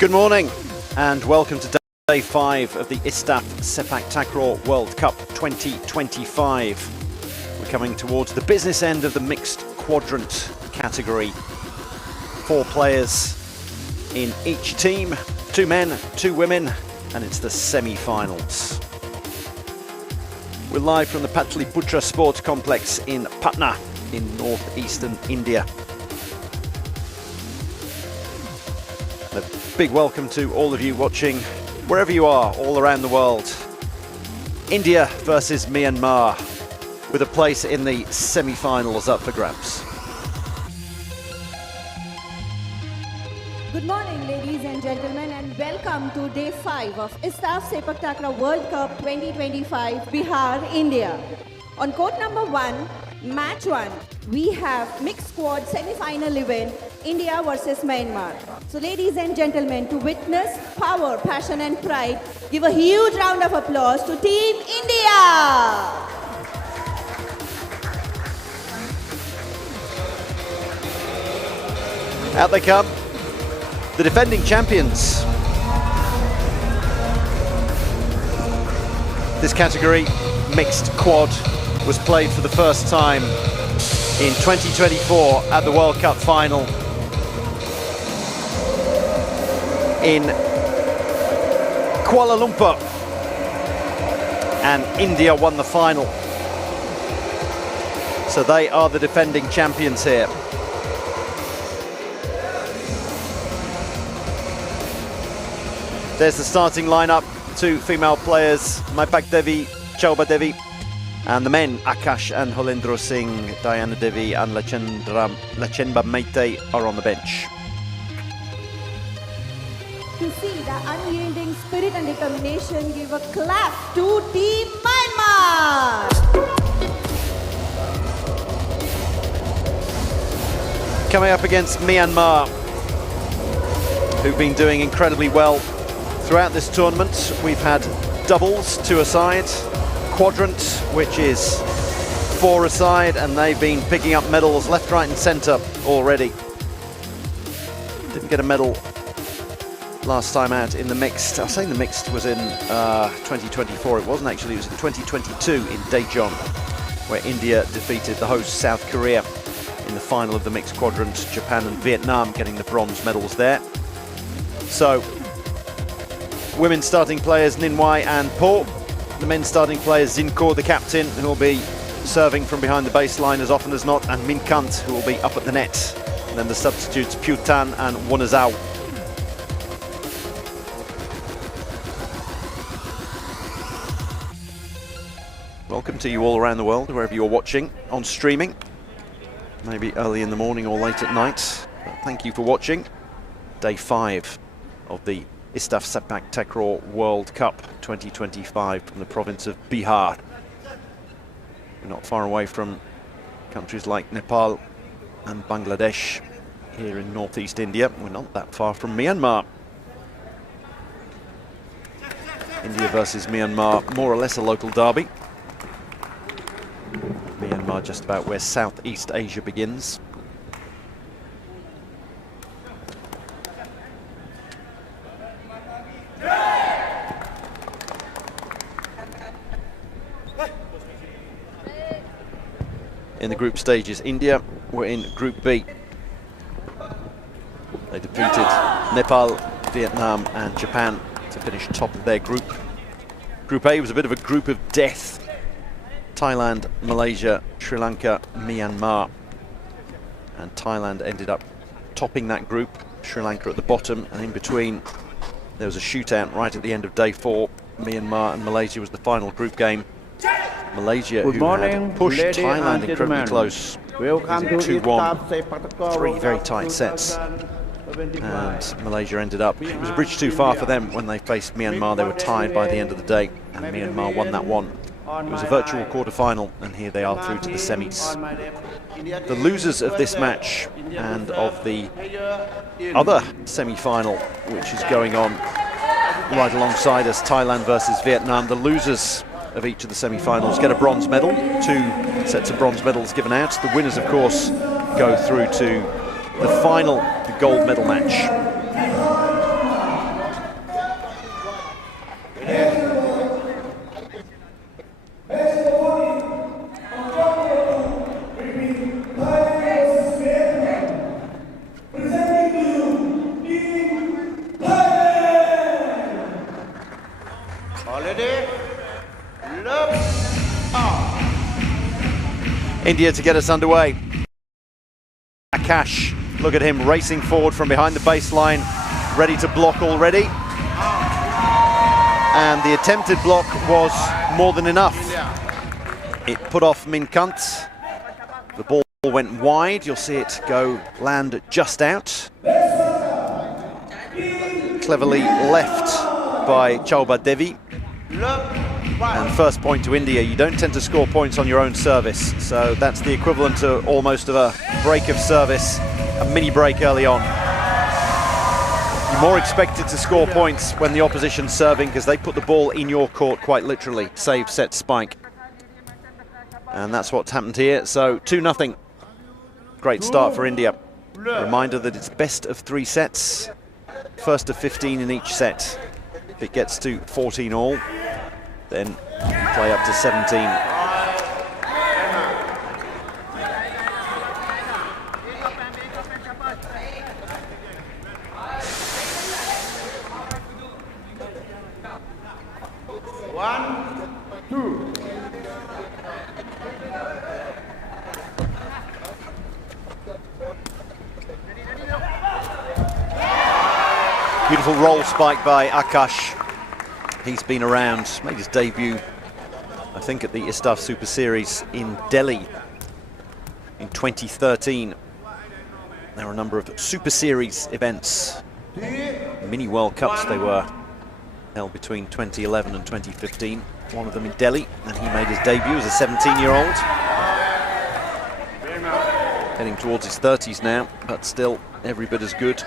Good morning and welcome to Day 5 of the ISTAF Sepaktakraw World Cup 2025. We're coming towards the business end of the mixed quadrant category. 4 players in each team, 2 men, 2 women, and it's the semi-finals. We're live from the Patliputra Sports Complex in Patna in northeastern India. A big welcome to all of you watching wherever you are all around the world. India versus Myanmar, with a place in the semi-finals up for grabs. Good morning, ladies and gentlemen, and welcome to Day 5 of ISTAF Sepaktakraw World Cup 2025, Bihar, India. On court number 1, match 1, we have mixed squad semi-final event, India versus Myanmar. So ladies and gentlemen, to witness power, passion and pride, give a huge round of applause to Team India! Out they come, the defending champions. This category, mixed quad, was played for the first time in 2024 at the World Cup final in Kuala Lumpur, and India won the final. So they are the defending champions here. There's the starting lineup: 2 female players, Maipak Devi, Chauba Devi, and the men, Akash and Holendra Singh, Diana Devi and Lachenba Meite are on the bench. To see the unyielding spirit and determination, give a clap to Team Myanmar! Coming up against Myanmar, who've been doing incredibly well throughout this tournament. We've had doubles, 2-a-side, quadrant, which is 4-a-side, and they've been picking up medals left, right and centre already. Didn't get a medal last time out in the mixed. I was saying the mixed was in 2024. It wasn't actually, it was in 2022 in Daejeon, where India defeated the host South Korea in the final of the mixed quadrant. Japan and Vietnam getting the bronze medals there. So, women's starting players Ninwai and Po. The men's starting players Zinko, the captain, who will be serving from behind the baseline as often as not, and Min Kant, who will be up at the net. And then the substitutes Putan and Wonazao. Welcome to you all around the world, wherever you're watching on streaming. Maybe early in the morning or late at night. But thank you for watching. Day 5 of the ISTAF Sepaktakraw World Cup 2025 from the province of Bihar. We're not far away from countries like Nepal and Bangladesh here in northeast India. We're not that far from Myanmar. India versus Myanmar, more or less a local derby. Myanmar just about where Southeast Asia begins. In the group stages, India were in Group B. They defeated Nepal, Vietnam and Japan to finish top of their group. Group A was a bit of a group of death. Thailand, Malaysia, Sri Lanka, Myanmar. And Thailand ended up topping that group. Sri Lanka at the bottom, and in between there was a shootout right at the end of Day 4. Myanmar and Malaysia was the final group game. Malaysia, who had pushed Thailand incredibly close. 2-1, 3 very tight sets. And Malaysia ended up, it was a bridge too far for them when they faced Myanmar. They were tied by the end of the day, and Myanmar won that one. It was a virtual quarter-final, and here they are through to the semis. The losers of this match and of the other semi-final, which is going on right alongside us, Thailand versus Vietnam, the losers of each of the semi-finals get a bronze medal. 2 sets of bronze medals given out. The winners, of course, go through to the final, the gold medal match. India to get us underway. Akash, look at him racing forward from behind the baseline, ready to block already. And the attempted block was more than enough. It put off Minkant. The ball went wide. You'll see it land just out. Cleverly left by Chauba Devi. And first point to India. You don't tend to score points on your own service, so that's the equivalent to almost of a break of service, a mini break early on. You're more expected to score points when the opposition's serving because they put the ball in your court quite literally, save, set, spike. And that's what's happened here, so 2-0. Great start for India. Reminder that it's best of 3 sets, first of 15 in each set. If it gets to 14 all, then play up to 17. Beautiful roll spike by Akash. He's been around, made his debut, I think, at the ISTAF Super Series in Delhi in 2013. There were a number of Super Series events, mini World Cups they were, held between 2011 and 2015. One of them in Delhi, and he made his debut as a 17-year-old. Heading towards his 30s now, but still every bit as good.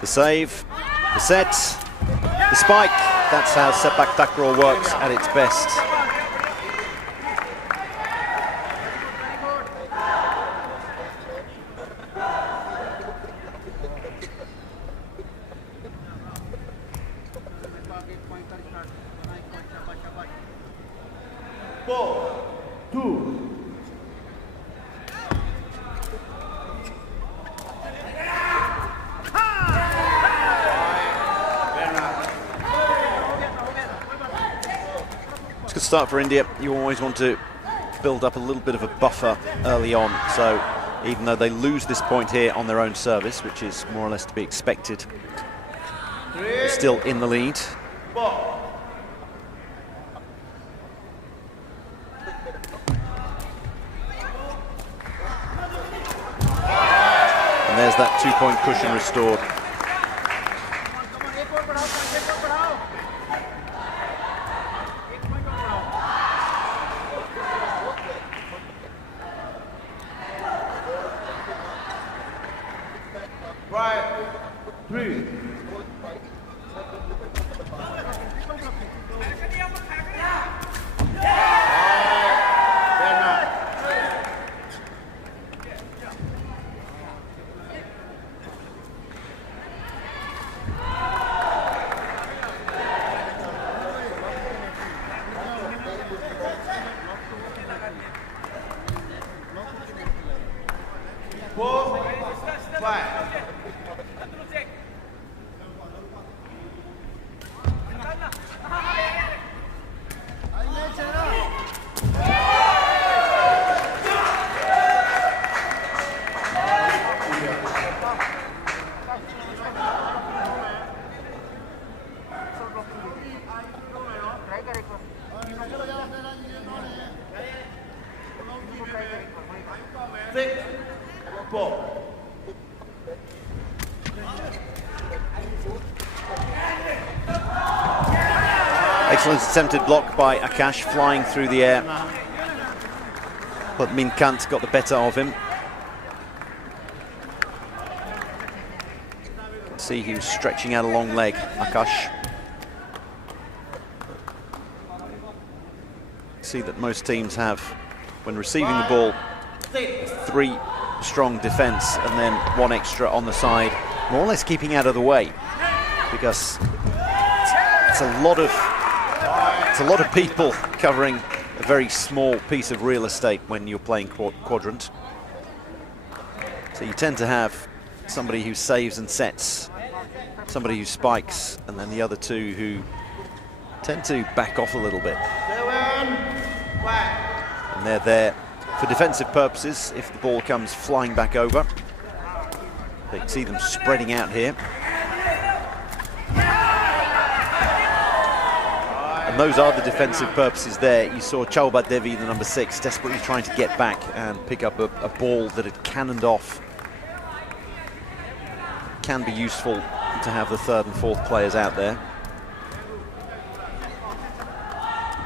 The save, the set, the spike. That's how Sepaktakraw works at its best. Good start for India. You always want to build up a little bit of a buffer early on, so even though they lose this point here on their own service, which is more or less to be expected, they're still in the lead. And there's that 2-point cushion restored. Excellent attempted block by Akash, flying through the air. But Minkant got the better of him. See, he was stretching out a long leg, Akash. See that most teams have, when receiving the ball, 3 strong defence and then one extra on the side, more or less keeping out of the way, because it's a lot of people covering a very small piece of real estate when you're playing quadrant. So you tend to have somebody who saves and sets, somebody who spikes, and then the other two who tend to back off a little bit. And they're there for defensive purposes. If the ball comes flying back over, they can see them spreading out here. And those are the defensive purposes there. You saw Chauba Devi, the number 6, desperately trying to get back and pick up a ball that had cannoned off. Can be useful to have the 3rd and 4th players out there,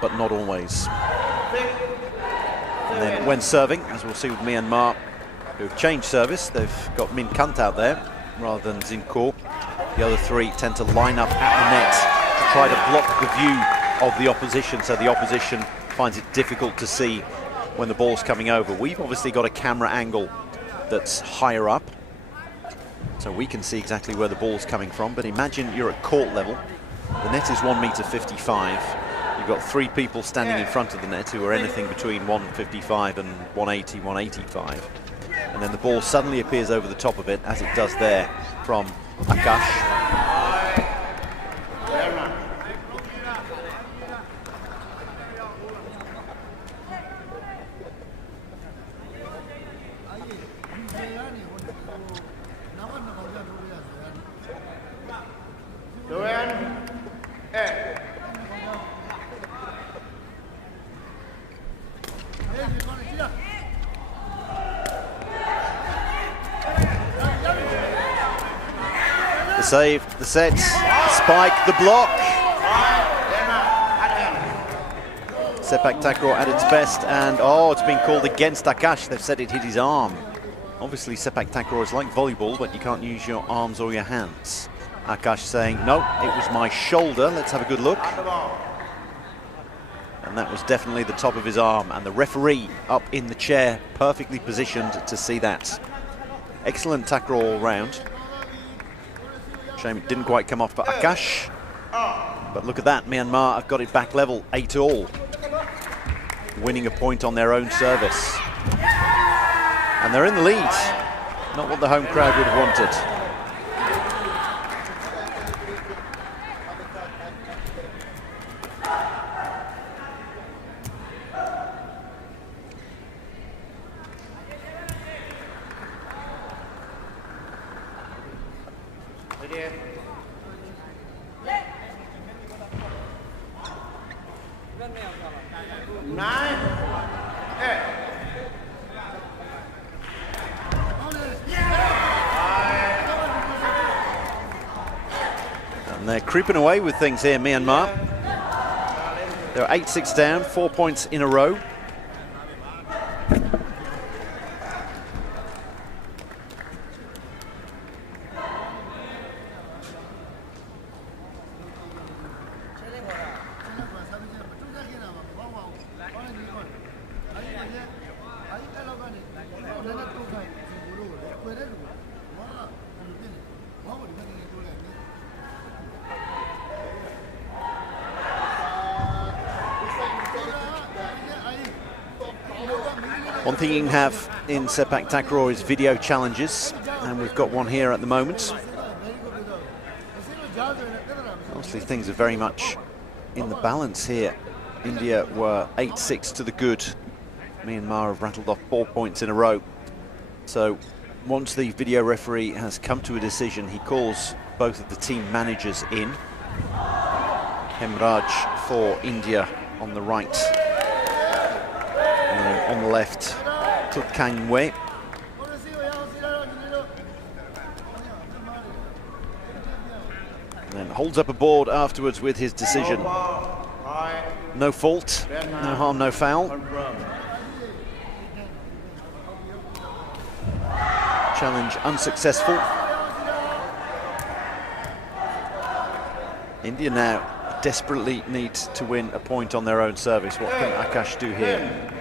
but not always. And then when serving, as we'll see with Myanmar, who have changed service, they've got Min Kant out there rather than Zinko. The other 3 tend to line up at the net to try to block the view of the opposition, so the opposition finds it difficult to see when the ball's coming over. We've obviously got a camera angle that's higher up, so we can see exactly where the ball's coming from, but imagine you're at court level. The net is 1.55 meters. You've got 3 people standing in front of the net who are anything between 1.55 and 1.80, 1.85. And then the ball suddenly appears over the top of it, as it does there from Akash. The save, the sets, spike, the block. Sepaktakraw at its best, and oh, it's been called against Akash. They've said it hit his arm. Obviously Sepaktakraw is like volleyball, but you can't use your arms or your hands. Akash saying, no, it was my shoulder. Let's have a good look. And that was definitely the top of his arm, and the referee up in the chair, perfectly positioned to see that. Excellent tackle all round. Shame it didn't quite come off for Akash. But look at that, Myanmar have got it back level, 8-all. Winning a point on their own service. And they're in the lead. Not what the home crowd would have wanted. And they're creeping away with things here, Myanmar. They're 8-6 down, 4 points in a row. One thing you can have in Sepaktakraw is video challenges, and we've got one here at the moment. Obviously things are very much in the balance here. India were 8-6 to the good. Myanmar have rattled off 4 points in a row. So once the video referee has come to a decision, he calls both of the team managers in. Hemraj for India on the right. On the left, Tutkangwe. And then holds up a board afterwards with his decision. No fault, no harm, no foul. Challenge unsuccessful. India now desperately need to win a point on their own service. What can Akash do here?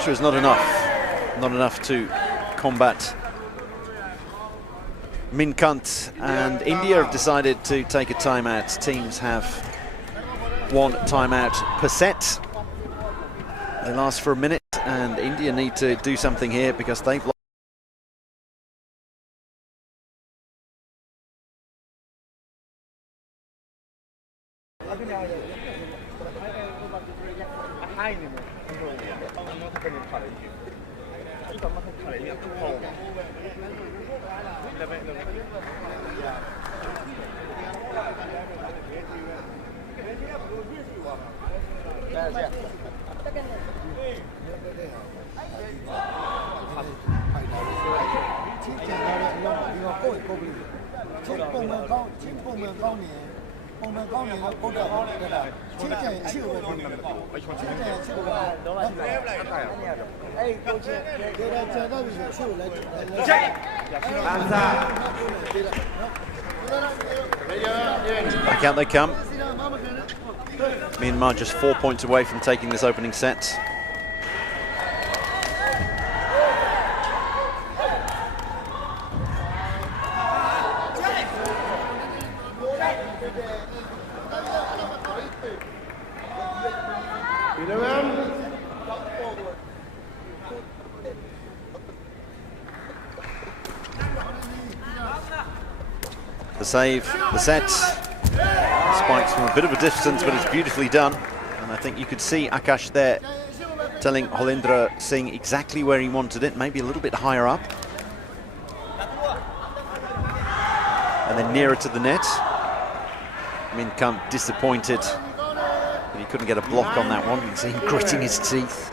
counter is not enough to combat Minkant, and India have decided to take a timeout. Teams have 1 timeout per set. They last for a minute, and India need to do something here because they've lost. Back out they come. Myanmar just 4 points away from taking this opening set. The save, the set, spikes from a bit of a distance, but it's beautifully done. And I think you could see Akash there telling Holendra Singh exactly where he wanted it, maybe a little bit higher up. And then nearer to the net. Minkant disappointed that he couldn't get a block on that one. You can see him gritting his teeth.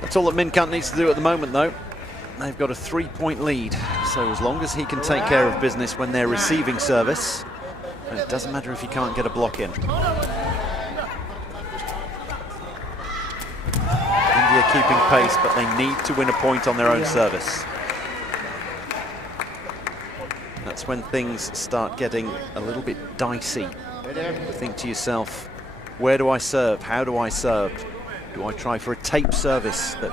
That's all that Minkant needs to do at the moment, though. They've got a 3-point lead, so as long as he can take care of business when they're receiving service, and it doesn't matter if he can't get a block in. India keeping pace, but they need to win a point on their own service. That's when things start getting a little bit dicey. You think to yourself, where do I serve? How do I serve? Do I try for a tape service that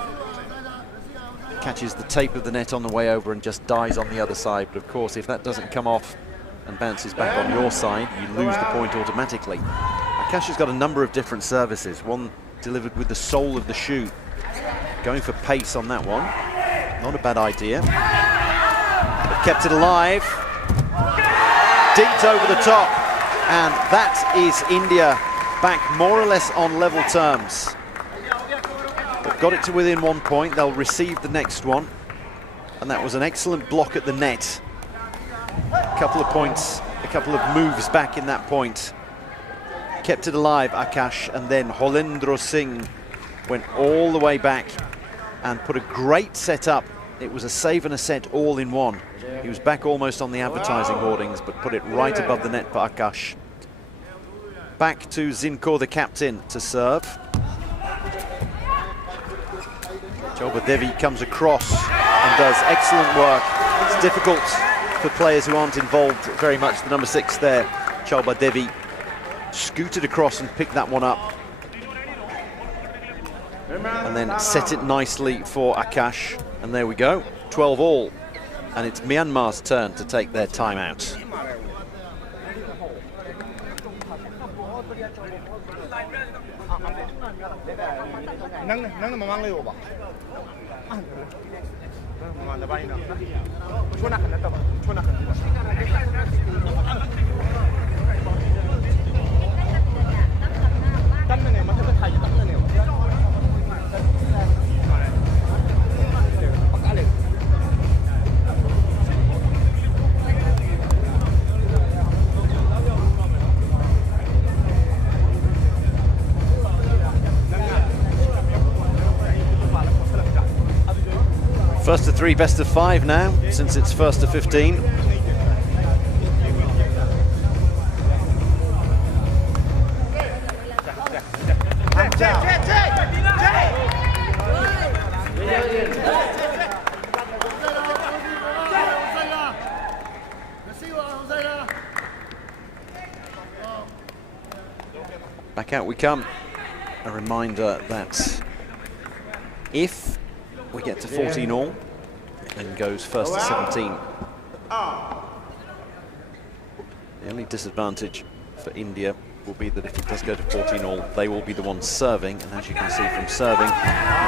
catches the tape of the net on the way over and just dies on the other side? But of course, if that doesn't come off and bounces back on your side, you lose the point automatically. Akash has got a number of different services. One delivered with the sole of the shoe. Going for pace on that one. Not a bad idea. But kept it alive. Dinked over the top. And that is India back more or less on level terms. They've got it to within 1 point. They'll receive the next one. And that was an excellent block at the net. A couple of points, a couple of moves back in that point. Kept it alive, Akash, and then Holendra Singh went all the way back and put a great set up. It was a save and a set all in one. He was back almost on the advertising hoardings, but put it right above the net for Akash. Back to Zinko, the captain, to serve. Chobha Devi comes across and does excellent work. It's difficult for players who aren't involved very much. The number 6 there, Chobha Devi, scooted across and picked that one up. And then set it nicely for Akash. And there we go, 12 all. And it's Myanmar's turn to take their timeout. First to 3, best of 5 now, since it's first to 15. back out we come. A reminder that if we get to 14 all, it then goes first to 17. The only disadvantage for India will be that if it does go to 14 all, they will be the ones serving, and as you can see from serving,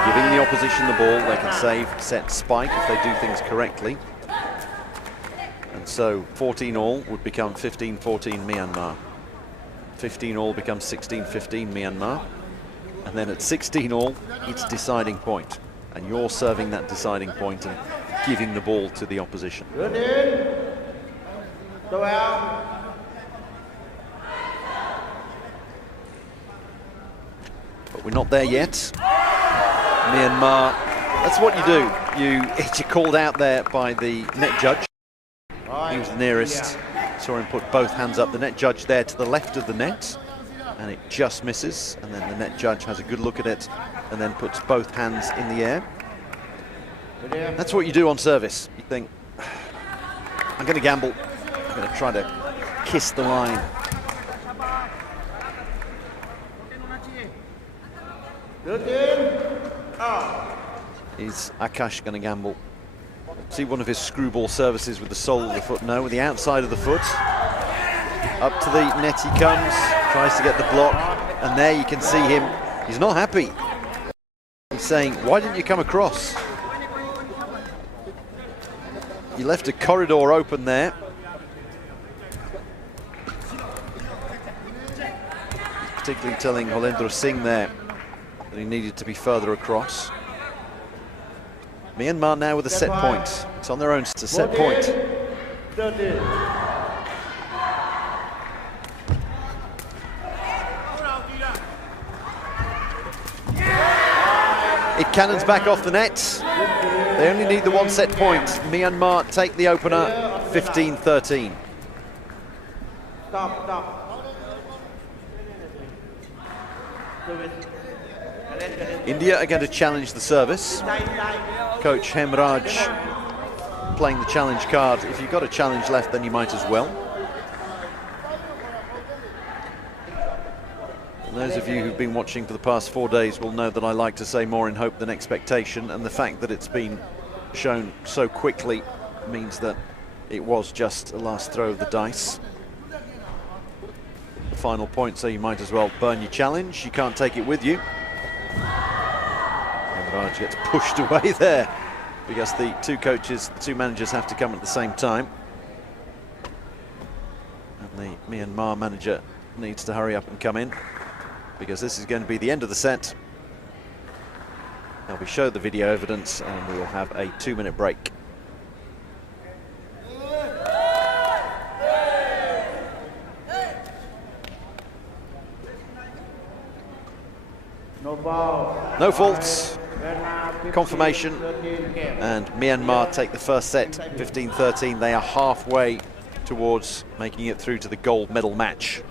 giving the opposition the ball, they can save, set, spike if they do things correctly. And so 14 all would become 15-14 Myanmar. 15 all becomes 16-15 Myanmar. And then at 16 all, it's deciding point. And you're serving that deciding point and giving the ball to the opposition. Good in. Go out. But we're not there yet. Myanmar, that's what you do. You're called out there by the net judge. He was the nearest. Saw him put both hands up. The net judge there to the left of the net, and it just misses. And then the net judge has a good look at it and then puts both hands in the air. That's what you do on service. You think, I'm going to gamble. I'm going to try to kiss the line. Is Akash going to gamble? See one of his screwball services with the sole of the foot? No, with the outside of the foot. Up to the net he comes, tries to get the block, and there you can see him. He's not happy. He's saying, why didn't you come across? You left a corridor open there. He's particularly telling Holendra Singh there that he needed to be further across. Myanmar now with a set point. It's on their own, it's a set point. It cannons back off the net. They only need the one set point. Myanmar take the opener, 15-13. Stop. India are going to challenge the service. Coach Hemraj playing the challenge card. If you've got a challenge left, then you might as well. And those of you who've been watching for the past 4 days will know that I like to say more in hope than expectation, and the fact that it's been shown so quickly means that it was just a last throw of the dice. The final point, so you might as well burn your challenge. You can't take it with you. Raj gets pushed away there because the two managers have to come at the same time. And the Myanmar manager needs to hurry up and come in because this is going to be the end of the set. They'll be showed the video evidence and we will have a 2-minute break. No ball. No faults. Confirmation, and Myanmar take the first set, 15-13. They are halfway towards making it through to the gold medal match.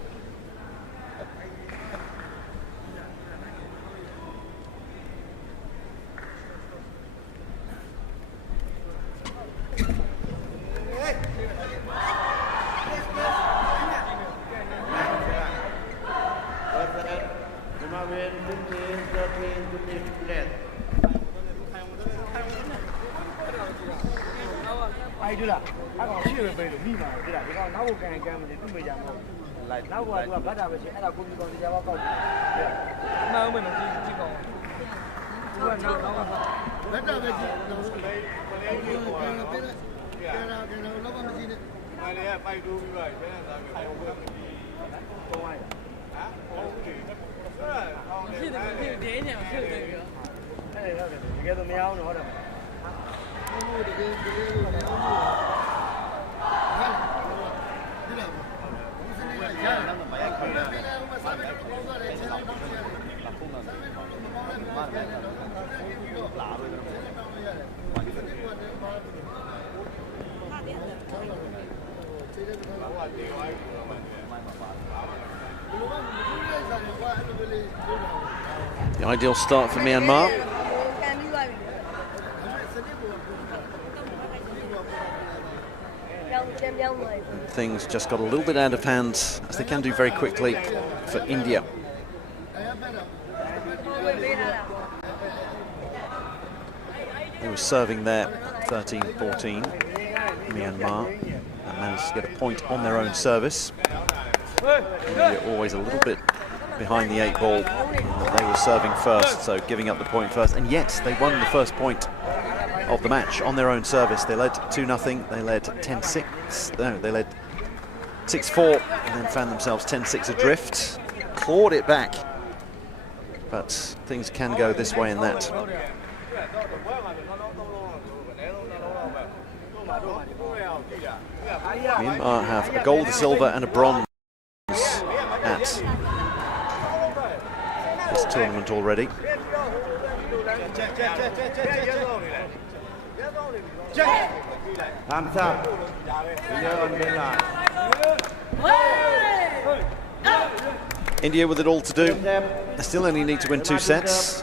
The ideal start for Myanmar. Things just got a little bit out of hand, as they can do very quickly for India. They were serving there 13-14, Myanmar, and managed to get a point on their own service. India always a little bit behind the 8 ball in that they were serving first, so giving up the point first, and yet they won the first point of the match on their own service. They led 2-0, they led 10-6, no, they led 6-4, and then found themselves 10-6 adrift, clawed it back, but things can go this way and that. Myanmar have a gold, a silver and a bronze at this tournament already. Time's up. India with it all to do. They still only need to win 2 sets.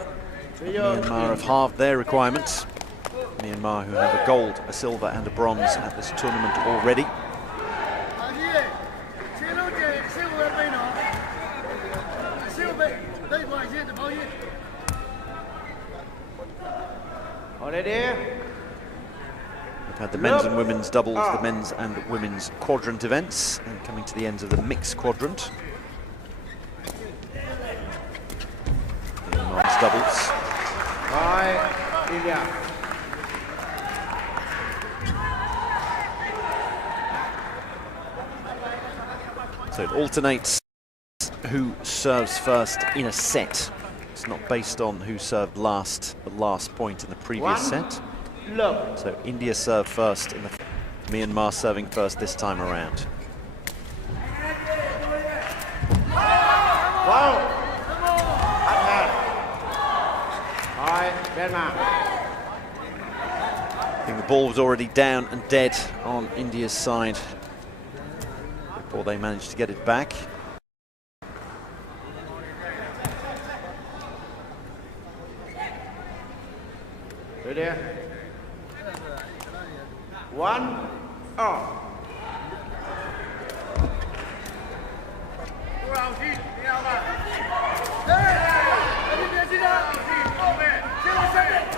Myanmar have halved their requirements. Myanmar, who have a gold, a silver and a bronze at this tournament already. We've had the men's and women's doubles, the men's and women's quadrant events, and coming to the ends of the mixed quadrant. Myanmar's doubles. India. So it alternates who serves first in a set. It's not based on who served last, the last point in the previous set. So India served first in the Myanmar serving first this time around. I think the ball was already down and dead on India's side before they managed to get it back. Ready? 1, off.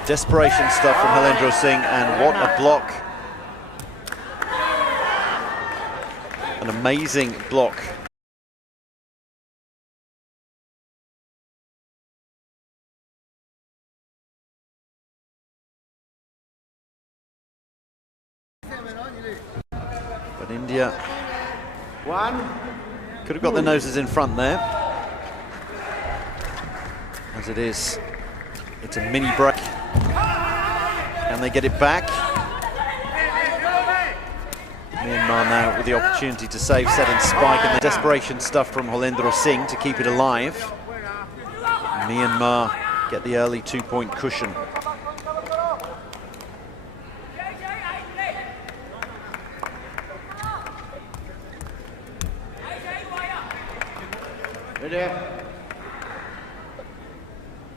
Desperation stuff from Halendra Singh, and what a block. An amazing block. But India could have got their noses in front there. As it is, it's a mini break. And they get it back. Myanmar now with the opportunity to save, set and spike, and the desperation stuff from Halendra Singh to keep it alive. Myanmar get the early 2-point cushion. Ready?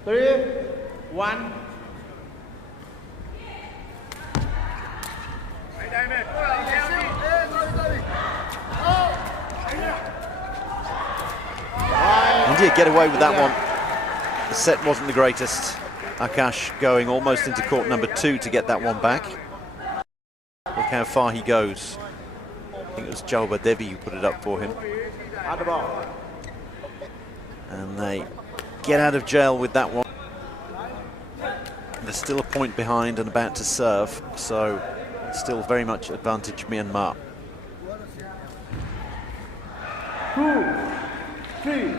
3, 1. India get away with that one. The set wasn't the greatest. Akash going almost into court number 2 to get that one back. Look how far he goes. I think it was Jalba Devi who put it up for him. And they get out of jail with that one. They're still a point behind and about to serve, so still very much advantage Myanmar. 2, 3.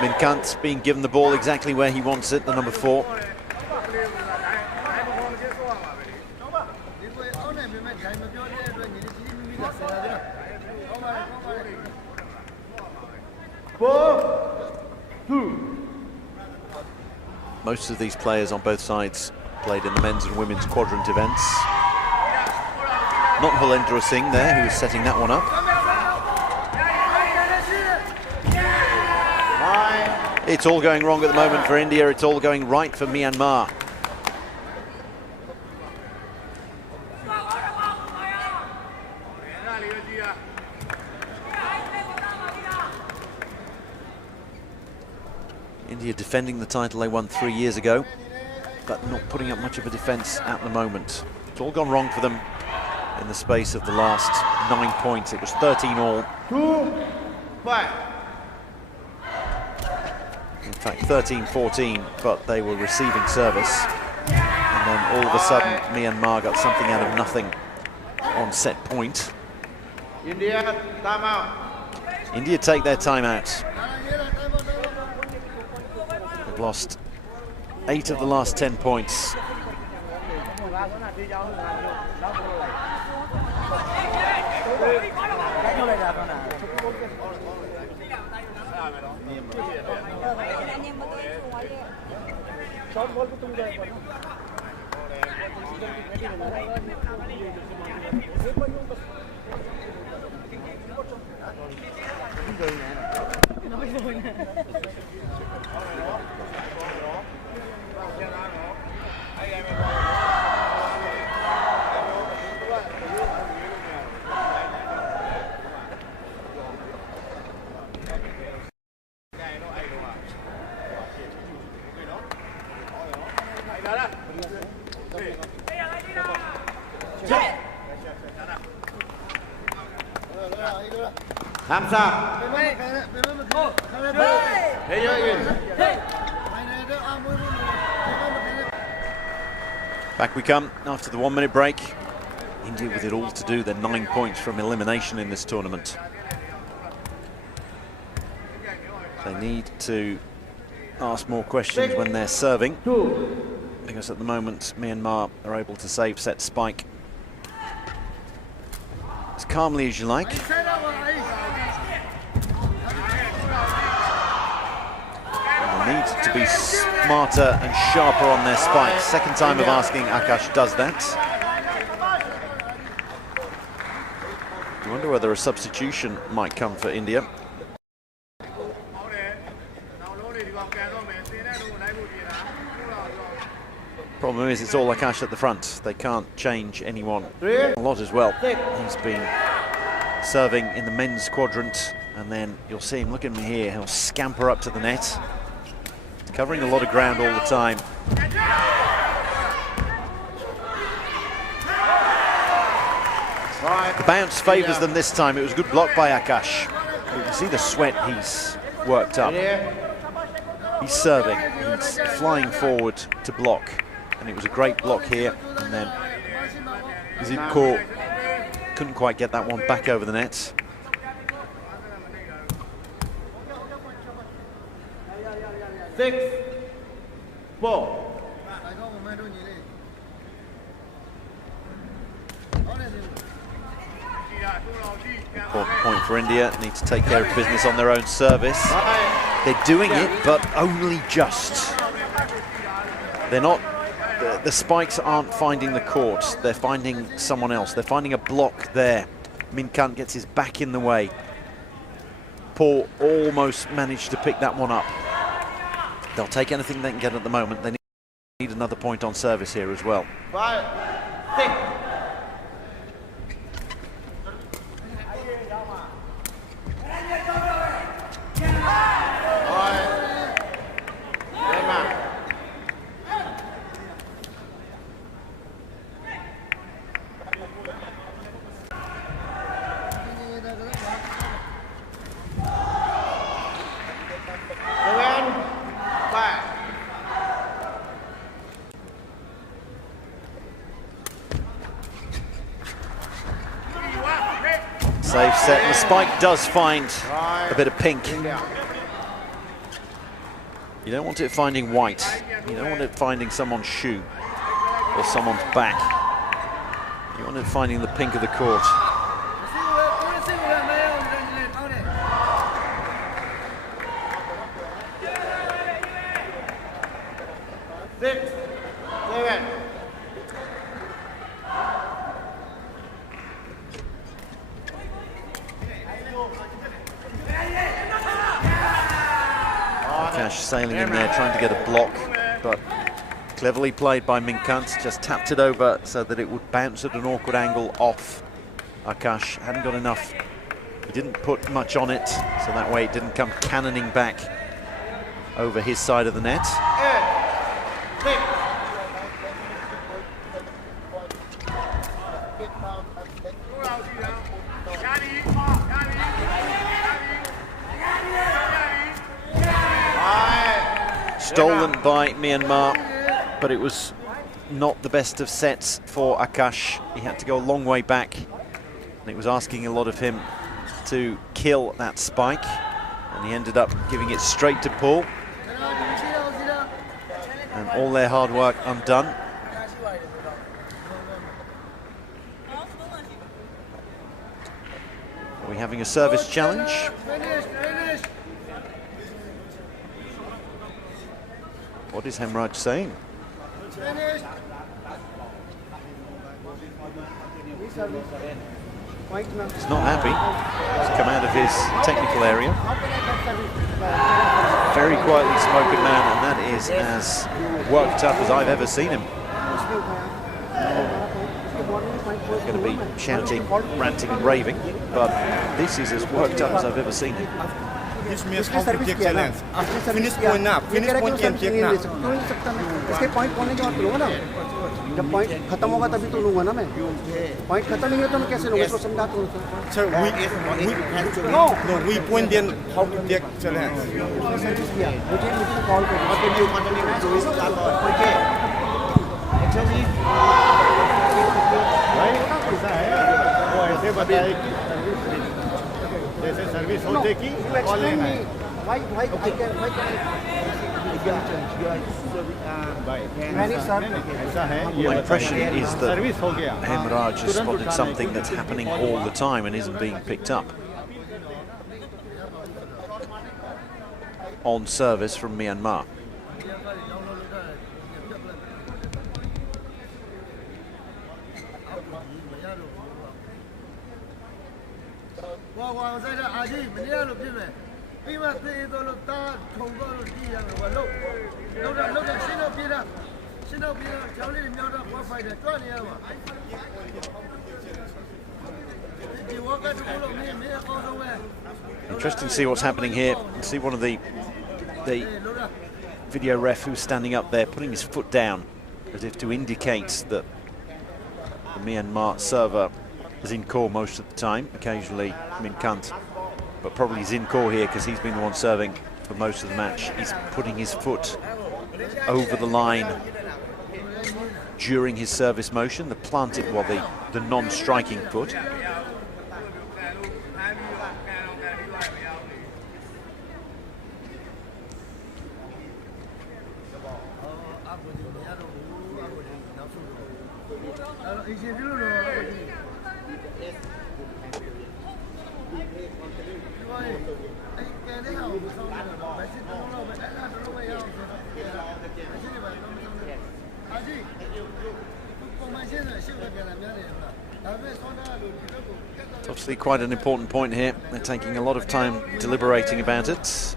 Minkant's being given the ball exactly where he wants it, the number 4. Most of these players on both sides played in the men's and women's quadrant events. Not Halendra Singh there, who was setting that one up. It's all going wrong at the moment for India. It's all going right for Myanmar. India defending the title they won 3 years ago, but not putting up much of a defence at the moment. It's all gone wrong for them in the space of the last 9 points. It was 13-all. 2-5. In fact, 13-14, but they were receiving service. And then all of a sudden, Myanmar got something out of nothing on set point. India, time out. India take their time out. They've lost 8 of the last 10 points. Hands up. Hey, Back we come after the 1 minute break. India with it all to do. They're 9 points from elimination in this tournament. They need to ask more questions when they're serving, because at the moment Myanmar are able to save set spike as calmly as you like. And they need to be smarter and sharper on their spikes. Second time of asking, Akash does that. I wonder whether a substitution might come for India. Problem is, it's all Akash at the front. They can't change anyone a lot as well. He's been serving in the men's quadrant, and then you'll see him, look at him here, he'll scamper up to the net. He's covering a lot of ground all the time. The bounce favours them this time. It was a good block by Akash. You can see the sweat he's worked up. He's serving, he's flying forward to block. And it was a great block here, and then Zipko couldn't quite get that one back over the net. Six, 4. Important point for India. Need to take care of business on their own service. They're doing it, but only just. They're not. The spikes aren't finding the court, they're finding someone else. They're finding a block there. Min Kant gets his back in the way. Paul almost managed to pick that one up. They'll take anything they can get at the moment. They need another point on service here as well. 5, 6. Safe set, and the spike does find a bit of pink. You don't want it finding white. You don't want it finding someone's shoe or someone's back. You want it finding the pink of the court. Six, 7. Akash sailing in there, trying to get a block, but cleverly played by Min Kant. Just tapped it over so that it would bounce at an awkward angle off Akash. Hadn't got enough. He didn't put much on it, so that way it didn't come cannoning back over his side of the net. 8, 6. Stolen by Myanmar, but it was not the best of sets for Akash. He had to go a long way back, and it was asking a lot of him to kill that spike, and he ended up giving it straight to Paul, and all their hard work undone. Are we having a service challenge? What is Hemraj saying? He's not happy. He's come out of his technical area. Very quietly spoken man, and that is as worked up as I've ever seen him. He's going to be shouting, ranting and raving, but this is as worked up as I've ever seen him. This means how to take challenge. Finish point up. Finish point can take now. इसके point खोलने के बाद लूँगा ना जब point खत्म होगा तभी तो लूँगा ना मैं पॉइंट खत्म नहीं होता तो मैं कैसे लूँगा इसको समझा तो Sir, we point then how to take challenge. Service किया मुझे तो कॉल कर वो ऐसे बताए कि जैसे सर्विस होते कि कॉल लेना है My impression is that Hemraj has spotted something that's happening all the time and isn't being picked up. On service from Myanmar. Interesting to see what's happening here. See one of the video ref who's standing up there putting his foot down as if to indicate that the Myanmar server is in core most of the time, occasionally Min Kant, but probably he's in core here because he's been the one serving for most of the match. He's putting his foot over the line during his service motion, the planted, well, the non-striking foot. It's obviously quite an important point here. They're taking a lot of time deliberating about it.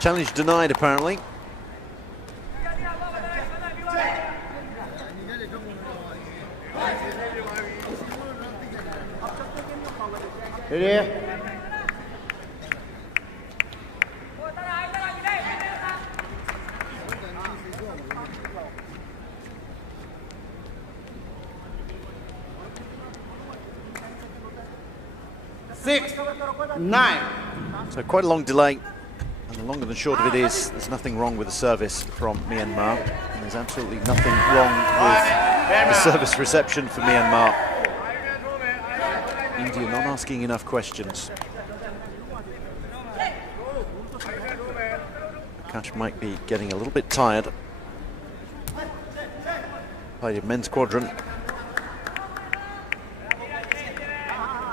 Challenge denied, apparently. Ready? Six, 9. So quite a long delay. And the longer than short of it is, there's nothing wrong with the service from Myanmar. And there's absolutely nothing wrong with the service reception for Myanmar. India not asking enough questions. Akash might be getting a little bit tired. played in men's quadrant.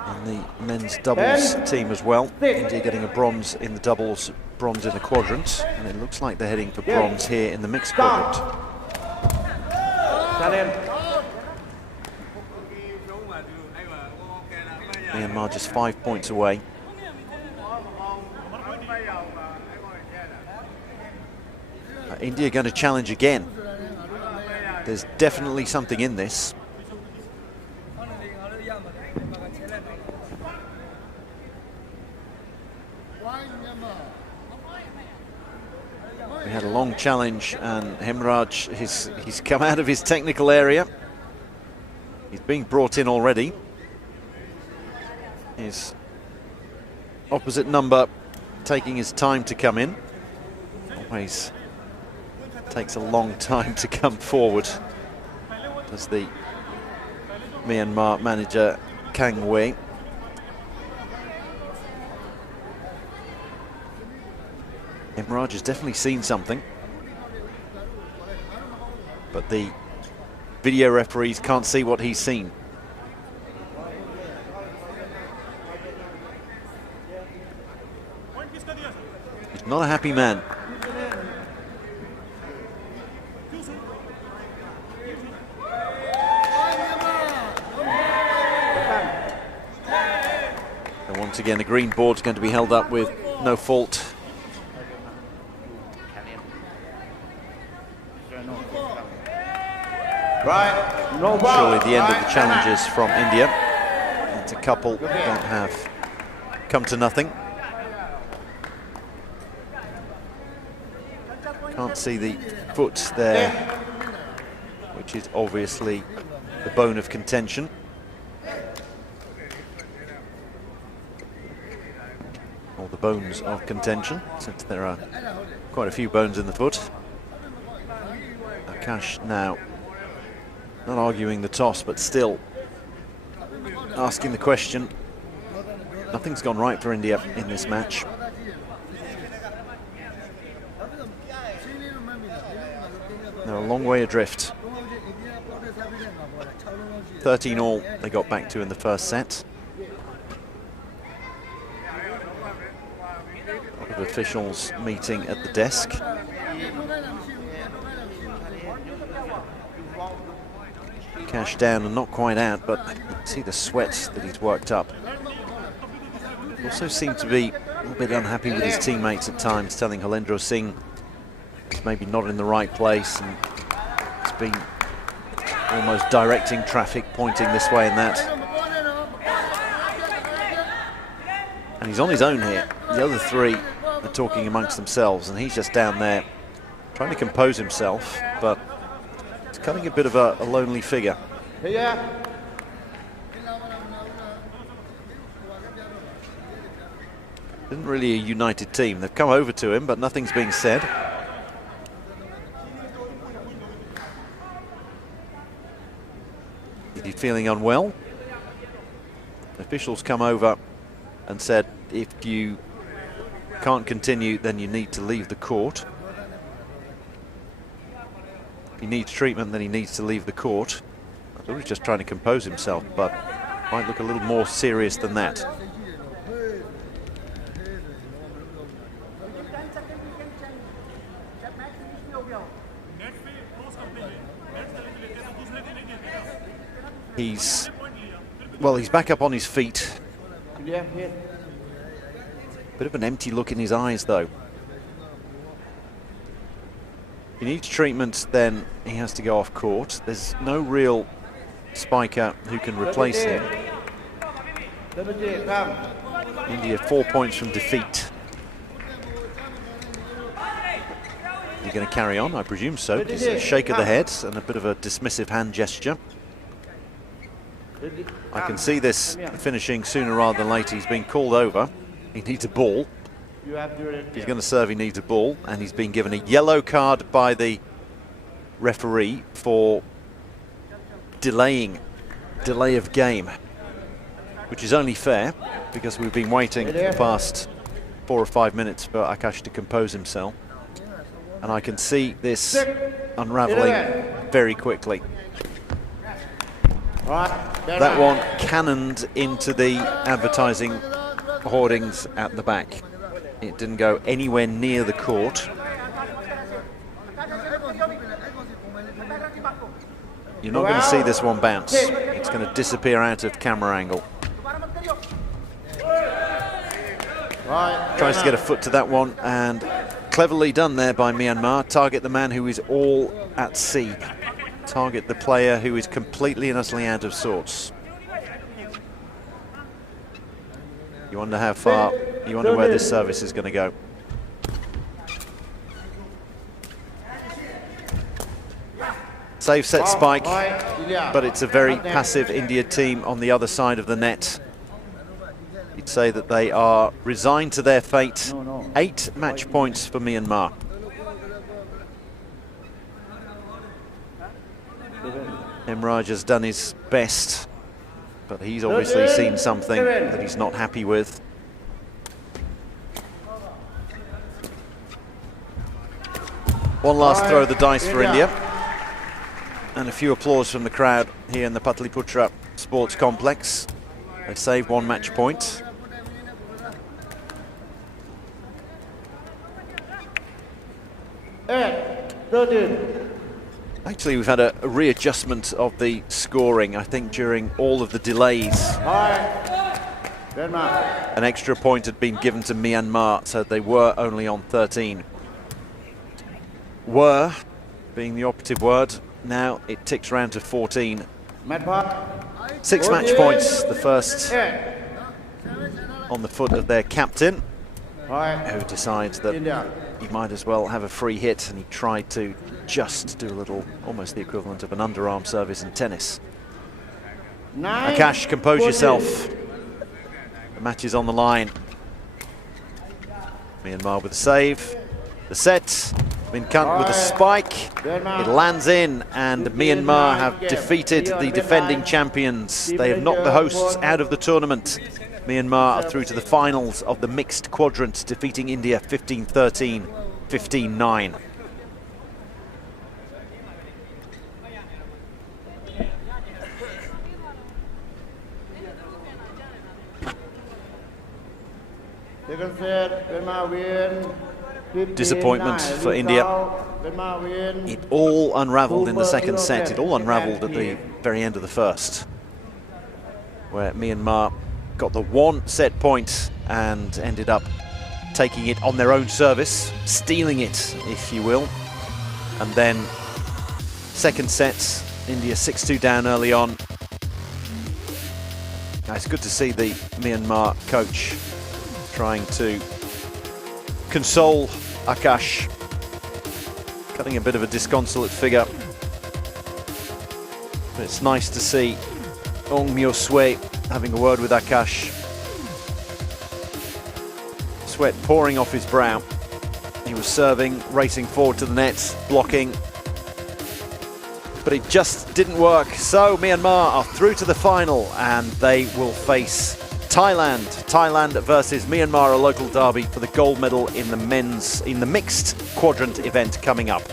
And the men's doubles team as well. India getting a bronze in the doubles, bronze in the quadrant. And it looks like they're heading for bronze here in the mixed quadrant. Myanmar just 5 points away. India going to challenge again. There's definitely something in this. We had a long challenge and Hemraj, he's come out of his technical area. He's being brought in already. His opposite number taking his time to come in. Always takes a long time to come forward, as the Myanmar manager Kang Wei. Hemraj has definitely seen something, but the video referees can't see what he's seen. He's not a happy man. And once again, the green board's going to be held up with no fault. Surely the end of the challenges from India. It's a couple that have come to nothing. Can't see the foot there, which is obviously the bone of contention. Or the bones of contention, since there are quite a few bones in the foot. Akash now not arguing the toss, but still asking the question. Nothing's gone right for India in this match. They're a long way adrift. 13 all they got back to in the first set. A lot of officials meeting at the desk. Cash down and not quite out, but you can see the sweat that he's worked up. Also seemed to be a little bit unhappy with his teammates at times, telling Halendra Singh he's maybe not in the right place, and it's been almost directing traffic, pointing this way and that. And he's on his own here. The other three are talking amongst themselves, and he's just down there trying to compose himself, but it's becoming a bit of a lonely figure. Isn't really a united team. They've come over to him, but nothing's being said. Is he feeling unwell? Officials come over and said, if you can't continue, then you need to leave the court. If he needs treatment, then he needs to leave the court. I thought he was just trying to compose himself, but might look a little more serious than that. He's back up on his feet. Bit of an empty look in his eyes, though. If he needs treatment, then he has to go off court. There's no real spiker who can replace him. India 4 points from defeat. You're going to carry on? I presume so. Just a shake of the head and a bit of a dismissive hand gesture. I can see this finishing sooner rather than later. He's been called over. He needs a ball. If he's going to serve, he needs a ball, and he's been given a yellow card by the referee for delay of game, which is only fair because we've been waiting for the past 4 or 5 minutes for Akash to compose himself, and I can see this unraveling very quickly. That one cannoned into the advertising hoardings at the back. It didn't go anywhere near the court. You're not going to see this one bounce. It's going to disappear out of camera angle. Tries to get a foot to that one, and cleverly done there by Myanmar. Target the man who is all at sea. Target the player who is completely and utterly out of sorts. You wonder how far, you wonder where this service is going to go. Save set spike, but it's a very passive India team on the other side of the net. You'd say that they are resigned to their fate. 8 match points for Myanmar. Emraj has done his best, but he's obviously seen something that he's not happy with. One last throw of the dice for India. And a few applause from the crowd here in the Patliputra Sports Complex. They saved 1 match point. Actually, we've had a readjustment of the scoring, I think, during all of the delays. An extra point had been given to Myanmar, so they were only on 13. Were being the operative word. Now it ticks round to 14. 6 match points, the first on the foot of their captain, who decides that he might as well have a free hit, and he tried to just do a little, almost the equivalent of an underarm service in tennis. Akash, compose yourself. The match is on the line. Myanmar with a save. The set, Minkant with a spike. It lands in, and Myanmar have defeated the defending champions. They have knocked the hosts out of the tournament. Myanmar are through to the finals of the mixed quadrant, defeating India 15-13, 15-9. Disappointment for India. It all unravelled in the second set. It all unravelled at the very end of the first, where Myanmar got the 1 set point and ended up taking it on their own service, stealing it, if you will. And then second set, India 6-2 down early on. Now, it's good to see the Myanmar coach trying to console Akash, cutting a bit of a disconsolate figure. But it's nice to see Ong Myo Sway having a word with Akash. Sweat pouring off his brow. He was serving, racing forward to the net, blocking. But it just didn't work. So Myanmar are through to the final, and they will face Thailand. Thailand versus Myanmar, a local derby for the gold medal in the mixed quadrant event coming up.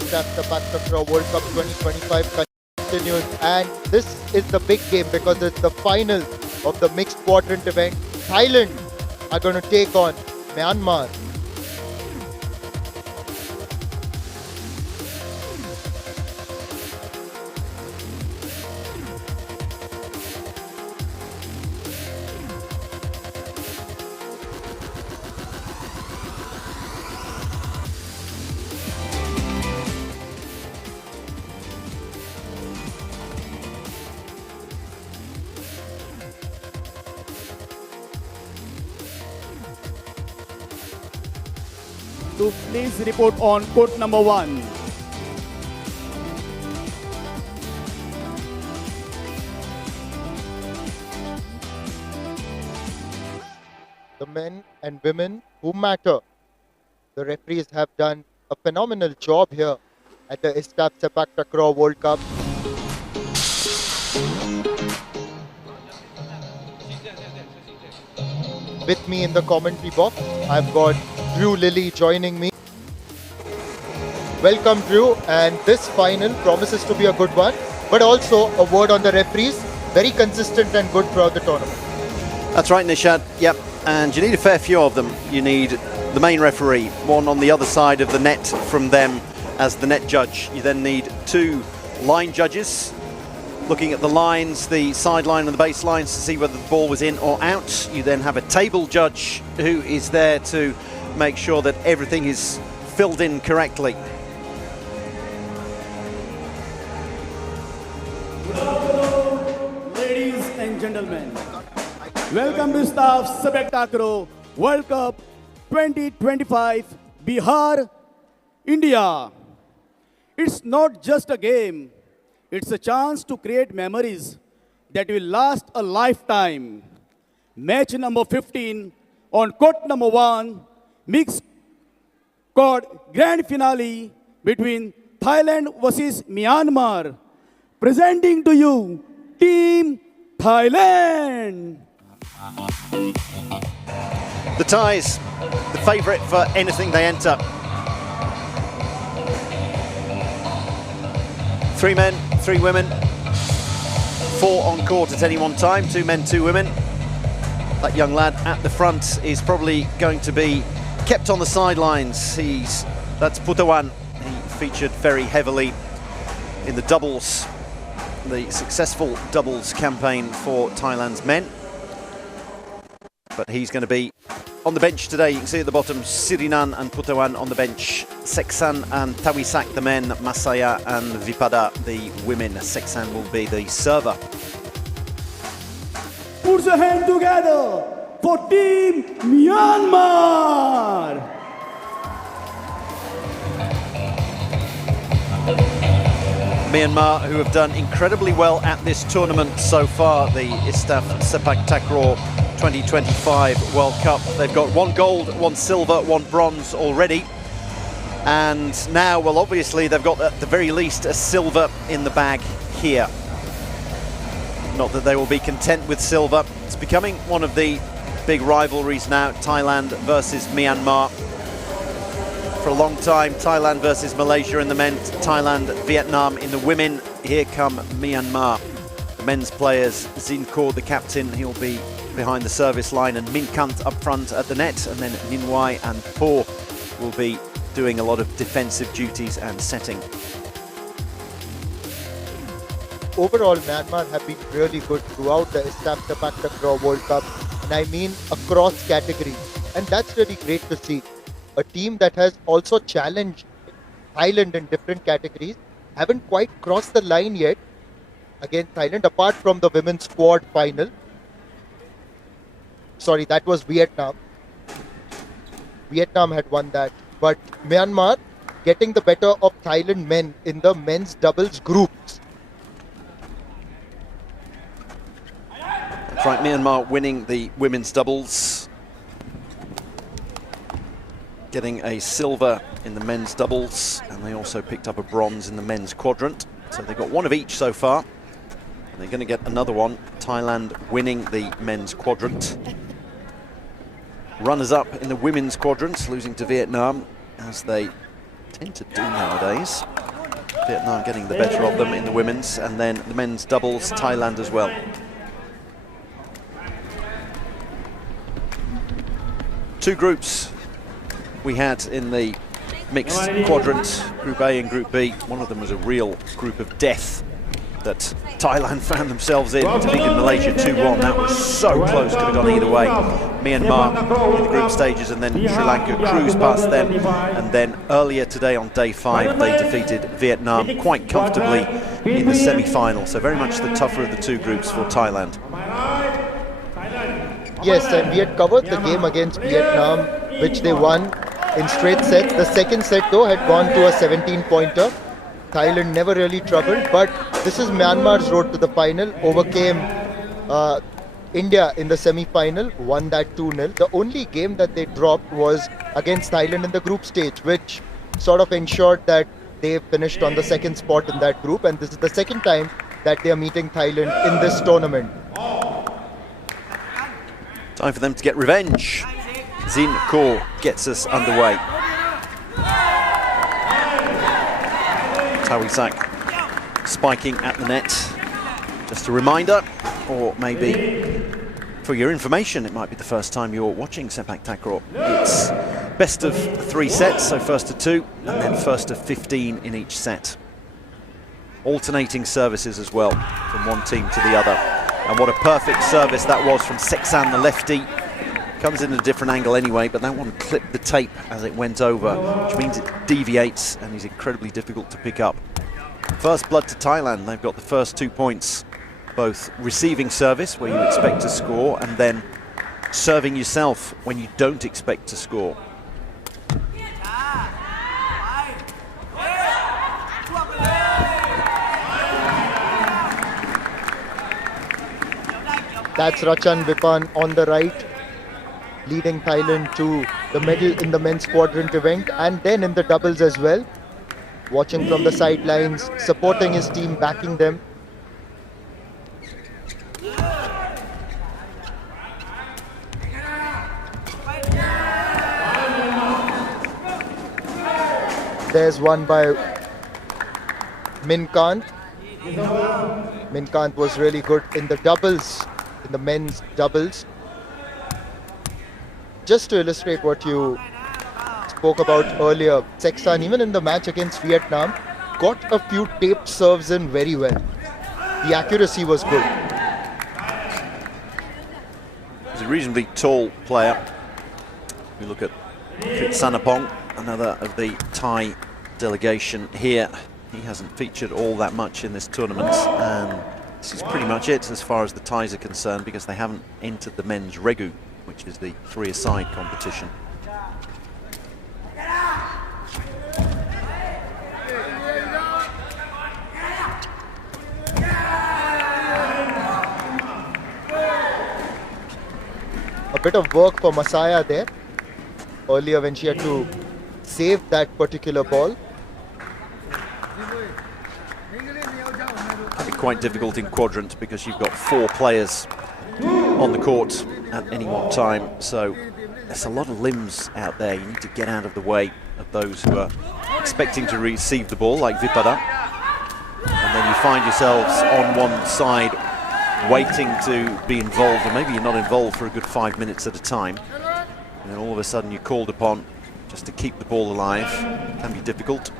ISTAF Sepaktakraw World Cup 2025 continues, and this is the big game because it's the final of the mixed quadrant event. Thailand are going to take on Myanmar. To please report on court number 1. The men and women who matter. The referees have done a phenomenal job here at the ISTAF Sepaktakraw World Cup. With me in the commentary box, I've got Drew Lilly joining me. Welcome, Drew, and this final promises to be a good one, but also a word on the referees, very consistent and good throughout the tournament. That's right, Nishad. Yep, and you need a fair few of them. You need the main referee, one on the other side of the net from them as the net judge. You then need 2 line judges looking at the lines, the sideline and the baselines to see whether the ball was in or out. You then have a table judge who is there to make sure that everything is filled in correctly. Ladies and gentlemen, welcome to ISTAF Sepaktakraw World Cup 2025, Bihar, India. It's not just a game. It's a chance to create memories that will last a lifetime. Match number 15 on court number 1, mixed court grand finale between Thailand versus Myanmar. Presenting to you, Team Thailand. The Thais, the favourite for anything they enter. 3 men, 3 women, 4 on court at any one time, 2 men, 2 women. That young lad at the front is probably going to be kept on the sidelines. That's Putawan. He featured very heavily in the doubles, the successful doubles campaign for Thailand's men. But he's going to be on the bench today. You can see at the bottom, Sirinan and Putawan on the bench. Seksan and Tawisak, the men. Masaya and Vipada, the women. Seksan will be the server. Put your hand together for Team Myanmar. Myanmar, who have done incredibly well at this tournament so far, the ISTAF Sepaktakraw 2025 World Cup. They've got 1 gold, 1 silver, 1 bronze already. And now, well, obviously, they've got at the very least a silver in the bag here. Not that they will be content with silver. It's becoming one of the big rivalries now, Thailand versus Myanmar. For a long time, Thailand versus Malaysia in the men, Thailand, Vietnam in the women. Here come Myanmar. The men's players, Zinko, the captain, he'll be behind the service line, and Min Kant up front at the net, and then Ninwai and Po will be doing a lot of defensive duties and setting. Overall, Myanmar have been really good throughout the ISTAF Sepaktakraw World Cup, and I mean across categories, and that's really great to see. A team that has also challenged Thailand in different categories haven't quite crossed the line yet against Thailand, apart from the women's squad final. Sorry, that was Vietnam. Vietnam had won that. But Myanmar getting the better of Thailand men in the men's doubles groups. That's right, Myanmar winning the women's doubles. Getting a silver in the men's doubles, and they also picked up a bronze in the men's quadrant. So they've got 1 of each so far. And they're going to get another one. Thailand winning the men's quadrant. Runners-up in the women's quadrants, losing to Vietnam as they tend to do nowadays. Vietnam getting the better of them in the women's, and then the men's doubles, Thailand as well. Two groups we had in the mixed quadrant, Group A and Group B. One of them was a real group of death that Thailand found themselves in, defeated Malaysia 2-1. That was so close, could have gone either way. Myanmar in the group stages, and then Sri Lanka cruised past them. And then earlier today on day 5, they defeated Vietnam quite comfortably in the semi-final. So very much the tougher of the two groups for Thailand. Yes, and we had covered the game against Vietnam, which they won in straight sets. The second set, though, had gone to a 17-pointer. Thailand never really troubled, but this is Myanmar's road to the final. Overcame India in the semi-final, won that 2-0. The only game that they dropped was against Thailand in the group stage, which sort of ensured that they finished on the second spot in that group, and this is the second time that they are meeting Thailand in this tournament. Time for them to get revenge. Zin Kaur gets us underway. Tawisak spiking at the net. Just a reminder, or maybe for your information, it might be the first time you're watching Sepaktakraw. It's best of 3 sets, so first to 2, and then first to 15 in each set. Alternating services as well, from one team to the other. And what a perfect service that was from Seksan, the lefty. Comes in at a different angle anyway, but that one clipped the tape as it went over, which means it deviates and is incredibly difficult to pick up. First blood to Thailand. They've got the first 2 points, both receiving service, where you expect to score, and then serving yourself when you don't expect to score. That's Rachan Vipan on the right, leading Thailand to the medal in the men's quadrant event, and then in the doubles as well. Watching from the sidelines, supporting his team, backing them. There's one by Min Kant. Min Kant was really good in the doubles, in the men's doubles. Just to illustrate what you spoke about earlier, Seksan, even in the match against Vietnam, got a few taped serves in very well. The accuracy was good. He's a reasonably tall player. We look at Sanapong, another of the Thai delegation here. He hasn't featured all that much in this tournament, and this is pretty much it as far as the Thais are concerned, because they haven't entered the men's Regu, which is the 3-a-side competition. A bit of work for Masaya there earlier when she had to save that particular ball. It'd be quite difficult in quadrant because you've got 4 players on the court at any one time, so there's a lot of limbs out there. You need to get out of the way of those who are expecting to receive the ball, like Vipada, and then you find yourselves on one side waiting to be involved, or maybe you're not involved for a good 5 minutes at a time, and then all of a sudden you're called upon just to keep the ball alive. It can be difficult.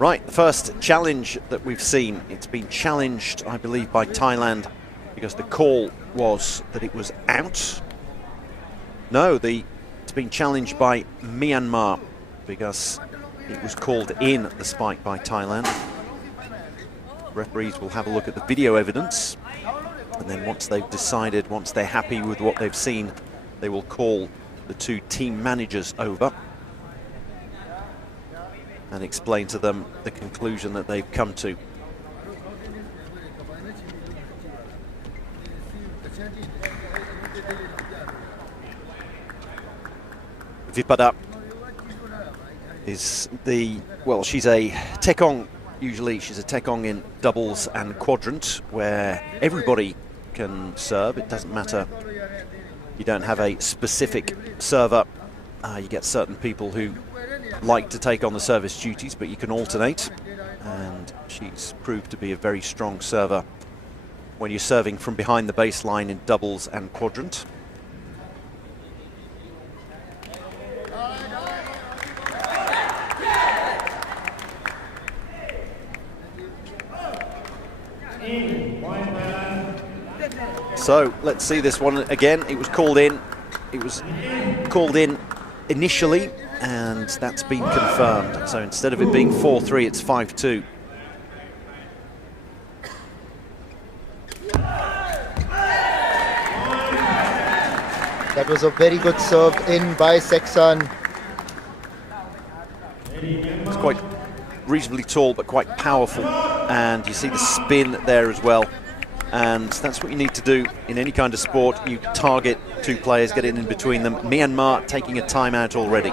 Right, the first challenge that we've seen, it's been challenged, I believe, by Thailand, because the call was that it was out. No, it's been challenged by Myanmar because it was called in, the spike, by Thailand. Referees will have a look at the video evidence, and then once they've decided, once they're happy with what they've seen, they will call the 2 team managers over and explain to them the conclusion that they've come to. Vipada is she's a tekong. Usually she's a tekong in doubles and quadrant, where everybody can serve. It doesn't matter, you don't have a specific server. You get certain people who like to take on the service duties, but you can alternate. And she's proved to be a very strong server when you're serving from behind the baseline in doubles and quadrant. So let's see this one again. It was called in. It was called in initially, and that's been confirmed. So instead of it being 4-3, it's 5-2. That was a very good serve in by Sexan. It's quite reasonably tall, but quite powerful. And you see the spin there as well. And that's what you need to do in any kind of sport. You target two players, get it in between them. Myanmar taking a timeout already.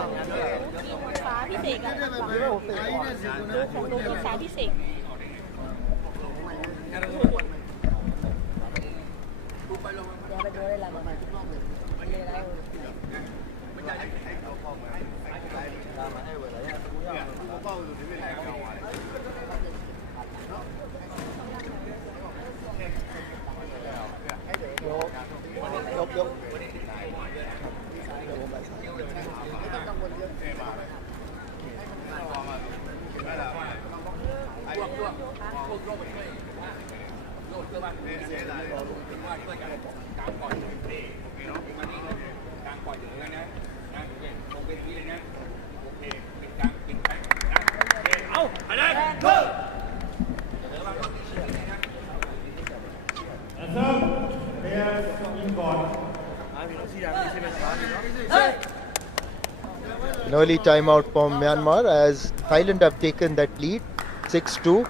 An early timeout from Myanmar as Thailand have taken that lead, 6-2.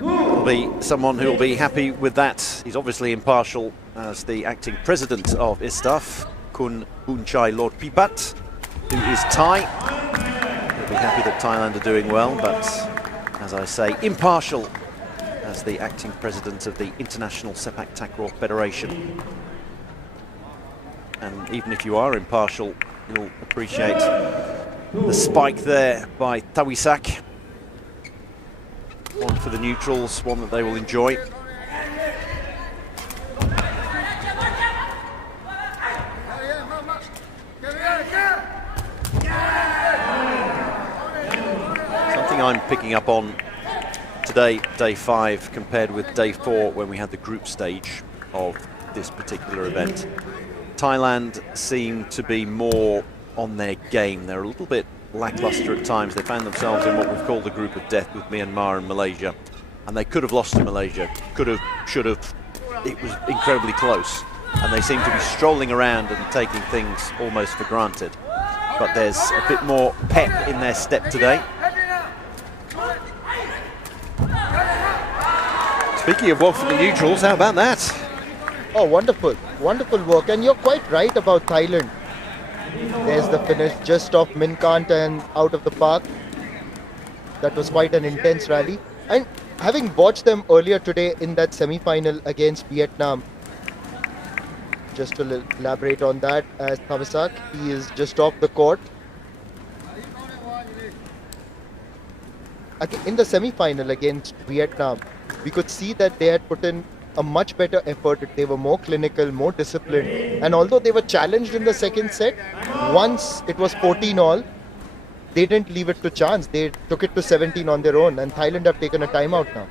Will be someone who will be happy with that. He's obviously impartial as the acting president of ISTAF, Kun Bunchai Lord Pipat, who is Thai. He'll be happy that Thailand are doing well, but as I say, impartial as the acting president of the International Sepaktakraw Federation. And even if you are impartial, you'll appreciate the spike there by Tawisak. One for the neutrals, one that they will enjoy. Something I'm picking up on today, day 5, compared with day 4 when we had the group stage of this particular event. Thailand seem to be more on their game. They're a little bit lackluster at times. They found themselves in what we've called the group of death with Myanmar and Malaysia. And they could have lost to Malaysia. Could have, should have. It was incredibly close. And they seem to be strolling around and taking things almost for granted. But there's a bit more pep in their step today. Speaking of one for the neutrals, how about that? Oh, wonderful. Wonderful work. And you're quite right about Thailand. There's the finish just off Minkant and out of the park. That was quite an intense rally. And having watched them earlier today in that semi-final against Vietnam, just to elaborate on that, as Tawisak, he is just off the court. In the semi-final against Vietnam, we could see that they had put in a much better effort. They were more clinical, more disciplined. And although they were challenged in the second set, once it was 14-all, they didn't leave it to chance. They took it to 17 on their own. And Thailand have taken a timeout now.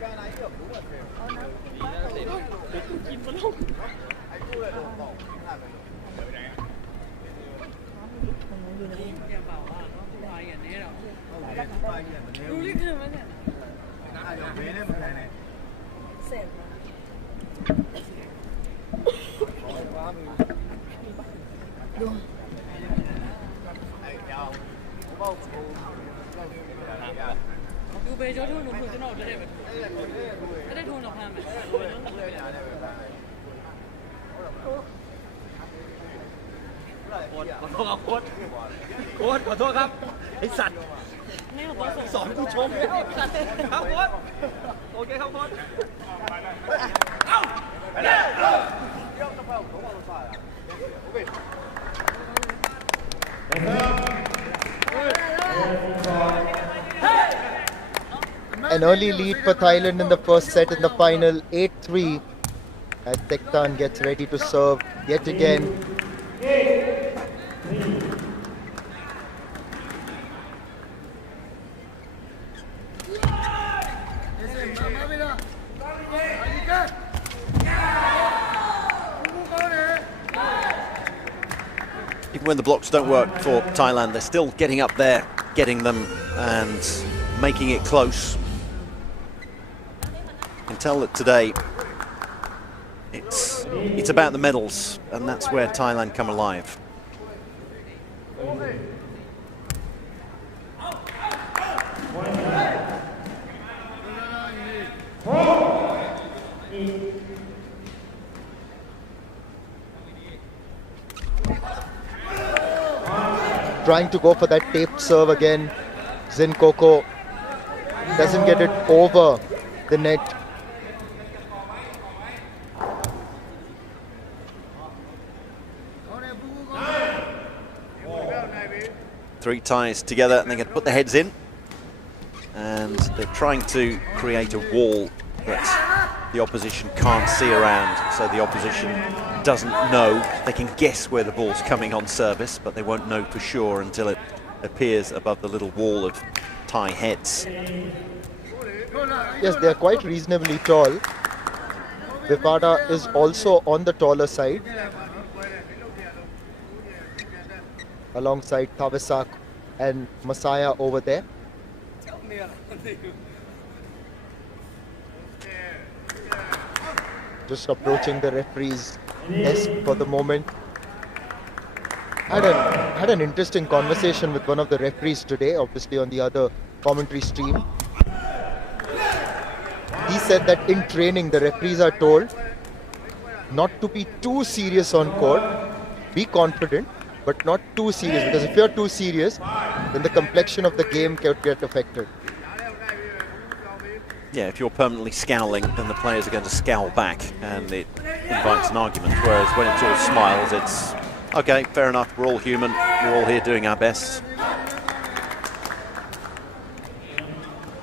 An early lead for Thailand in the first set in the final, 8-3. As Tektan gets ready to serve yet again. Even when the blocks don't work for Thailand, they're still getting up there, getting them and making it close. You can tell that today it's about the medals, and that's where Thailand come alive. Trying to go for that taped serve again. Zinkoko doesn't get it over the net. Three Thais together, and they're going to put their heads in, and they're trying to create a wall that the opposition can't see around, so the opposition doesn't know. They can guess where the ball's coming on service, but they won't know for sure until it appears above the little wall of Thai heads. Yes, they're quite reasonably tall. Vipada is also on the taller side, alongside Tavesak and Masaya over there. Just approaching the referee's desk for the moment. Had an interesting conversation with one of the referees today, obviously on the other commentary stream. He said that in training the referees are told not to be too serious on court, be confident, but not too serious, because if you're too serious, then the complexion of the game could get affected. Yeah, if you're permanently scowling, then the players are going to scowl back, and it invites an argument, whereas when it's all smiles, it's, okay, fair enough, we're all human, we're all here doing our best.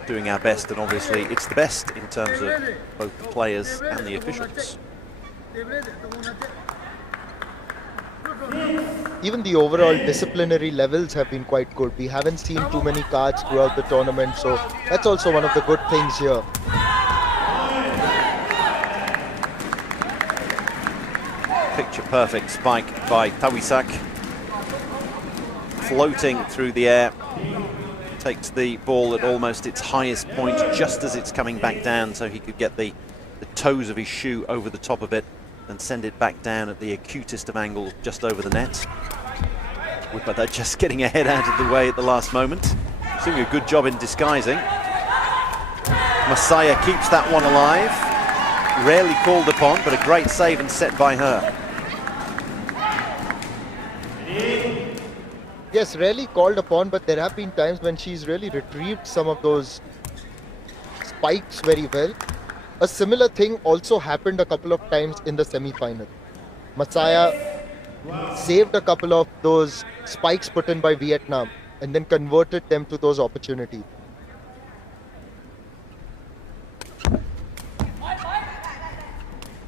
Doing our best, and obviously it's the best in terms of both the players and the officials. Even the overall disciplinary levels have been quite good. We haven't seen too many cards throughout the tournament, so that's also one of the good things here. Picture perfect spike by Tawisak. Floating through the air. Takes the ball at almost its highest point just as it's coming back down, so he could get the toes of his shoe over the top of it and send it back down at the acutest of angles just over the net. But they're just getting a head out of the way at the last moment. Doing a good job in disguising. Masaya keeps that one alive. Rarely called upon, but a great save and set by her. Yes, rarely called upon, but there have been times when she's really retrieved some of those spikes very well. A similar thing also happened a couple of times in the semi-final. Masaya saved a couple of those spikes put in by Vietnam and then converted them to those opportunities.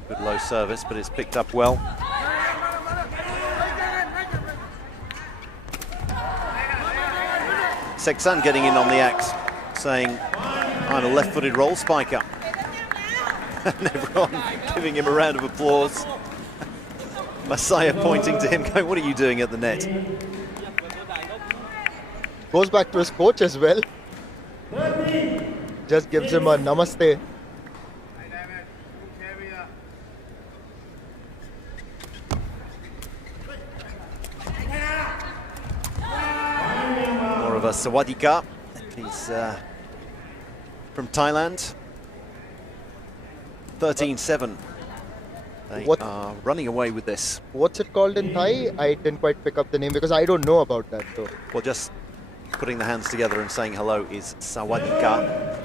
Good low service, but it's picked up well. Seksan getting in on the axe, saying, I'm a left-footed roll spiker. And everyone giving him a round of applause. Masaya pointing to him, going, what are you doing at the net? Goes back to his coach as well. Just gives him a namaste. More of a Sawadika. He's from Thailand. 13-7. They are running away with this. What's it called in Thai? I didn't quite pick up the name because I don't know about that though. Well, just putting the hands together and saying hello is Sawadika.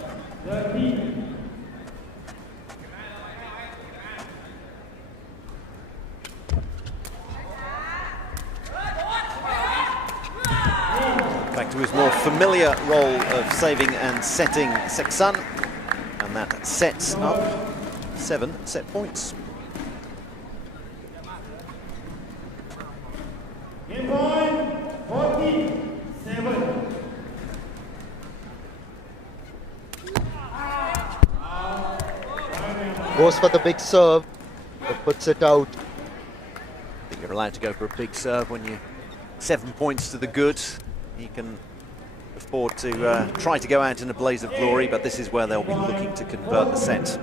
back to his more familiar role of saving and setting Seksan, and that sets up 7 set points. Game point 47. Goes for the big serve, but puts it out. I think you're allowed to go for a big serve when you're 7 points to the good. You can afford to try to go out in a blaze of glory, but this is where they'll be looking to convert the set.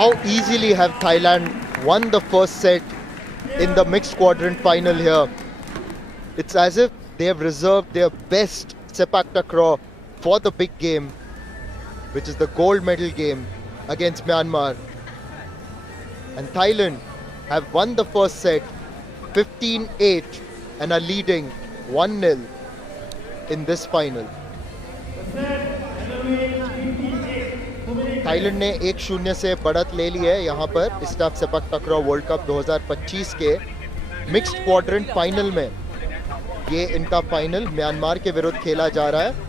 How easily have Thailand won the first set in the mixed quadrant final here? It's as if they have reserved their best Sepaktakraw for the big game, which is the gold medal game against Myanmar. And Thailand have won the first set 15-8 and are leading 1-0 in this final. Thailand ने 1-0 से बढ़त ले ली है यहाँ पर ISTAF सेपकटाक्राव world cup 2025 के mixed quadrant final में। ये इनका फाइनल म्यांमार के विरुद्ध खेला जा रहा है।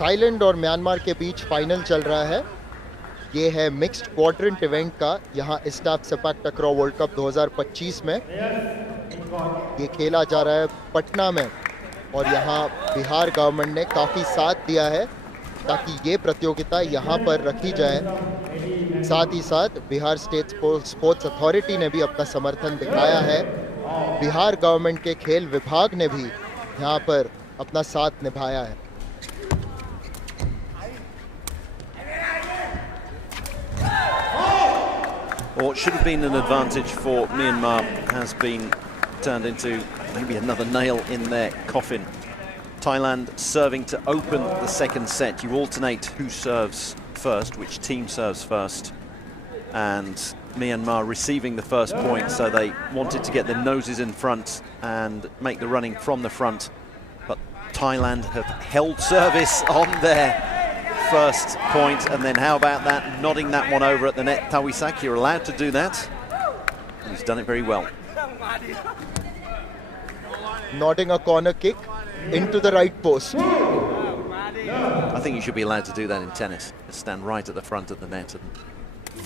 थाईलैंड और म्यांमार के बीच फाइनल चल रहा है। ये है मिक्स्ड क्वाड्रेंट इवेंट का यहाँ ISTAF सेपकटाक्राव वर्ल्ड कप 2025 में। ये खेला जा रहा है पटना में और यहाँ बिहार गवर्नमेंट ने काफ़ी साथ दिया है ताकि ये प्रतियोगिता यहाँ पर रखी जाए। साथ ही साथ बिहार स्टेट स्पोर्ट्स अथॉरिटी ने भी अपना समर्थन दिखाया है। बिहार गवर्नमेंट के खेल विभाग ने भी यहाँ पर अपना साथ निभाया है। What should have been an advantage for Myanmar has been turned into maybe another nail in their coffin. Thailand serving to open the second set. You alternate who serves first, which team serves first, and Myanmar receiving the first point, so they wanted to get their noses in front and make the running from the front. But Thailand have held service on their first point, and then how about that, nodding that one over at the net. Tawisak, you're allowed to do that. And he's done it very well. Nodding a corner kick into the right post. I think you should be allowed to do that in tennis. Just stand right at the front of the net and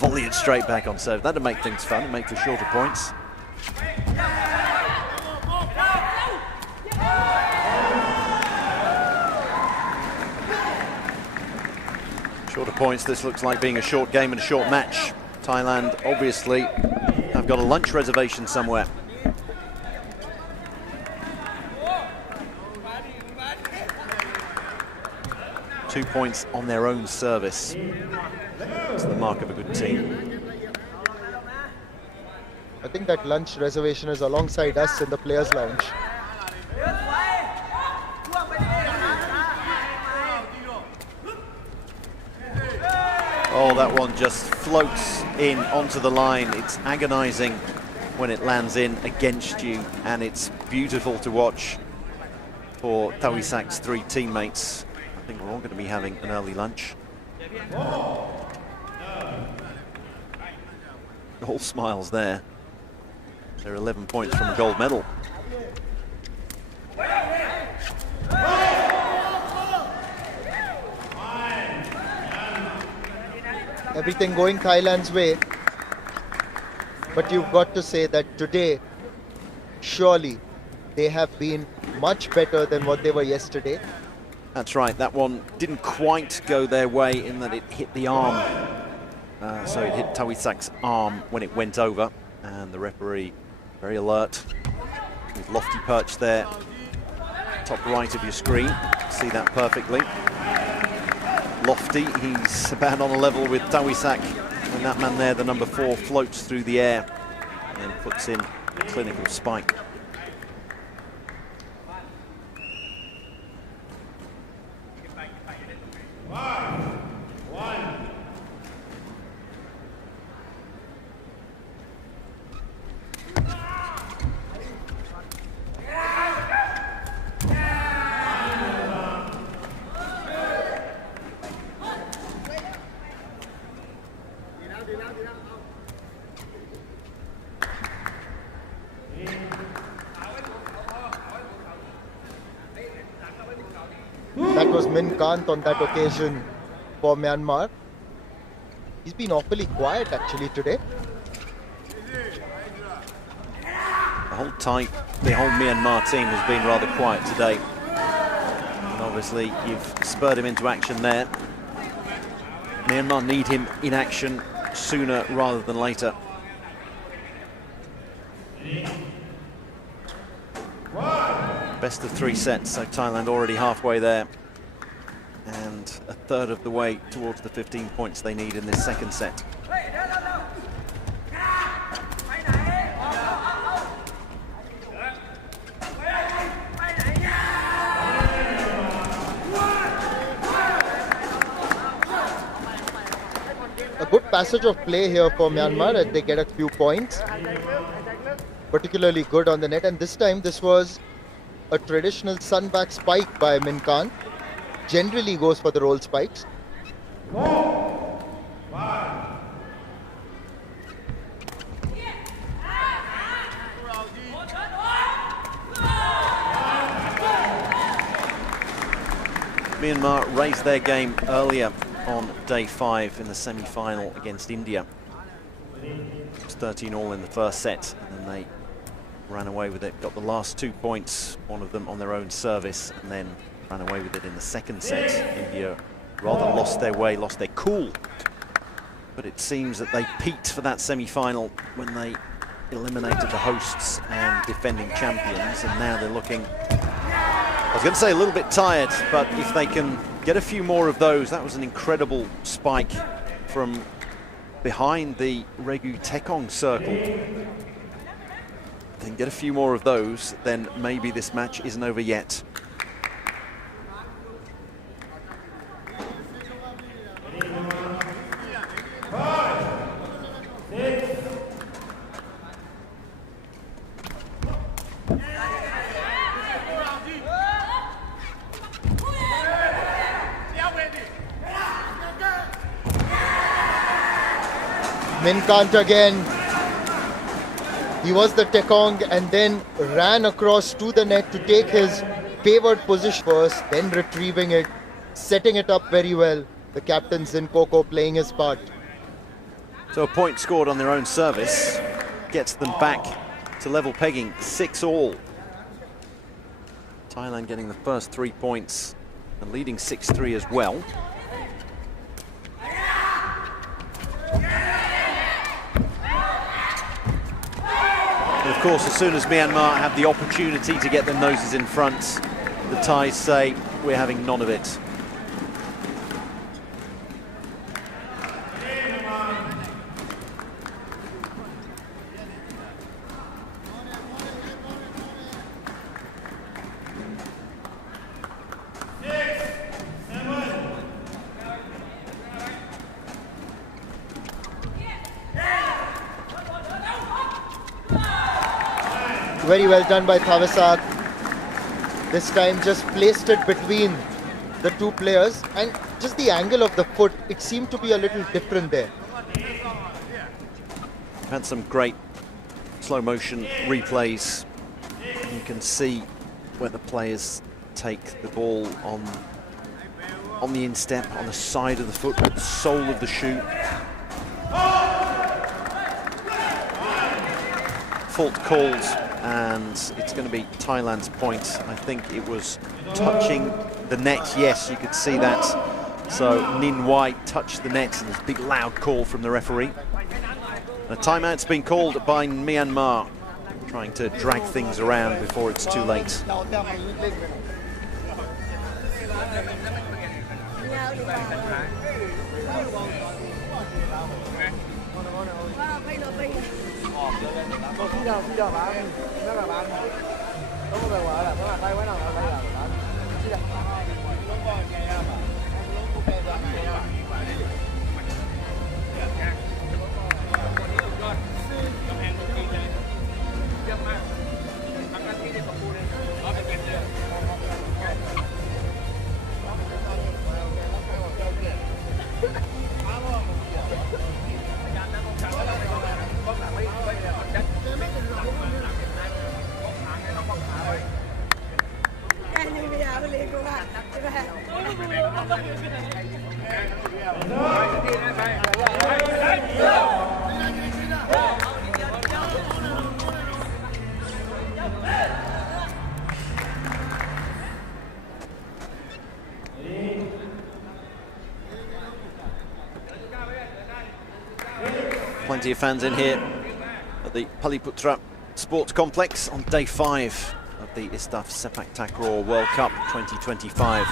volley it straight back on serve. That'd make things fun, make for shorter points. Shorter points, this looks like being a short game and a short match. Thailand obviously have got a lunch reservation somewhere. Two points on their own service. It's the mark of a good team. I think that lunch reservation is alongside us in the players' lounge. Oh, that one just floats in onto the line. It's agonizing when it lands in against you, and it's beautiful to watch for Tawisak's three teammates. I think we're all going to be having an early lunch. All smiles there. They're 11 points from a gold medal. Everything going Thailand's way. But you've got to say that today, surely, they have been much better than what they were yesterday. That's right, that one didn't quite go their way in that it hit the arm. So it hit Tawisak's arm when it went over, and the referee very alert with Lofty perched there, top right of your screen. See that perfectly. Lofty, he's about on a level with Tawisak when that man there, the number 4, floats through the air and puts in a clinical spike. That was Min Kant on that occasion for Myanmar. He's been awfully quiet actually today. The whole Myanmar team has been rather quiet today. And obviously you've spurred him into action there. Myanmar need him in action sooner rather than later. Best of 3 sets, so Thailand already halfway there. And a third of the way towards the 15 points they need in this second set. A good passage of play here for Myanmar as they get a few points. Particularly good on the net, and this time this was a traditional sunback spike by Min Kant. Generally goes for the roll spikes. Myanmar raised their game earlier on day 5 in the semi-final against India. It was 13-all in the first set, and then they ran away with it, got the last 2 points, one of them on their own service, and then ran away with it in the second set. India rather lost their way, lost their cool. But it seems that they peaked for that semi-final when they eliminated the hosts and defending champions, and now they're looking, I was going to say a little bit tired, but if they can get a few more of those. That was an incredible spike from behind the Regu Tekong circle. Then get a few more of those, then maybe this match isn't over yet. Min Kant again. He was the Tekong and then ran across to the net to take his favored position first, then retrieving it, setting it up very well. The captain Zinkoko playing his part. So a point scored on their own service gets them back to level pegging, 6-all. Thailand getting the first 3 points and leading 6-3 as well. And of course, as soon as Myanmar have the opportunity to get their noses in front, the Thais say, we're having none of it. Very well done by Thavisak. This time just placed it between the two players, and just the angle of the foot, it seemed to be a little different there. Had some great slow motion replays. You can see where the players take the ball on the instep, on the side of the foot, the sole of the shoe. Fault called, and it's going to be Thailand's point. I think it was touching the net. Yes, you could see that. So Nin White touched the net, and there's a big loud call from the referee. A timeout's been called by Myanmar, trying to drag things around before it's too late. Plenty of fans in here at the Patliputra Sports Complex on day 5 of the ISTAF Sepaktakraw World Cup 2025.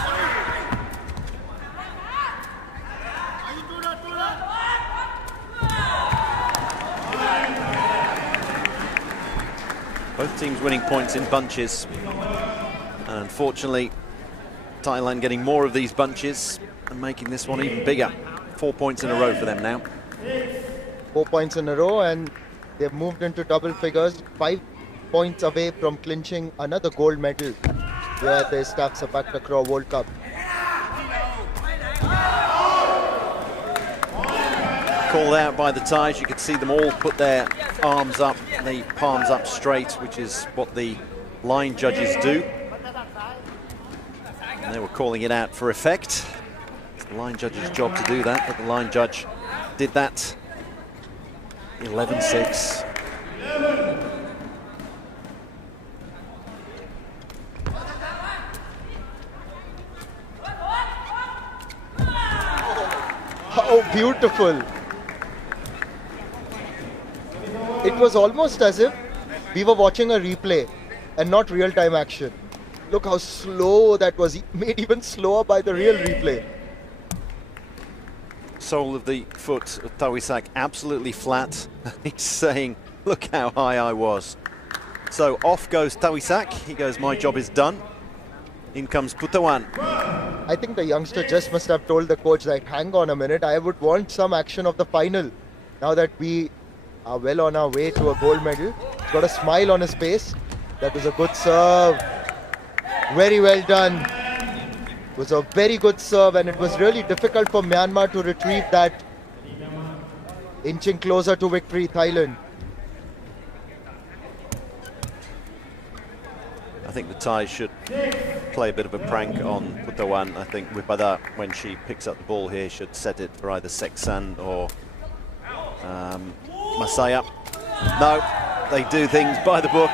Both teams winning points in bunches, and unfortunately Thailand getting more of these bunches and making this one even bigger. 4 points in a row for them now. 4 points in a row, and they've moved into double figures, 5 points away from clinching another gold medal here at the ISTAF Sepaktakraw World Cup. Called out by the Thais. You could see them all put their arms up, the palms up straight, which is what the line judges do. And they were calling it out for effect. It's the line judge's job to do that, but the line judge did that. 11-6. How beautiful! It was almost as if we were watching a replay and not real-time action. Look how slow that was, made even slower by the real replay. Sole of the foot of Tawisak absolutely flat. He's saying, look how high I was. So off goes Tawisak. He goes, my job is done. In comes Putawan. I think the youngster just must have told the coach that, hang on a minute, I would want some action of the final. Now that we are well on our way to a gold medal. He's got a smile on his face. That was a good serve. Very well done. It was a very good serve, and it was really difficult for Myanmar to retrieve that. Inching closer to victory, Thailand. I think the Thais should play a bit of a prank on Putawan. I think Wipada, when she picks up the ball here, should set it for either Seksan or Masaya. No, they do things by the book.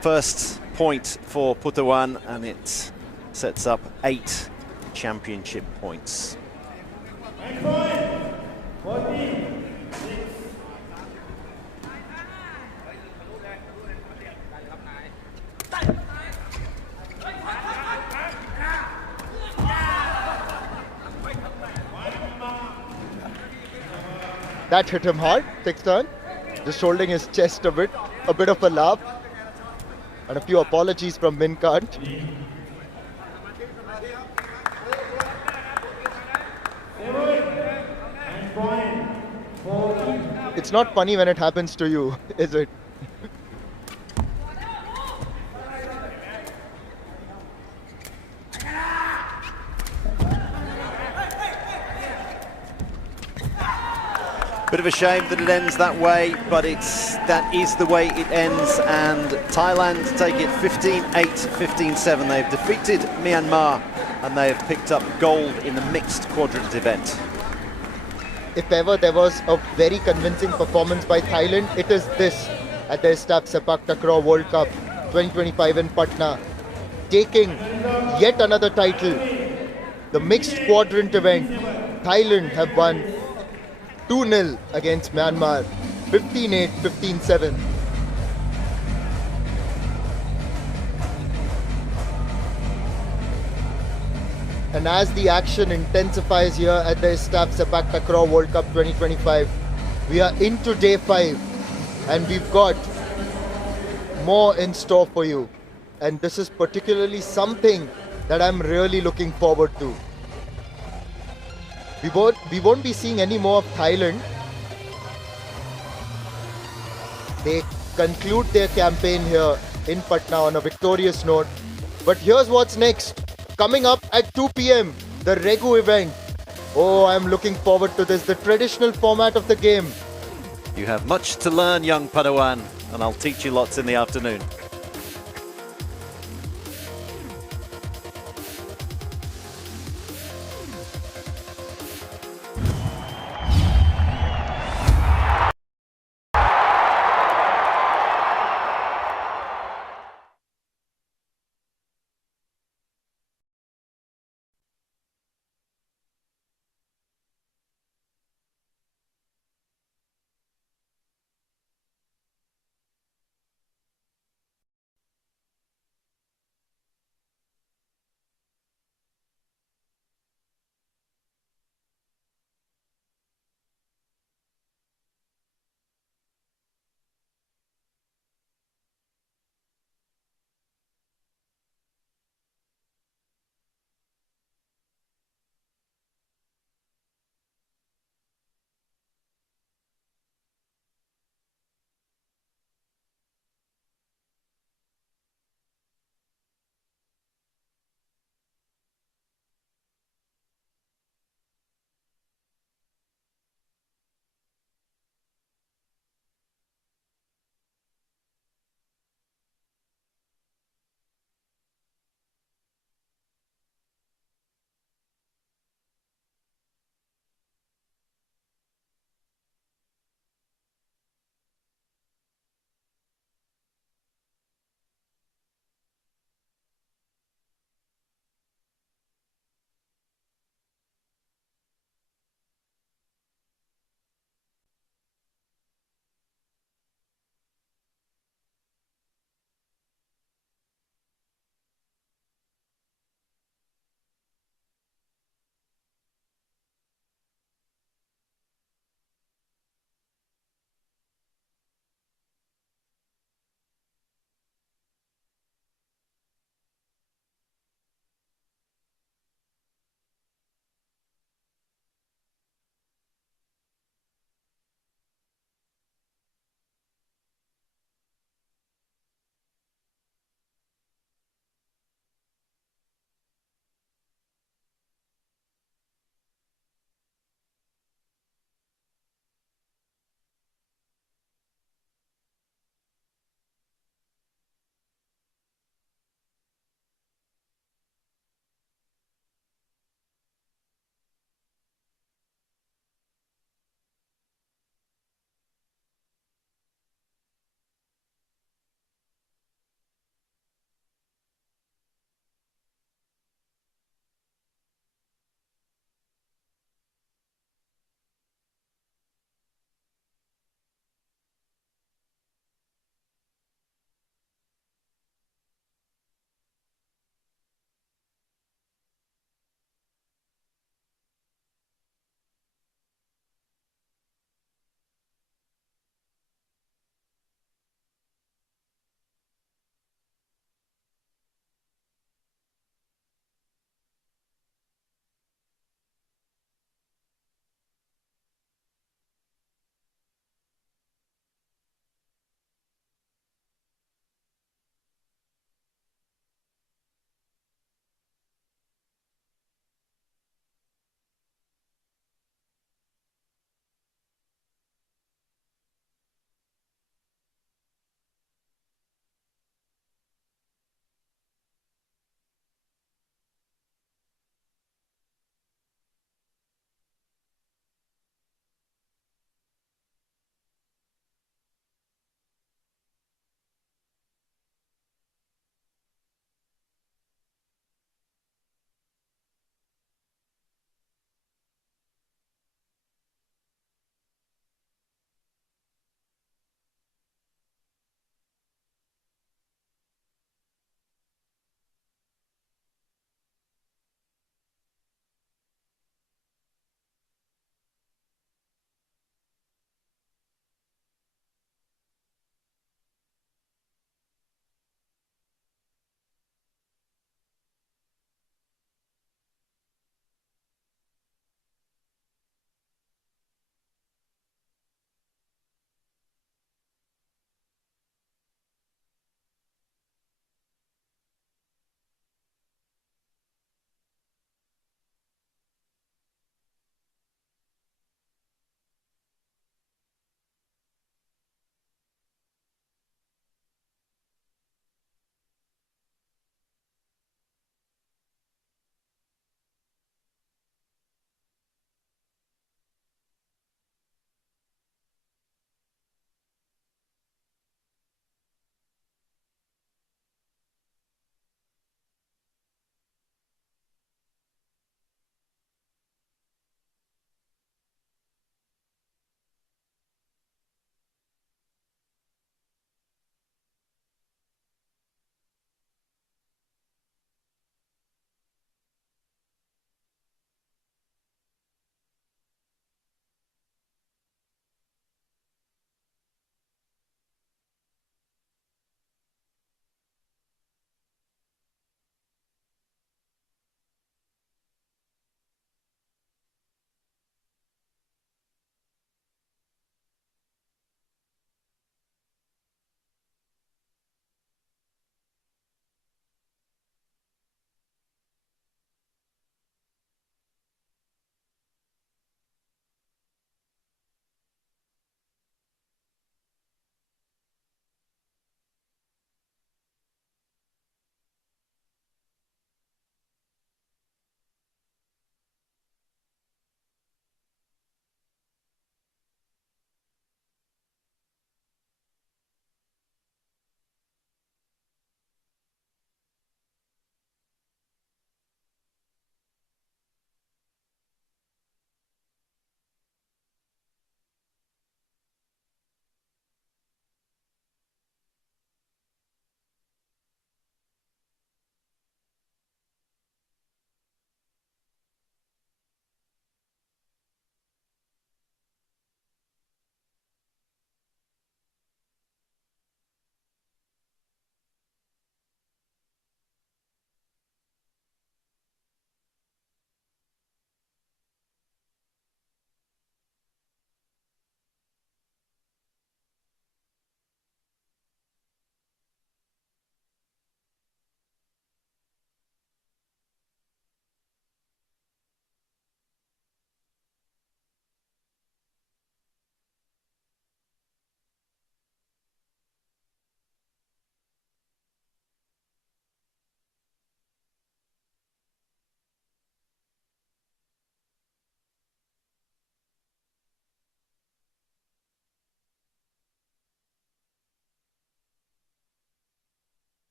First point for Putawan, and it sets up 8 championship points. That hit him hard, Seksan. Just holding his chest a bit of a laugh. And a few apologies from Minkant. It's not funny when it happens to you, is it? Bit of a shame that it ends that way, but that is the way it ends, and Thailand take it 15-8, 15-7. They've defeated Myanmar, and they have picked up gold in the mixed quadrant event. If ever there was a very convincing performance by Thailand, it is this at the ISTAF Sepaktakraw World Cup 2025 in Patna, taking yet another title. The mixed quadrant event, Thailand have won 2-0 against Myanmar, 15-8, 15-7. And as the action intensifies here at the ISTAF Sepaktakraw World Cup 2025, we are into day 5 and we've got more in store for you. And this is particularly something that I'm really looking forward to. We won't be seeing any more of Thailand. They conclude their campaign here in Patna on a victorious note. But here's what's next. Coming up at 2 p.m, the Regu event. Oh, I'm looking forward to this, the traditional format of the game. You have much to learn, young Padawan, and I'll teach you lots in the afternoon.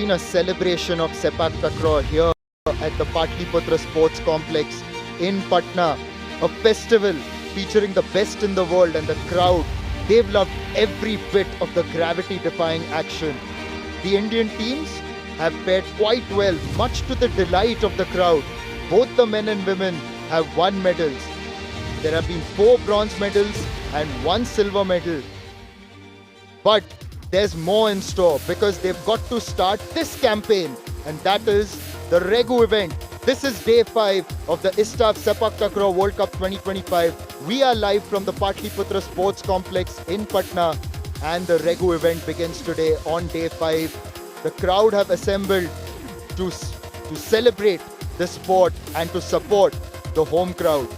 been a celebration of Sepaktakraw here at the Patliputra Sports Complex in Patna. A festival featuring the best in the world, and the crowd, they've loved every bit of the gravity-defying action. The Indian teams have fared quite well, much to the delight of the crowd. Both the men and women have won medals. There have been 4 bronze medals and 1 silver medal. But there's more in store, because they've got to start this campaign, and that is the Regu event. This is day 5 of the ISTAF Sepaktakraw World Cup 2025. We are live from the Patliputra Sports Complex in Patna, and the Regu event begins today on day 5. The crowd have assembled to celebrate the sport and to support the home crowd.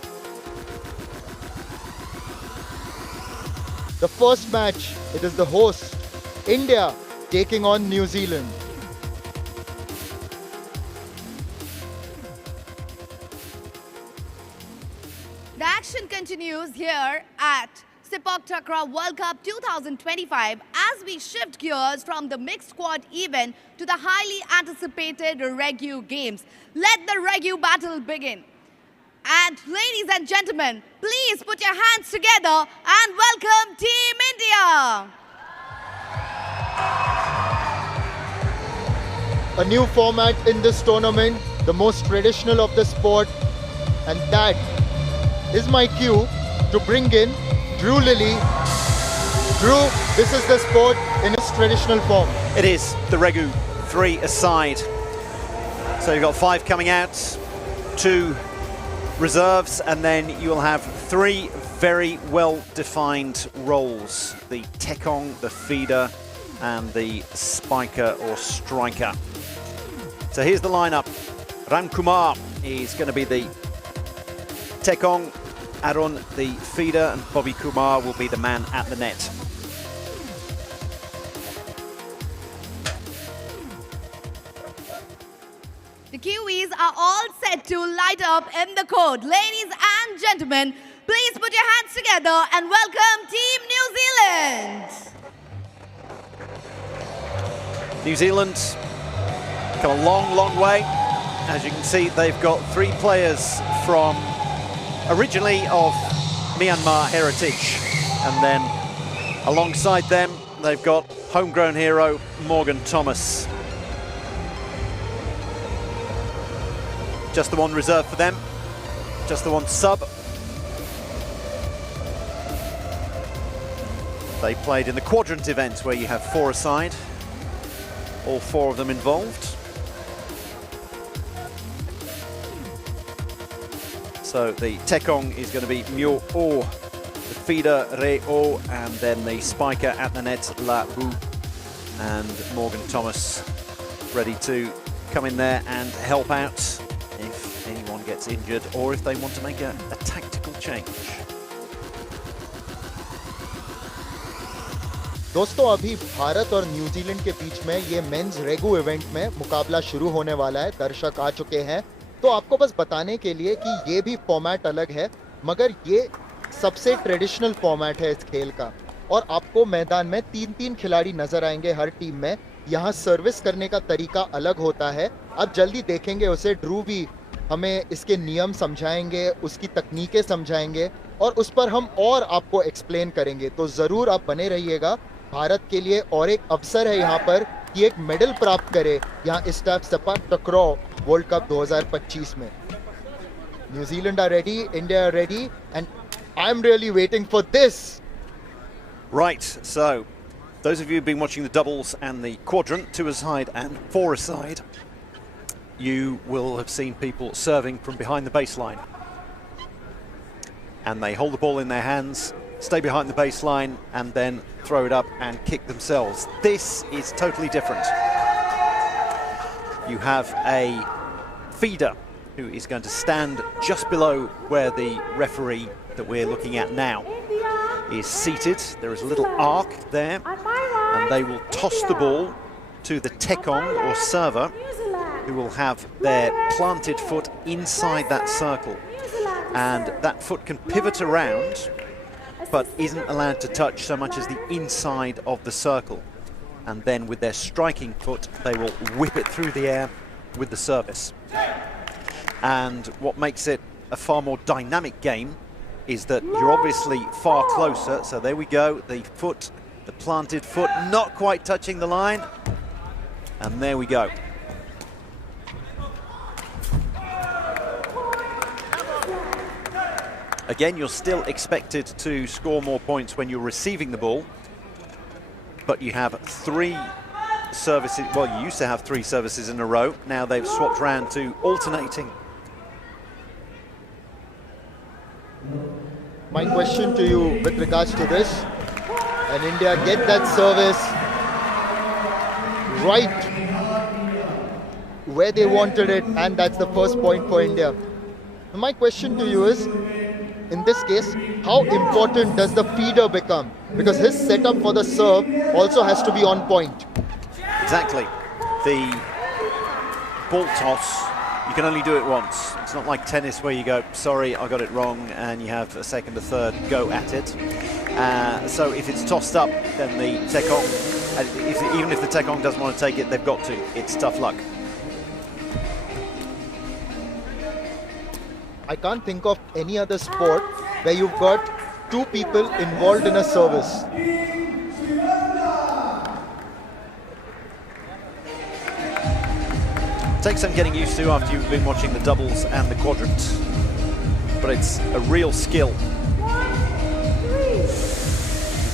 The first match, it is the host, India, taking on New Zealand. The action continues here at Sepaktakraw World Cup 2025 as we shift gears from the mixed squad event to the highly anticipated Regu games. Let the Regu battle begin. And ladies and gentlemen, please put your hands together and welcome Team India. A new format in this tournament, the most traditional of the sport, and that is my cue to bring in Drew Lilly. Drew, this is the sport in its traditional form. It is the Regu 3-a-side. So you've got 5 coming out, 2 reserves, and then you'll have 3 very well-defined roles: the tekong, the feeder, and the spiker or striker. So here's the lineup. Ram Kumar is going to be the tekong, Arun the feeder, and Bobby Kumar will be the man at the net. The Kiwis are all set to light up in the court. Ladies and gentlemen, please put your hands together and welcome Team New Zealand. New Zealand come a long, long way. As you can see, they've got 3 players from originally of Myanmar heritage, and then alongside them they've got homegrown hero Morgan Thomas. Just the one reserve for them, just the one sub. They played in the quadrant event where you have 4 aside, all 4 of them involved. So the tekong is going to be Myo O, the feeder Re O, and then the spiker at the net La Bu, and Morgan Thomas ready to come in there and help out if anyone gets injured or if they want to make a tactical change. दोस्तों, अभी भारत और New Zealand के बीच में ये mains रेगू event में मुकाबला शुरू होने वाला है। दर्शक आ चुके हैं। तो आपको बस बताने के लिए कि ये भी फॉर्मेट अलग है, मगर ये सबसे ट्रेडिशनल फॉर्मेट है इस खेल का। और आपको मैदान में 3-3 खिलाड़ी नजर आएंगे हर टीम में। यहाँ सर्विस करने का तरीका अलग होता है। अब जल्दी देखेंगे उसे। ड्रू भी हमें इसके नियम समझाएंगे, उसकी तकनीकें समझाएंगे, और उस पर हम और आपको एक्सप्लेन करेंगे। तो ज़रूर आप बने रहिएगा। भारत के लिए और एक अवसर है यहाँ पर कि एक मेडल प्राप्त करे यहाँ ISTAF सेपाक्टक्रॉ वर्ल्ड कप 2025 में। New Zealand are ready, India are ready, and I'm really waiting for this. Right, so those of you who've been watching the doubles and the quadrant, 2-a-side and 4-a-side, you will have seen people serving from behind the baseline. And they hold the ball in their hands, stay behind the baseline, and then throw it up and kick themselves. This is totally different. You have a feeder who is going to stand just below where the referee that we're looking at now is seated. There is a little arc there, and they will toss the ball to the tekong or server, who will have their planted foot inside that circle. And that foot can pivot around, but isn't allowed to touch so much as the inside of the circle. and then with their striking foot, they will whip it through the air with the service. And what makes it a far more dynamic game is that you're obviously far closer. So there we go, the foot, the planted foot, not quite touching the line. And there we go. Again, you're still expected to score more points when you're receiving the ball, but you have 3 services. Well, you used to have 3 services in a row. Now they've swapped around to alternating. My question to you with regards to this, and India get that service right where they wanted it, and that's the first point for India. My question to you is, in this case, how important does the feeder become? Because his setup for the serve also has to be on point. Exactly. The ball toss, you can only do it once. It's not like tennis where you go, sorry, I got it wrong, and you have a second or third go at it. So if it's tossed up, then the Tekong, even if the Tekong doesn't want to take it, they've got to. It's tough luck. I can't think of any other sport where you've got 2 people involved in a service. Takes some getting used to after you've been watching the doubles and the quadrant, but it's a real skill. In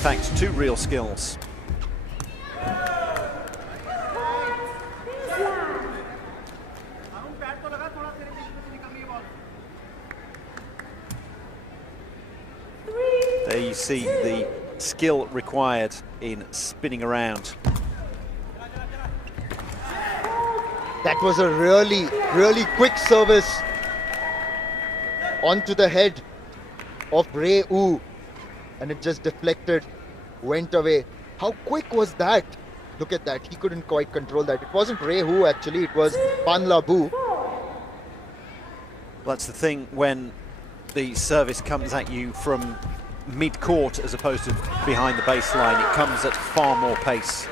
fact, 2 real skills. There you see the skill required in spinning around. That was a really quick service onto the head of Regu, and it just deflected, went away. How quick was that? Look at that, he couldn't quite control that. It wasn't Regu actually, it was Patliputra. That's the thing when the service comes at you from mid-court as opposed to behind the baseline. It comes at far more pace.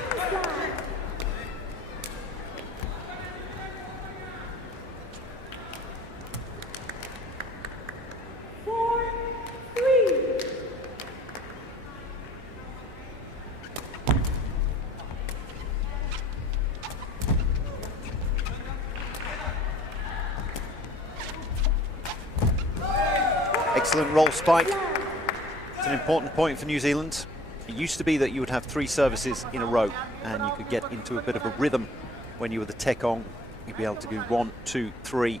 Excellent roll spike. It's an important point for New Zealand. It used to be that you would have 3 services in a row and you could get into a bit of a rhythm when you were the Tekong. You'd be able to do 1, 2, 3.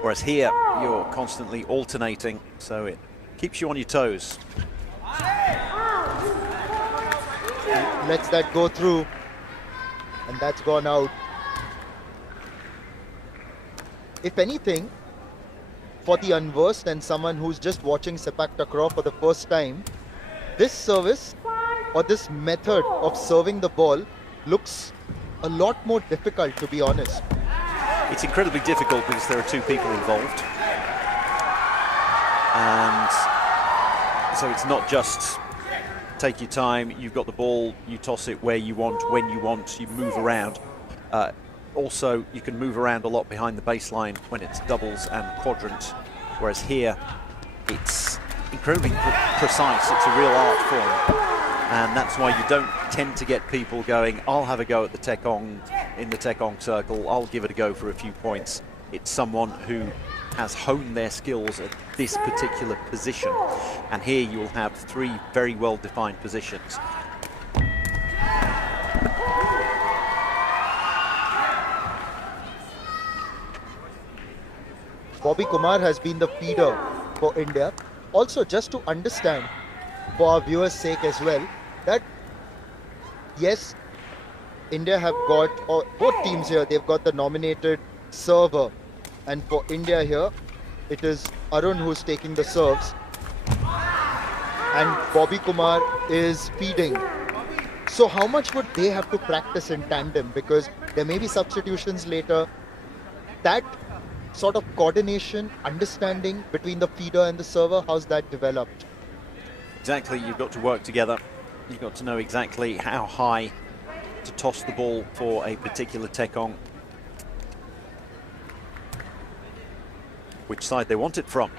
Whereas here, you're constantly alternating, so it keeps you on your toes. Lets that go through, and that's gone out. If anything, for the unversed and someone who's just watching Sepaktakraw for the first time, this service or this method of serving the ball looks a lot more difficult, to be honest. It's incredibly difficult because there are 2 people involved. And so it's not just take your time, you've got the ball, you toss it where you want, when you want, you move around. Also, you can move around a lot behind the baseline when it's doubles and quadrant, whereas here it's incredibly precise. It's a real art form, and that's why you don't tend to get people going, I'll have a go at the Tekong in the Tekong circle, I'll give it a go for a few points. It's someone who has honed their skills at this particular position, and here you'll have 3 very well-defined positions. Bobby Kumar has been the feeder for India. Also, just to understand, for our viewers' sake as well, that yes, India have got, or both teams here, they've got the nominated server. And for India here, it is Arun who's taking the serves. And Bobby Kumar is feeding. So how much would they have to practice in tandem? Because there may be substitutions later. That sort of coordination, understanding between the feeder and the server, how's that developed? Exactly, you've got to work together. You've got to know exactly how high to toss the ball for a particular tekong, which side they want it from.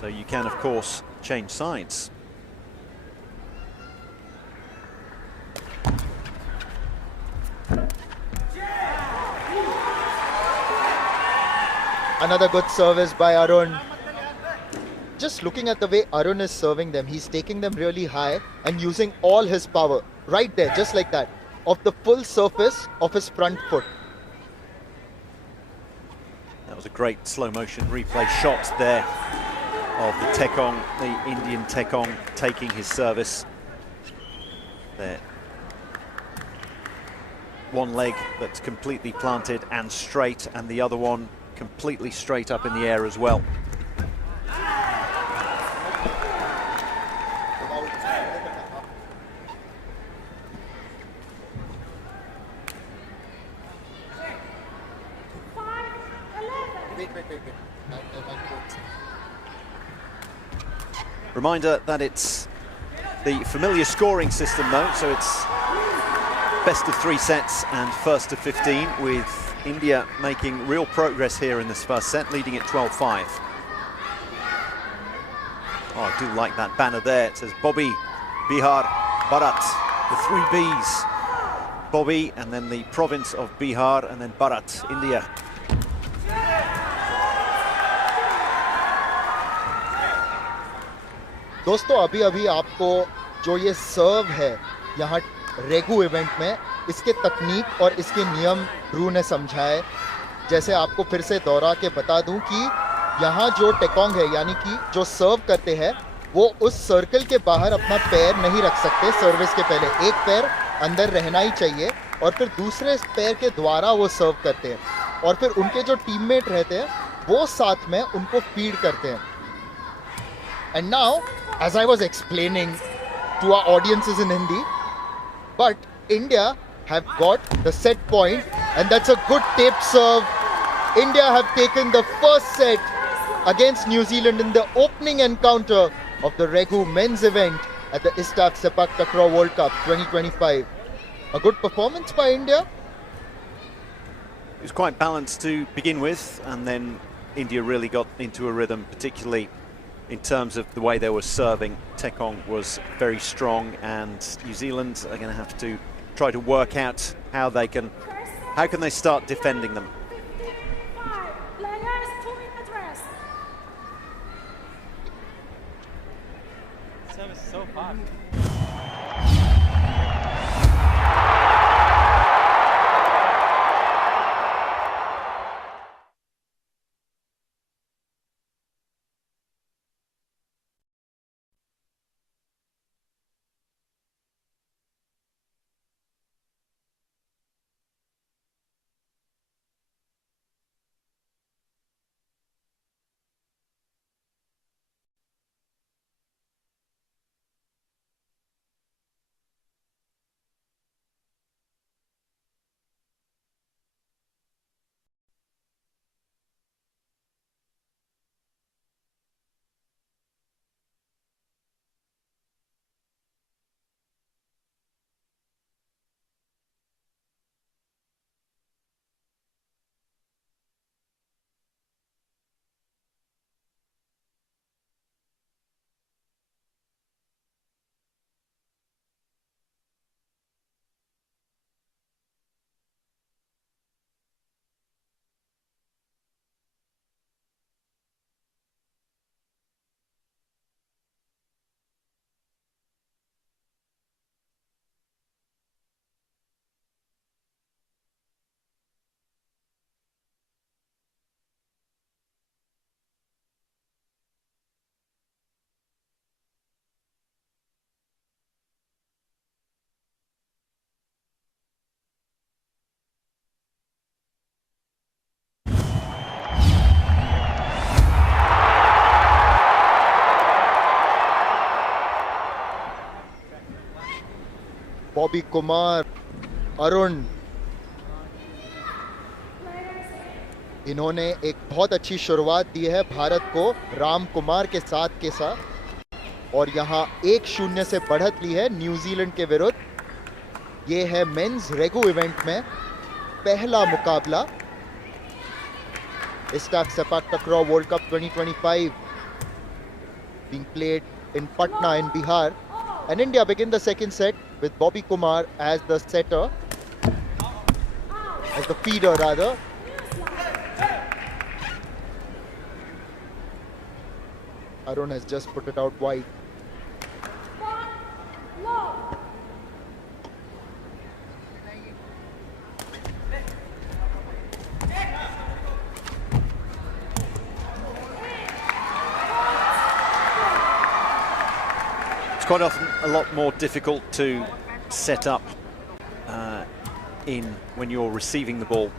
So you can, of course, change sides. Another good service by Arun. Just looking at the way Arun is serving them, he's taking them really high and using all his power right there, just like that, of the full surface of his front foot. That was a great slow motion replay shot there of the tekong, the Indian tekong taking his service there. One leg that's completely planted and straight, and the other one completely straight up in the air as well. Reminder that it's the familiar scoring system though, so it's best of 3 sets and first to 15, with India making real progress here in this first set, leading at 12-5. Oh, I do like that banner there. It says Bobby, Bihar, Bharat, the 3 Bs. Bobby, and then the province of Bihar, and then Bharat, India. दोस्तों अभी अभी आपको जो ये सर्व है यहाँ रेगू event में, इसके तकनीक और इसके नियम रू ने समझाए। जैसे आपको फिर से दोहरा के बता दूं कि यहाँ जो टेकोंग है, यानी कि जो सर्व करते हैं, वो उस सर्कल के बाहर अपना पैर नहीं रख सकते। सर्विस के पहले एक पैर अंदर रहना ही चाहिए और फिर दूसरे पैर के द्वारा वो सर्व करते हैं और फिर उनके जो टीममेट रहते हैं वो साथ में उनको फीड करते हैं। And now, as I was explaining to our audiences in Hindi, but India have got the set point, and that's a good tape serve. India have taken the first set against New Zealand in the opening encounter of the Regu men's event at the ISTAF Sepaktakraw World Cup 2025. A good performance by India. It was quite balanced to begin with, and then India really got into a rhythm, particularly in terms of the way they were serving. Tekong was very strong, and New Zealand are going to have to try to work out how can they start defending them. Service is so fast. Bobby Kumar, Arun, इन्होंने एक बहुत अच्छी शुरुआत दी है भारत को राम कुमार के साथ और यहाँ 1-0 से बढ़त ली है न्यूजीलैंड के विरुद्ध। ये है मेंस रेगू इवेंट में पहला मुकाबला ISTAF Sepaktakraw World Cup 2025 being played in Patna in Bihar, and India begin the second set with Bobby Kumar as the setter, as the feeder rather. Arun has just put it out wide. It's quite often a lot more difficult to set up in when you're receiving the ball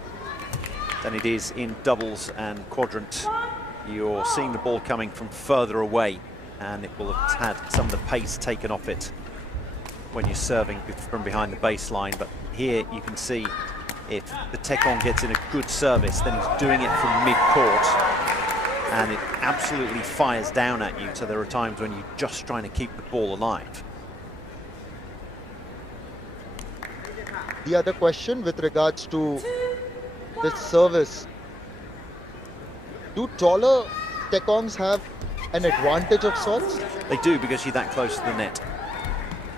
than it is in doubles and quadrant. You're seeing the ball coming from further away, and it will have had some of the pace taken off it when you're serving from behind the baseline. But here you can see if the Taekong gets in a good service, then he's doing it from mid-court, and it absolutely fires down at you. So there are times when you're just trying to keep the ball alive. The other question with regards to this service, do taller Taekongs have an advantage of sorts? They do, because you're that close to the net.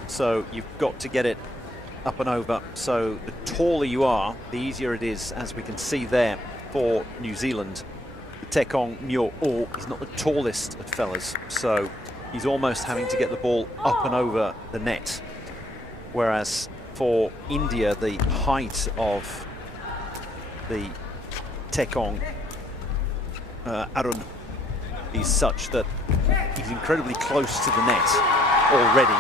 So you've got to get it up and over. So the taller you are, the easier it is, as we can see there for New Zealand. The Taekong Myo O is not the tallest of fellas, so he's almost having to get the ball up and over the net. Whereas for India, the height of the Taekong Arun is such that he's incredibly close to the net already.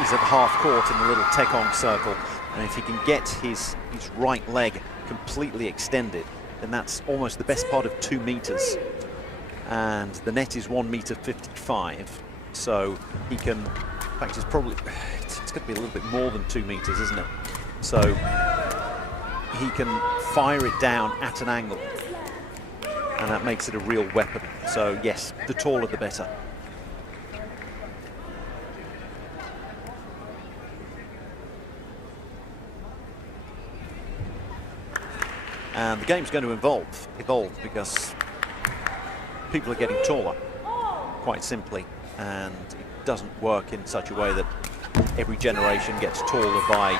He's at half court in the little Taekong circle, and if he can get his right leg completely extended, then that's almost the best part of 2 meters, and the net is 1.55 meters, so he can, in fact, it's going to be a little bit more than 2 meters, isn't it? So he can fire it down at an angle, and that makes it a real weapon. So yes, the taller the better. And the game's going to evolve because people are getting taller, quite simply, and it doesn't work in such a way that every generation gets taller by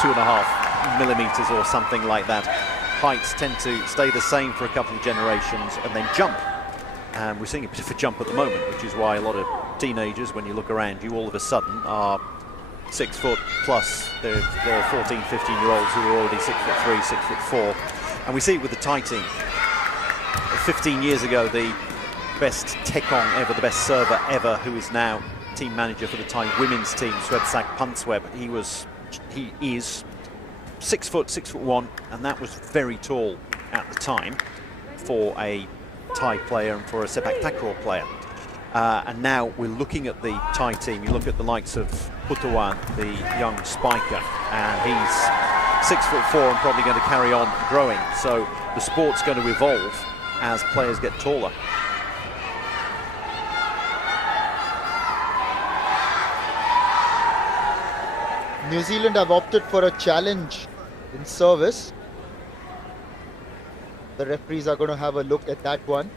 2.5 millimeters or something like that. Heights tend to stay the same for a couple of generations and then jump. And we're seeing a bit of a jump at the moment, which is why a lot of teenagers, when you look around you, all of a sudden are 6 foot plus. There are 14, 15-year-olds who are already 6'3", 6'4", and we see it with the Thai team. 15 years ago, the best Taekong ever, the best server ever, who is now team manager for the Thai women's team, Swebsak Pansweb, he is 6 foot, 6'1", and that was very tall at the time for a Thai player and for a Sepaktakraw player. And now we're looking at the Thai team. You look at the likes of Putawan, the young spiker, and he's 6'4" and probably going to carry on growing. So the sport's going to evolve as players get taller. New Zealand have opted for a challenge in service. The referees are going to have a look at that one.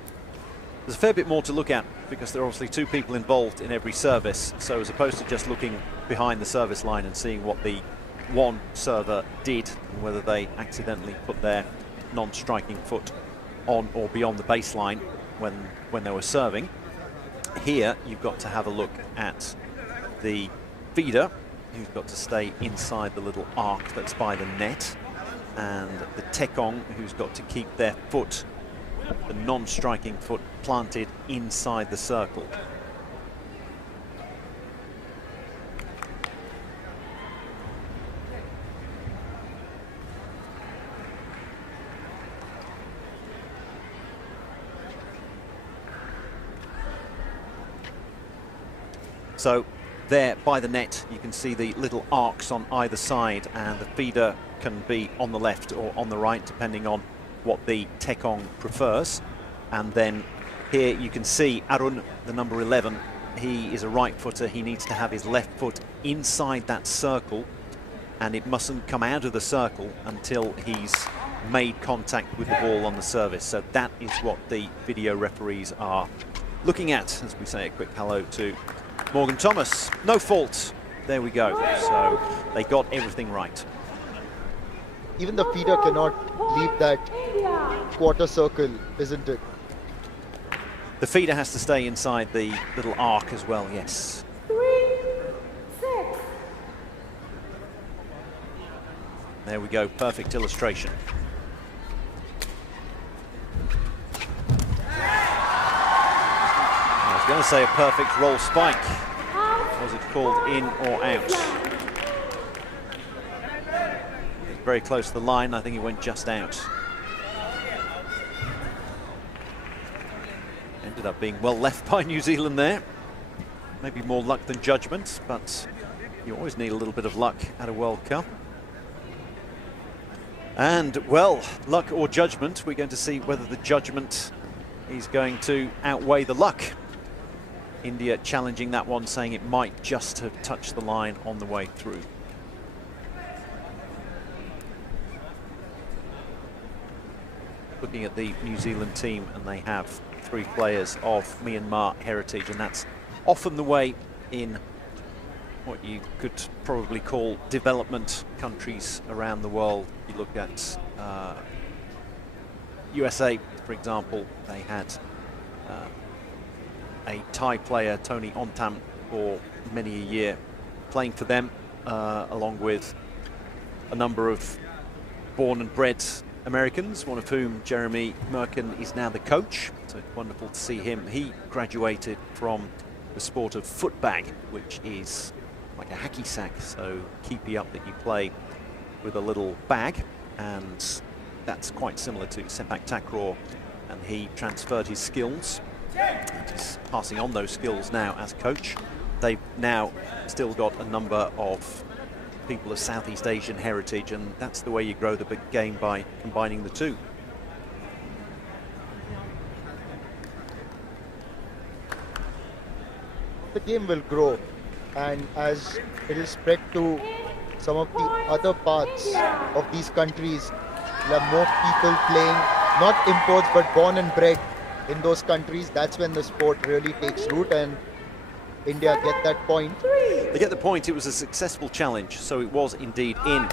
There's a fair bit more to look at because there are obviously 2 people involved in every service. So as opposed to just looking behind the service line and seeing what the one server did and whether they accidentally put their non-striking foot on or beyond the baseline when they were serving, here you've got to have a look at the feeder, who's got to stay inside the little arc that's by the net, and the Taekong, who's got to keep their foot, the non-striking foot, planted inside the circle. So there by the net you can see the little arcs on either side, and the feeder can be on the left or on the right depending on what the Taekong prefers. And then here you can see Arun, the number 11, he is a right footer. He needs to have his left foot inside that circle and it mustn't come out of the circle until he's made contact with the ball on the service. So that is what the video referees are looking at as we say a quick hello to Morgan Thomas. No fault. There we go. So they got everything right. Even the feeder cannot leave that quarter circle, isn't it? The feeder has to stay inside the little arc as well, yes. 3-6. There we go, perfect illustration. I was going to say a perfect roll spike. Was it called in or out? He's very close to the line. I think he went just out. Ended up being well left by New Zealand there. Maybe more luck than judgment, but you always need a little bit of luck at a World Cup. And, well, luck or judgment, we're going to see whether the judgment is going to outweigh the luck. India challenging that one, saying it might just have touched the line on the way through. Looking at the New Zealand team, and they have 3 players of Myanmar heritage, and that's often the way in what you could probably call development countries around the world. You look at USA, for example, they had a Thai player, Tony Ontam, for many a year playing for them, along with a number of born and bred Americans, one of whom, Jeremy Merkin, is now the coach. So it's wonderful to see him. He graduated from the sport of footbag, which is like a hacky sack, so keepy up that you play with a little bag, and that's quite similar to Sepaktakraw, and he transferred his skills and is passing on those skills now as coach. They've now still got a number of people of Southeast Asian heritage, and that's the way you grow the big game, by combining the two. The game will grow, and as it will spread to some of the other parts of these countries, there are more people playing, not imports but born and bred in those countries. That's when the sport really takes root, and India get that point. They get the point. It was a successful challenge, so it was indeed in.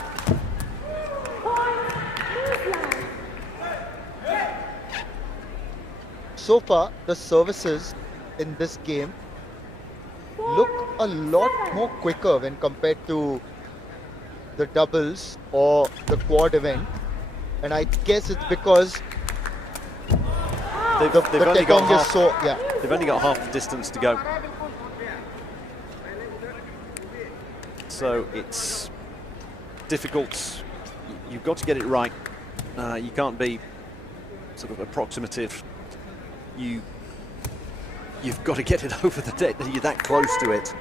So far, the services in this game look a lot more quicker when compared to the doubles or the quad event, and I guess it's because They've only got half, they've only got half the distance to go. So it's difficult. You've got to get it right. You can't be sort of approximative. You've got to get it over the net. You're that close to it.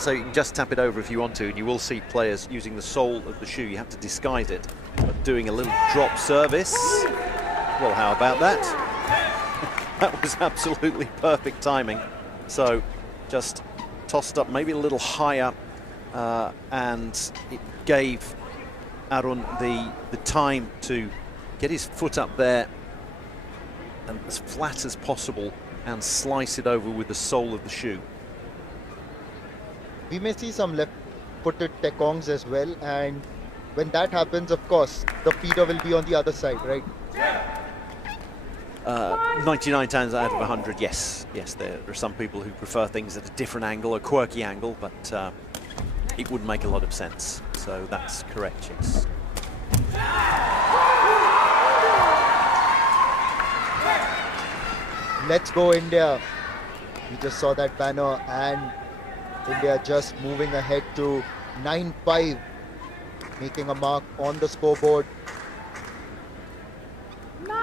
So you can just tap it over if you want to, and you will see players using the sole of the shoe. You have to disguise it, but doing a little drop service. Well, how about that? That was absolutely perfect timing. So just tossed up maybe a little higher, and it gave Arun the time to get his foot up there and as flat as possible and slice it over with the sole of the shoe. We may see some left-footed tekongs as well, and when that happens, of course, the feeder will be on the other side, right? 99 times out of 100, yes. Yes, there are some people who prefer things at a different angle, a quirky angle, but it wouldn't make a lot of sense. So that's correct, yes. Let's go, India. We just saw that banner, and India just moving ahead to 9-5, making a mark on the scoreboard. 9-5.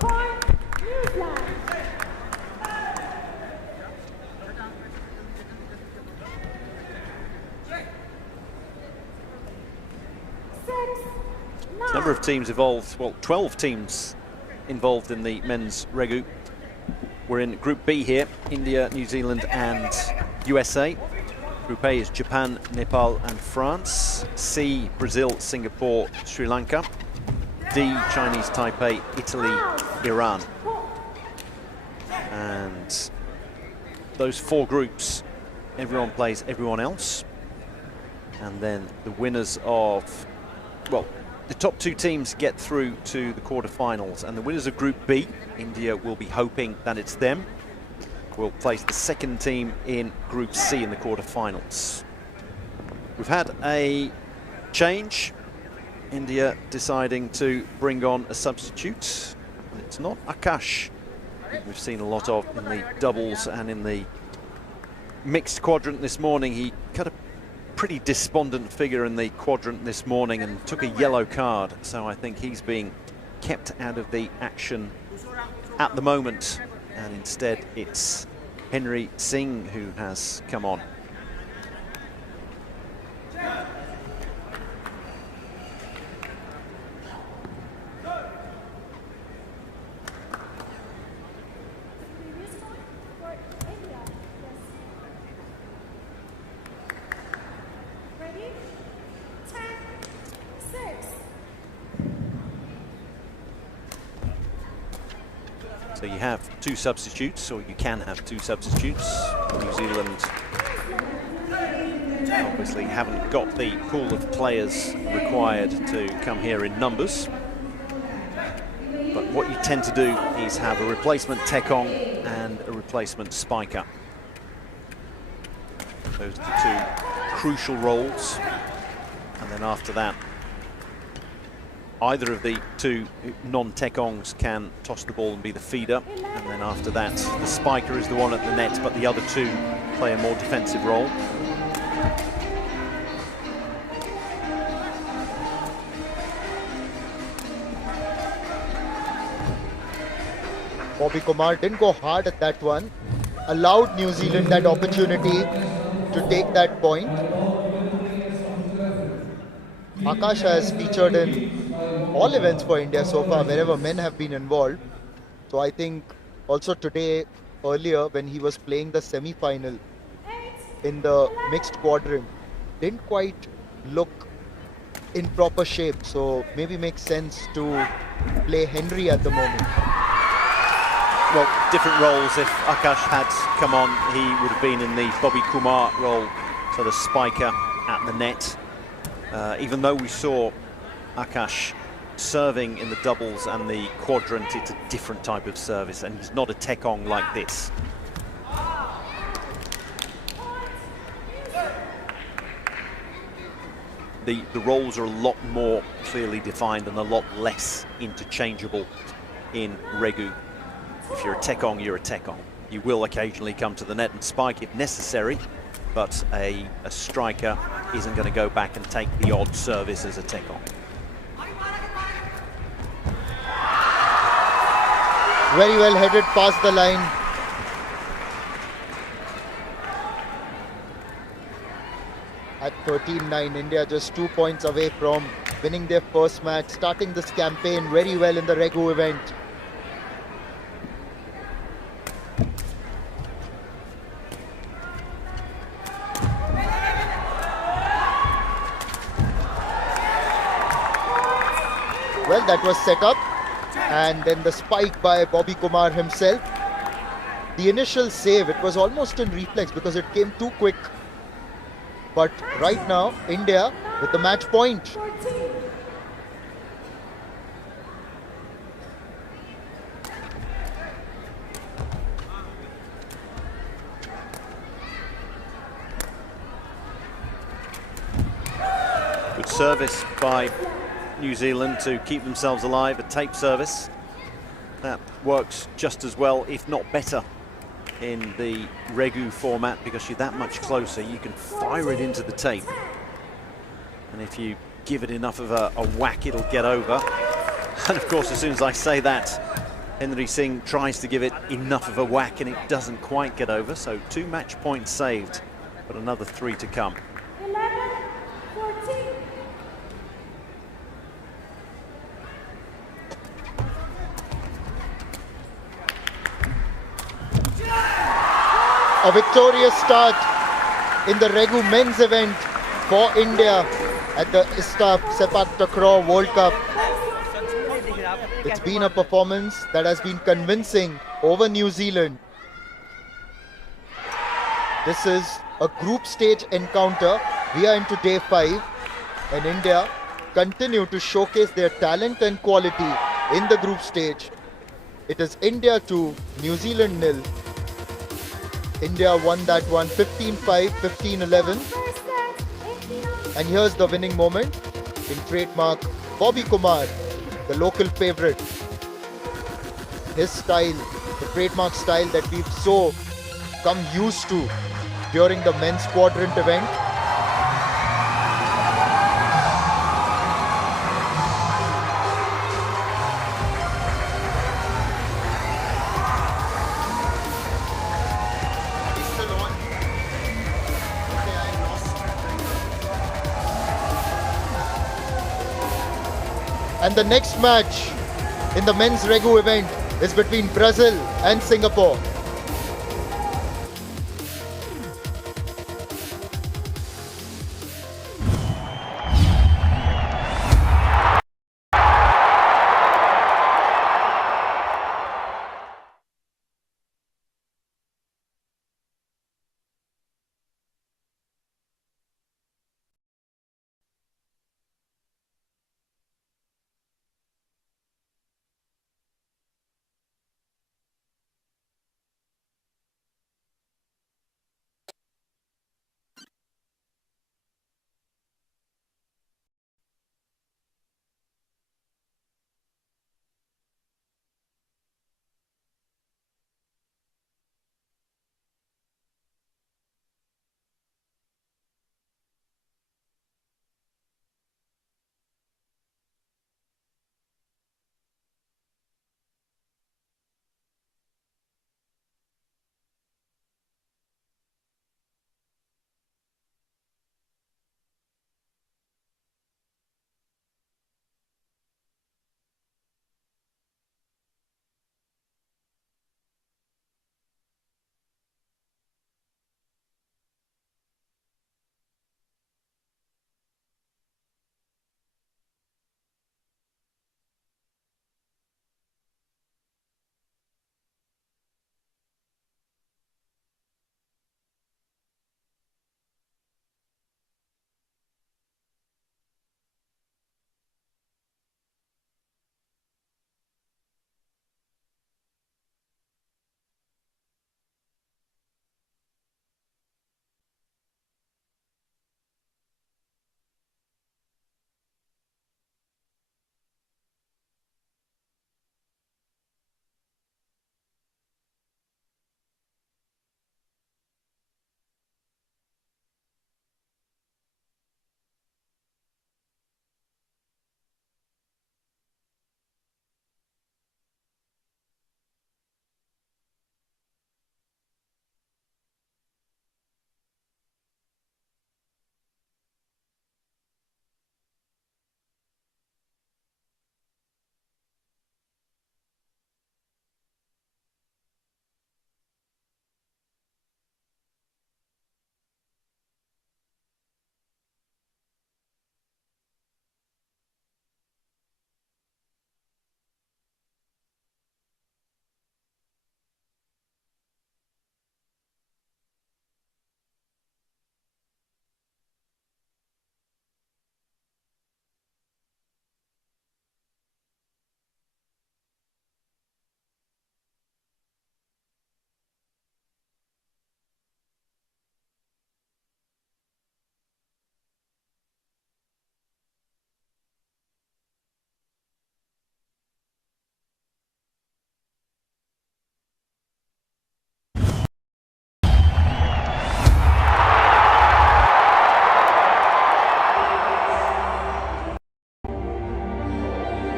Point, New Zealand. Number of teams involved, well, 12 teams involved in the men's Regu. We're in Group B here, India, New Zealand and USA. Group A is Japan, Nepal and France. C, Brazil, Singapore, Sri Lanka. D, Chinese Taipei, Italy, Iran. And those four groups, everyone plays everyone else. And then the winners of, well, the top two teams get through to the quarterfinals, and the winners of Group B, India will be hoping that it's them, will place the second team in Group C in the quarterfinals. We've had a change, India deciding to bring on a substitute. And it's not Akash, we've seen a lot of in the doubles and in the mixed quadrant this morning. He cut a pretty despondent figure in the quadrant this morning and took a yellow card, so I think he's being kept out of the action at the moment, and instead it's Henry Singh who has come on. So you have two substitutes, or you can have two substitutes. New Zealand obviously haven't got the pool of players required to come here in numbers. But what you tend to do is have a replacement Tekong and a replacement spiker. Those are the two crucial roles. And then after that, either of the two non-Tekongs can toss the ball and be the feeder, and then after that the spiker is the one at the net, but the other two play a more defensive role. Bobby Kumar didn't go hard at that one, allowed New Zealand that opportunity to take that point. Akash has featured in all events for India so far, wherever men have been involved. So I think also today, earlier when he was playing the semi-final in the mixed quadrant, didn't quite look in proper shape. So maybe makes sense to play Henry at the moment. Well, different roles. If Akash had come on, he would have been in the Bobby Kumar role, so the spiker at the net. Even though we saw Akash serving in the doubles and the quadrant, it's a different type of service, and he's not a Tekong like this. The roles are a lot more clearly defined and a lot less interchangeable in Regu. If you're a Tekong, you're a Tekong. You will occasionally come to the net and spike if necessary, but a striker isn't going to go back and take the odd service as a Tekong. Very well headed past the line. At 13-9, India just 2 points away from winning their first match, starting this campaign very well in the Regu event. Well, that was set up, and then the spike by Bobby Kumar himself. The initial save, it was almost in reflex because it came too quick. But right now, India with the match point. Good service by New Zealand to keep themselves alive, a tape service. That works just as well, if not better, in the Regu format, because you're that much closer. You can fire it into the tape, and if you give it enough of a whack, it'll get over. And of course, as soon as I say that, Henry Singh tries to give it enough of a whack and it doesn't quite get over. So 2 match points saved, but another 3 to come. 11-14. A victorious start in the Regu men's event for India at the ISTAF Sepaktakraw World Cup. It's been a performance that has been convincing over New Zealand. This is a group stage encounter. We are into day 5 and India continue to showcase their talent and quality in the group stage. It is India 2, New Zealand 0. India won that one 15-5, 15-11. And here's the winning moment in trademark Bobby Kumar, the local favourite. His style, the trademark style that we've so come used to during the men's quadrant event. And the next match in the men's Regu event is between Brazil and Singapore.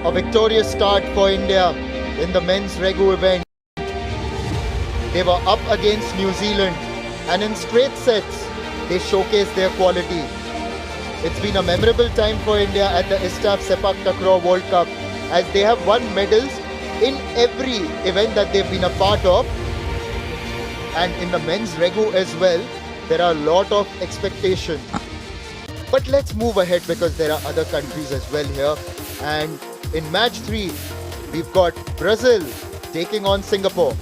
A victorious start for India in the men's Regu event. They were up against New Zealand and in straight sets they showcased their quality. It's been a memorable time for India at the ISTAF Sepaktakraw World Cup as they have won medals in every event that they've been a part of. And in the men's Regu as well, there are a lot of expectations. But let's move ahead because there are other countries as well here. And in match 3, we've got Brazil taking on Singapore.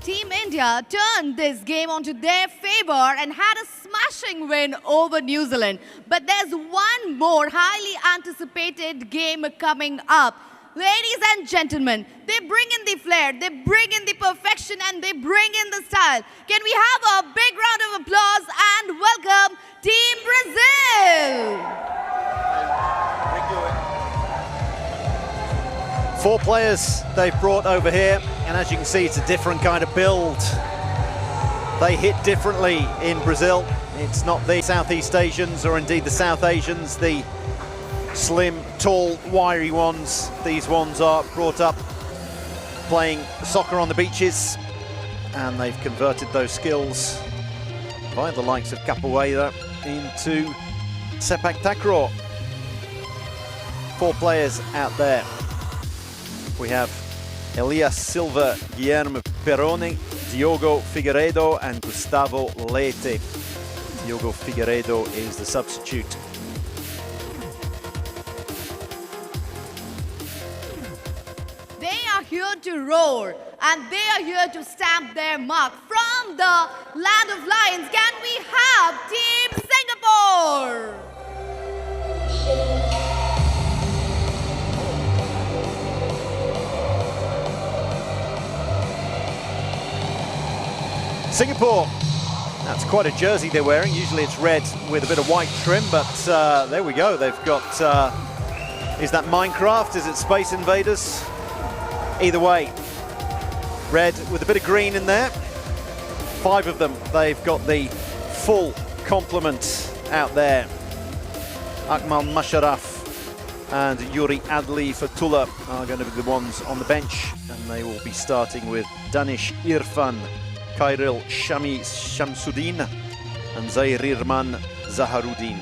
Team India turned this game onto their favor and had a smashing win over New Zealand. But there's one more highly anticipated game coming up. Ladies and gentlemen, they bring in the flair, they bring in the perfection, and they bring in the style. Can we have a big round of applause and welcome Team Brazil? 4 players they've brought over here, and as you can see, it's a different kind of build. They hit differently in Brazil. It's not the Southeast Asians or indeed the South Asians, the slim, tall, wiry ones. These ones are brought up playing soccer on the beaches, and they've converted those skills by the likes of capoeira into Sepaktakraw. 4 players out there. We have Elias Silva, Guilherme Peroni, Diogo Figueiredo and Gustavo Leite. Diogo Figueiredo is the substitute. They are here to roar and they are here to stamp their mark. From the land of lions, can we have Team Singapore? Singapore, that's quite a jersey they're wearing. Usually it's red with a bit of white trim, but there we go. They've got, is that Minecraft? Is it Space Invaders? Either way, red with a bit of green in there. 5 of them, they've got the full complement out there. Akmal Masharaf and Yuri Adli Fatullah are going to be the ones on the bench, and they will be starting with Danish Irfan, Khairil Shami Shamsuddin and Zairirman Zaharuddin.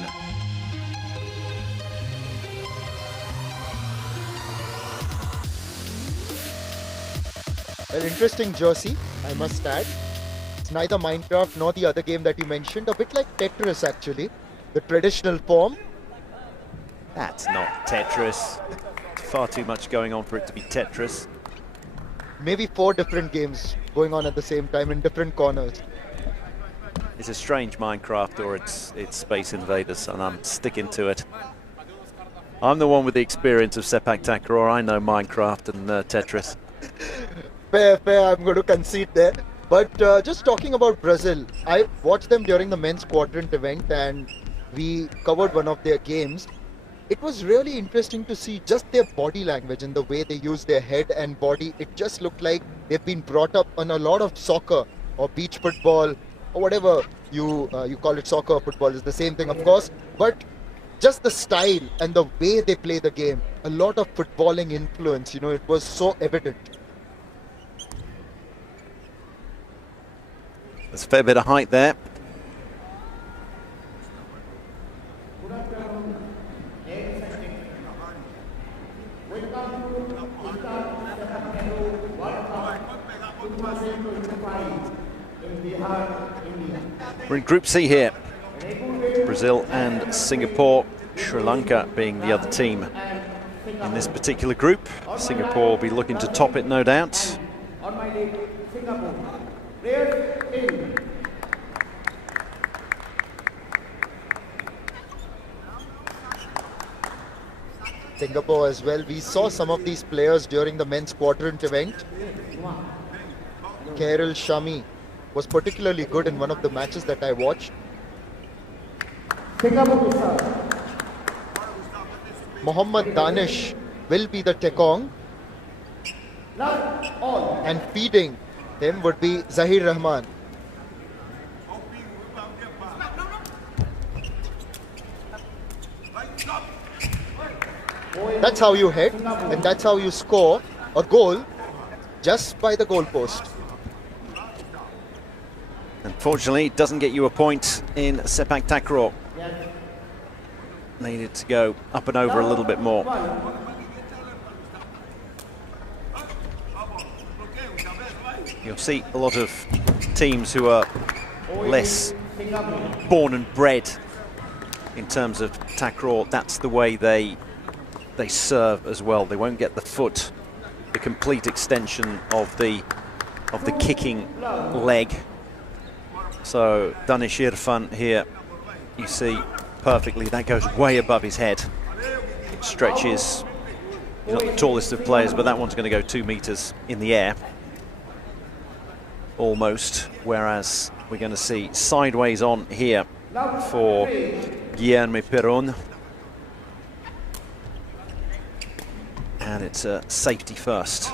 Well, interesting jersey, I must add. It's neither Minecraft nor the other game that you mentioned. A bit like Tetris, actually. The traditional form. That's not Tetris. Far too much going on for it to be Tetris. Maybe 4 different games going on at the same time in different corners. It's a strange Minecraft, or it's Space Invaders, and I'm sticking to it. I'm the one with the experience of Sepaktakraw. I know Minecraft and Tetris. Fair, I'm going to concede there. But just talking about Brazil, I watched them during the men's quadrant event and we covered one of their games. It was really interesting to see just their body language and the way they use their head and body. It just looked like they've been brought up on a lot of soccer or beach football or whatever you call it. Soccer or football is the same thing, of course. But just the style and the way they play the game, a lot of footballing influence, you know, it was so evident. There's a fair bit of height there. We're in Group C here. Brazil and Singapore, Sri Lanka being the other team in this particular group. Singapore will be looking to top it, no doubt. Singapore as well. We saw some of these players during the men's quadrant event. Khairil Shami was particularly good in one of the matches that I watched. Mohammad Danish will be the Tekong, and feeding him would be Zahir Rahman. That's how you hit, and that's how you score a goal just by the goalpost. Unfortunately, it doesn't get you a point in Sepaktakraw. Needed to go up and over a little bit more. You'll see a lot of teams who are less born and bred in terms of takraw. That's the way they serve as well. They won't get the foot, the complete extension of the kicking leg. So Danish Irfan here, you see perfectly, that goes way above his head. It stretches. He's not the tallest of players, but that one's going to go 2 meters in the air. Almost. Whereas we're going to see sideways on here for Guilherme Perón. And it's a safety first.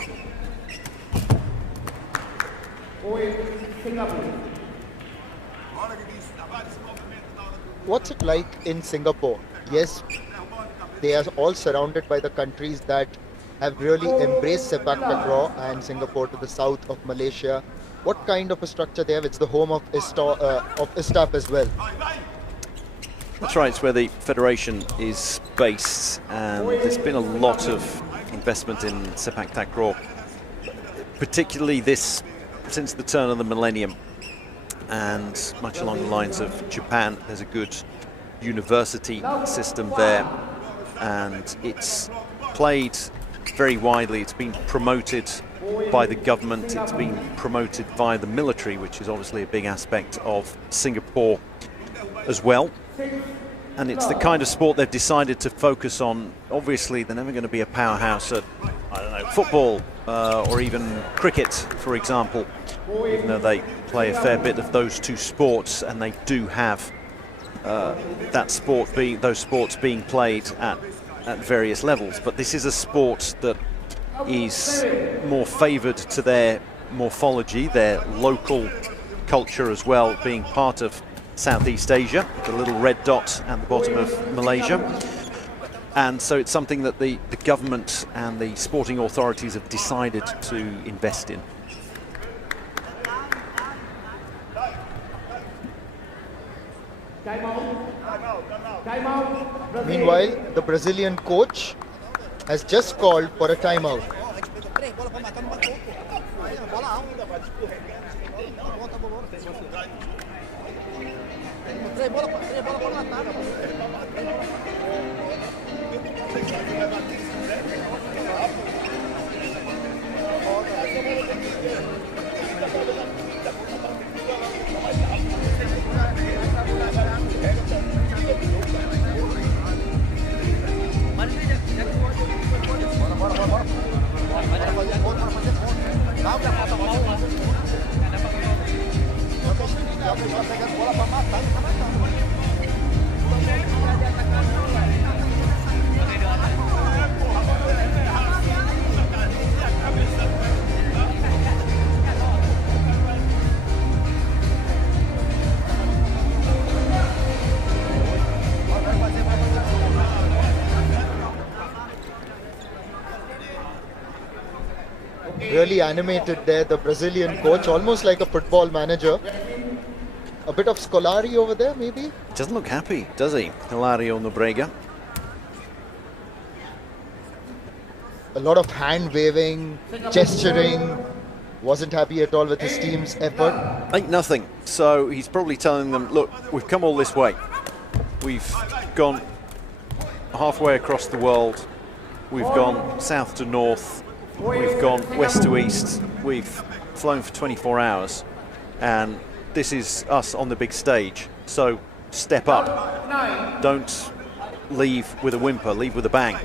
What's it like in Singapore? Yes, they are all surrounded by the countries that have really embraced Sepak Takraw, and Singapore to the south of Malaysia. What kind of a structure they have? It's the home of ISTAF as well. That's right, it's where the federation is based, and there's been a lot of investment in Sepak Takraw, particularly since the turn of the millennium. And much along the lines of Japan, there's a good university system there, and it's played very widely. It's been promoted by the government, it's been promoted via the military, which is obviously a big aspect of Singapore as well. And it's the kind of sport they've decided to focus on. Obviously, they're never going to be a powerhouse at, I don't know, football or even cricket, for example, even though they play a fair bit of those two sports, and they do have those sports being played at various levels. But this is a sport that is more favoured to their morphology, their local culture as well, being part of Southeast Asia, the little red dot at the bottom of Malaysia. And so it's something that the government and the sporting authorities have decided to invest in. Meanwhile, the Brazilian coach has just called for a timeout. Really animated there, the Brazilian coach, almost like a football manager. A bit of Scolari over there, maybe? Doesn't look happy, does he? Hilario Nobrega. A lot of hand waving, gesturing. Wasn't happy at all with his team's effort. Ain't nothing. So he's probably telling them, look, we've come all this way. We've gone halfway across the world. We've gone south to north. We've gone west to east. We've flown for 24 hours. And this is us on the big stage. So step up. Don't leave with a whimper, leave with a bang.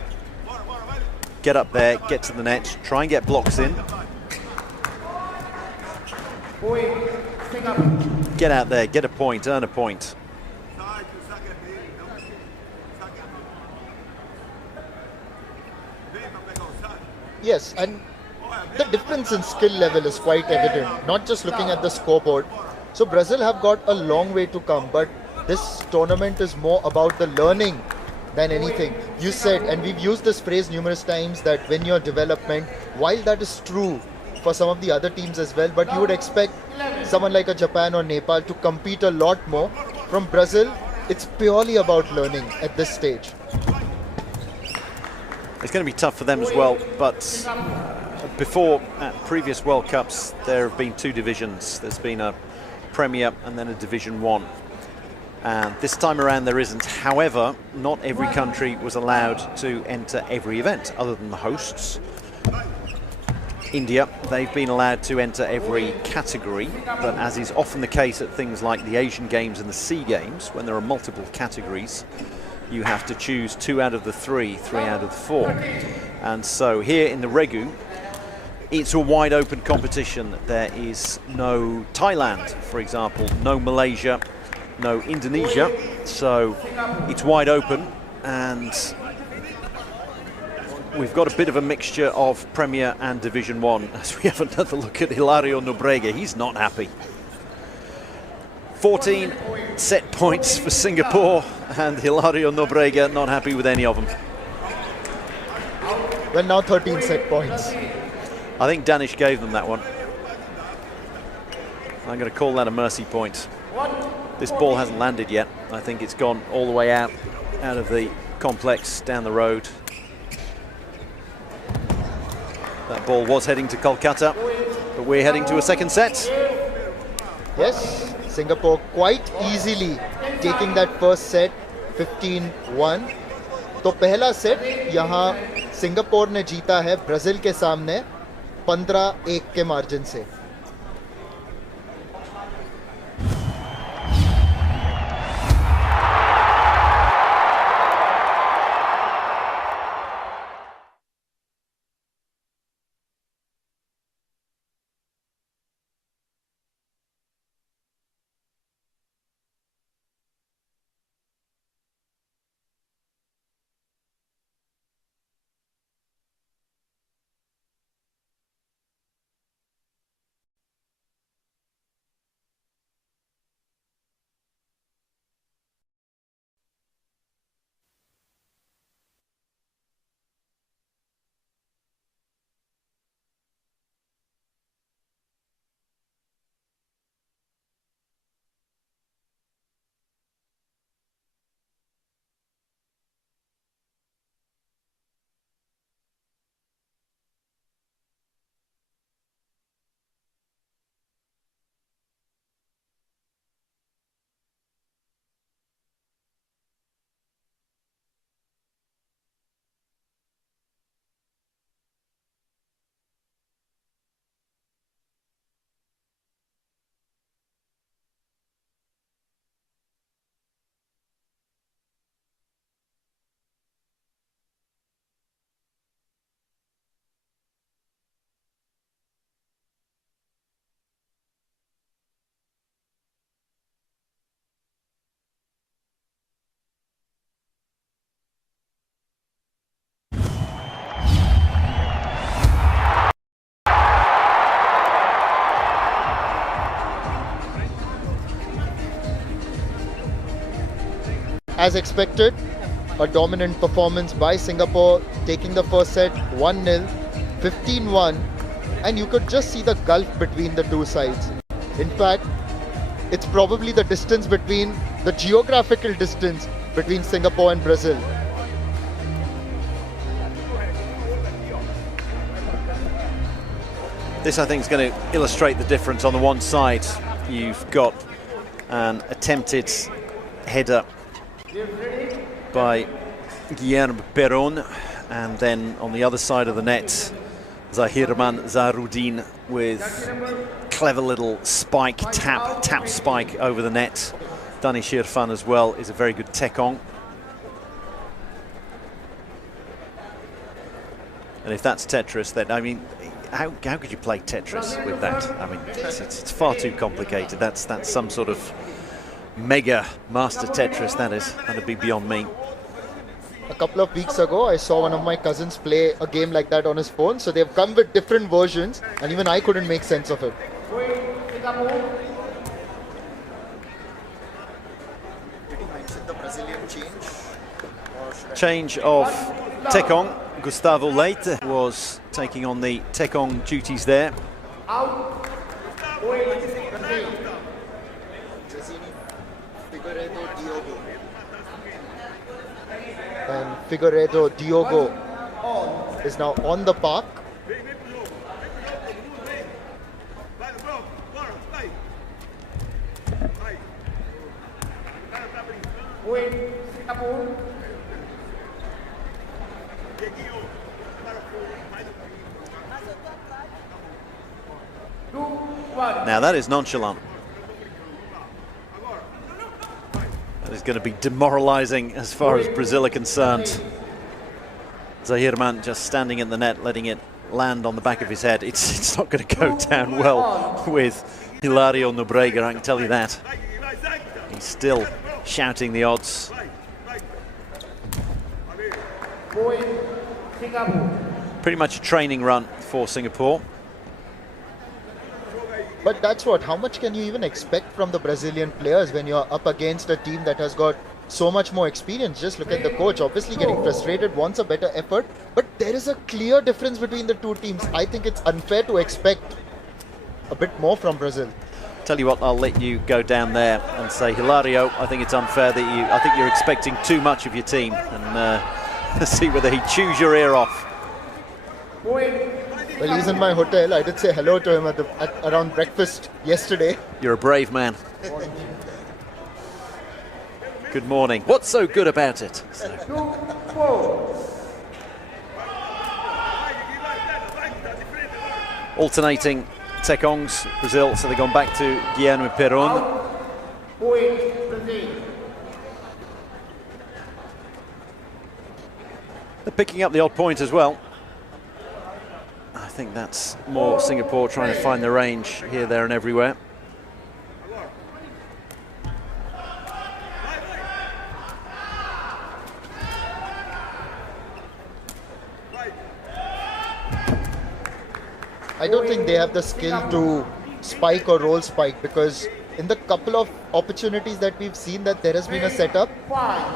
Get up there, get to the net, try and get blocks in. Get out there, get a point, earn a point. Yes, and the difference in skill level is quite evident, not just looking at the scoreboard. So Brazil have got a long way to come, but this tournament is more about the learning than anything. You said, and we've used this phrase numerous times, that when you're development, while that is true for some of the other teams as well, but you would expect someone like a Japan or Nepal to compete a lot more. From Brazil, it's purely about learning at this stage. It's going to be tough for them as well, but before, at previous World Cups, there have been two divisions. There's been a Premier and then a Division 1. And this time around there isn't. However, not every country was allowed to enter every event, other than the hosts. India, they've been allowed to enter every category, but as is often the case at things like the Asian Games and the SEA Games, when there are multiple categories, you have to choose 2 out of the 3 out of the 4. And so here in the Regu, it's a wide open competition. There is no Thailand, for example, no Malaysia, no Indonesia, so it's wide open, and we've got a bit of a mixture of Premier and Division 1 as we have another look at Hilario Nobrega. He's not happy. 14 set points for Singapore, and Hilario Nobrega not happy with any of them. Well, now 13 set points. I think Danish gave them that one. I'm going to call that a mercy point. This ball hasn't landed yet. I think it's gone all the way out of the complex, down the road. That ball was heading to Kolkata, but we're heading to a second set. Yes, Singapore quite easily taking that first set, 15-1. तो पहला set यहाँ Singapore ने जीता है Brazil के सामने 15-1 के margin से. As expected, a dominant performance by Singapore, taking the first set 1-0, 15-1, and you could just see the gulf between the two sides. In fact, it's probably the distance between, the geographical distance between Singapore and Brazil. This, I think, is going to illustrate the difference. On the one side, you've got an attempted header by Guillermo Perón, and then on the other side of the net, Zahirman Zahrudin with clever little spike, tap spike over the net. Danish Irfan as well is a very good tekong. And if that's Tetris, then, I mean, how could you play Tetris with that? I mean, it's far too complicated. That's some sort of mega master Tetris, that is. That'd be beyond me. A couple of weeks ago, I saw one of my cousins play a game like that on his phone. So they've come with different versions, and even I couldn't make sense of it. Change of tekong. Gustavo Leite was taking on the tekong duties there. And Figueiredo Diogo is now on the park. Now that is nonchalant. That is going to be demoralizing as far as Brazil are concerned. Zahirman just standing in the net, letting it land on the back of his head. It's not going to go down well with Hilario Nobrega, I can tell you that. He's still shouting the odds. Pretty much a training run for Singapore. But that's what, how much can you even expect from the Brazilian players when you're up against a team that has got so much more experience? Just look at the coach, obviously getting frustrated, wants a better effort, but there is a clear difference between the two teams. I think it's unfair to expect a bit more from Brazil. Tell you what, I'll let you go down there and say, Hilario, I think it's unfair that I think you're expecting too much of your team, and see whether he chews your ear off. Well, he's in my hotel. I did say hello to him around breakfast yesterday. You're a brave man. Good morning. What's so good about it? Alternating Tekongs, Brazil, so they've gone back to Guilherme Peron. They're picking up the odd point as well. I think that's more Singapore trying to find the range here, there and everywhere. I don't think they have the skill to spike or roll spike, because in the couple of opportunities that we've seen that there has been a setup,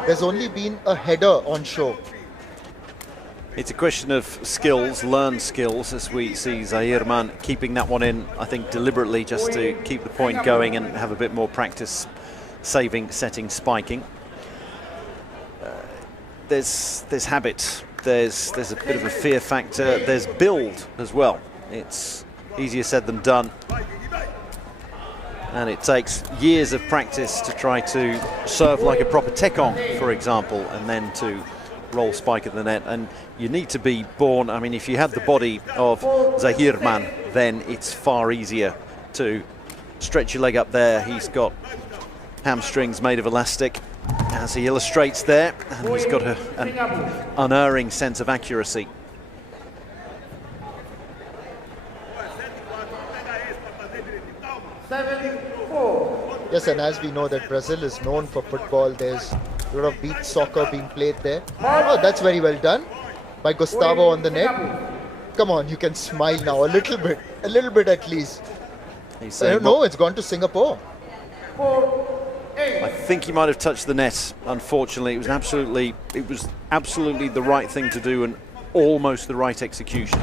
there's only been a header on show. It's a question of skills, learned skills, as we see Zahirman keeping that one in, I think deliberately, just to keep the point going and have a bit more practice saving, setting, spiking. There's habit, there's a bit of a fear factor, there's build as well. It's easier said than done. And it takes years of practice to try to serve like a proper Tekong, for example, and then to roll spike at the net. And you need to be born, I mean, if you have the body of Zahirman, then it's far easier to stretch your leg up there. He's got hamstrings made of elastic, as he illustrates there, and he's got an unerring sense of accuracy. Yes, and as we know that Brazil is known for football, there's a lot of beach soccer being played there. Oh, that's very well done by Gustavo on the net. Come on, you can smile now a little bit at least. He's saying, no, it's gone to Singapore. I think he might have touched the net, unfortunately. It was absolutely the right thing to do and almost the right execution.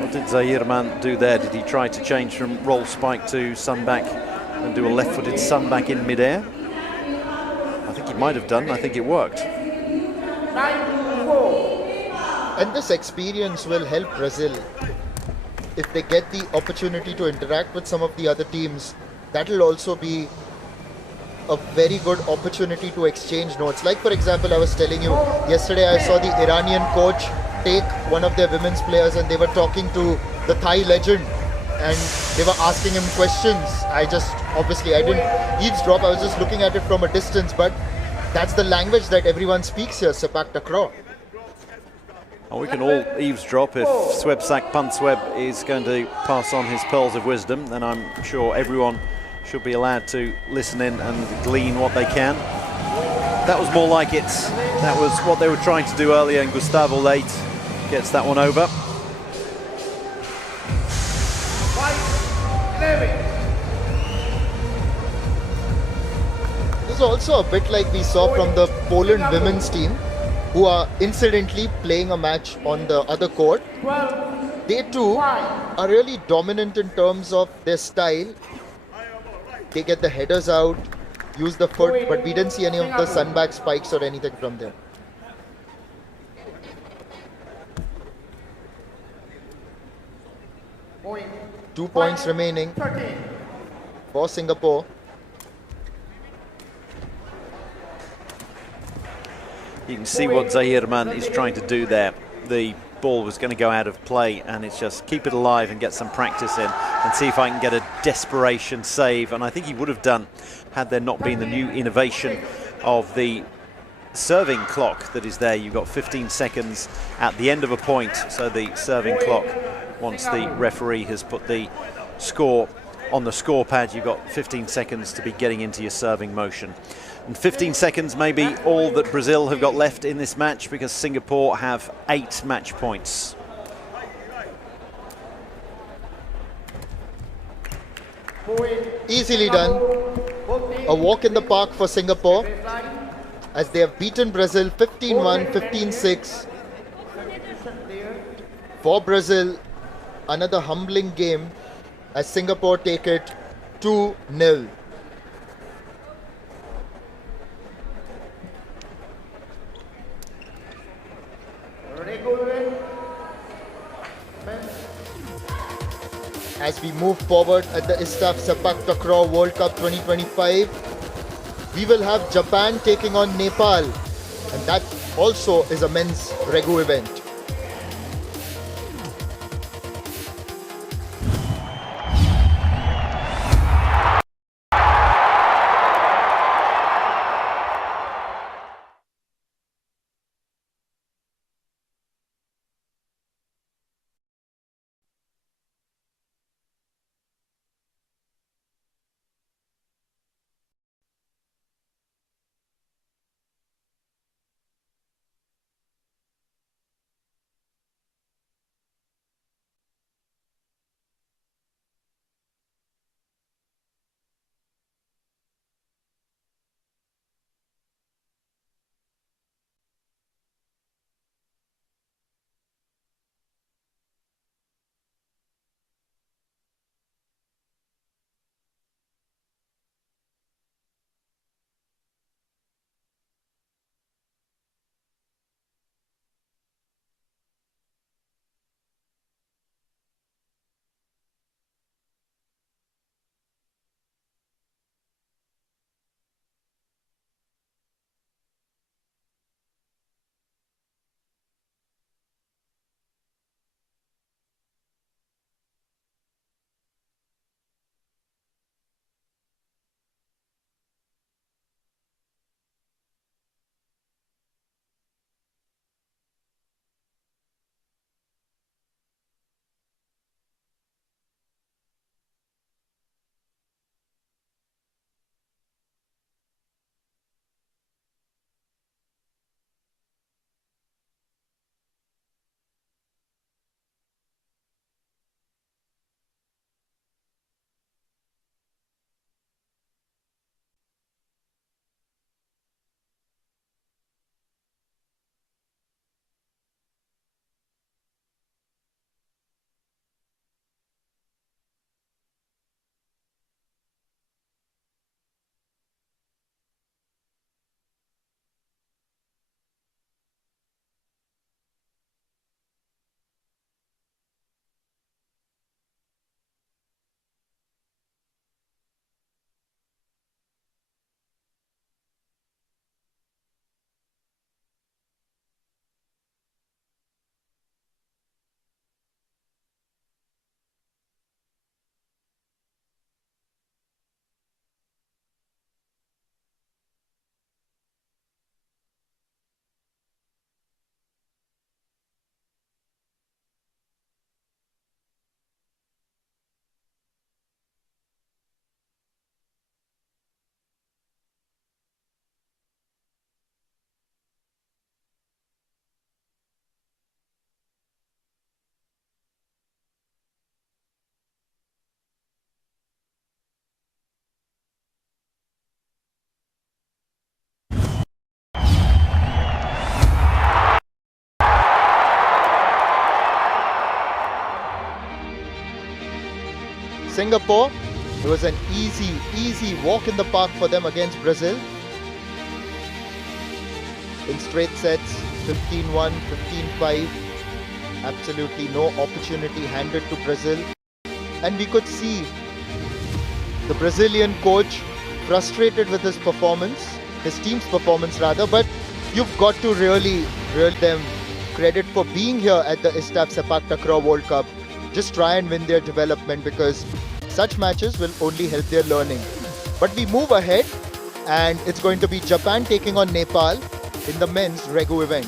What did Zahirman do there? Did he try to change from roll spike to sunback and do a left-footed sunback in midair? I think he might have done. I think it worked. And this experience will help Brazil. If they get the opportunity to interact with some of the other teams, that will also be a very good opportunity to exchange notes. Like, for example, I was telling you, yesterday I saw the Iranian coach take one of their women's players and they were talking to the Thai legend and they were asking him questions. I didn't eavesdrop, I was just looking at it from a distance, but that's the language that everyone speaks here, Sepaktakraw. We can all eavesdrop. If Swebsak Pansweb is going to pass on his pearls of wisdom, then I'm sure everyone should be allowed to listen in and glean what they can. That was more like it. That was what they were trying to do earlier, and Gustavo Late gets that one over. This is also a bit like we saw from the Poland women's team, who are incidentally playing a match on the other court. They too are really dominant in terms of their style. They get the headers out, use the foot, but we didn't see any of the sunback spikes or anything from them. .2 points remaining for Singapore. You can see what Zahirman is trying to do there. The ball was going to go out of play, and it's just keep it alive and get some practice in and see if I can get a desperation save. And I think he would have done had there not been the new innovation of the serving clock that is there. You've got 15 seconds at the end of a point, so the serving clock, once the referee has put the score on the score pad, you've got 15 seconds to be getting into your serving motion. And 15 seconds may be all that Brazil have got left in this match, because Singapore have 8 match points. Easily done. A walk in the park for Singapore, as they have beaten Brazil 15-1, 15-6. For Brazil, another humbling game as Singapore take it 2-0. As we move forward at the ISTAF Sepaktakraw World Cup 2025, we will have Japan taking on Nepal, and that also is a men's Regu event. Singapore, it was an easy walk in the park for them against Brazil. In straight sets, 15-1, 15-5. Absolutely no opportunity handed to Brazil. And we could see the Brazilian coach frustrated with his performance, his team's performance rather, but you've got to really them credit for being here at the ISTAF Sepaktakraw World Cup. Just try and win their development, because such matches will only help their learning. But we move ahead, and it's going to be Japan taking on Nepal in the men's Regu event.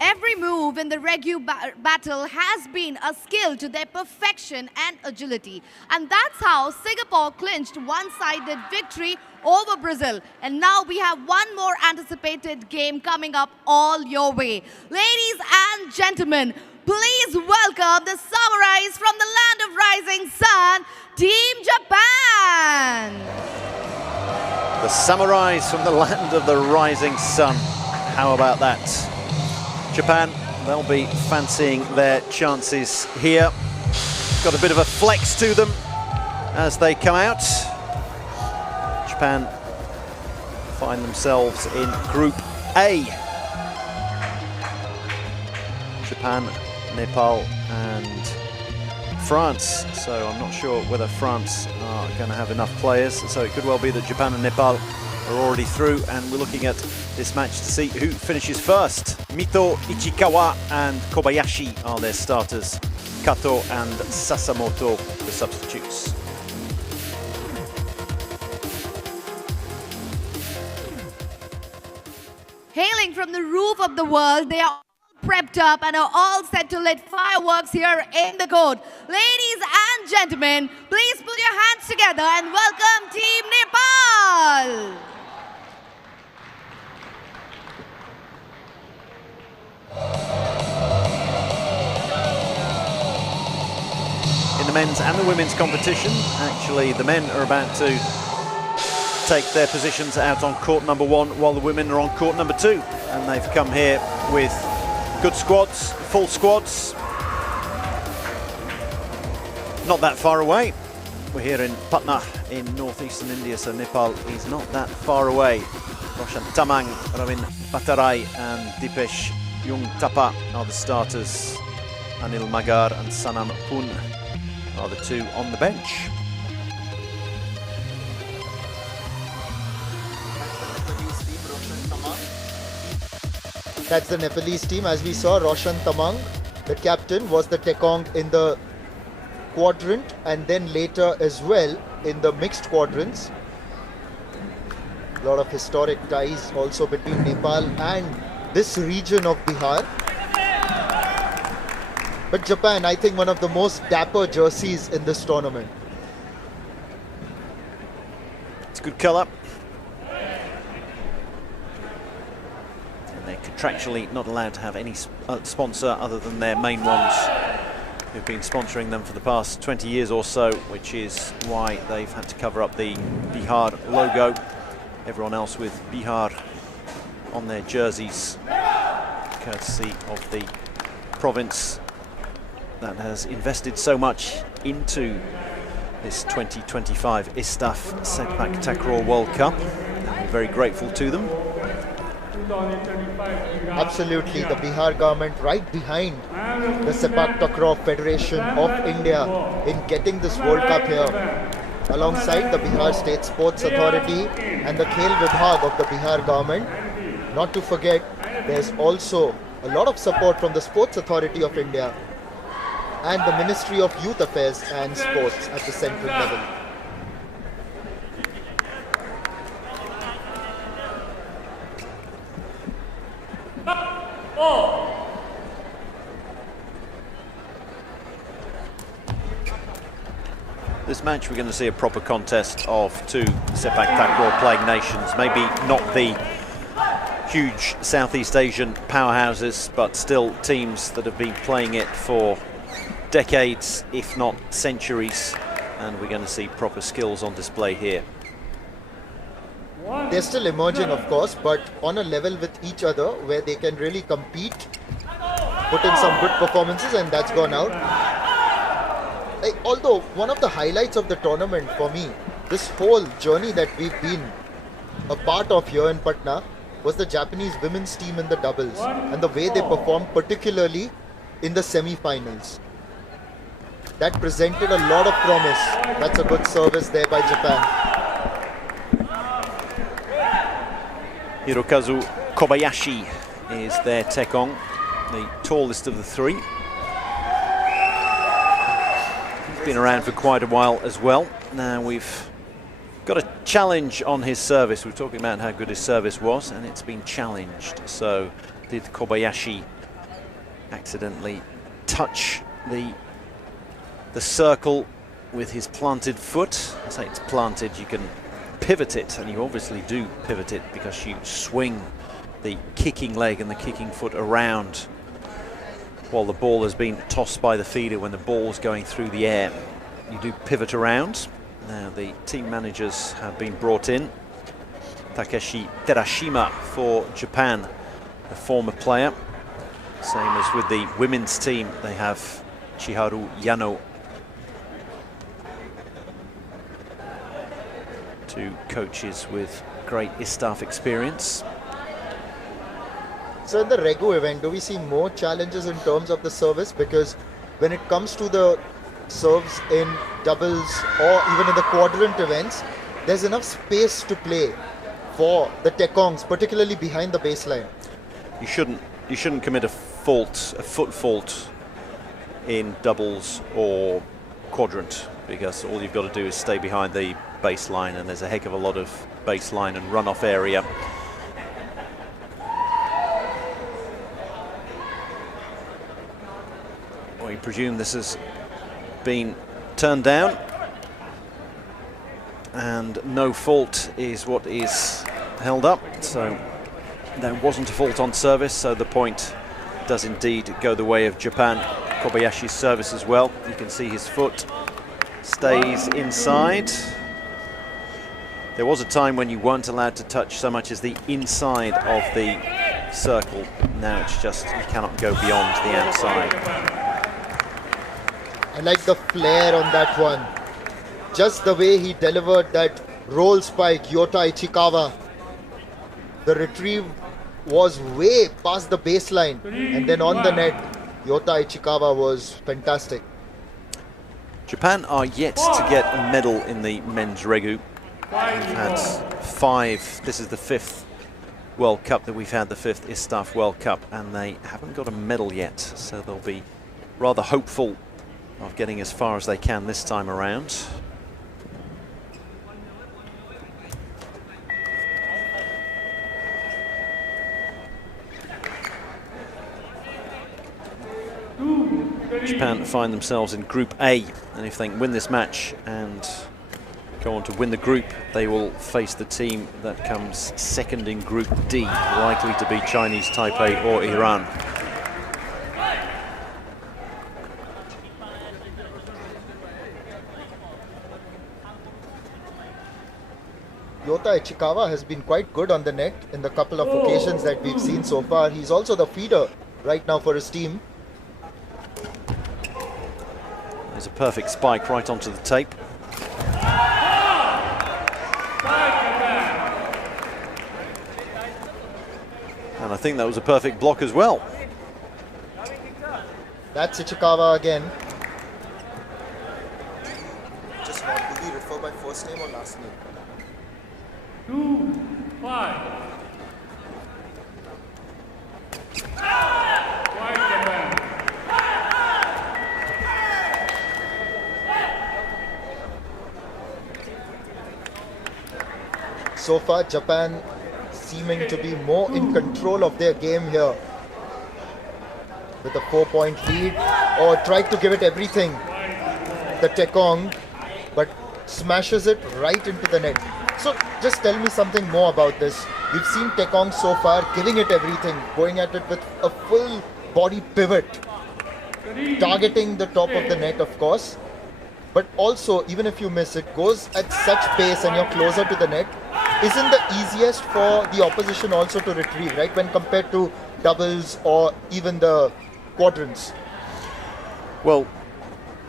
Every move in the Regu battle has been a skill to their perfection and agility. And that's how Singapore clinched one-sided victory over Brazil. And now we have one more anticipated game coming up all your way. Ladies and gentlemen, please welcome the samurais from the land of rising sun, Team Japan. The samurais from the land of the rising sun. How about that? Japan, they'll be fancying their chances here. Got a bit of a flex to them as they come out. Japan find themselves in Group A. Japan, Nepal and France. So I'm not sure whether France are going to have enough players. So it could well be that Japan and Nepal are already through, and we're looking at this match to see who finishes first. Mito, Ichikawa and Kobayashi are their starters. Kato and Sasamoto the substitutes. Hailing from the roof of the world, they are all prepped up and are all set to lit fireworks here in the court. Ladies and gentlemen, please put your hands together and welcome Team Nepal. In the men's and the women's competition, actually the men are about to take their positions out on court number 1 while the women are on court number 2, and they've come here with good squads, full squads. Not that far away. We're here in Patna in northeastern India, so Nepal is not that far away. Roshan Tamang, Ravin Batarai and Dipesh Jungtapa are the starters. Anil Magar and Sanam Pun are the two on the bench. That's the Nepalese team. As we saw, Roshan Tamang, the captain, was the Tekong in the quadrant, and then later as well in the mixed quadrants. A lot of historic ties also between Nepal and this region of Bihar. But Japan, I think, one of the most dapper jerseys in this tournament. It's a good colour. They're contractually not allowed to have any sponsor other than their main ones, who've been sponsoring them for the past 20 years or so, which is why they've had to cover up the Bihar logo. Everyone else with Bihar on their jerseys, courtesy of the province that has invested so much into this 2025 ISTAF Sepaktakraw World Cup. And we're very grateful to them. Absolutely, the Bihar government right behind the Sepaktakraw Federation of India in getting this World Cup here, alongside the Bihar State Sports Authority and the Khel Vibhag of the Bihar government. Not to forget, there's also a lot of support from the Sports Authority of India and the Ministry of Youth Affairs and Sports at the central level. This match, we're going to see a proper contest of two Sepaktakraw playing nations. Maybe not the huge Southeast Asian powerhouses, but still teams that have been playing it for decades, if not centuries. And we're going to see proper skills on display here. They're still emerging, of course, but on a level with each other where they can really compete, put in some good performances, and that's gone out. Although one of the highlights of the tournament for me, this whole journey that we've been a part of here in Patna, was the Japanese women's team in the doubles and the way they performed, particularly in the semi-finals. That presented a lot of promise. That's a good service there by Japan. Hirokazu Kobayashi is their tekong, the tallest of the three. He's been around for quite a while as well. Now we've got a challenge on his service. We're talking about how good his service was, and it's been challenged. So did Kobayashi accidentally touch the circle with his planted foot? I say it's planted, you can pivot it, and you obviously do pivot it because you swing the kicking leg and the kicking foot around while the ball has been tossed by the feeder. When the ball's going through the air, you do pivot around. Now the team managers have been brought in. Takeshi Terashima for Japan, a former player. Same as with the women's team, they have Chiharu Yano. Two coaches with great ISTAF experience. So in the Regu event, do we see more challenges in terms of the service? Because when it comes to the serves in doubles or even in the quadrant events, there's enough space to play for the tekongs, particularly behind the baseline. You shouldn't commit a foot fault in doubles or quadrant, because all you've got to do is stay behind the baseline, and there's a heck of a lot of baseline and runoff area. We presume this has been turned down, and no fault is what is held up. So there wasn't a fault on service, so the point does indeed go the way of Japan. Kobayashi's service as well. You can see his foot stays inside. There was a time when you weren't allowed to touch so much as the inside of the circle. Now it's just, you cannot go beyond the outside. I like the flair on that one. Just the way he delivered that roll spike, Yota Ichikawa. The retrieve was way past the baseline, and then on the net, Yota Ichikawa was fantastic. Japan are yet to get a medal in the men's Regu. We've had 5, this is the 5th World Cup that we've had, the 5th ISTAF World Cup, and they haven't got a medal yet, so they'll be rather hopeful of getting as far as they can this time around. Japan find themselves in Group A, and if they can win this match and go on to win the group, they will face the team that comes second in Group D, likely to be Chinese Taipei or Iran. Yota Ichikawa has been quite good on the net in the couple of occasions that we've seen so far. He's also the feeder right now for his team. There's a perfect spike right onto the tape. And I think that was a perfect block as well. That's Ichikawa again. Just want to be referred by first name or last name? 2-5. So far, Japan seeming to be more in control of their game here. With a 4-point lead, or tried to give it everything. The tekong, but smashes it right into the net. So just tell me something more about this. We've seen tekong so far giving it everything, going at it with a full body pivot, targeting the top of the net, of course. But also, even if you miss, it goes at such pace and you're closer to the net. Isn't the easiest for the opposition also to retrieve, right? When compared to doubles or even the quadrants. Well,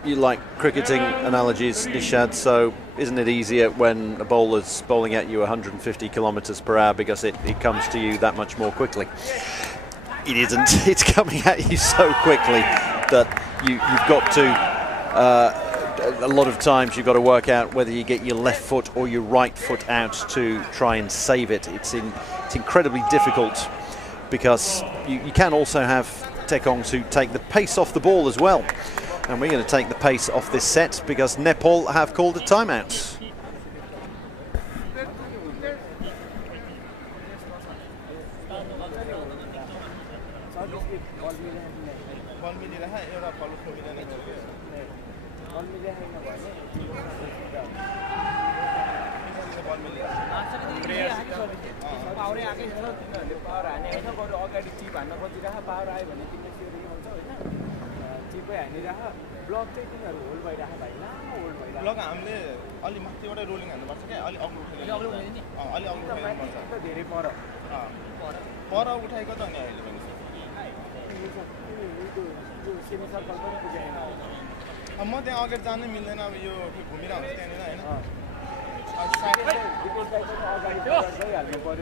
you like cricketing analogies, Nishad, so isn't it easier when a bowler's bowling at you 150 kilometers per hour because it comes to you that much more quickly? It isn't. It's coming at you so quickly that you've got to a lot of times you've got to work out whether you get your left foot or your right foot out to try and save it. It's incredibly difficult because you can also have Tekongs who take the pace off the ball as well. And we're going to take the pace off this set because Nepal have called a timeout.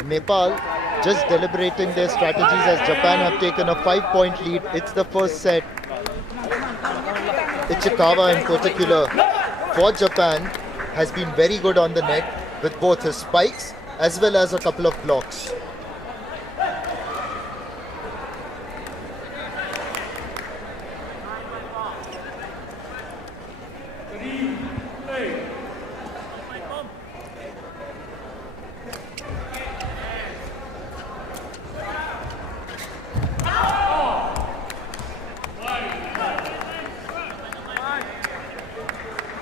Nepal just deliberating their strategies as Japan have taken a 5-point lead. It's the first set. Ichikawa in particular for Japan has been very good on the net with both his spikes as well as a couple of blocks.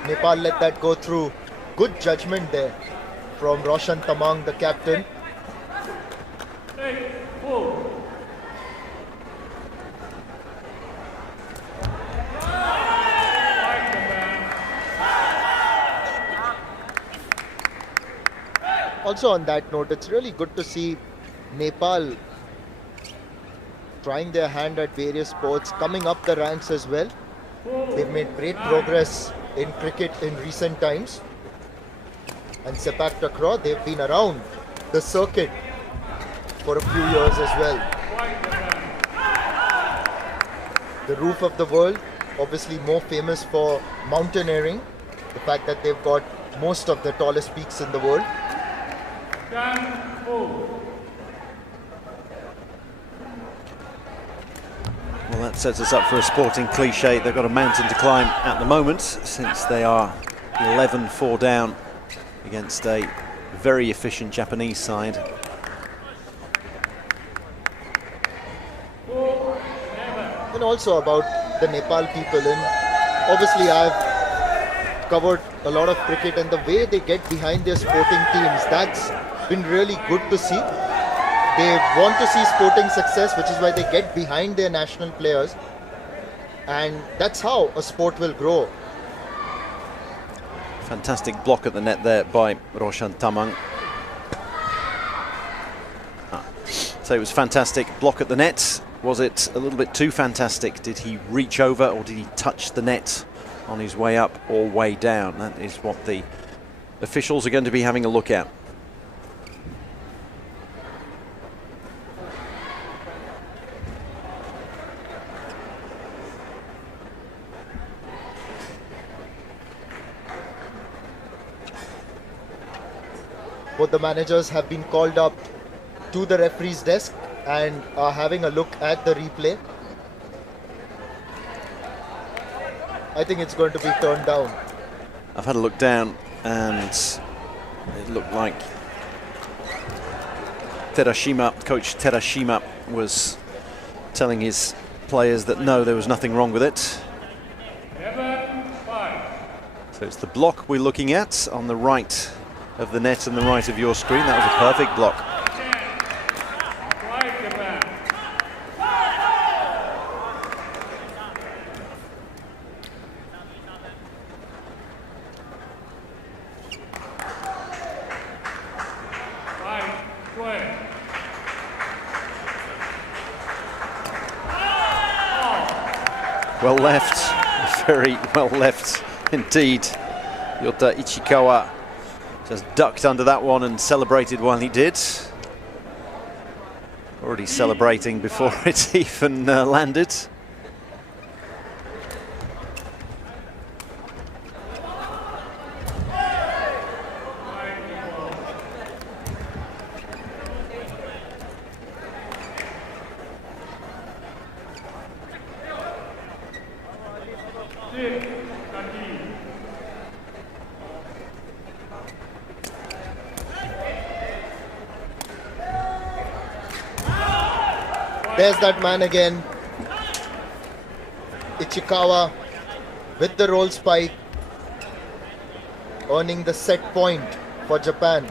Nepal let that go through. Good judgment there from Roshan Tamang, the captain. Also on that note, it's really good to see Nepal trying their hand at various sports, coming up the ranks as well. They've made great progress in cricket in recent times. And Sepaktakraw, they've been around the circuit for a few years as well. The roof of the world, obviously more famous for mountaineering, the fact that they've got most of the tallest peaks in the world. Well, that sets us up for a sporting cliche. They've got a mountain to climb at the moment since they are 11-4 down against a very efficient Japanese side. And also about the Nepal people, and obviously I've covered a lot of cricket, and the way they get behind their sporting teams, that's been really good to see. They want to see sporting success, which is why they get behind their national players, and that's how a sport will grow. Fantastic block at the net there by Roshan Tamang. So it was fantastic block at the net. Was it a little bit too fantastic? Did he reach over or did he touch the net on his way up or way down? That is what the officials are going to be having a look at. Both the managers have been called up to the referee's desk and are having a look at the replay. I think it's going to be turned down. I've had a look down and it looked like Coach Terashima was telling his players that no, there was nothing wrong with it. So it's the block we're looking at on the right of the net and the right of your screen. That was a perfect block. Well left, very well left indeed. Yota Ichikawa just ducked under that one and celebrated while he did. Already celebrating before it even landed. There's that man again. Ichikawa with the roll spike, earning the set point for Japan.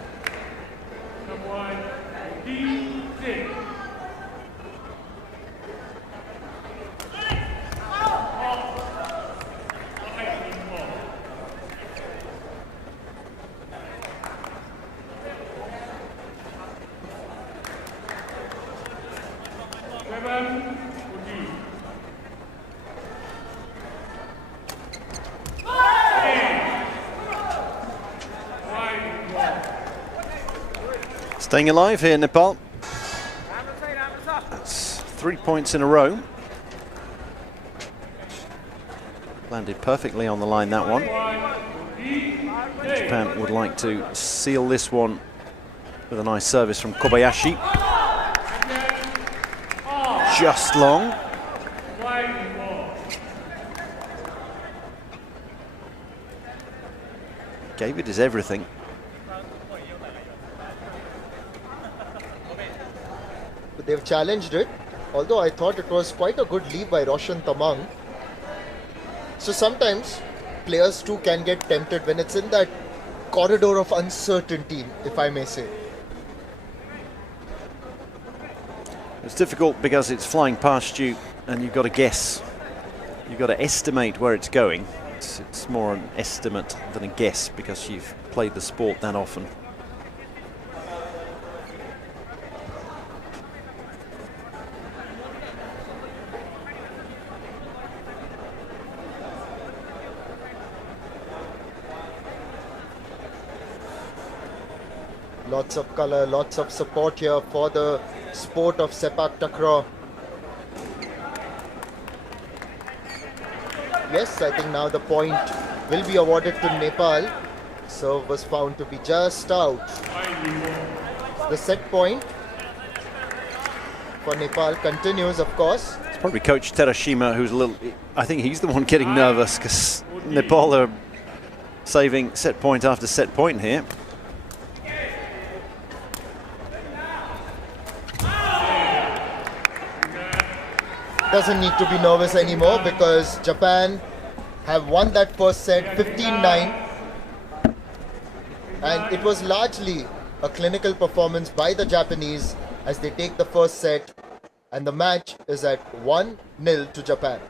Staying alive here, Nepal. That's 3 points in a row. Landed perfectly on the line, that one. Japan would like to seal this one with a nice service from Kobayashi. Just long. Gave it his everything. They've challenged it, although I thought it was quite a good lead by Roshan Tamang. So sometimes players too can get tempted when it's in that corridor of uncertainty, if I may say. It's difficult because it's flying past you and you've got to guess. You've got to estimate where it's going. It's more an estimate than a guess because you've played the sport that often. Lots of color, lots of support here for the sport of Sepaktakraw. Yes, I think now the point will be awarded to Nepal. Serve was found to be just out. The set point for Nepal continues, of course. It's probably Coach Terashima who's a little... I think he's the one getting nervous because Nepal are saving set point after set point here. Doesn't need to be nervous anymore because Japan have won that first set 15-9, and it was largely a clinical performance by the Japanese as they take the first set, and the match is at 1-0 to Japan.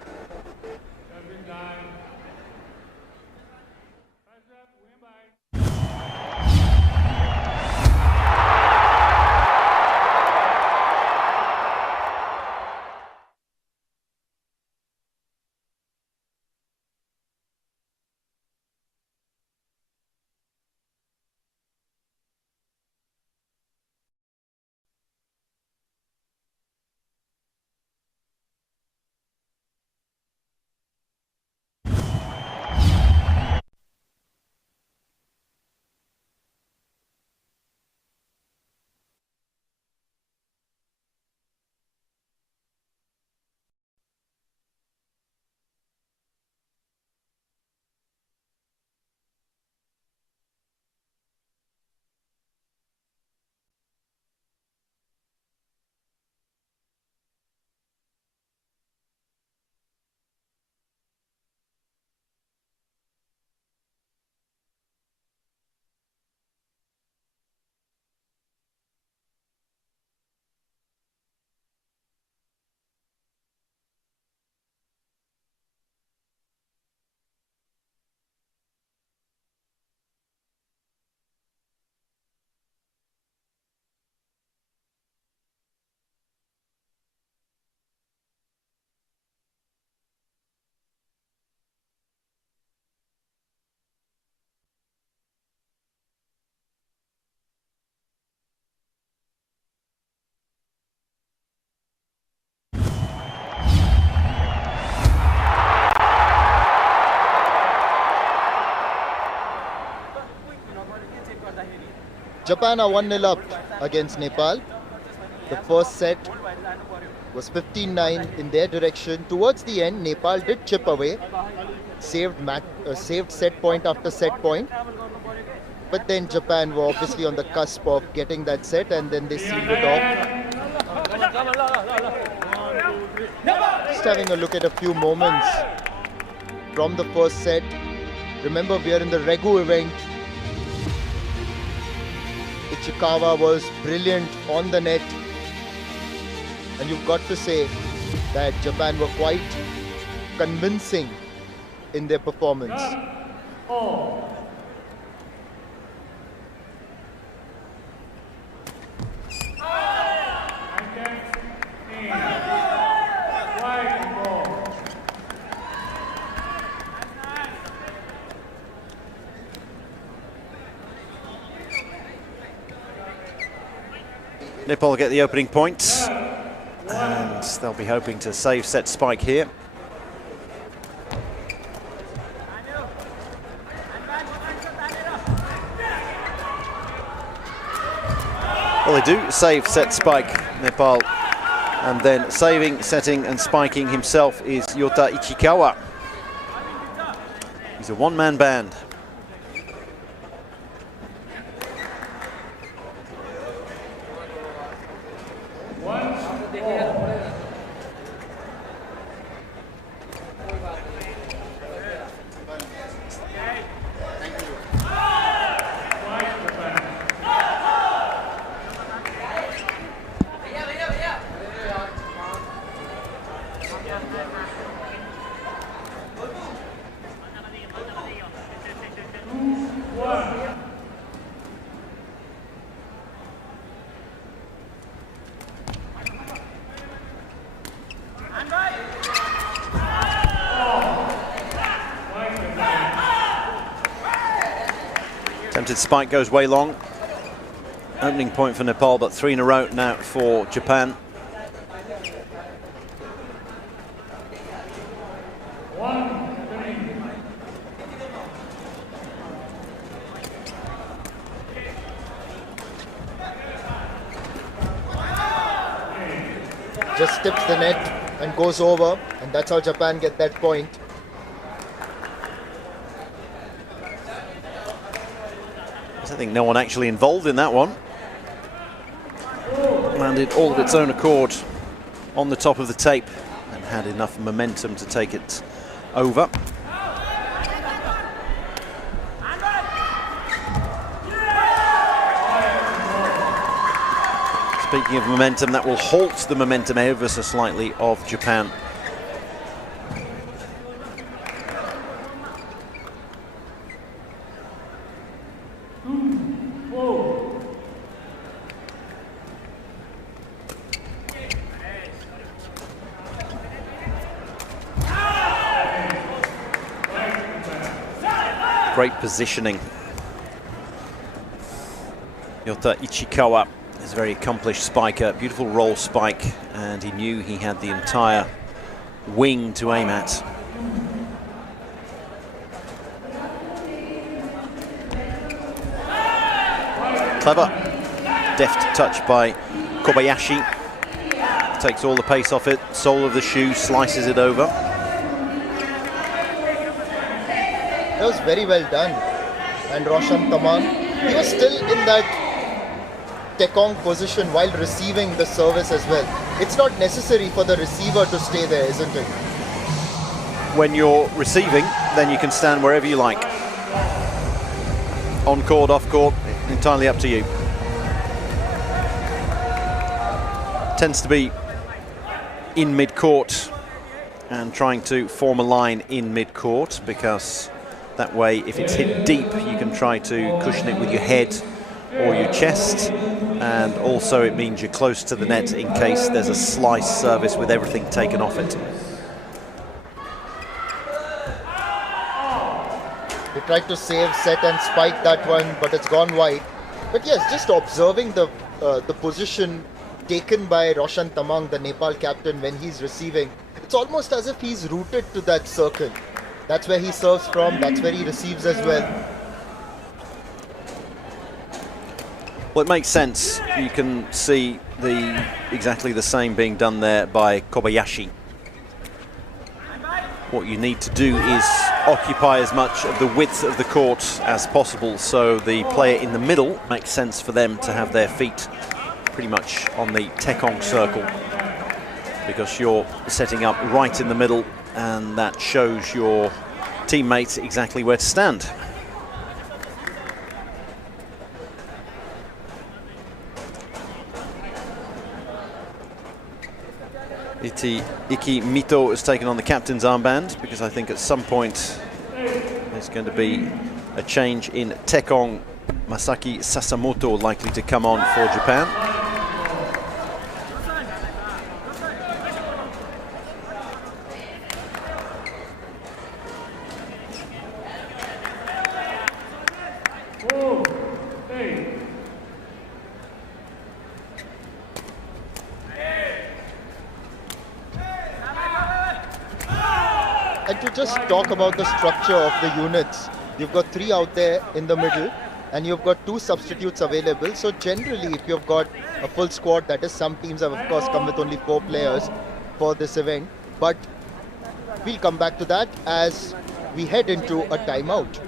Japan are 1-0 up against Nepal. The first set was 15-9 in their direction. Towards the end, Nepal did chip away, saved set point after set point. But then Japan were obviously on the cusp of getting that set, and then they sealed it off. Just having a look at a few moments from the first set. Remember, we are in the Regu event. Ichikawa was brilliant on the net. And you've got to say that Japan were quite convincing in their performance. Nepal get the opening points, and they'll be hoping to save set spike here. Well, they do save set spike, Nepal, and then saving, setting and spiking himself is Yota Ichikawa. He's a one-man band. Attempted spike goes way long. Opening point for Nepal, but 3 in a row now for Japan. Just tips the net and goes over, and that's how Japan get that point. I think no one actually involved in that one. Landed all of its own accord on the top of the tape and had enough momentum to take it over. Speaking of momentum, that will halt the momentum ever so slightly of Japan. Great positioning. Yota Ichikawa is a very accomplished spiker, beautiful roll spike, and he knew he had the entire wing to aim at. Clever, deft touch by Kobayashi. Takes all the pace off it, sole of the shoe, slices it over. That was very well done. And Roshan Tamang, he was still in that Tekong position while receiving the service as well. It's not necessary for the receiver to stay there, isn't it? When you're receiving, then you can stand wherever you like. On court, off court, entirely up to you. Tends to be in mid-court and trying to form a line in mid-court, because that way, if it's hit deep, you can try to cushion it with your head or your chest, and also it means you're close to the net in case there's a slice service with everything taken off it. They tried to save, set and spike that one, but it's gone wide. But yes, just observing the position taken by Roshan Tamang, the Nepal captain, when he's receiving, it's almost as if he's rooted to that circle. That's where he serves from, that's where he receives as well. Well, it makes sense. You can see exactly the same being done there by Kobayashi. What you need to do is occupy as much of the width of the court as possible, so the player in the middle makes sense for them to have their feet pretty much on the Tekong circle. because you're setting up right in the middle, and that shows your teammates exactly where to stand. Iki Mito has taken on the captain's armband, because I think at some point there's going to be a change in Tekong. Masaki Sasamoto likely to come on for Japan. And to just talk about the structure of the units, you've got 3 out there in the middle, and you've got 2 substitutes available. So generally, if you've got a full squad, that is, some teams have of course come with only 4 players for this event, but we'll come back to that as we head into a timeout.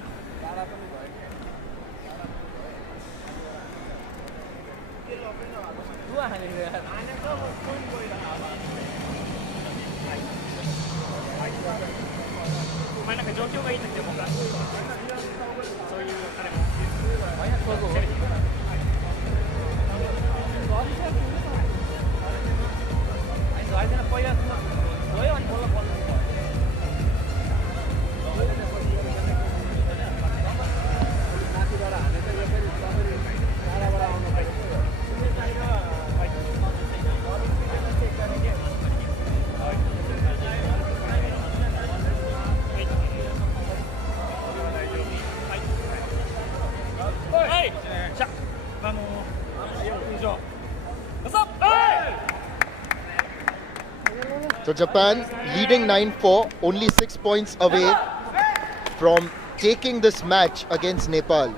So Japan leading 9-4, only 6 points away from taking this match against Nepal.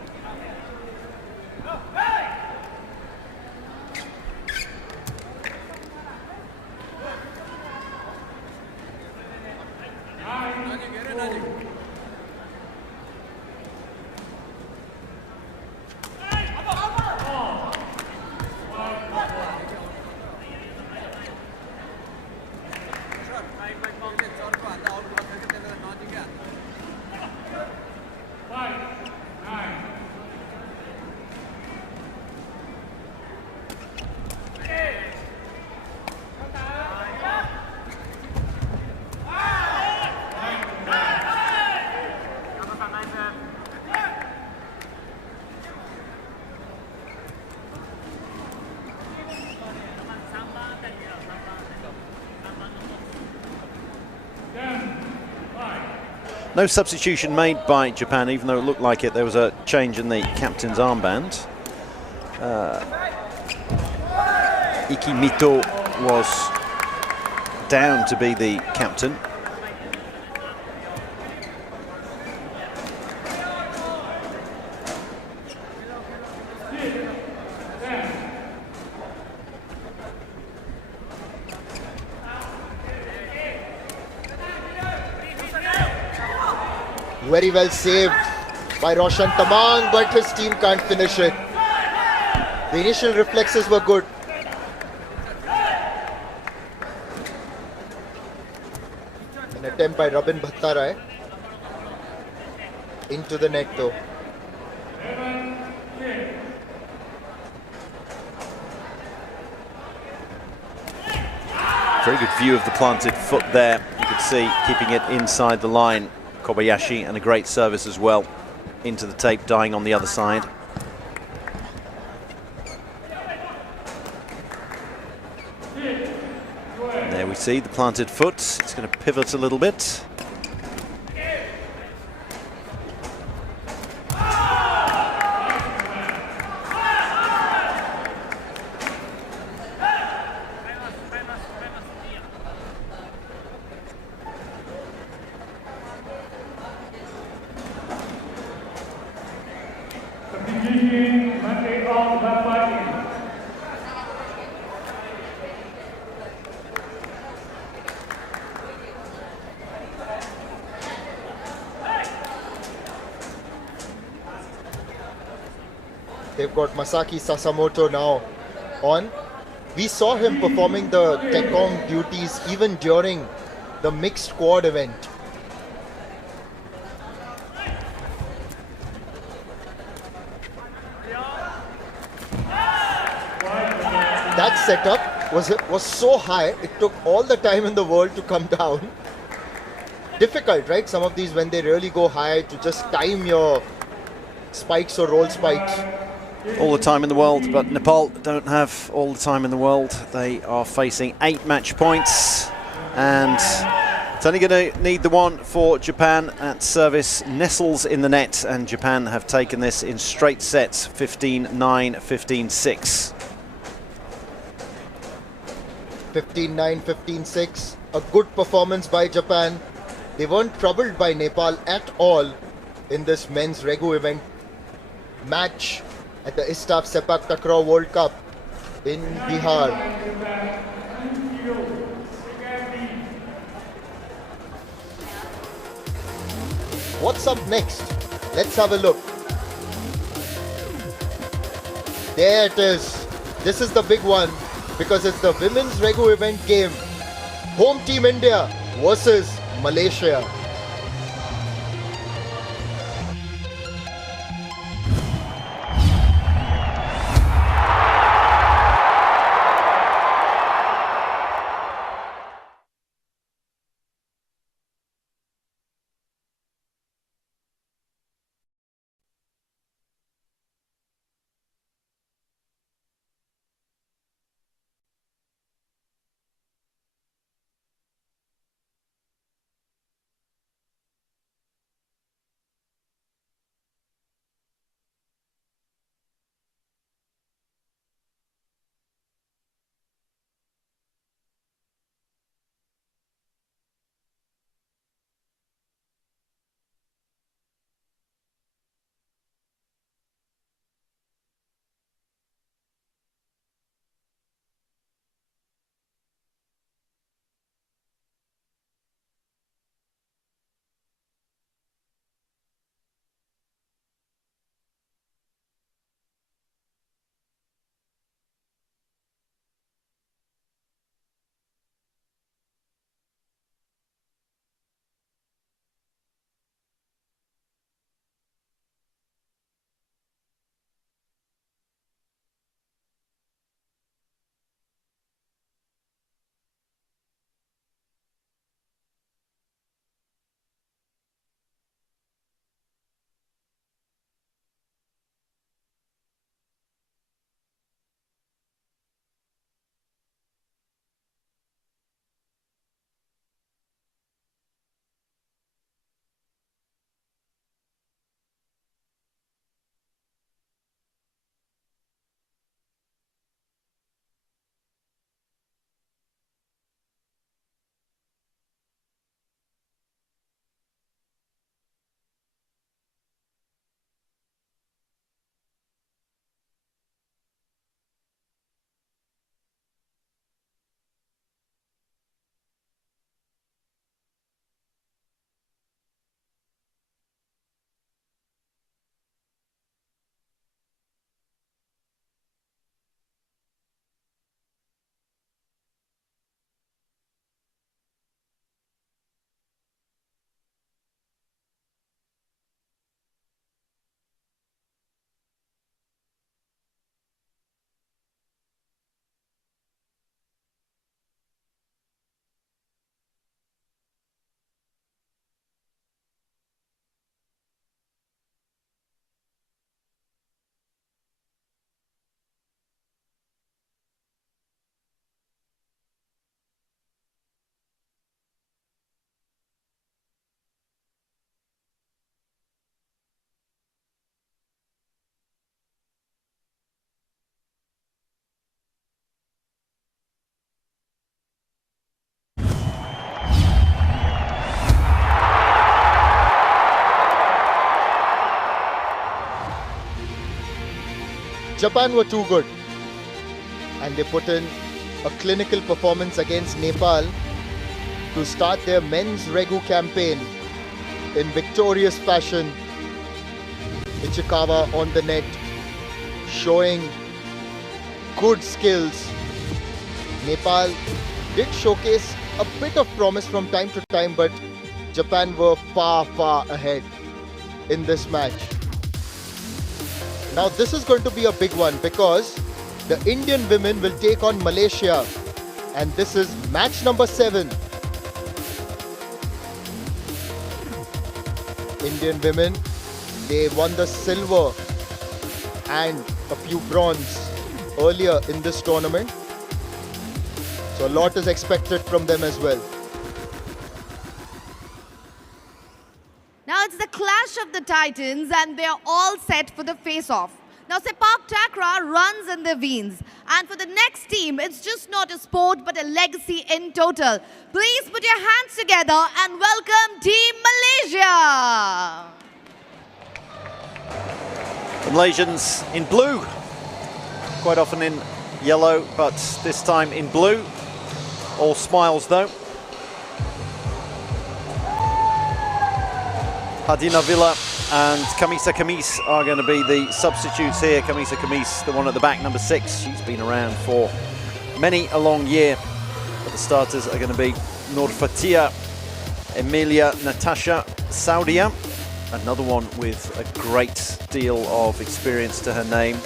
No substitution made by Japan, even though it looked like it. There was a change in the captain's armband. Iki Mito was down to be the captain. Very well saved by Roshan Tamang, but his team can't finish it. The initial reflexes were good. An attempt by Robin Bhattarai. Into the net though. Very good view of the planted foot there. You could see keeping it inside the line. Kobayashi, and a great service as well into the tape, dying on the other side. And there we see the planted foot. It's going to pivot a little bit. They've got Masaki Sasamoto now on. We saw him performing the Tekong duties even during the mixed quad event. That setup was so high, it took all the time in the world to come down. Difficult, right? Some of these, when they really go high, to just time your spikes or roll spikes. All the time in the world, but Nepal don't have all the time in the world. They are facing 8 match points, and it's only going to need the one for Japan. At service nestles in the net, and Japan have taken this in straight sets, 15-9, 15-6. 15-9, 15-6. A good performance by Japan. They weren't troubled by Nepal at all in this men's Regu event match at the ISTAF Sepaktakraw World Cup in Bihar. What's up next? Let's have a look. There it is. This is the big one because it's the women's Regu event game. Home team India versus Malaysia. Japan were too good, and they put in a clinical performance against Nepal to start their men's Regu campaign in victorious fashion. Ichikawa on the net, showing good skills Nepal did showcase a bit of promise from time to time, but Japan were far ahead in this match. Now this is going to be a big one because the Indian women will take on Malaysia, and this is match number 7. Indian women, they won the silver and a few bronze earlier in this tournament. So a lot is expected from them as well. Now it's the clash of the titans and they're all set for the face-off. Now Sepaktakraw runs in their veins. And for the next team, it's just not a sport but a legacy in total. Please put your hands together and welcome Team Malaysia. The Malaysians in blue, quite often in yellow, but this time in blue. All smiles though. Hadina Villa and Kamisa Kamis are going to be the substitutes here. Kamisa Kamis, the one at the back, number 6. She's been around for many a long year. But the starters are going to be Nur Fatia, Emilia Natasha Saudia, another one with a great deal of experience to her name.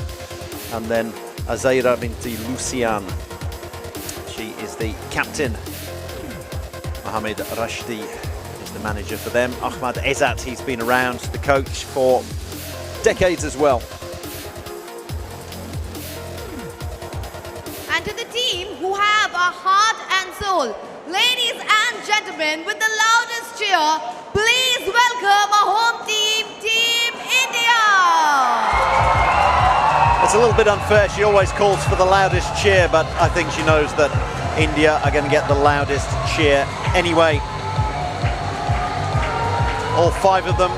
And then Azaira binti Lucian. She is the captain. Mohamed Rashdi is the manager for them. Ahmad Ezat, he's been around, the coach for decades as well. And to the team who have a heart and soul, ladies and gentlemen, with the loudest cheer, please welcome our home team, Team India! It's a little bit unfair, she always calls for the loudest cheer, but I think she knows that India are going to get the loudest cheer anyway. All 5 of them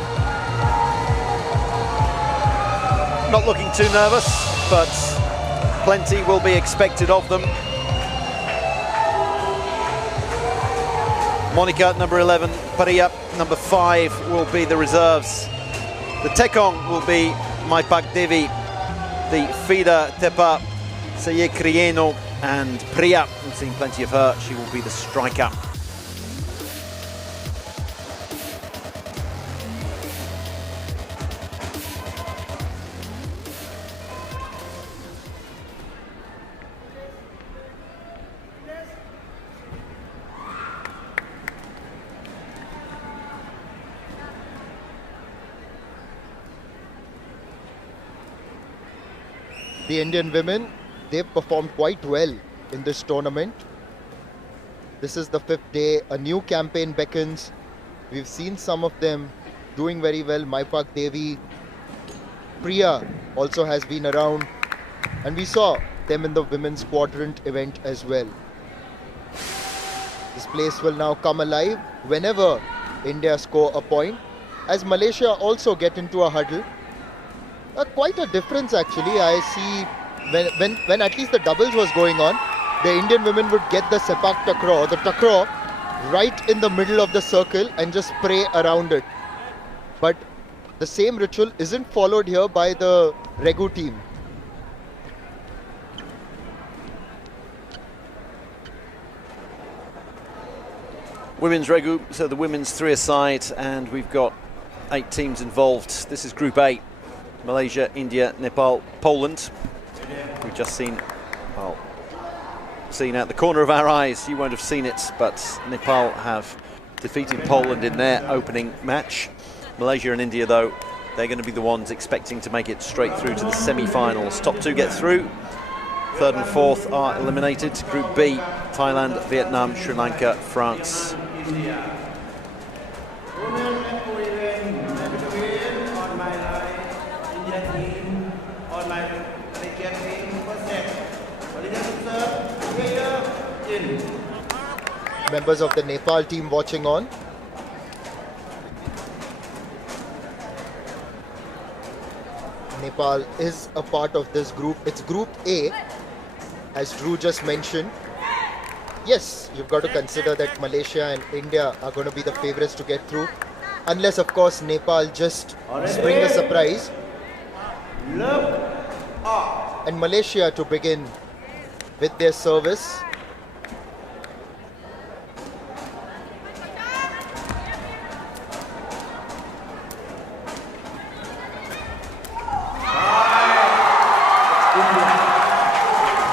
not looking too nervous, but plenty will be expected of them. Monica, number 11, Pariya, number 5 will be the reserves. The Tekong will be Maipak Devi, the feeder Tepa Saye Krieno, and Priya, we've seen plenty of her, she will be the striker. The Indian women, they've performed quite well in this tournament. This is the 5th day, a new campaign beckons. We've seen some of them doing very well. Maipak Devi, Priya also has been around, and we saw them in the women's quadrant event as well. This place will now come alive whenever India score a point, as Malaysia also get into a huddle. Quite a difference actually. I see when at least the doubles was going on, the Indian women would get the Sepaktakraw, the takraw, right in the middle of the circle and just pray around it. But the same ritual isn't followed here by the Regu team. Women's Regu, so the women's 3-a-side, and we've got 8 teams involved. This is Group A. Malaysia, India, Nepal, Poland. We've just seen, well, seen out the corner of our eyes, you won't have seen it, but Nepal have defeated Poland in their opening match. Malaysia and India, though, they're going to be the ones expecting to make it straight through to the semi-finals. Top 2 get through, 3rd and 4th are eliminated. Group B, Thailand, Vietnam, Sri Lanka, France. Members of the Nepal team watching on. Nepal is a part of this group. It's Group A, as Drew just mentioned. Yes, you've got to consider that Malaysia and India are going to be the favourites to get through. Unless, of course, Nepal just spring a surprise. And Malaysia to begin with their service.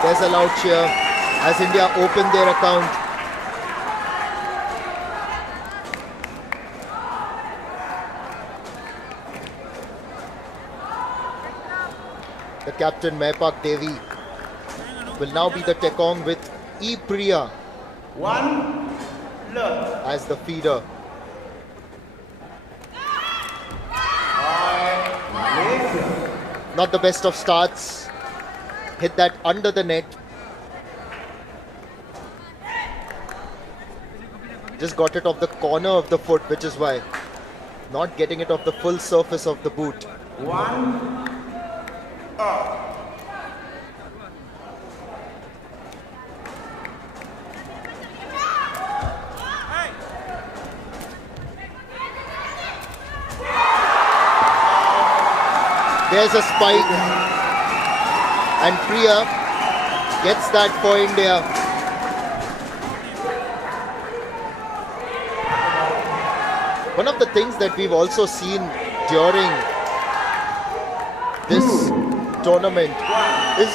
There's a loud cheer as India open their account. The captain Mehpak Devi will now be the Tekong with E. Priya as the feeder. Not the best of starts. Hit that under the net. Just got it off the corner of the foot, which is why. Not getting it off the full surface of the boot. There's a spike, and Priya gets that for India. One of the things that we've also seen during this tournament is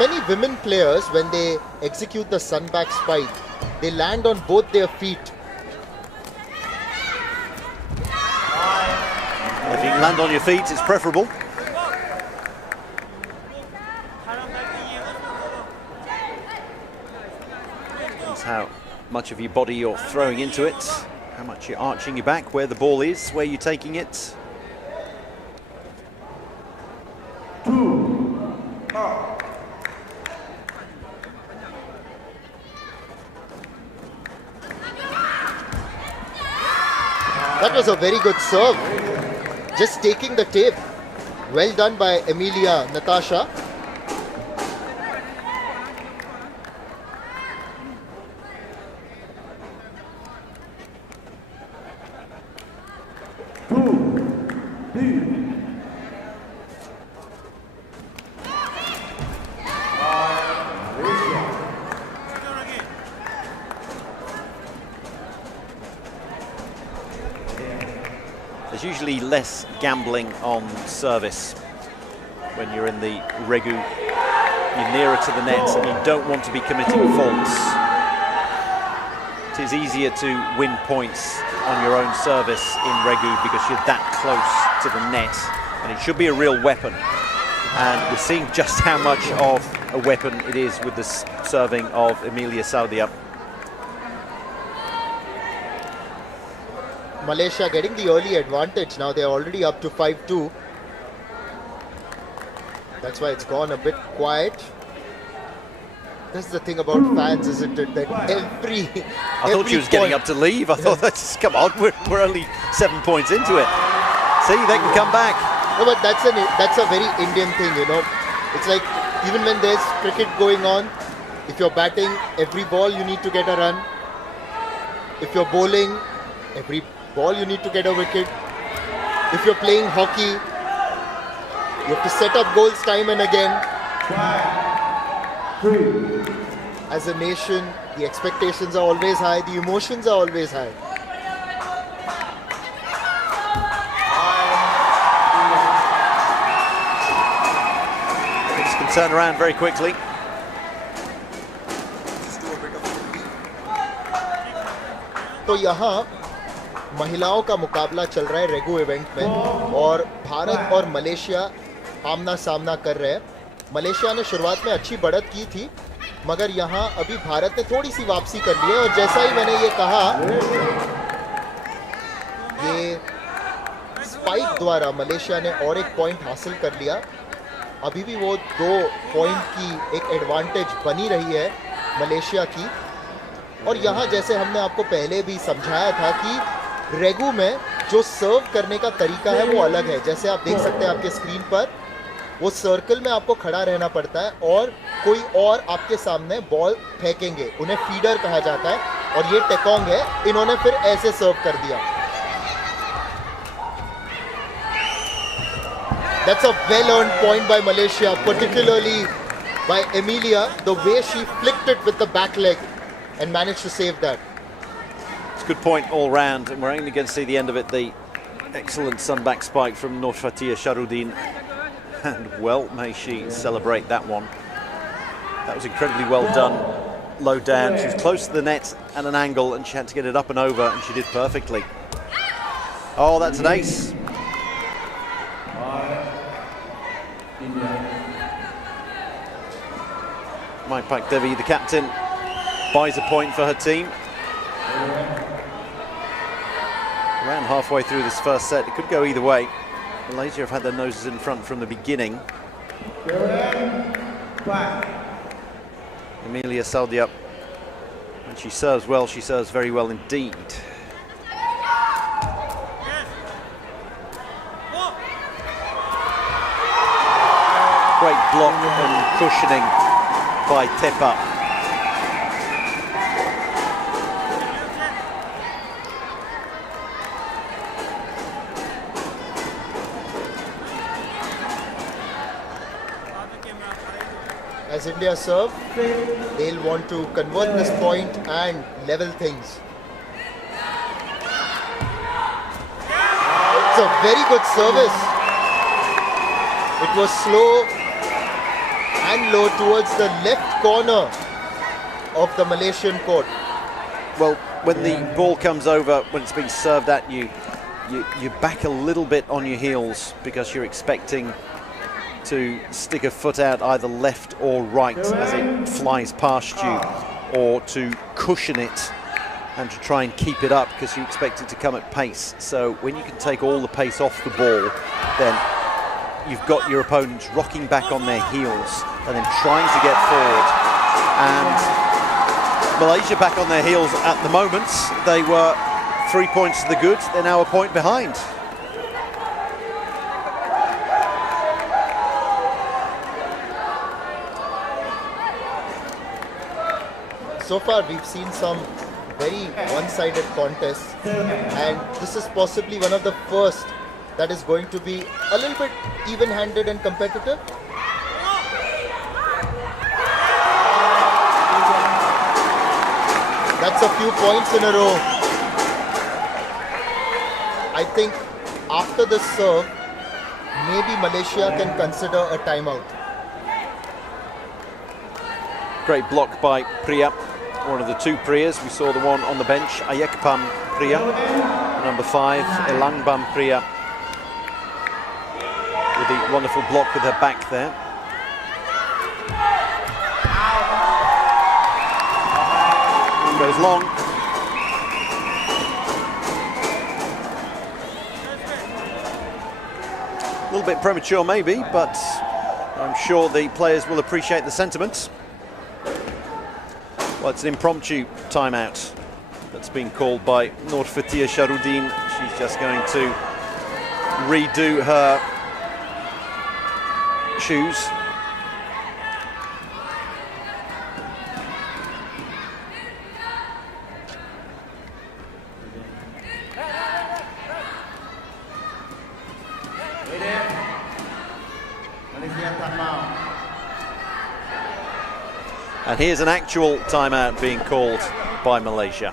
many women players, when they execute the sunback spike, they land on both their feet. If you can land on your feet, it's preferable. How much of your body you're throwing into it, how much you're arching your back, where the ball is, where you're taking it. That was a very good serve. Just taking the tape. Well done by Emilia Natasha. There's usually less gambling on service when you're in the Regu. You're nearer to the net and you don't want to be committing faults. It is easier to win points on your own service in Regu because you're that close to the net, and it should be a real weapon. And we're seeing just how much of a weapon it is with the serving of Emilia Saudia. Malaysia getting the early advantage. Now they're already up to 5-2. That's why it's gone a bit quiet. That's the thing about fans, isn't it? That I thought she was getting up to leave. I thought, come on, we're only 7 points into it. See, they can come back. No, but that's a very Indian thing, you know. It's like, even when there's cricket going on, if you're batting, every ball you need to get a run. If you're bowling, every ball you need to get a wicket. If you're playing hockey, you have to set up goals time and again. 5, 3. As a nation, the expectations are always high, the emotions are always high. This can turn around very quickly. तो यहाँ महिलाओं का मुकाबला चल रहा है रेगू event में, और भारत और मलेशिया आमना सामना कर रहे हैं। मलेशिया ने शुरुआत में अच्छी बढ़त की थी, मगर यहाँ अभी भारत ने थोड़ी सी वापसी कर ली है, और जैसा ही मैंने ये कहा, ये स्पाइक द्वारा मलेशिया ने और एक पॉइंट हासिल कर लिया। अभी भी वो 2 पॉइंट की एक एडवांटेज बनी रही है मलेशिया की। और यहाँ जैसे हमने आपको पहले भी समझाया था कि रेगू में जो सर्व करने का तरीका है वो अलग है। जैसे आप देख सकते हैं आपके स्क्रीन पर, वो सर्कल में आपको खड़ा रहना पड़ता है और कोई और आपके सामने बॉल फेंकेंगे, उन्हें फीडर कहा जाता है, और ये टेकोंग है, इन्होंने फिर ऐसे सर्व कर दिया। That's a well-earned point by Malaysia, particularly by Emilia, the way she flicked it with the back leg and managed to save that. It's a good point all round, and we're only going to see the end of it. The excellent sunback spike from Noorfatia Sharuddin, and well may she celebrate that one. That was incredibly well done, low down. She was close to the net at an angle and she had to get it up and over, and she did perfectly. Oh, that's an ace. Maipak Devi, the captain, buys a point for her team. Around halfway through this first set, it could go either way. Malaysia have had their noses in front from the beginning. Emilia Saudia, and she serves well, she serves very well indeed. Great block and cushioning by Tepa. As India serve, they'll want to convert this point and level things. It's a very good service. It was slow and low towards the left corner of the Malaysian court. Well, when the ball comes over, when it's being served at you, you back a little bit on your heels because you're expecting to stick a foot out either left or right as it flies past you, or to cushion it and to try and keep it up because you expect it to come at pace. So when you can take all the pace off the ball, then you've got your opponents rocking back on their heels and then trying to get forward. And Malaysia back on their heels at the moment. They were 3 points to the good, they're now a point behind. So far we've seen some very one-sided contests, and this is possibly one of the first that is going to be a little bit even-handed and competitive. That's a few points in a row. I think after this serve, maybe Malaysia can consider a timeout. Great block by Priya, one of the two Priyas. We saw the one on the bench, Ayekpam Priya, number 5, Elangbam Priya, with the wonderful block with her back there. Goes long. A little bit premature maybe, but I'm sure the players will appreciate the sentiment. Well, it's an impromptu timeout that's been called by Noor Fatia Sharuddin. She's just going to redo her shoes. And here's an actual timeout being called by Malaysia.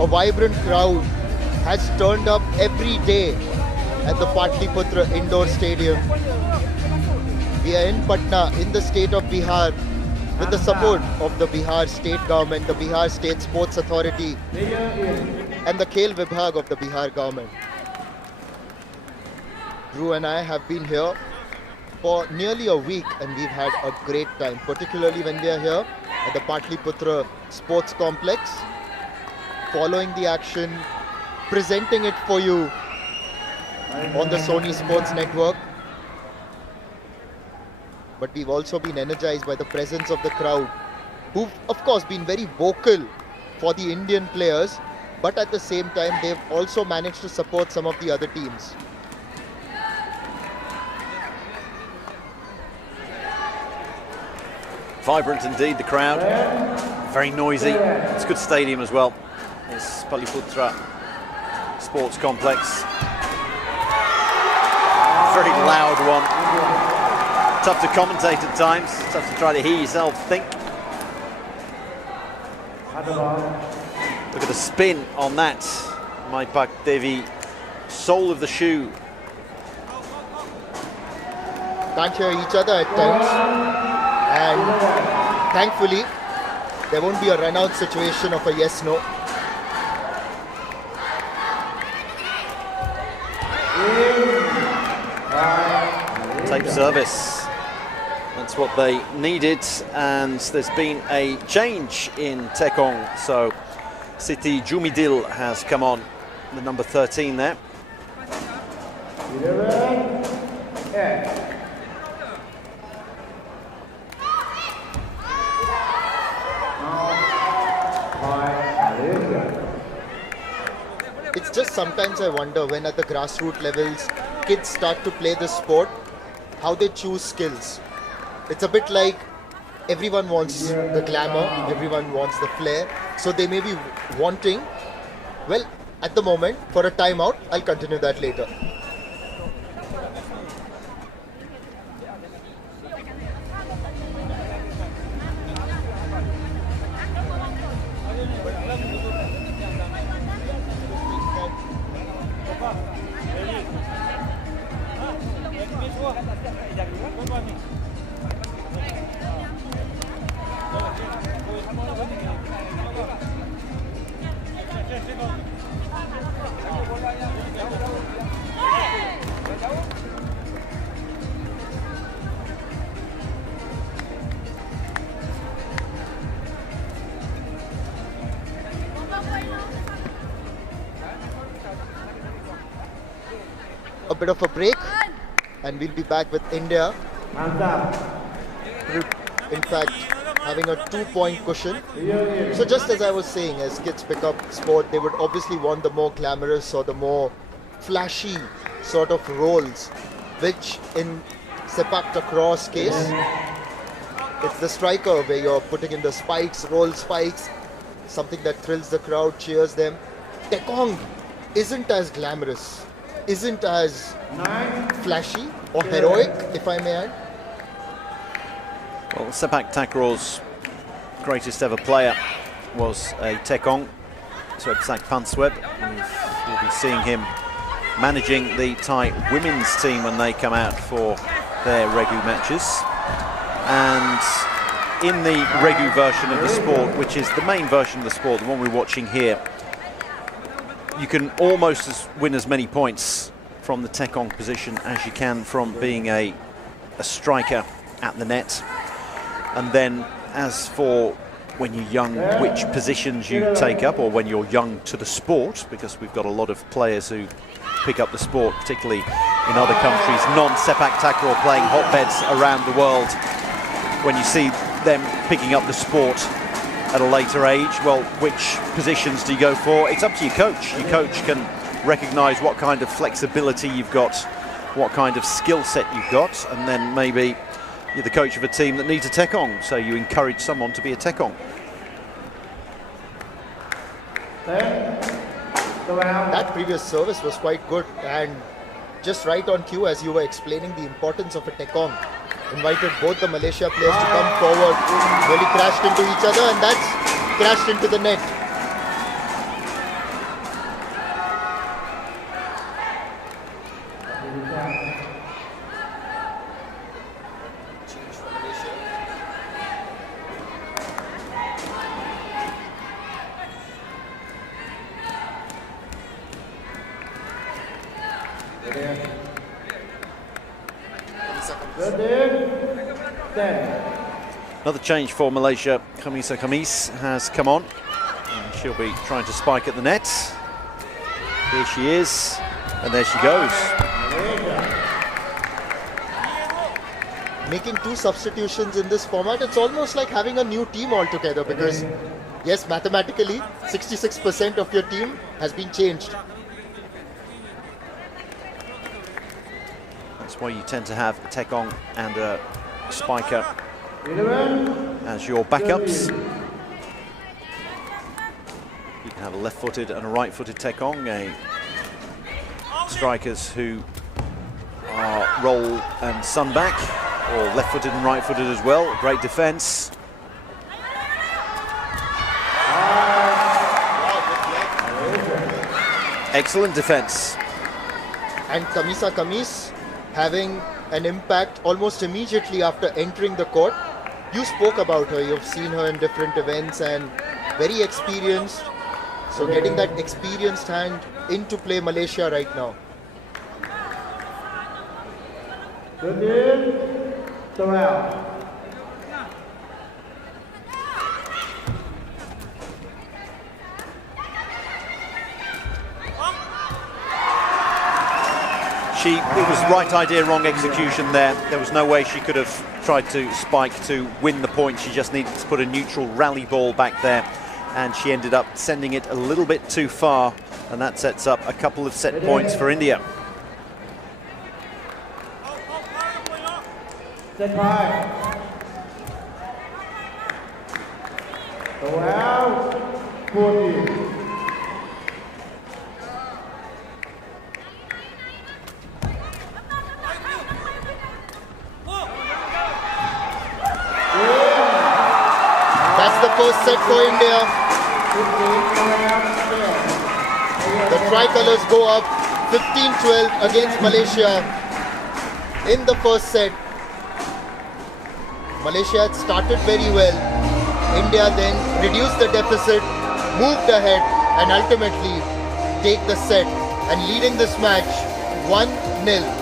A vibrant crowd has turned up every day at the Patliputra Indoor Stadium. We are in Patna, in the state of Bihar, with the support of the Bihar state government, the Bihar State Sports Authority, and the Khel Vibhag of the Bihar government. Drew and I have been here for nearly a week, and we've had a great time, particularly when we are here at the Patliputra Sports Complex, following the action, presenting it for you on the Sony Sports Network. But we've also been energized by the presence of the crowd, who've of course been very vocal for the Indian players, but at the same time, they've also managed to support some of the other teams. Vibrant indeed, the crowd. Very noisy. It's a good stadium as well. It's Patliputra Sports Complex. Very loud one. Tough to commentate at times. Tough to try to hear yourself think. Look at the spin on that. Maipak Devi, sole of the shoe. Can't hear each other at times. And thankfully, there won't be a run-out situation of a yes-no. Tape service. That's what they needed, and there's been a change in Tekong. So Siti Jumidil has come on, the number 13 there. It's just sometimes I wonder when at the grassroots levels kids start to play this sport, how they choose skills. It's a bit like everyone wants the glamour, everyone wants the flair, so they may be wanting, well, at the moment, for a timeout, I'll continue that later. A bit of a break, and we'll be back with India. In fact, having a 2-point cushion. So just as I was saying, as kids pick up sport, they would obviously want the more glamorous or the more flashy sort of roles, which in Sepaktakraw's case, it's the striker where you're putting in the spikes, roll spikes, something that thrills the crowd, cheers them. Tekong isn't as glamorous, isn't as flashy or heroic, if I may add. Well, Sepaktakraw's greatest ever player was a Tekong, Swebsak Pansweb. We'll be seeing him managing the Thai women's team when they come out for their Regu matches. And in the Regu version of the sport, which is the main version of the sport, the one we're watching here, you can almost win as many points from the Tekong position as you can from being a striker at the net. And then as for when you're young, which positions you take up, or when you're young to the sport, because we've got a lot of players who pick up the sport, particularly in other countries, non-Sepaktakraw playing hotbeds around the world. When you see them picking up the sport at a later age, well, which positions do you go for? It's up to your coach. Your coach can recognise what kind of flexibility you've got, what kind of skill set you've got, and then maybe you're the coach of a team that needs a Tekong, so you encourage someone to be a Tekong. That previous service was quite good, and just right on cue as you were explaining the importance of a Tekong. Invited both the Malaysia players to come forward, really crashed into each other, and that's crashed into the net. Another change for Malaysia. Khamisa Khamis has come on. And she'll be trying to spike at the net. Here she is, and there she goes. Making two substitutions in this format, it's almost like having a new team altogether, because Yes, mathematically, 66% of your team has been changed. That's why you tend to have a Taekong and a spiker as your backups. You can have a left-footed and a right-footed Taekong, strikers who are roll and sun back, or left-footed and right-footed as well. Great defense. Excellent defense. And Kamisa Kamis having an impact almost immediately after entering the court. You spoke about her, you've seen her in different events and very experienced. So getting that experienced hand into play Malaysia right now. It was right idea, wrong execution there. There was no way she could have tried to spike to win the point. She just needed to put a neutral rally ball back there, and she ended up sending it a little bit too far, and that sets up a couple of set points for India. Set 5. Well, 40. That's the first set for India. The tricolors go up 15-12 against Malaysia in the first set. Malaysia had started very well. India then reduced the deficit, moved ahead, and ultimately take the set and leading this match 1-0.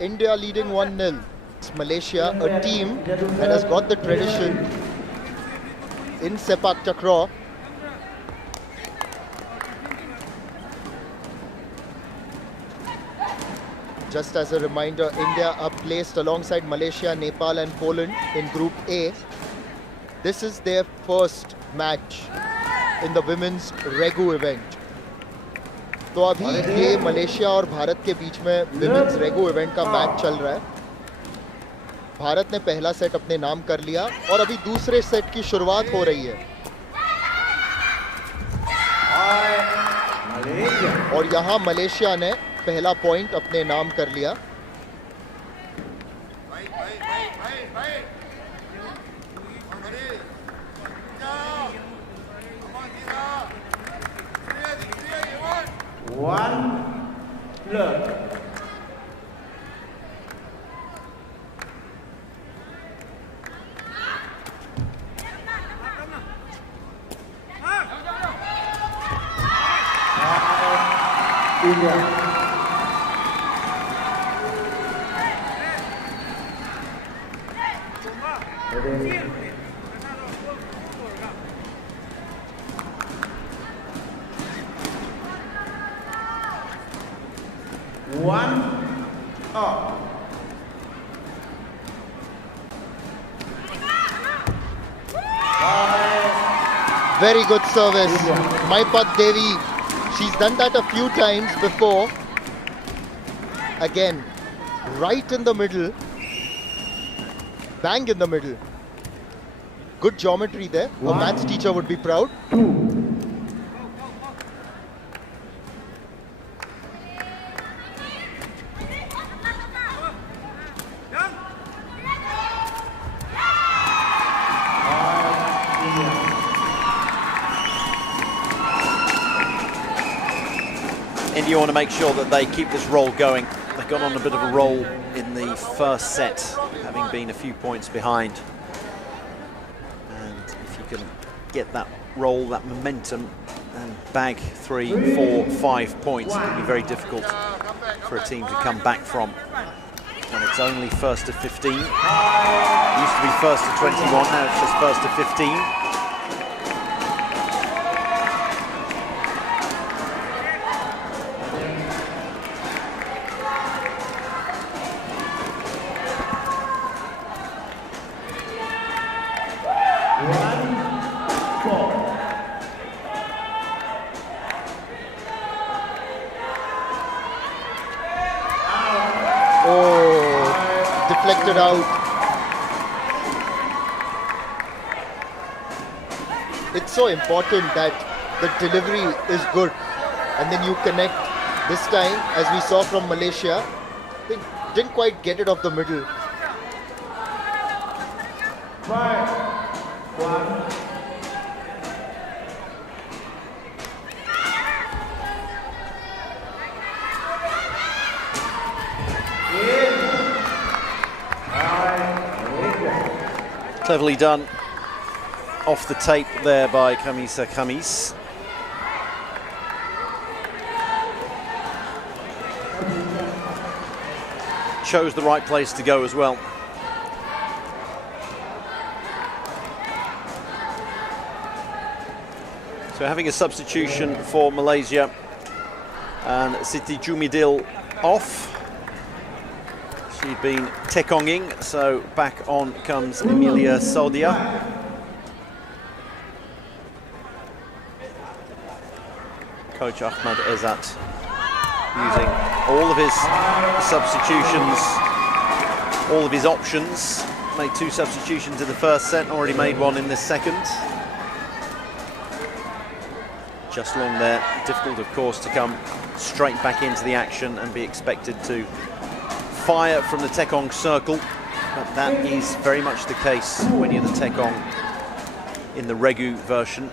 India leading 1-0. It's Malaysia, a team that has got the tradition in Sepaktakraw. Just as a reminder, India are placed alongside Malaysia, Nepal and Poland in Group A. This is their first match in the women's Regu event. तो अभी ये Malaysia और भारत के बीच में women's रेगू event का match चल रहा है. भारत ने पहला सेट अपने नाम कर लिया और अभी दूसरे सेट की शुरुआत हो रही है. और यहाँ मलेशिया ने पहला पॉइंट अपने नाम कर लिया. One, look. India. One up. Very good service. Maipat Devi, she's done that a few times before. Again, right in the middle. Bang in the middle. Good geometry there. A maths teacher would be proud. India want to make sure that they keep this roll going. They got on a bit of a roll in the first set, having been a few points behind. And if you can get that roll, that momentum, and bag 3, 4, 5 points, it can be very difficult for a team to come back from. And it's only first to 15. It used to be first to 21, now it's just first to 15. Deflected out. It's so important that the delivery is good and then you connect. This time, as we saw from Malaysia, they didn't quite get it off the middle. 5-1. Cleverly done off the tape there by Kamis. Chose the right place to go as well. So having a substitution for Malaysia, and Siti Jumidil off. She'd been tekonging, so back on comes Emilia Saudia. Coach Ahmad Ezat using all of his substitutions, all of his options. Made 2 substitutions in the first set, already made 1 in this second. Just long there, difficult of course to come straight back into the action and be expected to fire from the tekong circle, but that is very much the case when you're the tekong in the Regu version.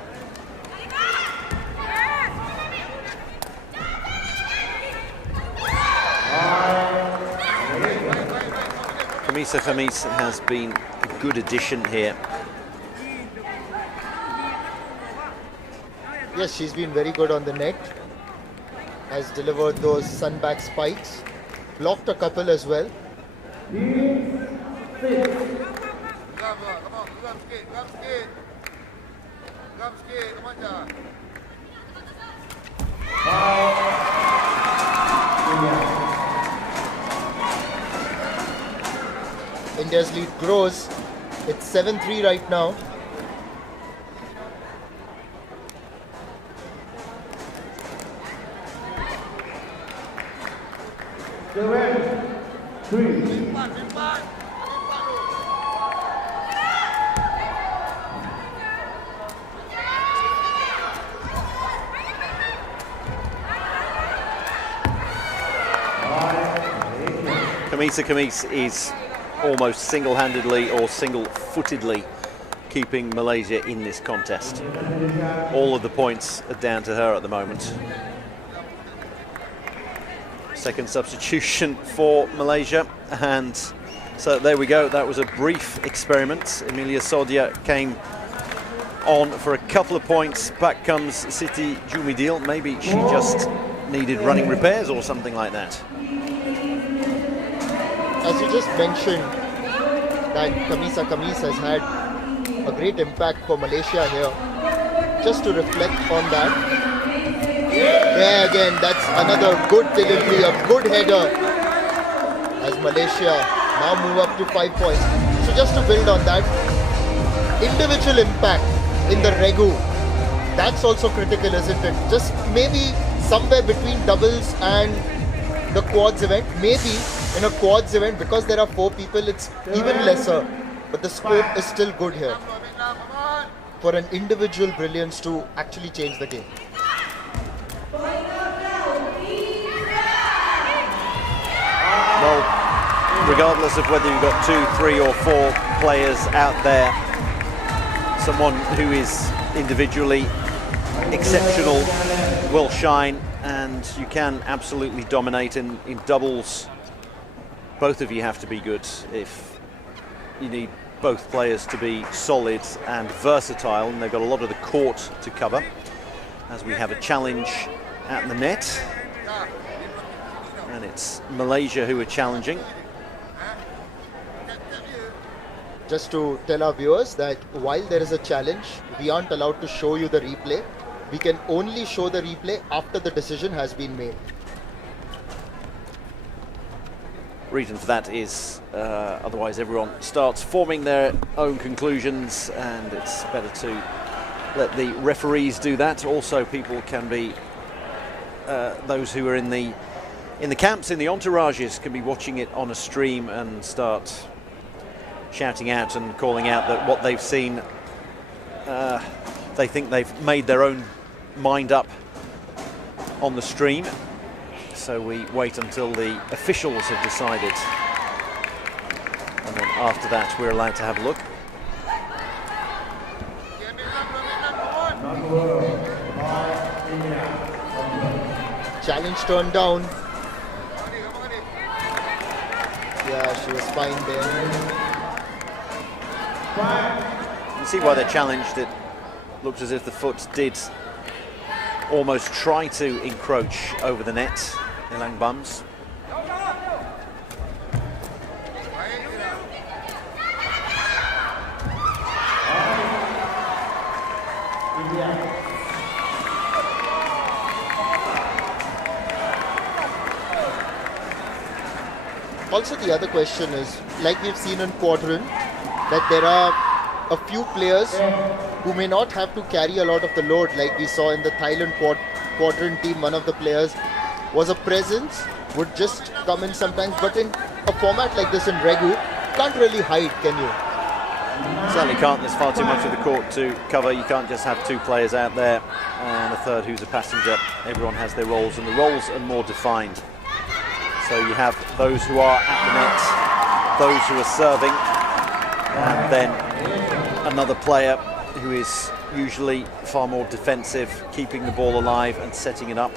Kamisa Khamis has been a good addition here. Yes, she's been very good on the net. Has delivered those sunback spikes. Blocked a couple as well. India's lead grows. It's 7-3 right now. Kamisa Khamis is almost single-handedly or single-footedly keeping Malaysia in this contest. All of the points are down to her at the moment. Second substitution for Malaysia, and so there we go. That was a brief experiment. Emilia Sodia came on for a couple of points. Back comes Siti Jumidil. Maybe she just needed running repairs or something like that. As you just mentioned, that Kamisa Kamis has had a great impact for Malaysia here. Just to reflect on that. There again, that's another good delivery, a good header. As Malaysia now move up to 5 points. So just to build on that, individual impact in the Regu, that's also critical, isn't it? Just maybe somewhere between doubles and the quads event. Maybe in a quads event, because there are 4 people, it's even lesser. But the scope is still good here for an individual brilliance to actually change the game. Well, regardless of whether you've got 2, 3 or 4 players out there, someone who is individually exceptional will shine, and you can absolutely dominate in doubles. Both of you have to be good if you need both players to be solid and versatile, and they've got a lot of the court to cover as we have a challenge at the net. And it's Malaysia who are challenging. Just to tell our viewers that while there is a challenge, we aren't allowed to show you the replay. We can only show the replay after the decision has been made. Reason for that is otherwise everyone starts forming their own conclusions, and it's better to let the referees do that. Also, people can be those who are in the camps, in the entourages, can be watching it on a stream and start shouting out and calling out that what they've seen, they think they've made their own mind up on the stream. So we wait until the officials have decided, and then after that we're allowed to have a look. Challenge turned down. Yeah, she was fine there. You see why they're challenged. It looked as if the foot did almost try to encroach over the net. Ilang Bums. Also, the other question is, like we've seen in quadrant, that there are a few players who may not have to carry a lot of the load, like we saw in the Thailand quadrant team. One of the players was a presence, would just come in sometimes, but in a format like this in Regu, can't really hide, can you? Certainly can't. There's far too much of the court to cover. You can't just have 2 players out there and a third who's a passenger. Everyone has their roles, and the roles are more defined. So you have those who are at the net, those who are serving, and then another player who is usually far more defensive, keeping the ball alive and setting it up.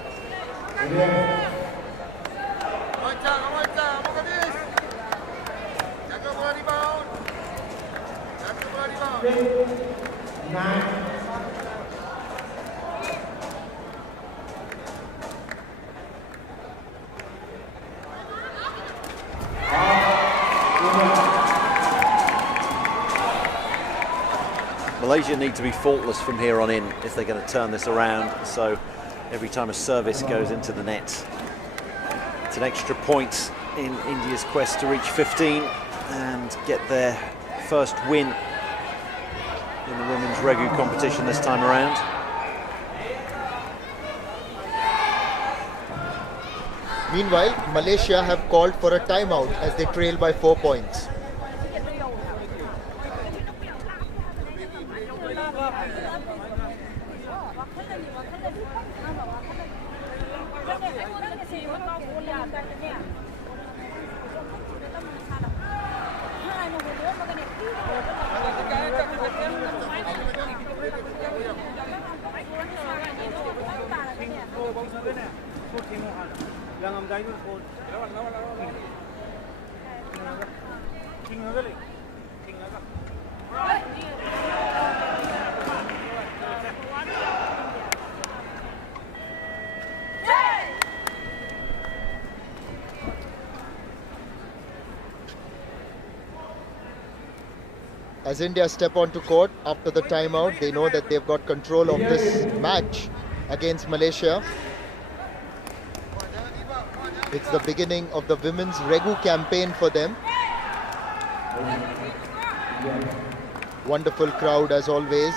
Malaysia need to be faultless from here on in if they're going to turn this around. So every time a service goes into the net, it's an extra point in India's quest to reach 15 and get their first win in the women's Regu competition this time around. Meanwhile, Malaysia have called for a timeout as they trail by 4 points. As India step onto court after the timeout, they know that they've got control of this match against Malaysia. It's the beginning of the women's Regu campaign for them. Wonderful crowd as always.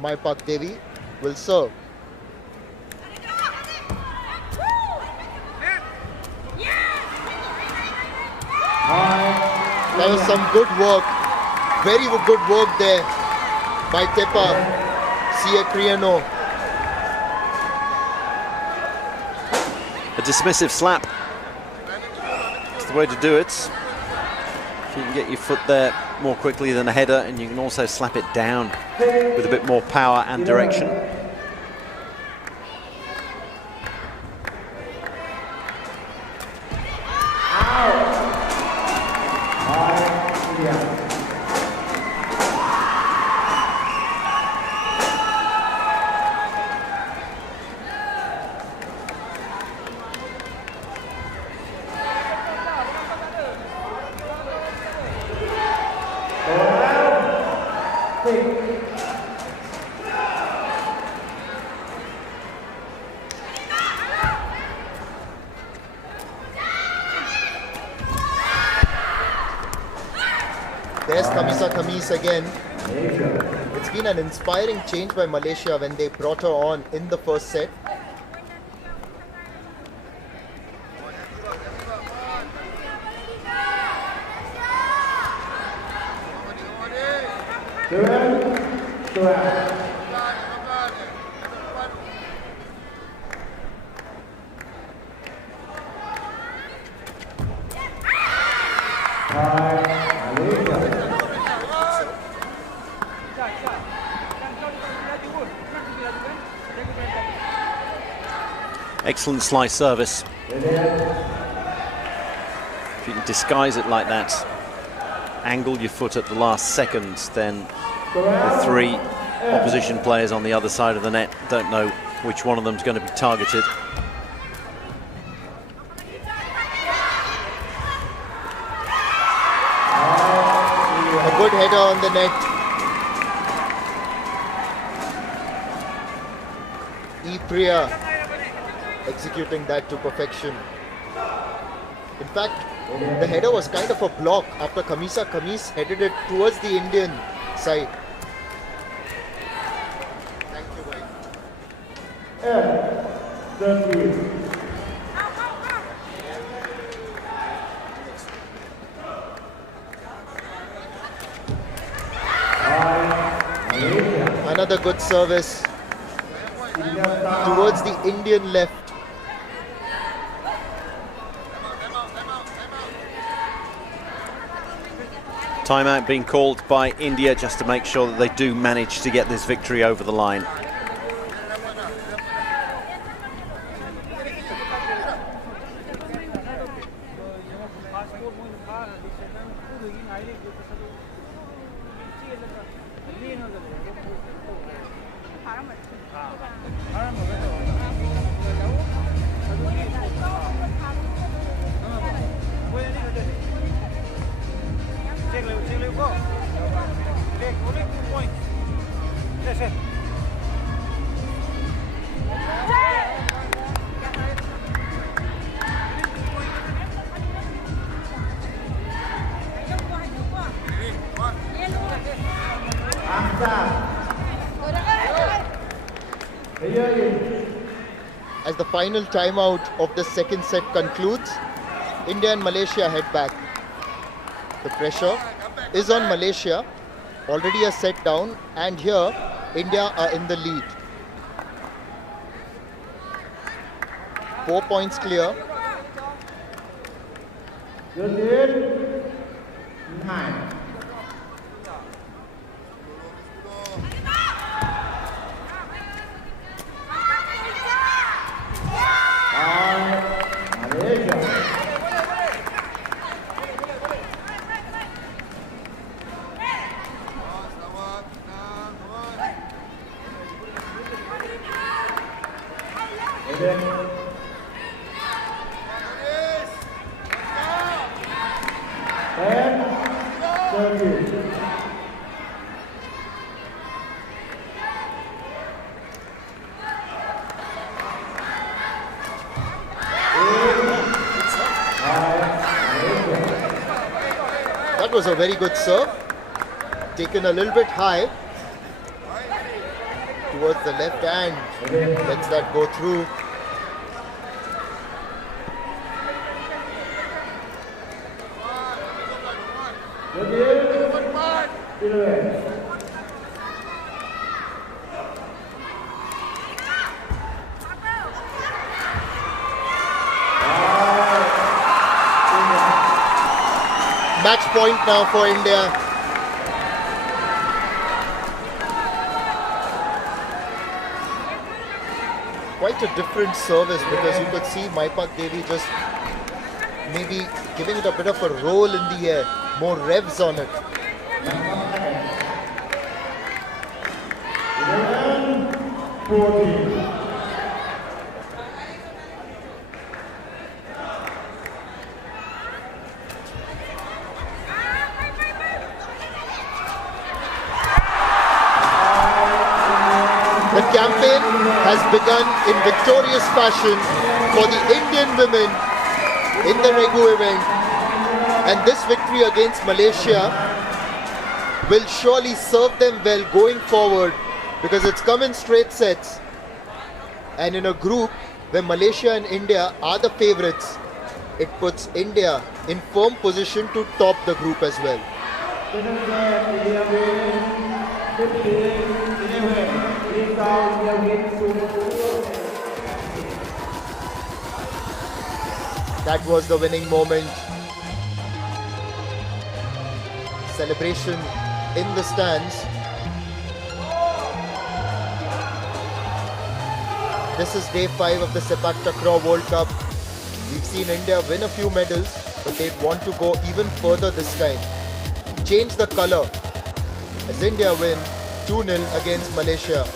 Maipak Devi will serve. That was some good work, very good work there by Tepa Siakriano. A dismissive slap. It's the way to do it. If you can get your foot there more quickly than a header, and you can also slap it down with a bit more power and direction. There's Khamis again. It's been an inspiring change by Malaysia when they brought her on in the first set. Excellent slice service. If you can disguise it like that, angle your foot at the last second, then the three opposition players on the other side of the net don't know which one of them is going to be targeted. A good header on the net. Priya executing that to perfection. In fact, the header was kind of a block after Khamis headed it towards the Indian side. Thank you, Bhai. Another good service towards the Indian left. Timeout being called by India just to make sure that they do manage to get this victory over the line. As the final timeout of the second set concludes, India and Malaysia head back. The pressure is on Malaysia, already a set down, and here India are in the lead. 4 points clear. That was a very good serve. Taken a little bit high towards the left hand. Lets that go through. Match point now for India. Quite a different service, because you could see Maipak Devi just maybe giving it a bit of a roll in the air, more revs on it. The campaign has begun in victorious fashion for the Indian women in the Regu event, and this victory against Malaysia will surely serve them well going forward, because it's come in straight sets, and in a group where Malaysia and India are the favourites, it puts India in firm position to top the group as well. That was the winning moment. Celebration in the stands. This is day 5 of the Sepaktakraw World Cup. We've seen India win a few medals, but they want to go even further this time. Change the colour as India win 2-0 against Malaysia.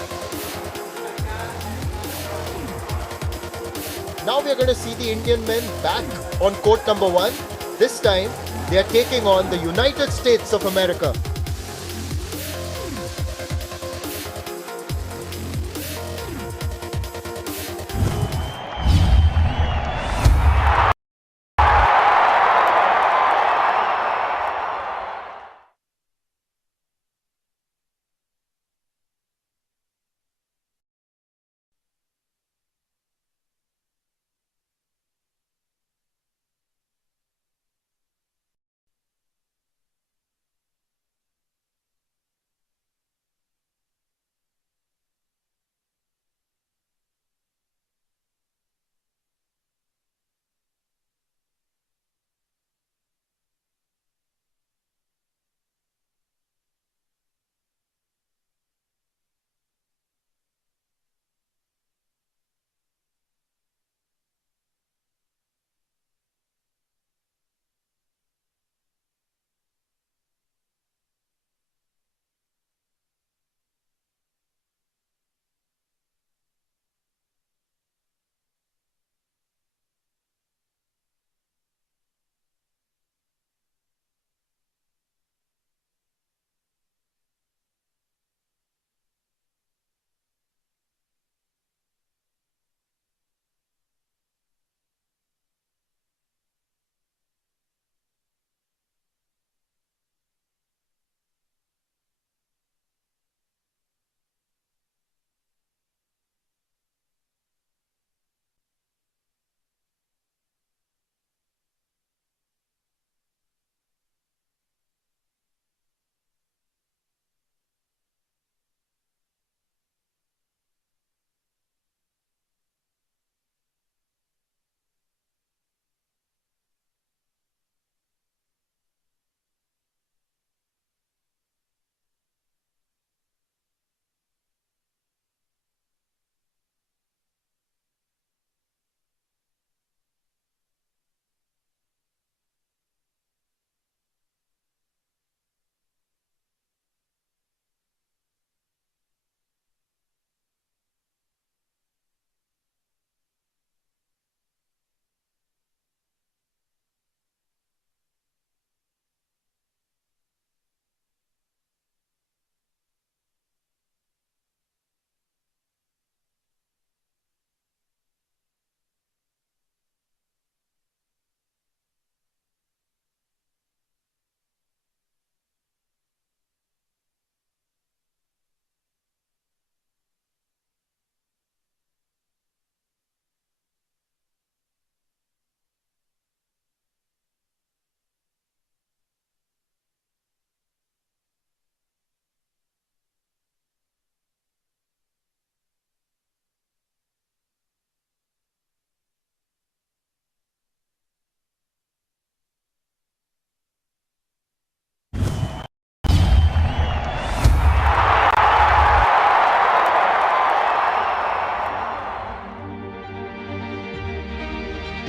Now we are going to see the Indian men back on court number 1. This time they are taking on the United States of America.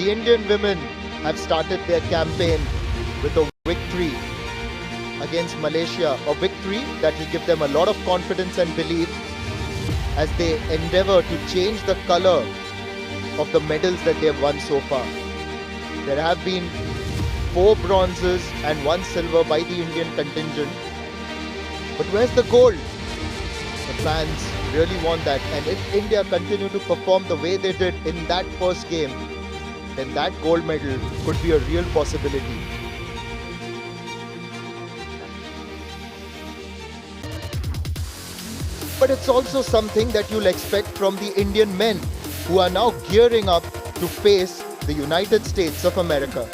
The Indian women have started their campaign with a victory against Malaysia, a victory that will give them a lot of confidence and belief as they endeavor to change the color of the medals that they have won so far. There have been 4 bronzes and 1 silver by the Indian contingent. But where's the gold? The fans really want that, and if India continue to perform the way they did in that first game, then that gold medal could be a real possibility. But it's also something that you'll expect from the Indian men, who are now gearing up to face the United States of America.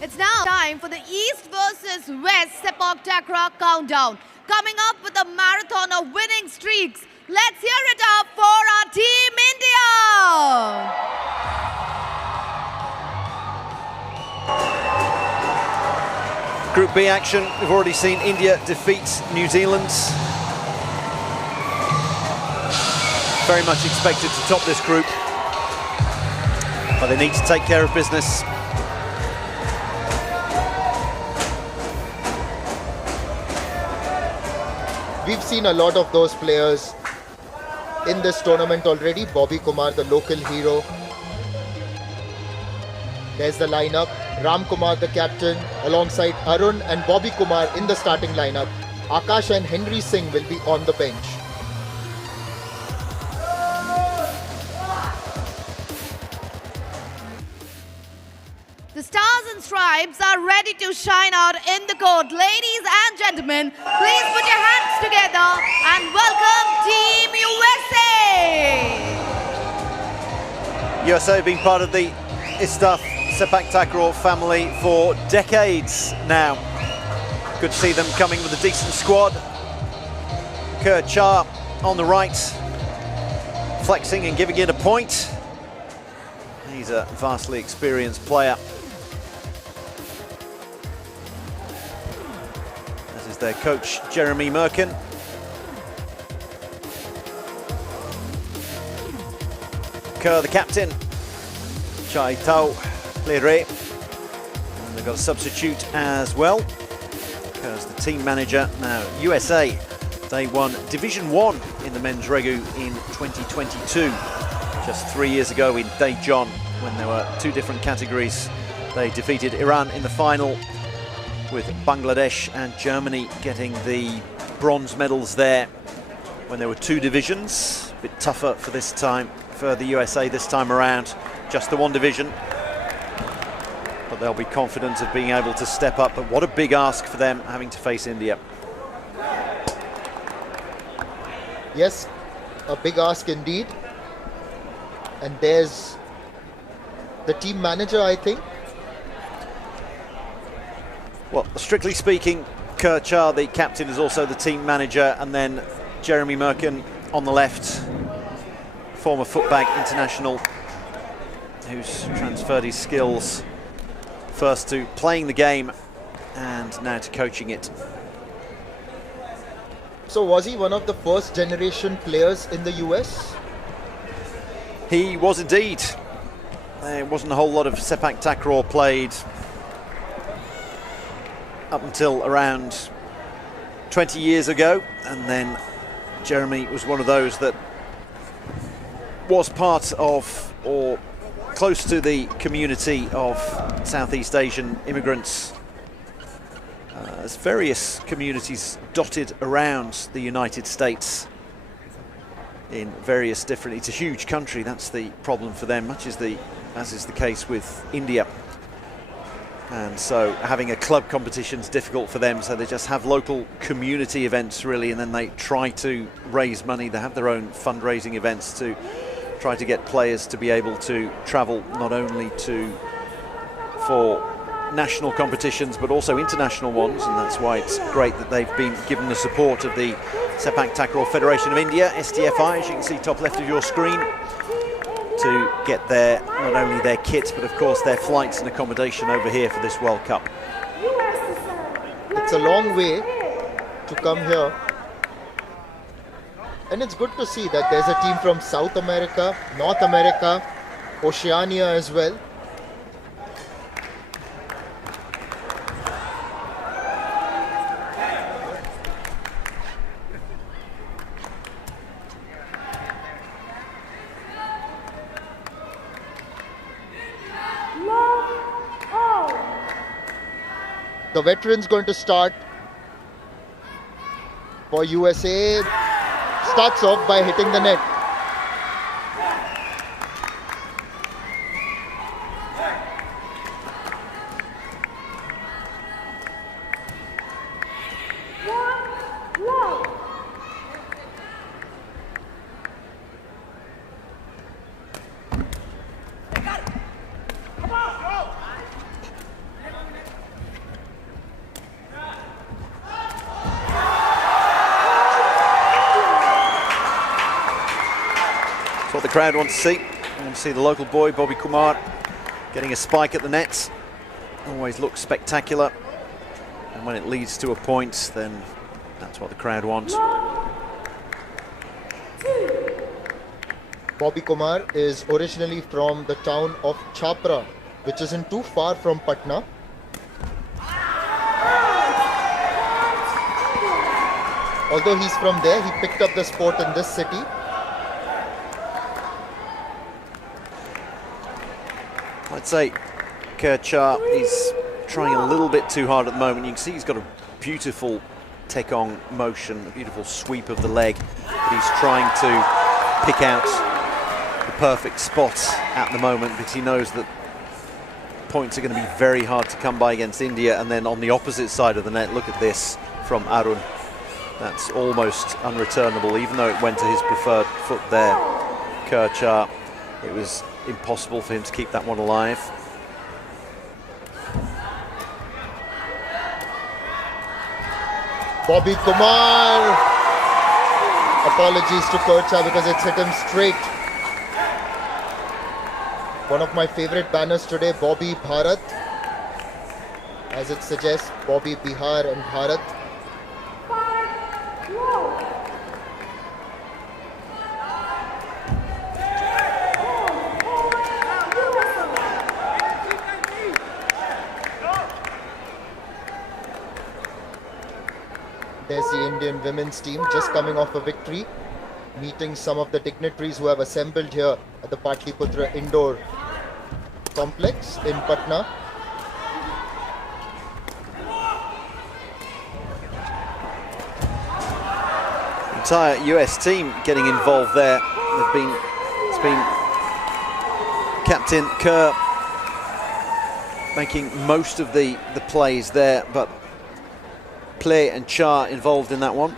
It's now time for the East versus West Sepaktakraw countdown. Coming up with a marathon of winning streaks. Let's hear it up for our Team India! Group B action, we've already seen India defeat New Zealand. Very much expected to top this group, but they need to take care of business. We've seen a lot of those players in this tournament already. Bobby Kumar, the local hero. There's the lineup. Ram Kumar, the captain, alongside Arun and Bobby Kumar in the starting lineup. Akash and Henry Singh will be on the bench. The Stars and Stripes are ready to shine out in the court. Ladies and gentlemen, please put your hands together and welcome Team USA! USA have been part of the ISTAF Sepaktakraw family for decades now. Good to see them coming with a decent squad. Kerr Char on the right, flexing and giving it a point. He's a vastly experienced player. This is their coach, Jeremy Merkin. Kerr, the captain. Chai Tau Lere. And they've got a substitute as well. Kerr's the team manager. Now, USA, they won Division 1 in the men's Regu in 2022. Just 3 years ago in Daejeon, when there were 2 different categories. They defeated Iran in the final, with Bangladesh and Germany getting the bronze medals there when there were 2 divisions. A bit tougher for this time, for the USA this time around, just the 1 division. But they'll be confident of being able to step up. But what a big ask for them, having to face India. Yes, a big ask indeed. And there's the team manager, I think. Well, strictly speaking, Kerr Char, the captain, is also the team manager, and then Jeremy Merkin on the left, former footbag international, who's transferred his skills first to playing the game and now to coaching it. So was he one of the first generation players in the US? He was indeed. There wasn't a whole lot of Sepaktakraw played up until around 20 years ago, and then Jeremy was one of those that was part of, or close to, the community of Southeast Asian immigrants. There's various communities dotted around the United States in various different, it's a huge country, that's the problem for them, much as is the case with India. And so having a club competition is difficult for them, so they just have local community events really, and then they try to raise money. They have their own fundraising events to try to get players to be able to travel not only for national competitions but also international ones, and that's why it's great that they've been given the support of the Sepaktakraw Federation of India, STFI, as you can see top left of your screen, to get not only their kit but of course their flights and accommodation over here for this World Cup. It's a long way to come here. And it's good to see that there's a team from South America, North America, Oceania as well. The veteran's going to start for USA. Starts off by hitting the net. What the crowd wants to see. They want to see the local boy, Bobby Kumar, getting a spike at the nets. Always looks spectacular. And when it leads to a point, then that's what the crowd wants. Bobby Kumar is originally from the town of Chhapra, which isn't too far from Patna. Although he's from there, he picked up the sport in this city. I'd say Kerchar is trying a little bit too hard at the moment. You can see he's got a beautiful take-on motion, a beautiful sweep of the leg. But he's trying to pick out the perfect spot at the moment because he knows that points are going to be very hard to come by against India. And then on the opposite side of the net, look at this from Arun. That's almost unreturnable, even though it went to his preferred foot there. Kerchar, it was impossible for him to keep that one alive. Bobby Kumar. Apologies to Kerchar because it's hit him straight. One of my favorite banners today, Bobby Bharat. As it suggests, Bobby Bihar and Bharat. There's the Indian women's team just coming off a victory, meeting some of the dignitaries who have assembled here at the Patliputra Indoor Complex in Patna. Entire US team getting involved there. It's been Captain Kerr making most of the plays there, but Play and Char involved in that one.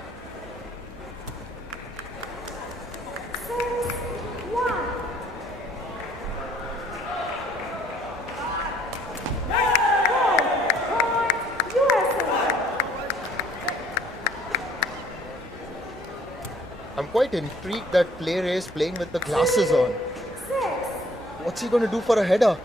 I'm quite intrigued that Play is playing with the glasses on. What's he going to do for a header?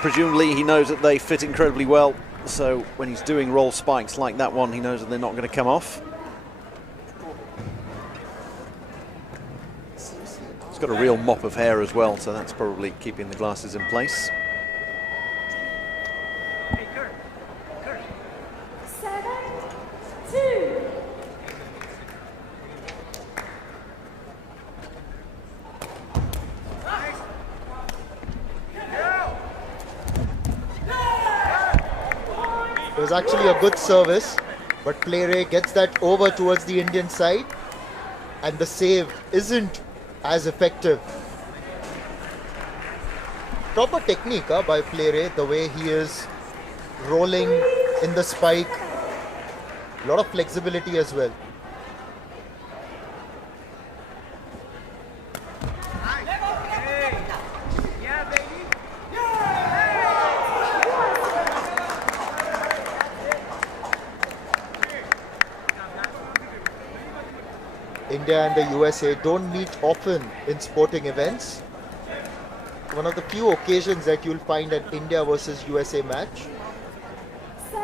Presumably he knows that they fit incredibly well, so when he's doing roll spikes like that one, he knows that they're not going to come off. He's got a real mop of hair as well, so that's probably keeping the glasses in place. It was actually a good service, but Play gets that over towards the Indian side, and the save isn't as effective. Proper technique by Play, the way he is rolling in the spike. A lot of flexibility as well. India and the USA don't meet often in sporting events. One of the few occasions that you'll find an India versus USA match. 7-4.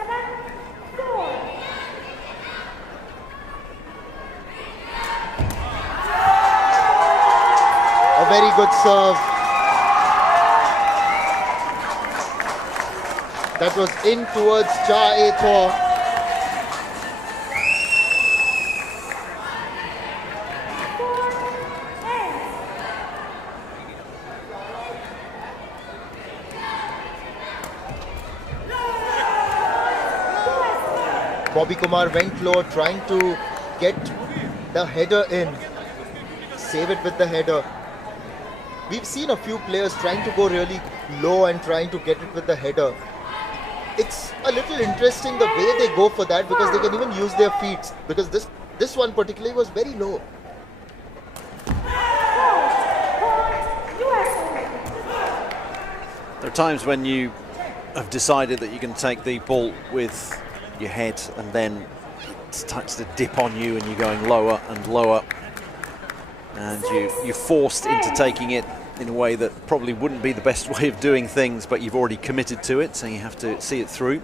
A very good serve. That was in towards Cha-e-Thaw. Bobby Kumar went low, trying to get the header in. Save it with the header. We've seen a few players trying to go really low and trying to get it with the header. It's a little interesting the way they go for that, because they can even use their feet, because this one particularly was very low. There are times when you have decided that you can take the ball with your head and then it starts to dip on you and you're going lower and lower, and you're forced into taking it in a way that probably wouldn't be the best way of doing things, but you've already committed to it, so you have to see it through.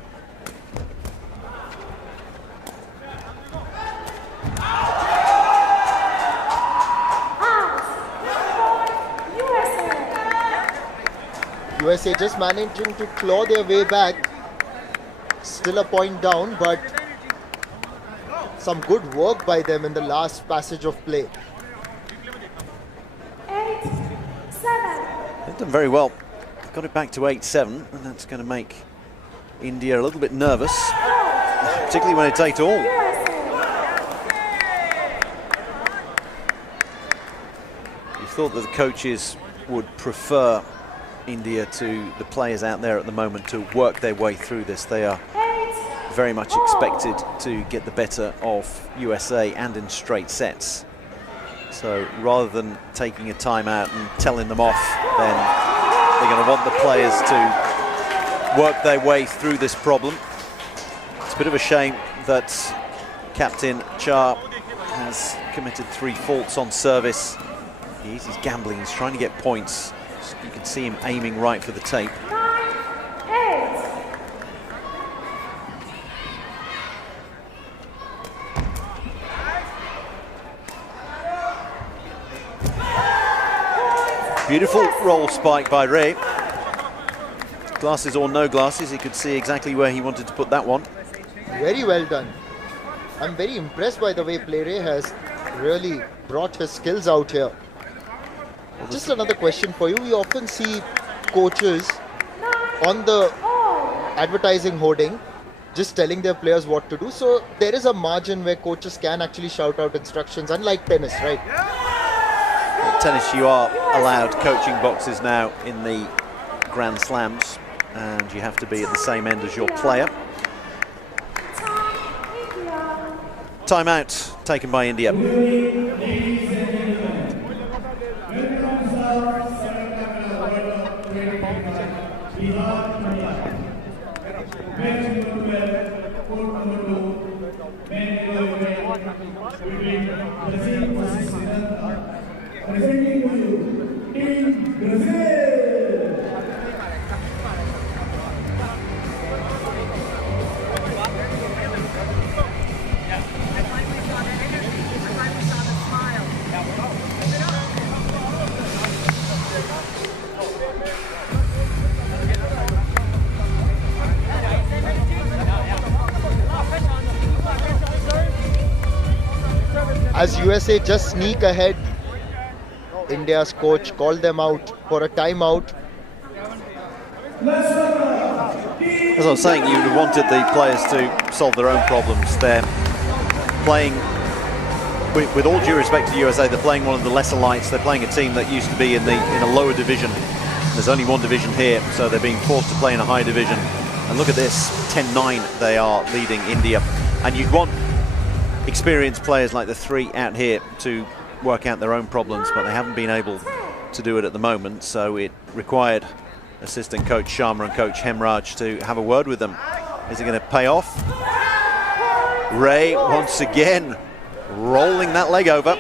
USA just managing to claw their way back. Still a point down, but some good work by them in the last passage of play. 8-7. They've done very well. Got it back to 8-7, and that's going to make India a little bit nervous, particularly when it's 8-all. You thought that the coaches would prefer India to the players out there at the moment to work their way through this. They are very much expected to get the better of USA and in straight sets. So rather than taking a timeout and telling them off, then they're going to want the players to work their way through this problem. It's a bit of a shame that Captain Cha has committed 3 faults on service. He's gambling, he's trying to get points. You can see him aiming right for the tape. 9-8. Beautiful roll spike by Regu. Glasses or no glasses, he could see exactly where he wanted to put that one. Very well done. I'm very impressed by the way Regu has really brought his skills out here. Just another question for you. We often see coaches on the advertising hoarding just telling their players what to do. So there is a margin where coaches can actually shout out instructions, unlike tennis, right? In tennis, you are allowed coaching boxes now in the Grand Slams, and you have to be at the same end as your player. Timeout taken by India. As USA just sneak ahead, India's coach called them out for a timeout. As I was saying, you would have wanted the players to solve their own problems. They're playing, with all due respect to USA, they're playing one of the lesser lights. They're playing a team that used to be in a lower division. There's only one division here, so they're being forced to play in a high division. And look at this, 10-9 they are leading India. And you'd want experienced players like the 3 out here to work out their own problems, but they haven't been able to do it at the moment, so it required assistant coach Sharma and coach Hemraj to have a word with them. Is it going to pay off? Regu once again rolling that leg over.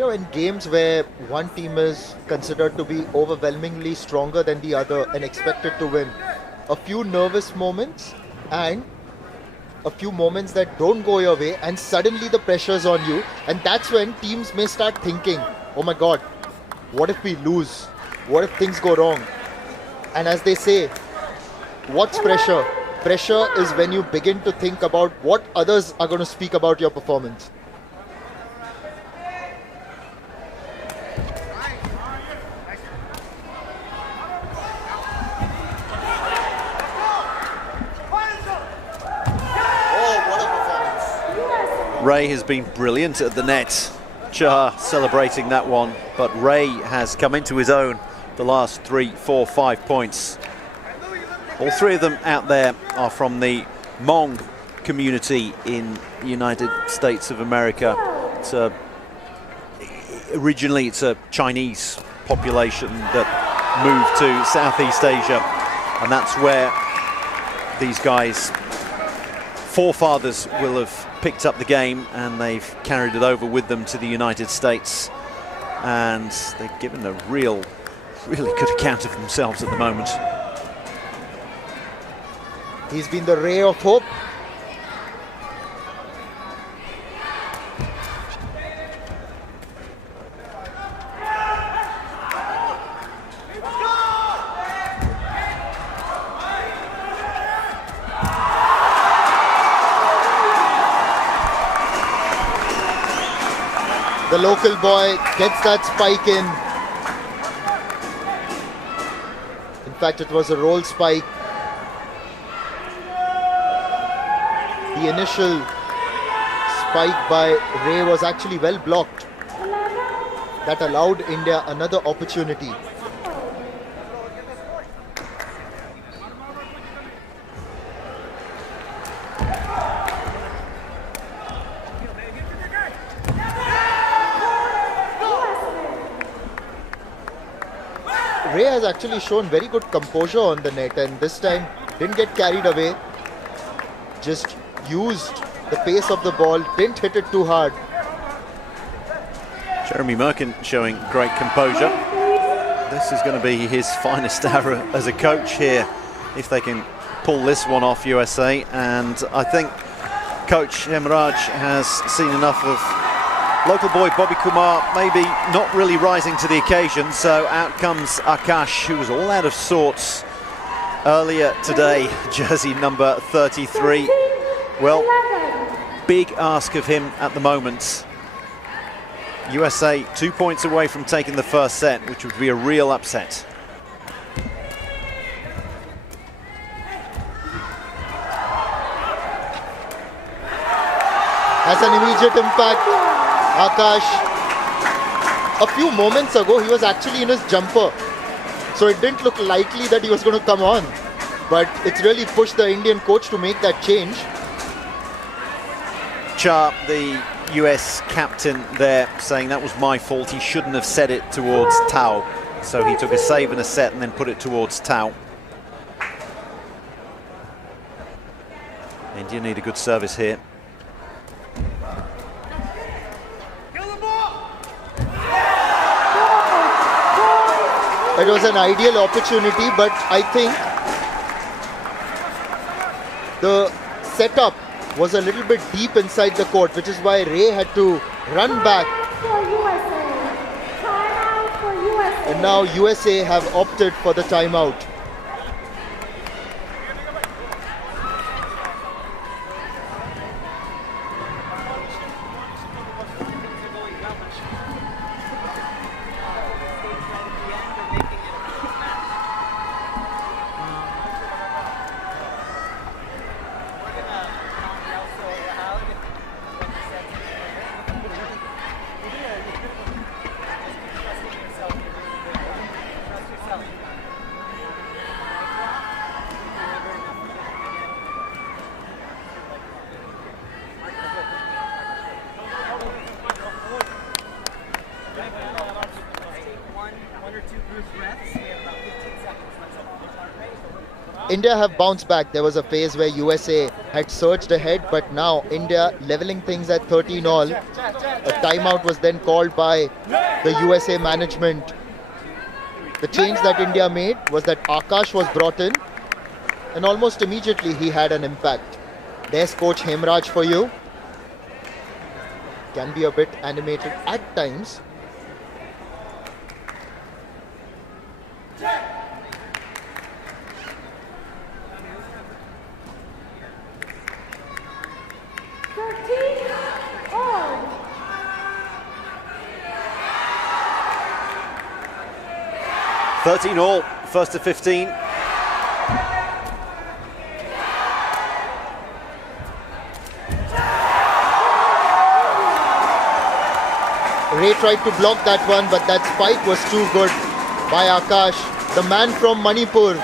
You know, in games where one team is considered to be overwhelmingly stronger than the other and expected to win, a few nervous moments and a few moments that don't go your way, and suddenly the pressure's on you, and that's when teams may start thinking, oh my god, what if we lose? What if things go wrong? And as they say, what's pressure? Pressure is when you begin to think about what others are going to speak about your performance. Ray has been brilliant at the net. Chah celebrating that one, but Ray has come into his own the last 3, 4, 5 points. All three of them out there are from the Hmong community in the United States of America. Originally it's a Chinese population that moved to Southeast Asia, and that's where these guys' forefathers will have picked up the game, and they've carried it over with them to the United States, and they've given a really good account of themselves at the moment. He's been the ray of hope. The local boy gets that spike in. In fact, it was a roll spike. The initial spike by Ray was actually well blocked. That allowed India another opportunity. Ray has actually shown very good composure on the net, and this time didn't get carried away. Just used the pace of the ball, didn't hit it too hard. Jeremy Merkin showing great composure. This is going to be his finest hour as a coach here, if they can pull this one off, USA. And I think Coach Hemraj has seen enough of local boy Bobby Kumar maybe not really rising to the occasion, so out comes Akash, who was all out of sorts earlier today, jersey number 33. Well, big ask of him at the moment. USA 2 points away from taking the first set, which would be a real upset. Has an immediate impact. Akash, a few moments ago he was actually in his jumper, so it didn't look likely that he was going to come on, but it's really pushed the Indian coach to make that change. Chah, the US captain there, saying that was my fault, he shouldn't have set it towards Tao, so he took a save and a set and then put it towards Tao. India need a good service here. It was an ideal opportunity, but I think the setup was a little bit deep inside the court, which is why Ray had to run back. And now USA have opted for the timeout. India have bounced back. There was a phase where USA had surged ahead, but now India leveling things at 13 all. A timeout was then called by the USA management. The change that India made was that Akash was brought in, and almost immediately he had an impact. There's Coach Hemraj for you. Can be a bit animated at times. All, first to 15. Ray tried to block that one, but that spike was too good by Akash. The man from Manipur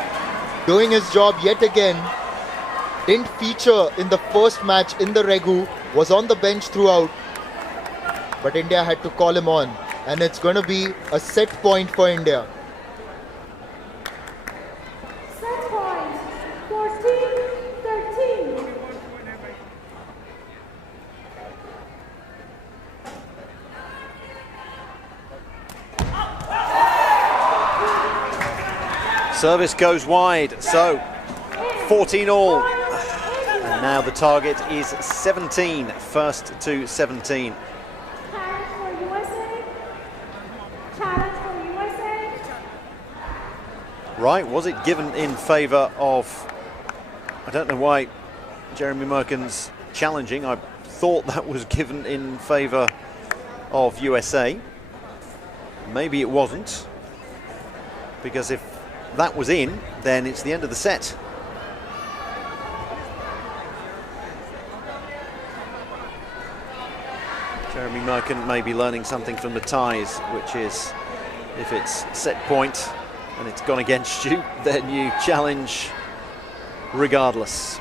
doing his job yet again. Didn't feature in the first match in the Regu, was on the bench throughout. But India had to call him on, and it's going to be a set point for India. Set point, 14-13. Service goes wide, so 14 all. And now the target is 17, first to 17. Challenge for USA. Challenge for USA. Right, was it given in favour of... I don't know why Jeremy Merkin's challenging. I thought that was given in favour of USA. Maybe it wasn't. Because if that was in, then it's the end of the set. Jeremy Merkin may be learning something from the Thais, which is if it's set point and it's gone against you, then you challenge regardless.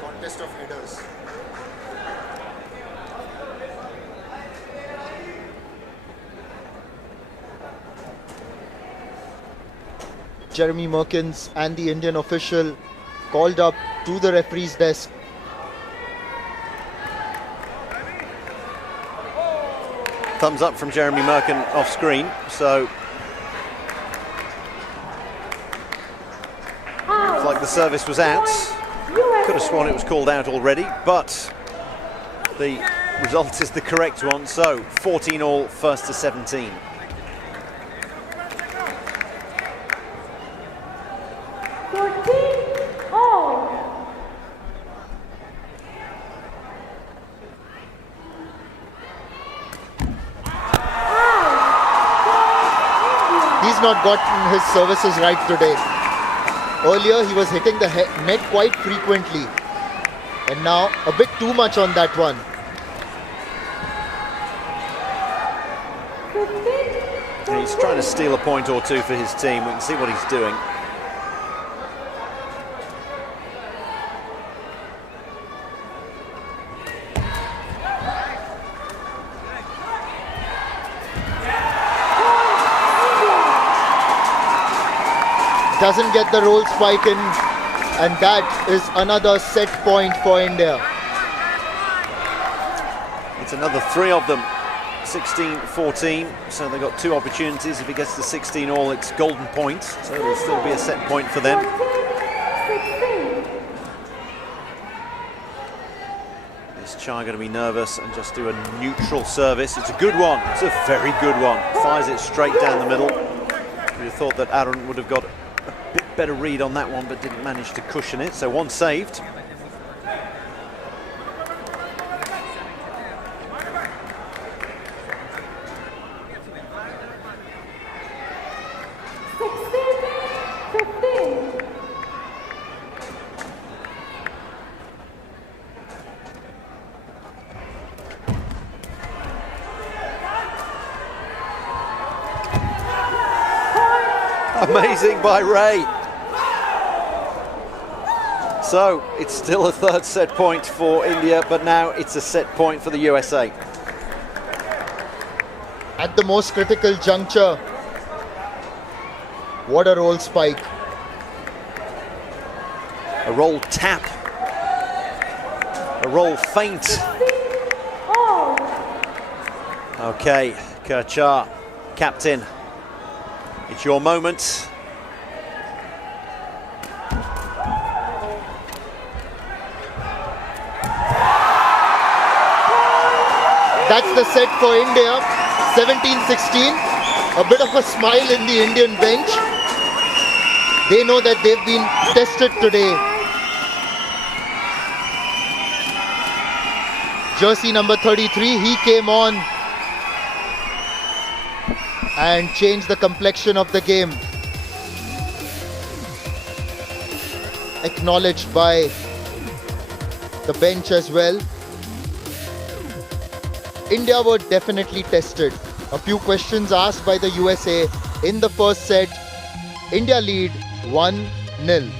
Contest of headers. Jeremy Merkins and the Indian official called up to the referee's desk. Thumbs up from Jeremy Merkin off screen, so looks like the service was out. Could have sworn it was called out already, but the result is the correct one, so 14 all, first to 17. He's not gotten his services right today. Earlier he was hitting the net quite frequently, and now a bit too much on that one. He's trying to steal a point or two for his team. We can see what he's doing. Doesn't get the roll spike in, and that is another set point for India. It's another three of them, 16-14, so they've got two opportunities. If he gets to 16 all, it's golden point, so it'll still be a set point for them. Is Chai going to be nervous and just do a neutral service? It's a good one, it's a very good one. Fires it straight down the middle. You'd have thought that Aaron would have got a bit better read on that one, but didn't manage to cushion it, so one saved. Amazing by Ray. So it's still a third set point for India, but now it's a set point for the USA. At the most critical juncture. What a roll spike. A roll tap. A roll feint. Okay, Kerchar, captain. It's your moment. That's the set for India, 17-16. A bit of a smile in the Indian bench. They know that they've been tested today. Jersey number 33, he came on and changed the complexion of the game. Acknowledged by the bench as well. India were definitely tested. A few questions asked by the USA in the first set. India lead 1-0.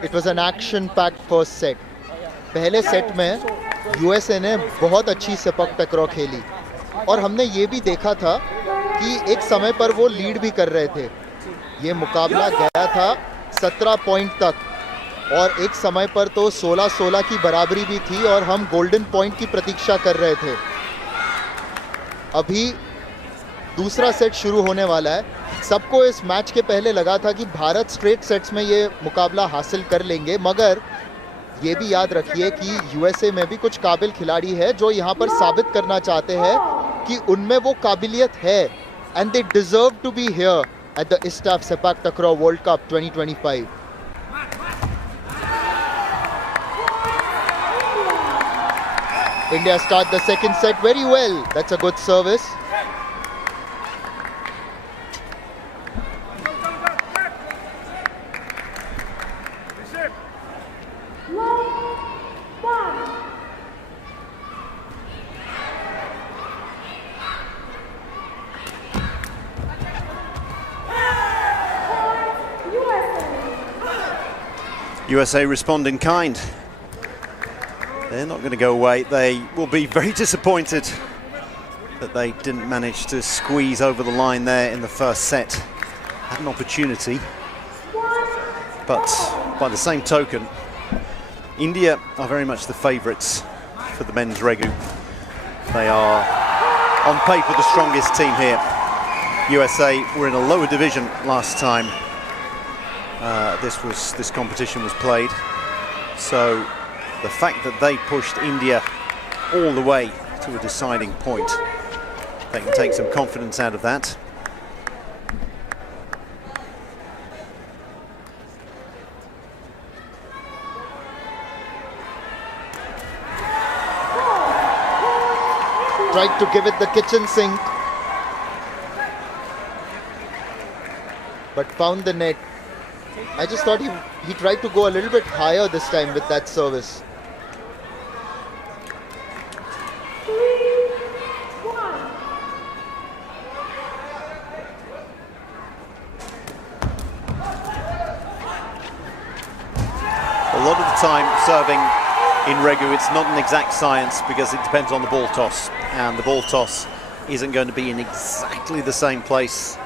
It was an action-packed first set. पहले set में USA ने बहुत अच्छी sepak टकराव खेली और हमने ये भी देखा था कि एक समय पर वो लीड भी कर रहे थे. ये मुकाबला गया था 17 पॉइंट तक और एक समय पर तो 16-16 की बराबरी भी थी और हम गोल्डन पॉइंट की प्रतीक्षा कर रहे थे. अभी दूसरा सेट शुरू होने वाला है. सबको इस मैच के पहले लगा था कि भारत स्ट्रेट सेट्स में ये मुकाबला हासिल कर लेंगे, मगर ये भी याद रखिए कि यूएसए में भी कुछ काबिल खिलाड़ी है जो यहाँ पर साबित करना चाहते हैं कि उनमें वो काबिलियत है and they deserve to be here at the ISTAF Sepaktakraw World Cup 2025. India start the second set very well. That's a good service. USA respond in kind. They're not going to go away. They will be very disappointed that they didn't manage to squeeze over the line there in the first set. Had an opportunity, but by the same token, India are very much the favourites for the men's Regu. They are on paper the strongest team here. USA were in a lower division last time this competition was played, so the fact that they pushed India all the way to a deciding point, they can take some confidence out of that. tried to give it the kitchen sink, but found the net. I just thought he tried to go a little bit higher this time with that service. A lot of the time serving in Regu, it's not an exact science because it depends on the ball toss, and the ball toss isn't going to be in exactly the same place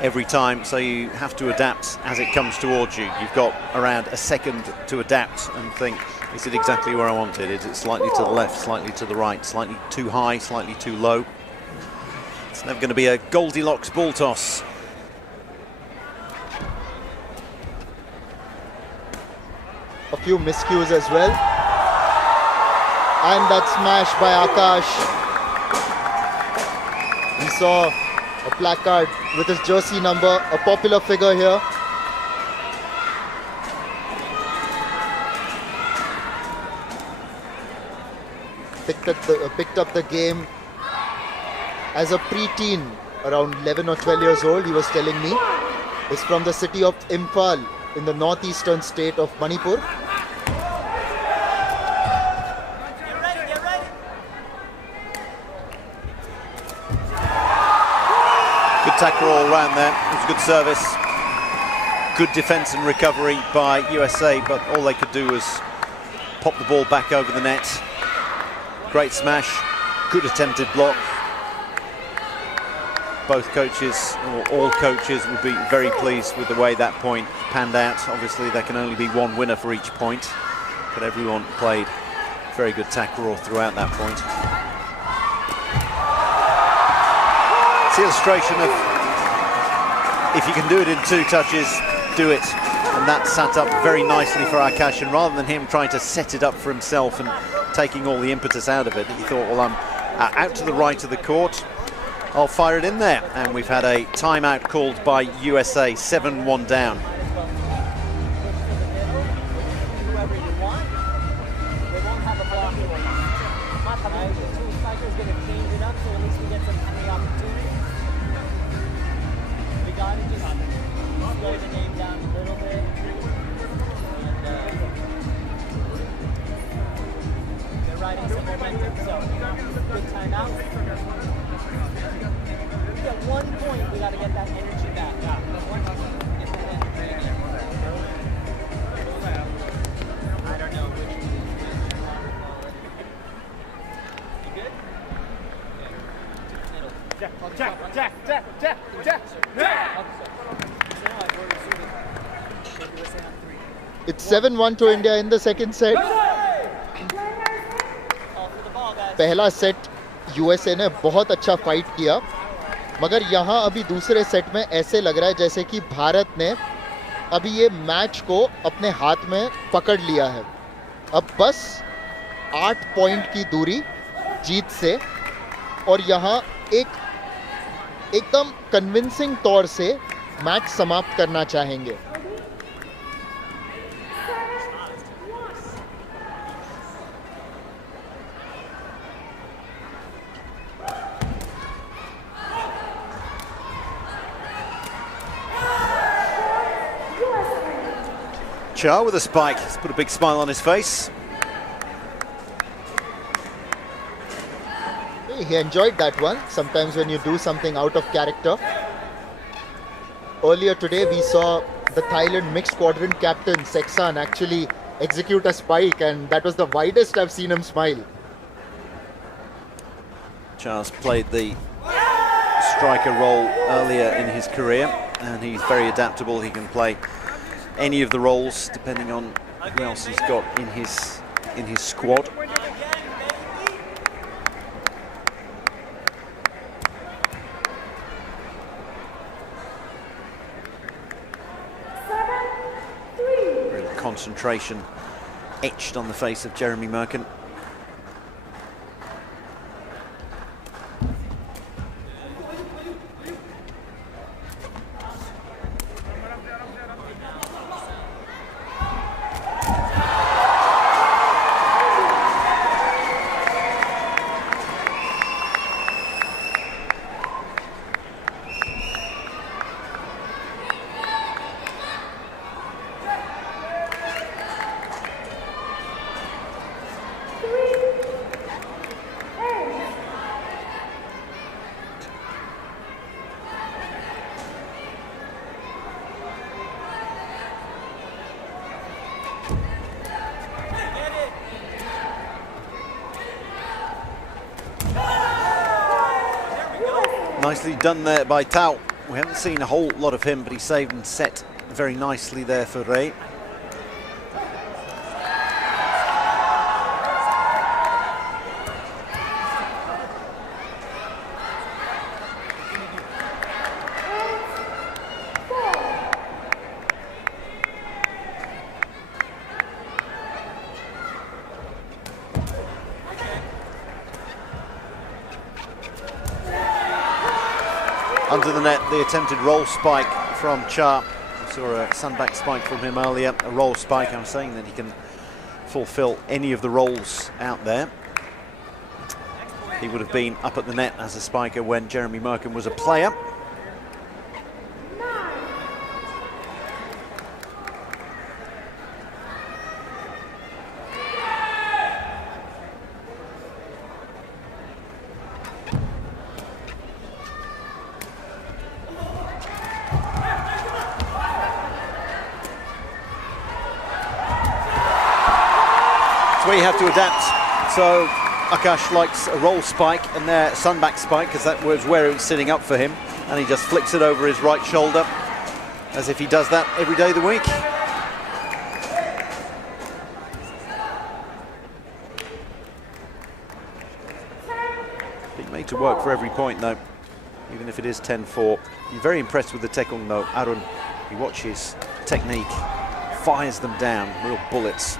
every time, so you have to adapt as it comes towards you. You've got around a second to adapt and think, is it exactly where I want it? Is it slightly to the left, slightly to the right, slightly too high, slightly too low? It's never going to be a Goldilocks ball toss. A few miscues as well. And that smash by Akash. We saw a placard with his jersey number, a popular figure here. Picked up the game as a preteen, around 11 or 12 years old, he was telling me. He's from the city of Imphal in the northeastern state of Manipur. Good tackle all round there. It was a good service. Good defence and recovery by USA, but all they could do was pop the ball back over the net. Great smash. Good attempted block. Both coaches, or all coaches, would be very pleased with the way that point panned out. Obviously, there can only be one winner for each point, but everyone played very good tackle throughout that point. It's the illustration of if you can do it in 2 touches, do it. And that sat up very nicely for Akash, and rather than him trying to set it up for himself and taking all the impetus out of it, he thought, well, I'm out to the right of the court, I'll fire it in there. And we've had a timeout called by USA, 7-1 down. It's 7-1 to India in the second set. पहला set USA ने बहुत अच्छा fight किया, मगर यहाँ अभी दूसरे set में ऐसे लग रहा है जैसे कि भारत ने अभी ये मैच को अपने हाथ में पकड़ लिया है. अब बस 8 पॉइंट की दूरी जीत से, और यहाँ एकदम कन्विंसिंग तौर से मैच समाप्त करना चाहेंगे. Char with a spike. He's put a big smile on his face. He enjoyed that one. Sometimes when you do something out of character. Earlier today we saw the Thailand mixed quadrant captain Seksan actually execute a spike, and that was the widest I've seen him smile. Char's played the striker role earlier in his career, and he's very adaptable. He can play any of the roles depending on who else he's got in his squad. Real concentration etched on the face of Jeremy Merkin. Nicely done there by Tao. We haven't seen a whole lot of him, but he saved and set very nicely there for Ray. Under the net, the attempted roll spike from Cha. We saw a sunback spike from him earlier, a roll spike. I'm saying that he can fulfill any of the rolls out there. He would have been up at the net as a spiker when Jeremy Merkin was a player. We have to adapt. So Akash likes a roll spike and their sunback spike, because that was where it was sitting up for him, and he just flicks it over his right shoulder as if he does that every day of the week. Being made to work for every point though, even if it is 10-4. You're very impressed with the Tekong though, Arun. You watch his technique, fires them down, real bullets.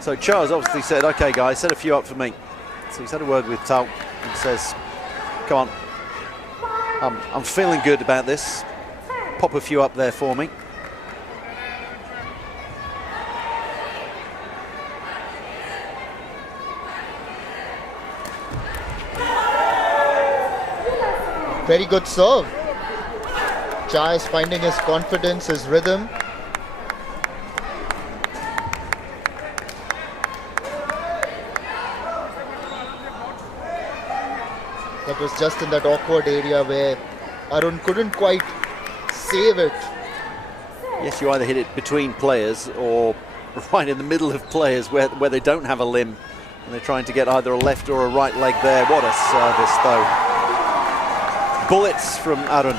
So Charles obviously said, okay guys, set a few up for me. So he's had a word with Tao and says, come on, I'm feeling good about this. Pop a few up there for me. Very good serve. Cha is finding his confidence, his rhythm. That was just in that awkward area where Arun couldn't quite save it. Yes, you either hit it between players or right in the middle of players where they don't have a limb and they're trying to get either a left or a right leg there. What a service though. Bullets from Arun.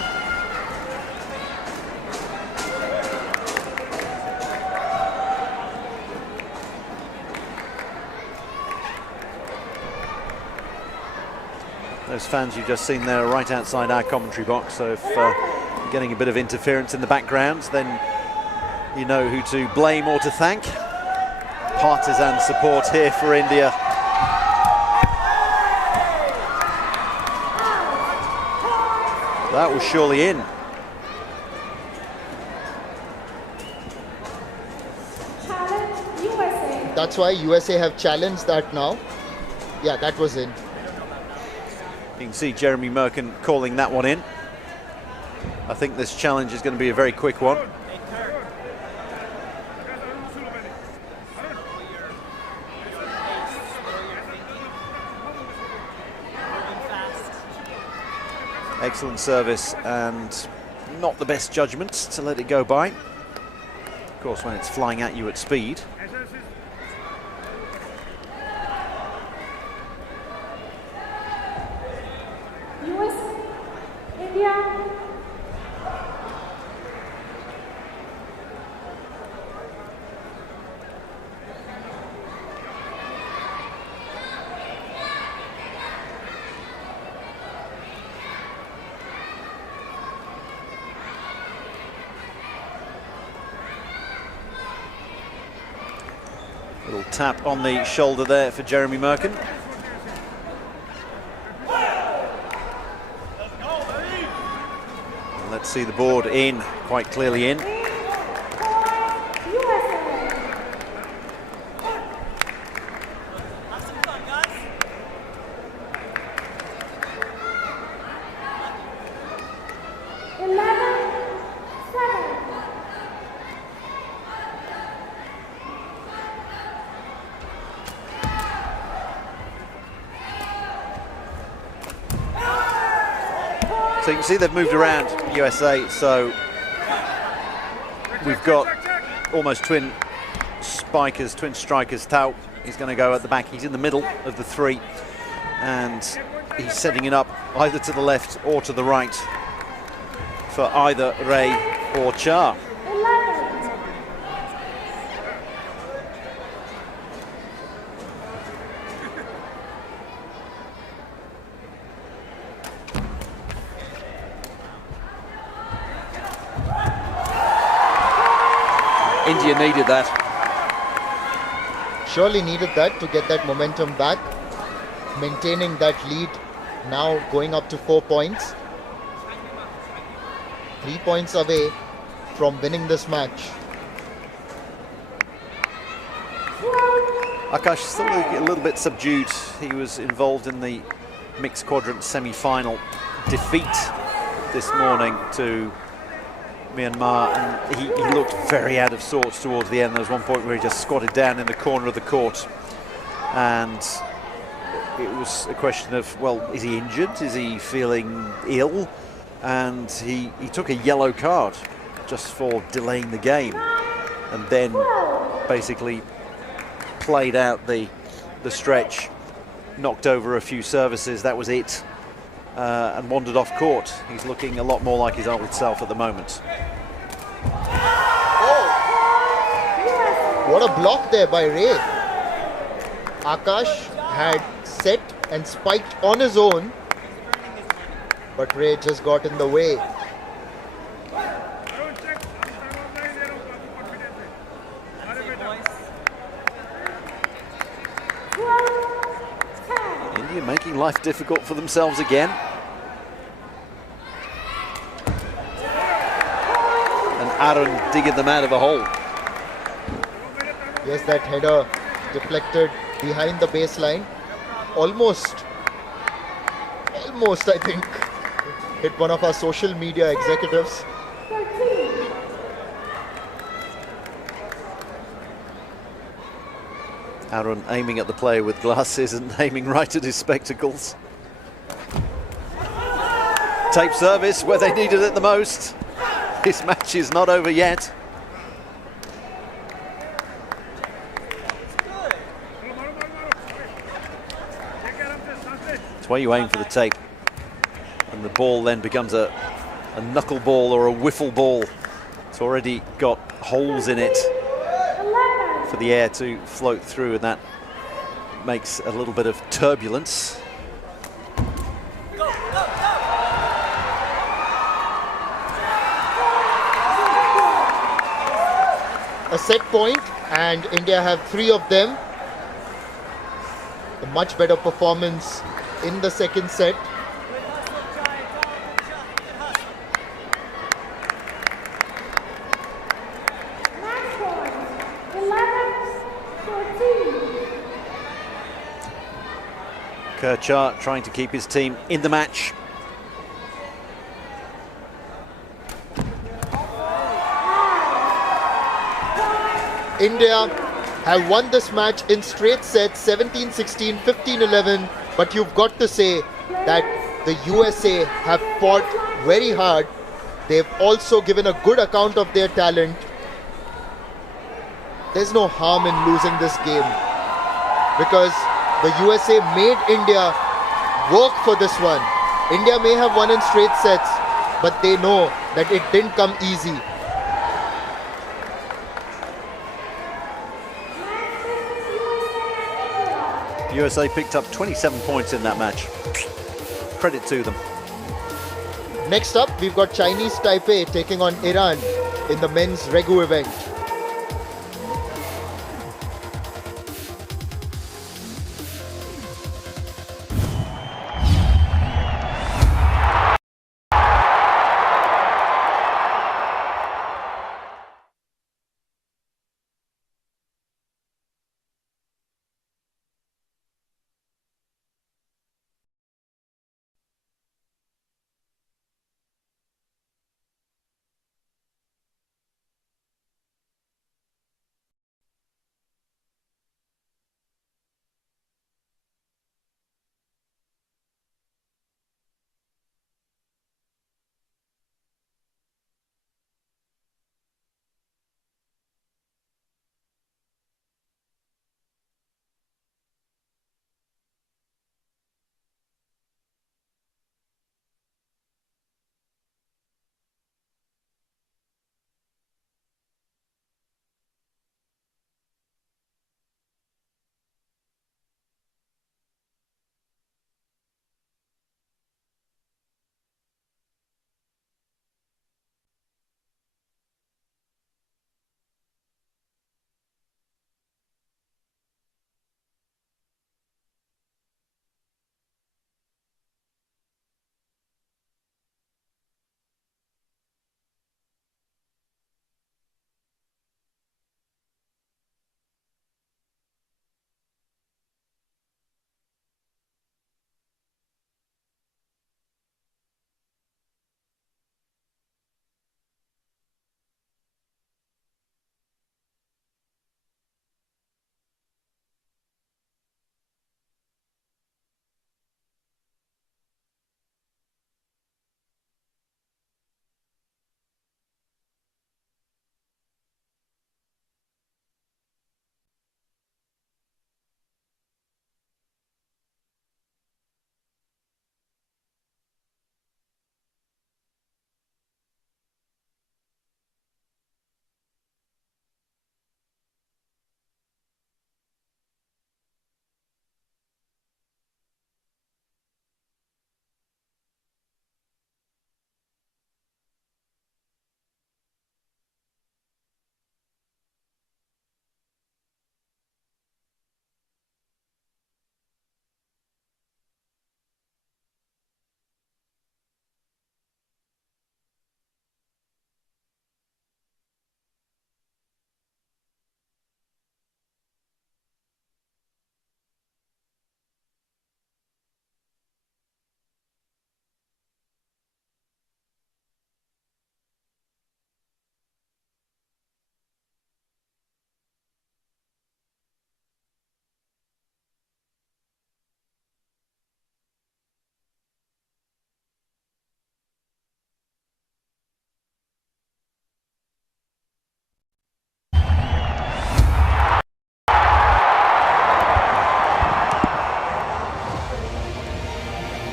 Those fans you've just seen there are right outside our commentary box, so if you're getting a bit of interference in the background, then you know who to blame or to thank. Partisan support here for India. That was surely in. That's why USA have challenged that now. Yeah, that was in. You can see Jeremy Merkin calling that one in. I think this challenge is going to be a very quick one. Excellent service and not the best judgment to let it go by. Of course, when it's flying at you at speed. Little tap on the shoulder there for Jeremy Merkin. And let's see the board in, quite clearly in. So you can see they've moved around USA, so we've got almost twin strikers. Tao, he's going to go at the back. He's in the middle of the three, and he's setting it up either to the left or to the right for either Ray or Cha. India needed that. Surely needed that to get that momentum back. Maintaining that lead, now going up to 4 points. 3 points away from winning this match. Akash still a little bit subdued. He was involved in the mixed quadrant semi-final defeat this morning to Myanmar, and he looked very out of sorts towards the end. There was one point where he just squatted down in the corner of the court, and it was a question of, well, is he injured? Is he feeling ill? And he took a yellow card just for delaying the game, and then basically played out the stretch, knocked over a few services, that was it, and wandered off court. He's looking a lot more like his old self at the moment. Oh! What a block there by Ray. Akash had set and spiked on his own, but Ray just got in the way. India making life difficult for themselves again. And Arun digging them out of a hole. Yes, that header deflected behind the baseline. Almost, I think, hit one of our social media executives. Arun aiming at the player with glasses and aiming right at his spectacles. Tape service where they needed it the most. This match is not over yet. It's where you aim for the tape, and the ball then becomes a knuckleball or a wiffle ball. It's already got holes in it for the air to float through, and that makes a little bit of turbulence. A set point, and India have 3 of them. A much better performance in the second set. Kerchar trying to keep his team in the match. India have won this match in straight sets, 17-16, 15-11, but you've got to say that the USA have fought very hard. They've also given a good account of their talent. There's no harm in losing this game, because the USA made India work for this one. India may have won in straight sets, but they know that it didn't come easy. USA picked up 27 points in that match. Credit to them. Next up, we've got Chinese Taipei taking on Iran in the men's Regu event.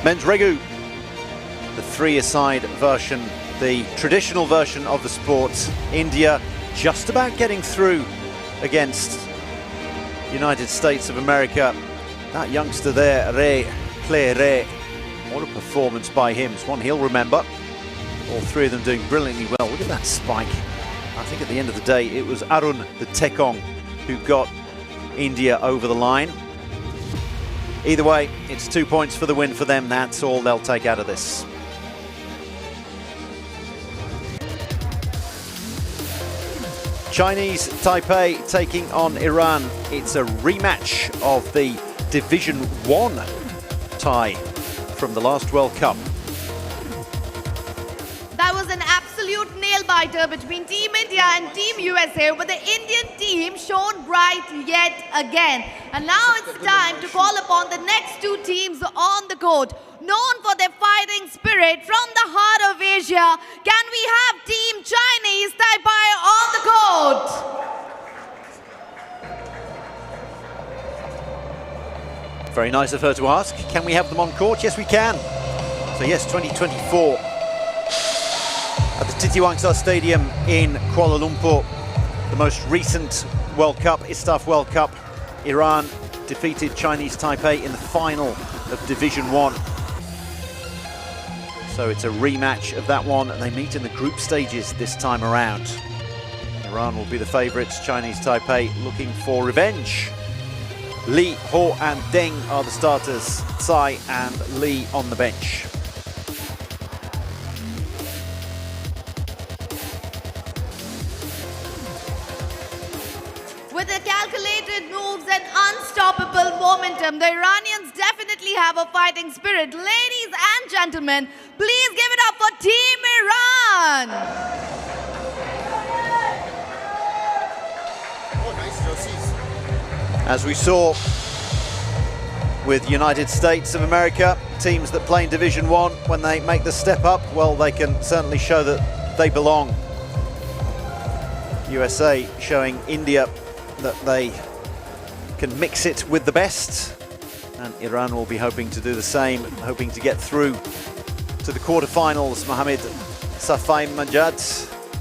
Men's Regu, the three-a-side version, the traditional version of the sport. India just about getting through against United States of America. That youngster there, Regu, what a performance by him. It's one he'll remember. All three of them doing brilliantly well. Look at that spike. I think at the end of the day, it was Arun, the Tekong, who got India over the line. Either way, it's 2 points for the win for them. That's all they'll take out of this. Chinese Taipei taking on Iran. It's a rematch of the Division 1 tie from the last World Cup. That was an absolute nail-biter between Team India and Team USA, but the Indian team shone bright yet again. And now it's time to call upon the next two teams on the court. Known for their fighting spirit from the heart of Asia, can we have Team Chinese Taipei on the court? Very nice of her to ask. Can we have them on court? Yes, we can. So yes, 2024. At the Titiwangsa Stadium in Kuala Lumpur, the most recent World Cup, ISTAF World Cup, Iran defeated Chinese Taipei in the final of Division 1. So it's a rematch of that one, and they meet in the group stages this time around. Iran will be the favourites, Chinese Taipei looking for revenge. Li, Ho and Deng are the starters, Tsai and Li on the bench. With the calculated moves and unstoppable momentum, the Iranians definitely have a fighting spirit. Ladies and gentlemen, please give it up for Team Iran! Oh, nice jerseys. As we saw with United States of America, teams that play in Division 1, when they make the step up, well, they can certainly show that they belong. USA showing India that they can mix it with the best, and Iran will be hoping to do the same, hoping to get through to the quarterfinals. Mohammad Safai Majad,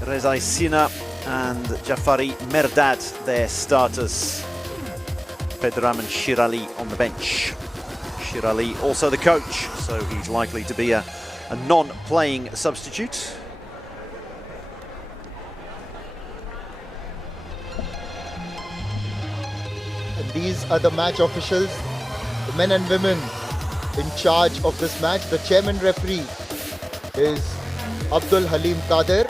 Rezai Sina and Jafari Merdad, their starters. Pedram and Shirali on the bench. Shirali also the coach, so he's likely to be a non-playing substitute. And these are the match officials, the men and women in charge of this match. The chairman referee is Abdul Halim Kader.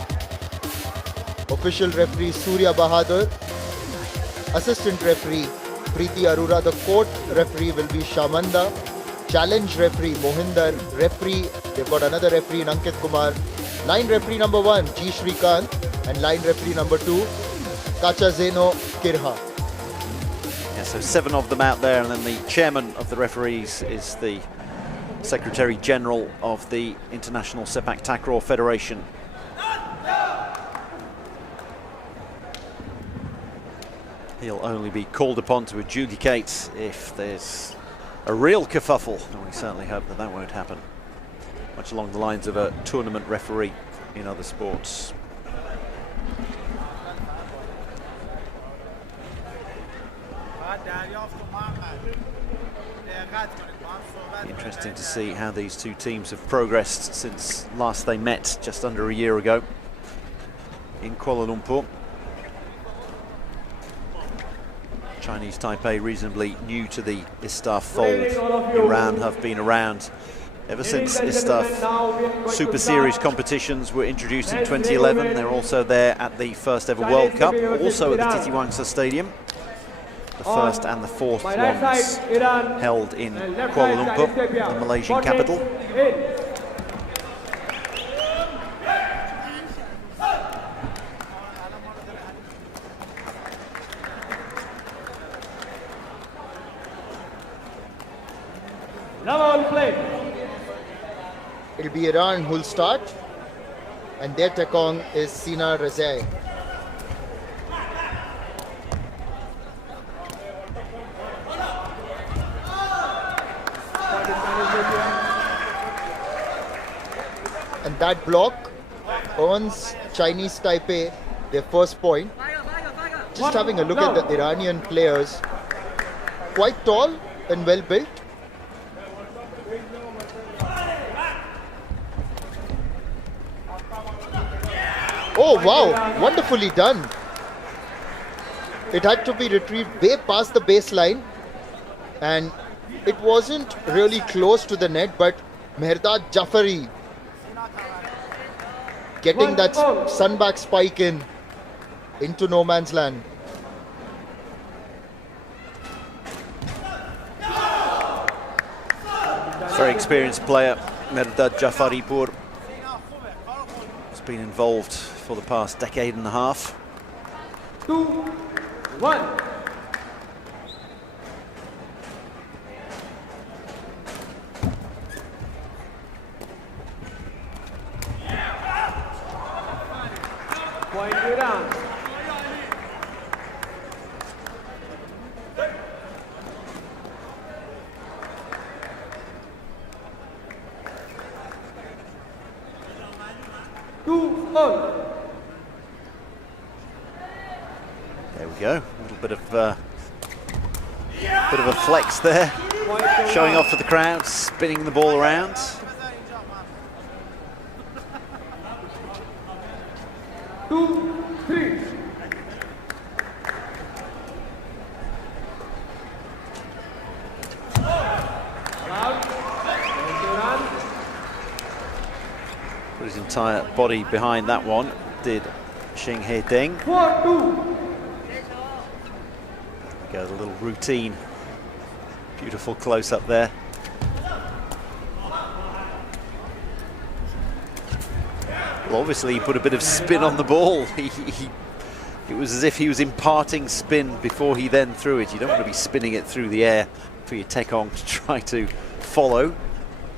Official referee Surya Bahadur. Assistant referee Preeti Arora. The court referee will be Shamanda. Challenge referee Mohinder. Referee, they've got another referee in Ankit Kumar. Line referee number 1 G Shrikant. And line referee number 2 Kacha Zeno Kirha. Yeah, so 7 of them out there, and then the chairman of the referees is the Secretary General of the International Sepaktakraw Federation. He'll only be called upon to adjudicate if there's a real kerfuffle, and we certainly hope that that won't happen. Much along the lines of a tournament referee in other sports. Interesting to see how these two teams have progressed since last they met just under a year ago in Kuala Lumpur. Chinese Taipei reasonably new to the ISTAF fold. Iran have been around ever since ISTAF Super Series competitions were introduced in 2011. They're also there at the first ever World Cup, also at the Titiwangsa Stadium. The first and the fourth ones held in Kuala Lumpur, the Malaysian capital. It'll be Iran who'll start, and their Tekong is Sina Rezai. And that block earns Chinese Taipei their first point. Just having a look at the Iranian players, quite tall and well built. Oh wow, wonderfully done. It had to be retrieved way past the baseline, and it wasn't really close to the net, but Mehrdad Jafari getting that sunback spike into no man's land. Very experienced player, Mehrdad Jafaripur. Has been involved for the past decade and a half. 2-1. Point Iran. There we go. A little bit of a flex there, showing off for the crowd, spinning the ball around. Put his entire body behind that one, did Xing He Deng. Go, a little routine. Beautiful close up there. Well, obviously he put a bit of spin on the ball. It was as if he was imparting spin before he then threw it. You don't want to be spinning it through the air for your Tekong to try to follow.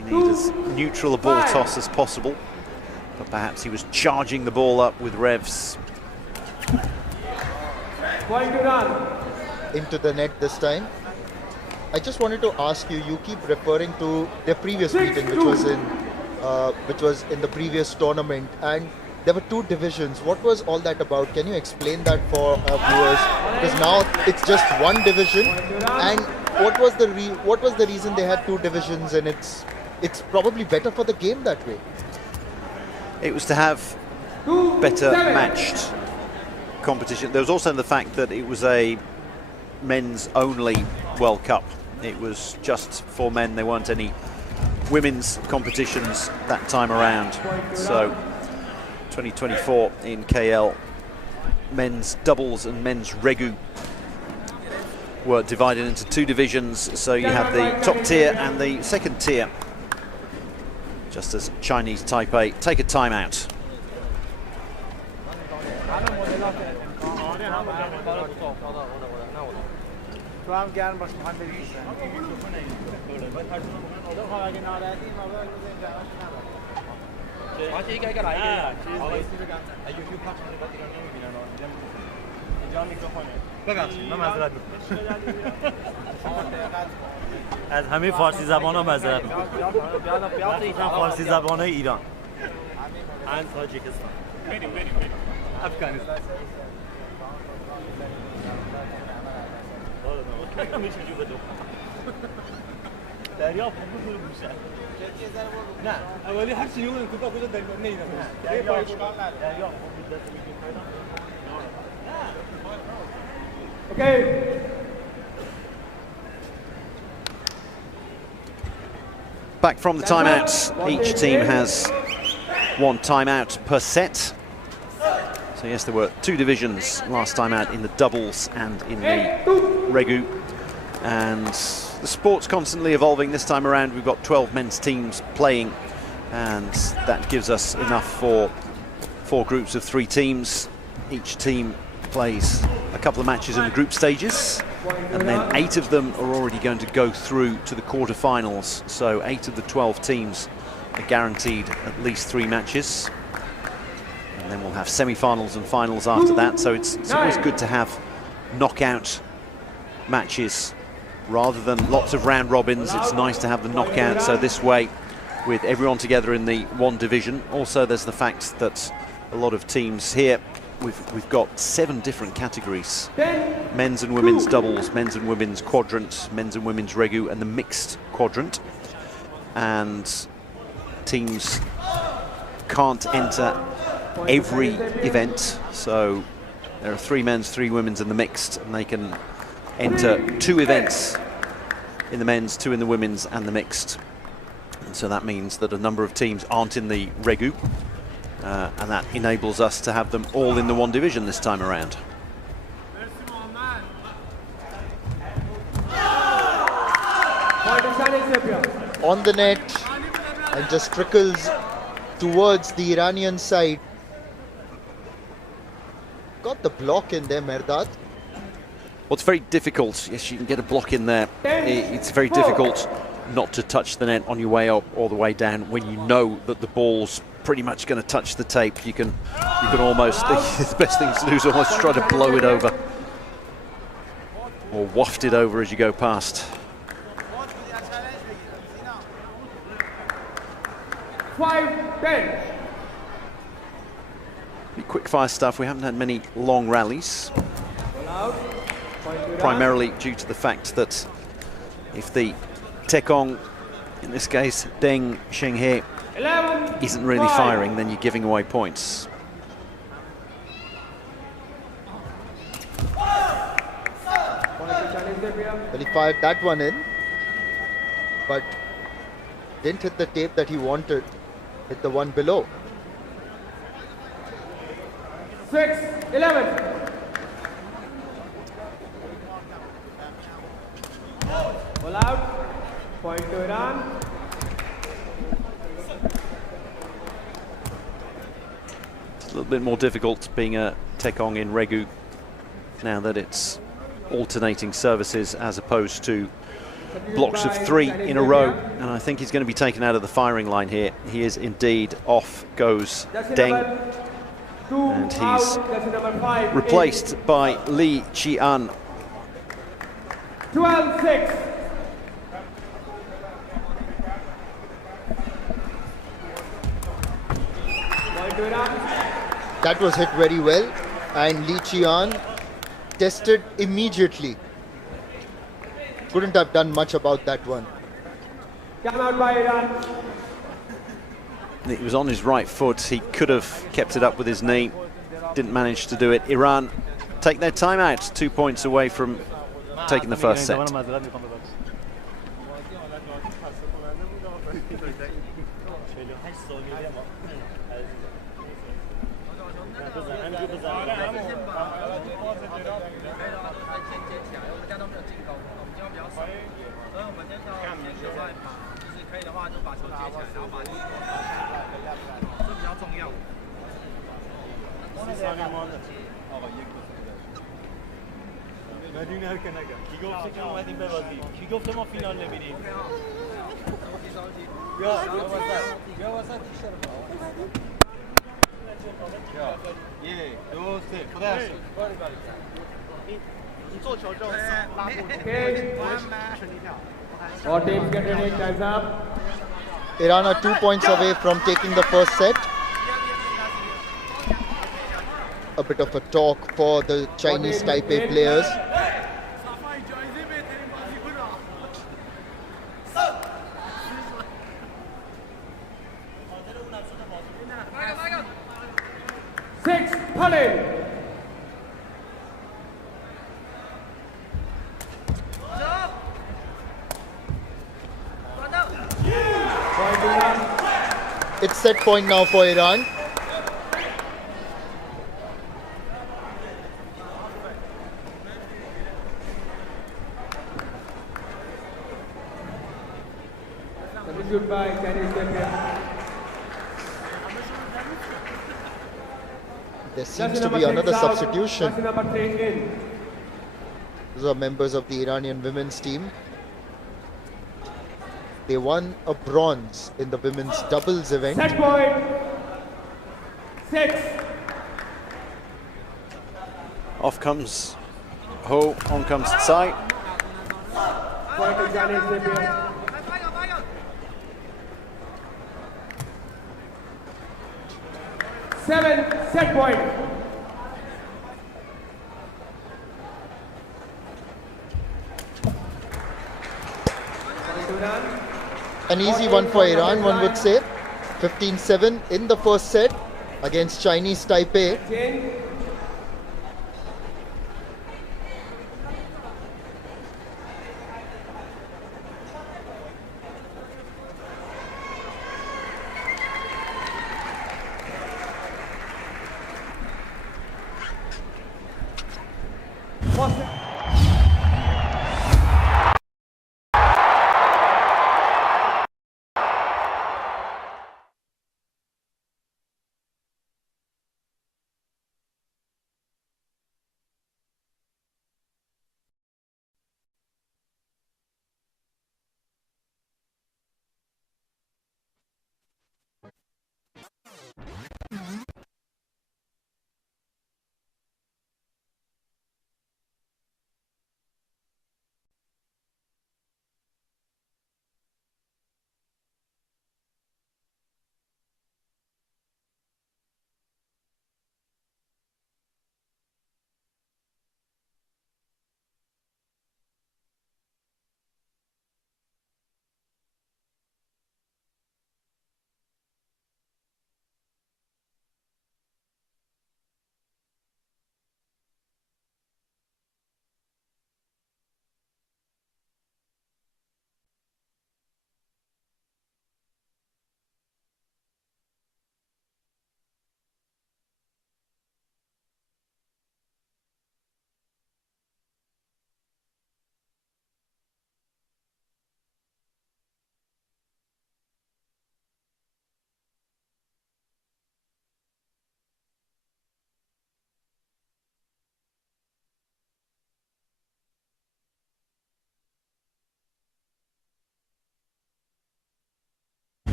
You need as neutral a ball toss as possible. But perhaps he was charging the ball up with revs. Into the net this time. I just wanted to ask you, you keep referring to their previous meeting, which was in the previous tournament, and there were two divisions. What was all that about? Can you explain that for our viewers? Because now it's just one division, and what was the reason they had two divisions? And it's probably better for the game that way. It was to have better matched competition. There was also the fact that it was a men's only World Cup. It was just for men. There weren't any women's competitions that time around. So 2024 in KL, men's doubles and men's Regu were divided into two divisions. So you have the top tier and the second tier. Just as Chinese Taipei take a timeout. از همه فارسی زبان ها معذرت میخوام. فارسی زبان های ایران. and تاجیکستان. افغانستان. دریا خوب میشه. نه، اولی هر چیزی اون تو کجا دریا نیست. دریا خوب Okay. Back from the timeouts, each team has one timeout per set. So yes, there were two divisions last time out, in the doubles and in the Regu. And the sport's constantly evolving. This time around we've got 12 men's teams playing, and that gives us enough for 4 groups of 3 teams. Each team plays a couple of matches in the group stages, and then 8 of them are already going to go through to the quarterfinals. So 8 of the 12 teams are guaranteed at least 3 matches, and then we'll have semi-finals and finals after that. So it's always good to have knockout matches rather than lots of round robins. It's nice to have the knockout, so this way with everyone together in the one division. Also, there's the fact that a lot of teams here, we've got 7 different categories: men's and women's doubles, men's and women's quadrant, men's and women's regu, and the mixed quadrant. And teams can't enter every event, so there are 3 men's, 3 women's in the mixed, and they can enter 2 events in the men's, 2 in the women's and the mixed. And so that means that a number of teams aren't in the Regu, and that enables us to have them all in the one division this time around. On the net, and just trickles towards the Iranian side. Got the block in there, Mehrdad. Well, it's very difficult. Yes, you can get a block in there. It's very difficult not to touch the net on your way up or the way down when you know that the ball's pretty much going to touch the tape. You can almost, the best thing to do is almost try to blow it over or waft it over as you go past. 5-10. Quick fire stuff. We haven't had many long rallies, primarily due to the fact that if the Tekong, in this case Deng Shenghe, isn't really firing, then you're giving away points. Well, he fired that one in, but didn't hit the tape that he wanted. Hit the one below. 6-11. Ball out. Point to Iran. It's a little bit more difficult being a Tekong in Regu now that it's alternating services as opposed to blocks of 3 in a row, and I think he's going to be taken out of the firing line here. He is indeed. Off goes Deng, and he's replaced by Lee Chi-an. 12-6. That was hit very well, and Lee Chi-an tested immediately. Couldn't have done much about that one. Come out by Iran. It was on his right foot. He could have kept it up with his knee. Didn't manage to do it. Iran take their timeout, 2 points away from taking the first set. All teams get ready, time's up. Iran are 2 points away from taking the first set. A bit of a talk for the Chinese Taipei players. Six, Palin. It's set point now for Iran. Goodbye, Chinese champion. There seems to be another substitution. Those are members of the Iranian women's team. They won a bronze in the women's doubles event. Set point. 6. Off comes Ho, on comes Tsai. Point to Chinese champion. 7 set point. An easy one for Iran, one would say. 15-7 in the first set against Chinese Taipei.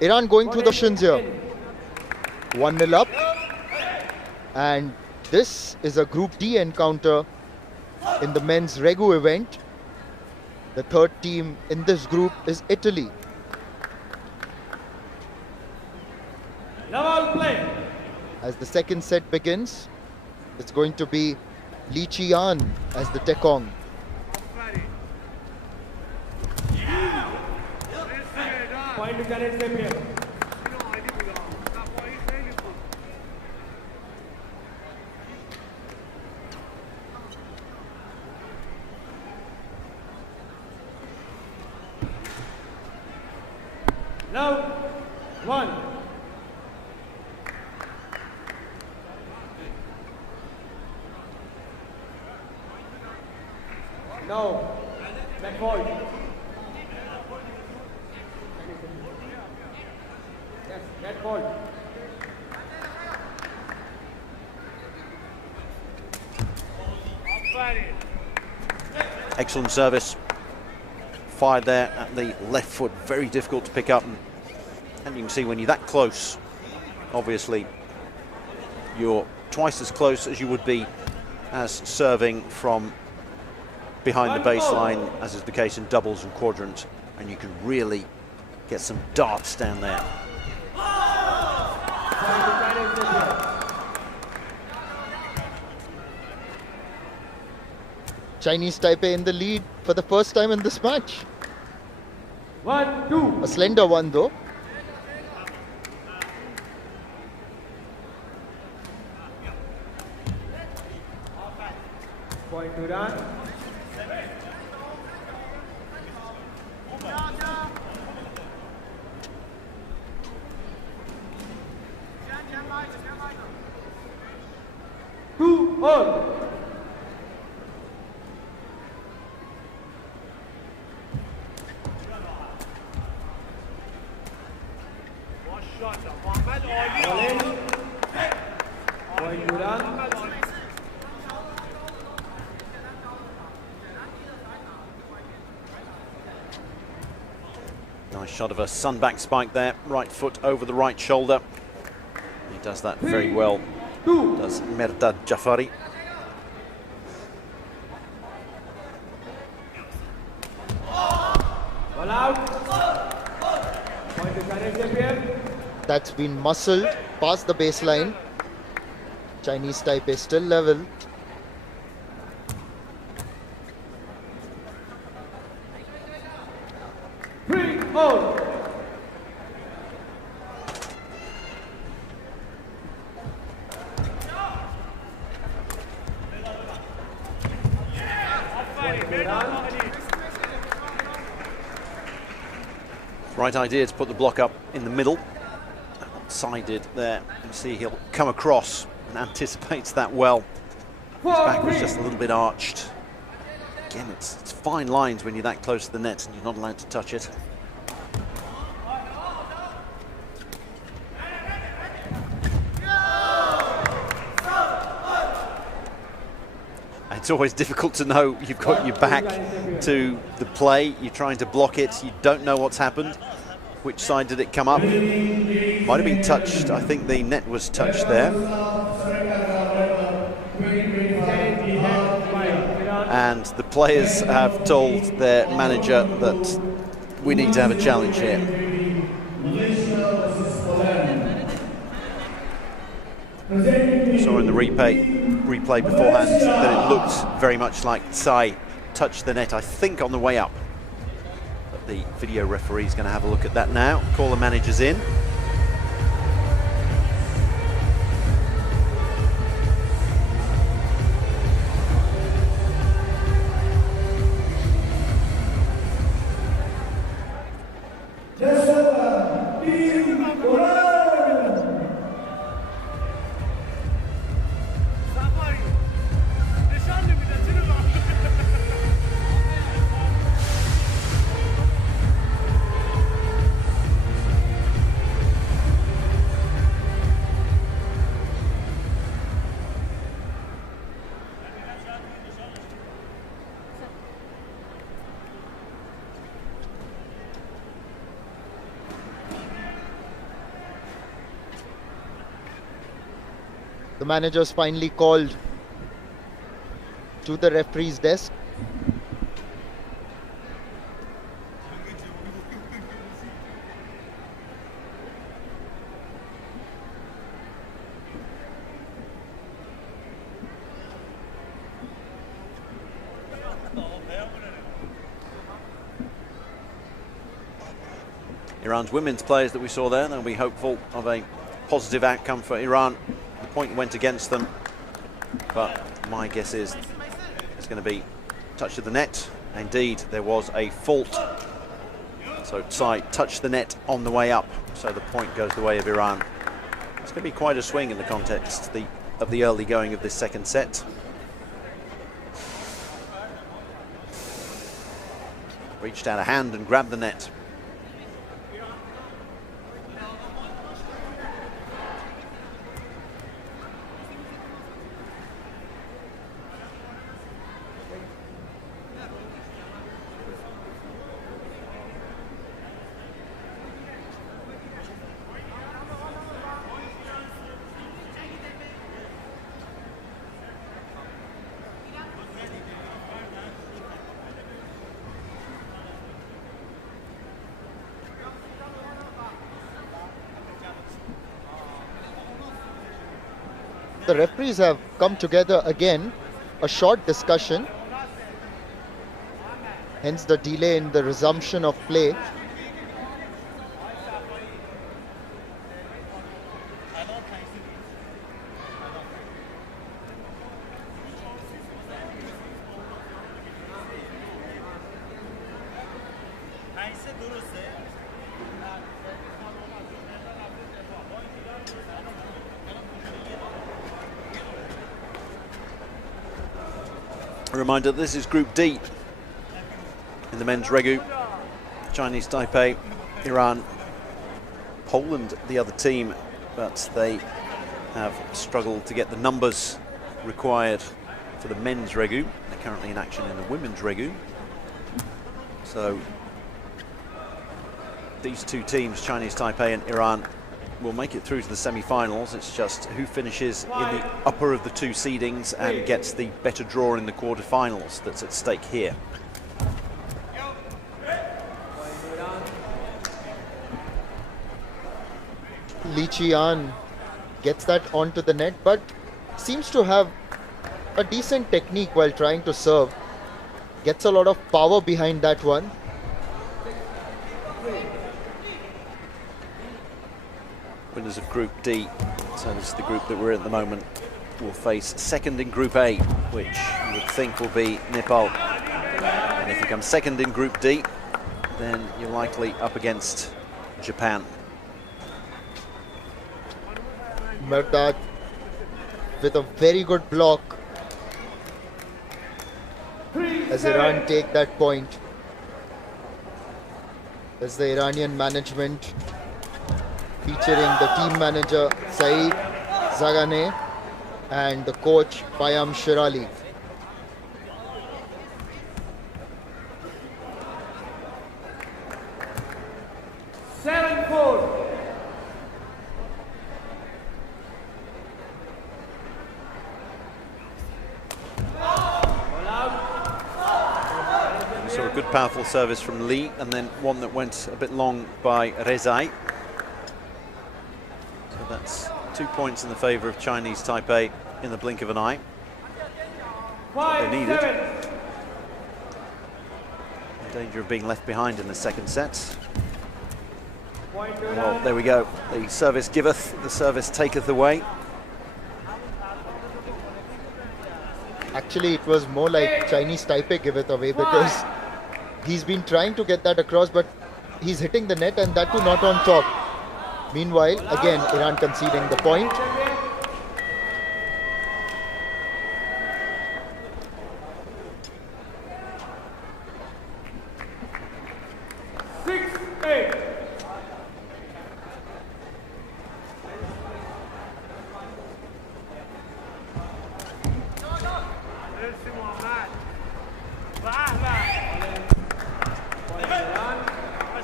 Iran going through the shins here. 1-0 up. And this is a Group D encounter in the men's Regu event. The third team in this group is Italy. Level play. As the second set begins, it's going to be Li Qian as the Tekong. Point to challenge them here. Now, 1. Now, back ball. Yes, back ball. Excellent service. Fired there at the left foot, very difficult to pick up. And you can see when you're that close, obviously, you're twice as close as you would be as serving from behind the baseline, as is the case in doubles and quadrant, and you can really get some darts down there. Chinese Taipei in the lead for the first time in this match. 1-2. A slender one though. Point to run. Two all. Point to run. Nice shot of a sunback spike there, right foot over the right shoulder. He does that very well, does Merdad Jafari. That's been muscled past the baseline. Chinese Taipei still level. Right idea to put the block up in the middle. Sided there. You see he'll come across and anticipates that well. His back was just a little bit arched. Again, it's fine lines when you're that close to the net and you're not allowed to touch it. It's always difficult to know. You've got your back to the play, you're trying to block it, you don't know what's happened. Which side did it come up? Might have been touched. I think the net was touched there. And the players have told their manager that we need to have a challenge here. Saw in the replay beforehand that it looked very much like Tsai touched the net, I think, on the way up. But the video referee is going to have a look at that now. Call the managers in. The manager's finally called to the referee's desk. Iran's women's players that we saw there, they'll be hopeful of a positive outcome for Iran. The point went against them, but my guess is it's going to be touch of the net. Indeed, there was a fault. So Tsai touched the net on the way up, so the point goes the way of Iran. It's going to be quite a swing in the context of the early going of this second set. Reached out a hand and grabbed the net. The referees have come together again, a short discussion, hence the delay in the resumption of play. A reminder, this is Group D in the men's Regu. Chinese Taipei, Iran, Poland the other team, but they have struggled to get the numbers required for the men's Regu. They're currently in action in the women's Regu. So these two teams, Chinese Taipei and Iran, will make it through to the semi-finals. It's just who finishes in the upper of the two seedings and gets the better draw in the quarterfinals that's at stake here. Li Qian gets that onto the net, but seems to have a decent technique while trying to serve. Gets a lot of power behind that one. Winners of Group D, so this is the group that we're in at the moment, will face second in Group A, which you would think will be Nepal. And if you come second in Group D, then you're likely up against Japan. Merdad with a very good block as Iran take that point. As the Iranian management featuring the team manager Saeed Zaganeh and the coach Payam Shirali. So a good powerful service from Lee, and then one that went a bit long by Rezai. So that's 2 points in the favour of Chinese Taipei in the blink of an eye. What they needed. In danger of being left behind in the second set. Well, there we go. The service giveth, the service taketh away. Actually, it was more like Chinese Taipei give it away, because he's been trying to get that across, but he's hitting the net, and that too not on top. Meanwhile, again, Iran conceding the point.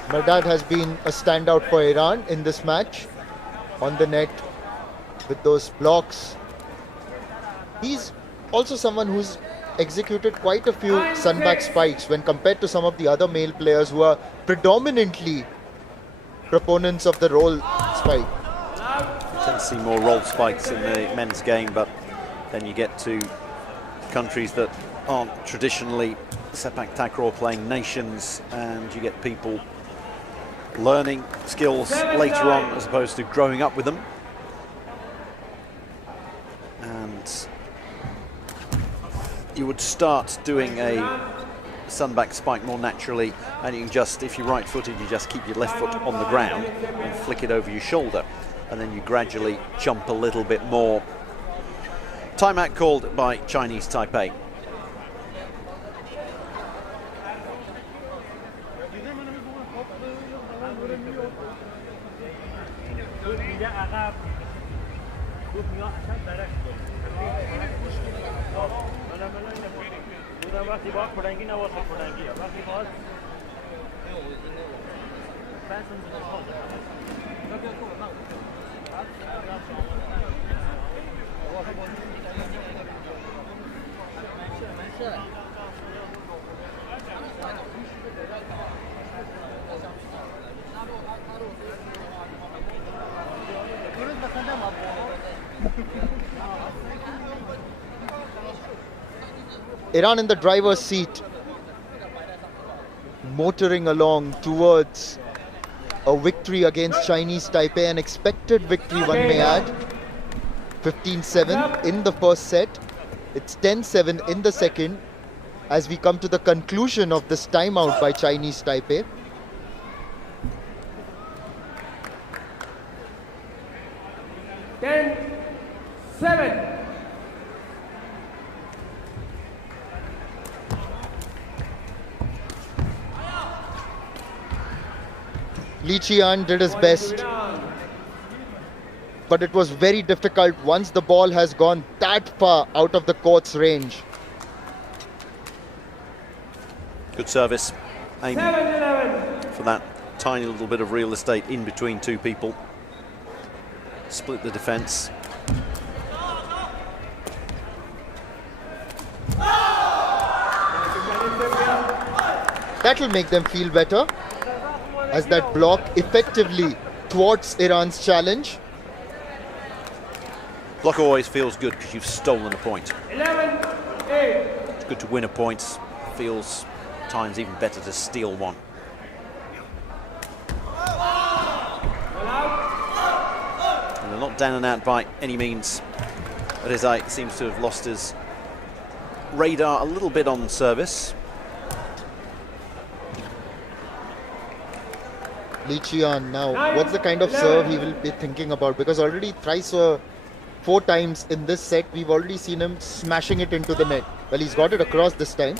Merdad has been a standout for Iran in this match, on the net with those blocks. He's also someone who's executed quite a few sunback spikes when compared to some of the other male players who are predominantly proponents of the roll spike. You tend to see more roll spikes in the men's game, but then you get to countries that aren't traditionally Sepaktakraw playing nations, and you get people learning skills later on as opposed to growing up with them. And you would start doing a sunback spike more naturally, and you can just, if you're right-footed, you just keep your left foot on the ground and flick it over your shoulder, and then you gradually jump a little bit more. Timeout called by Chinese Taipei. Iran in the driver's seat, motoring along towards a victory against Chinese Taipei, an expected victory, one may add. 15-7 in the first set. It's 10-7 in the second, as we come to the conclusion of this timeout by Chinese Taipei. Li Qian did his best, but it was very difficult once the ball has gone that far out of the court's range. Good service. Aim for that tiny little bit of real estate in between two people. Split the defence. That will make them feel better, as that block effectively thwarts Iran's challenge. Block always feels good because you've stolen a point. It's good to win a point. Feels times even better to steal one. And they're not down and out by any means. Regu seems to have lost his radar a little bit on service. Lee Chian now, what's the kind of serve he will be thinking about? Because already thrice or 4 times in this set, we've already seen him smashing it into the net. Well, he's got it across this time.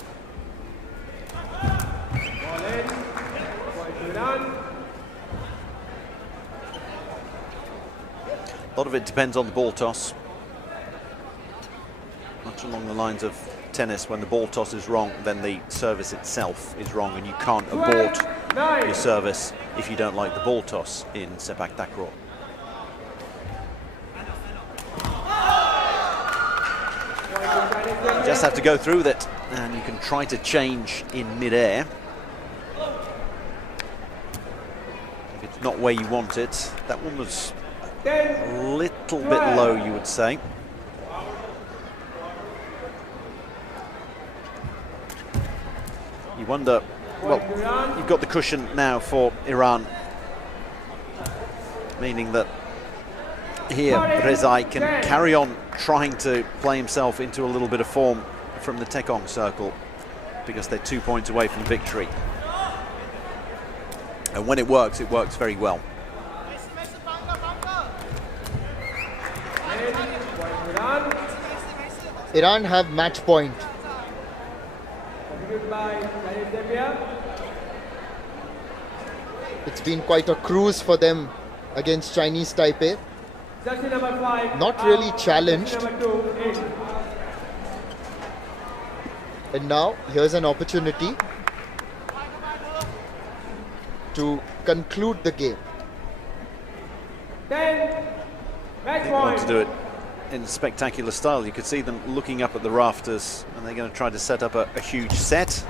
A lot of it depends on the ball toss. Much along the lines of tennis, when the ball toss is wrong, then the service itself is wrong, and you can't abort your service if you don't like the ball toss in Sepaktakraw. You just have to go through with it, and you can try to change in mid-air. If it's not where you want it, that one was a little bit low, you would say. You wonder, well, you've got the cushion now for Iran, meaning that here Regu can carry on trying to play himself into a little bit of form from the Tekong circle, because they're 2 points away from victory. And when it works very well. Iran have match point. It's been quite a cruise for them against Chinese Taipei. Not really challenged. And now here's an opportunity to conclude the game. They want to do it in spectacular style. You could see them looking up at the rafters, and they're going to try to set up a huge set.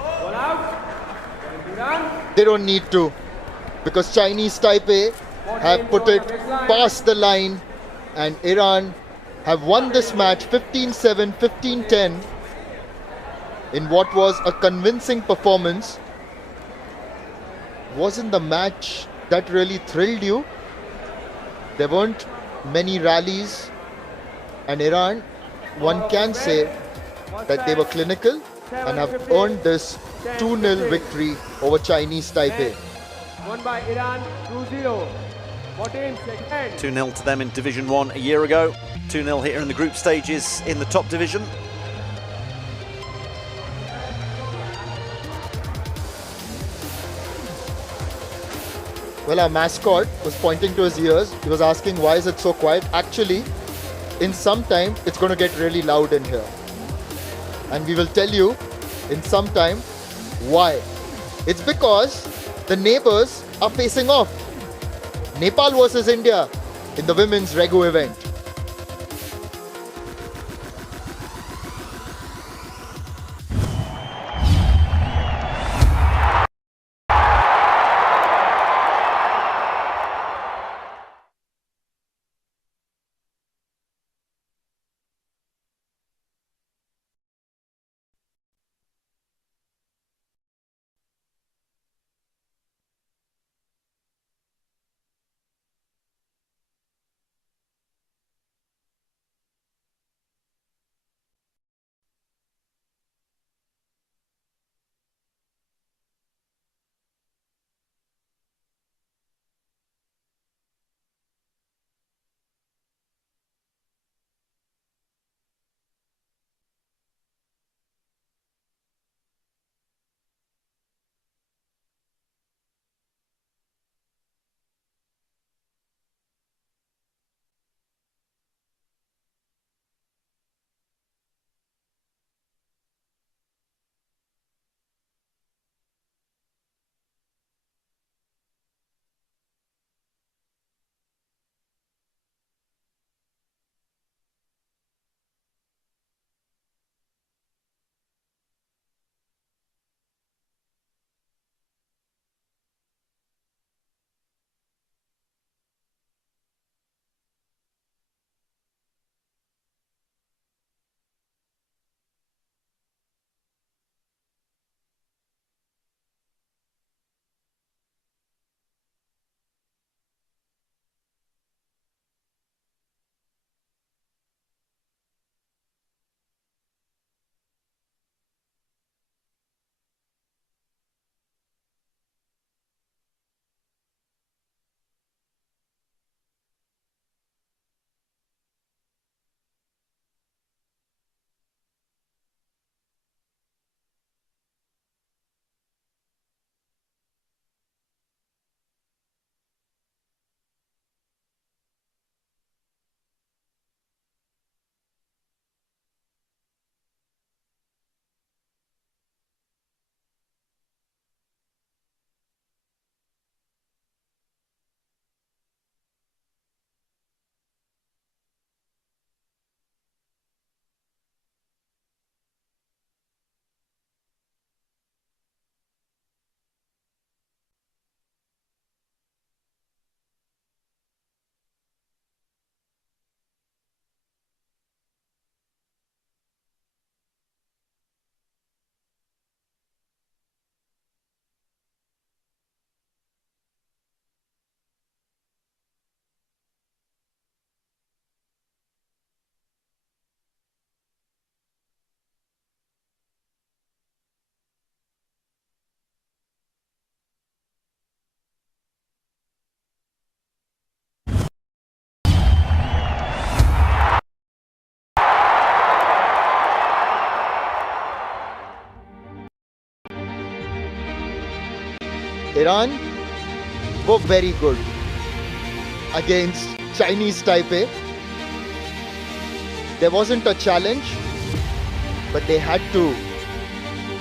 They don't need to, because Chinese Taipei have put it past the line, and Iran have won this match 15-7, 15-10 in what was a convincing performance. Wasn't the match that really thrilled you? There weren't many rallies, and Iran, one can say that they were clinical and have earned this 2-0 victory over Chinese Taipei. Won by Iran 2-0. 2-0 to them in Division 1 a year ago. 2-0 here in the group stages in the top division. Well, our mascot was pointing to his ears. He was asking, why is it so quiet? Actually, in some time, it's going to get really loud in here. And we will tell you in some time why. It's because the neighbors are facing off. Nepal versus India in the women's Regu event. Iran were very good against Chinese Taipei. There wasn't a challenge, but they had to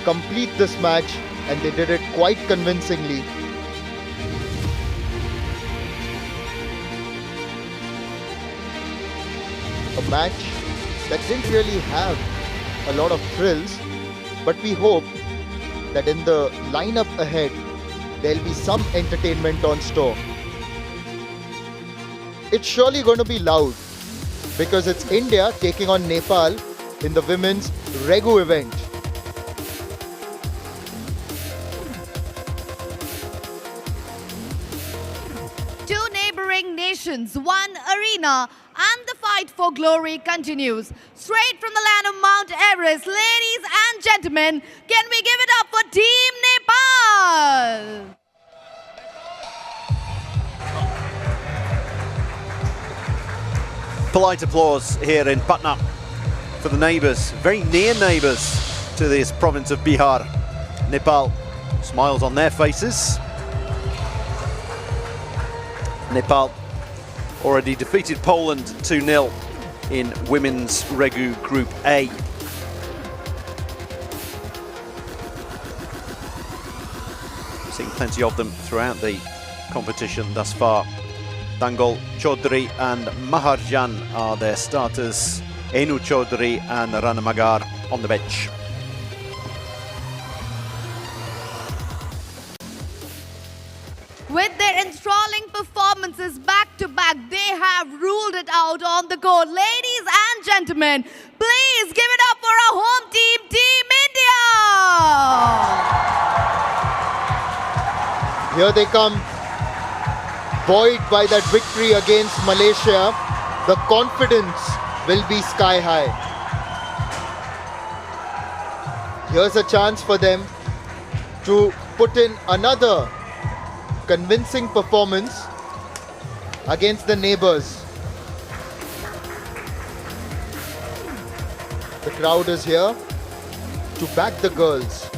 complete this match and they did it quite convincingly. A match that didn't really have a lot of thrills, but we hope that in the lineup ahead there'll be some entertainment on store. It's surely going to be loud because it's India taking on Nepal in the women's Regu event. Two neighboring nations, one arena, and the fight for glory continues. Straight from the land of Mount Everest, ladies and gentlemen, can we give it up for Team Nepal? Polite applause here in Patna for the neighbours, very near neighbours to this province of Bihar. Nepal, smiles on their faces. Nepal already defeated Poland 2-0 in Women's Regu Group A. We've seen plenty of them throughout the competition thus far. Dangol Chaudhary and Maharjan are their starters. Enu Chaudhary and Rana Magar on the bench. With their enthralling performances back-to-back, they have ruled it out on the court. Ladies and gentlemen, please give it up for our home team, Team India! Here they come. Buoyed by that victory against Malaysia, the confidence will be sky high. Here's a chance for them to put in another convincing performance against the neighbors. The crowd is here to back the girls.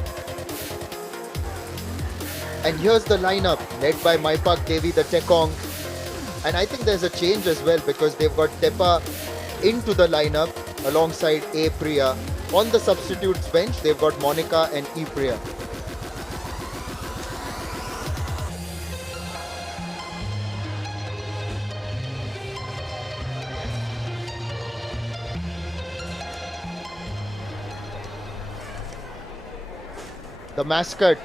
And here's the lineup led by Maipak Devi, the Tekong. And I think there's a change as well because they've got Tepa into the lineup alongside A. Priya. On the substitutes bench, they've got Monica and E. Priya. The mascot,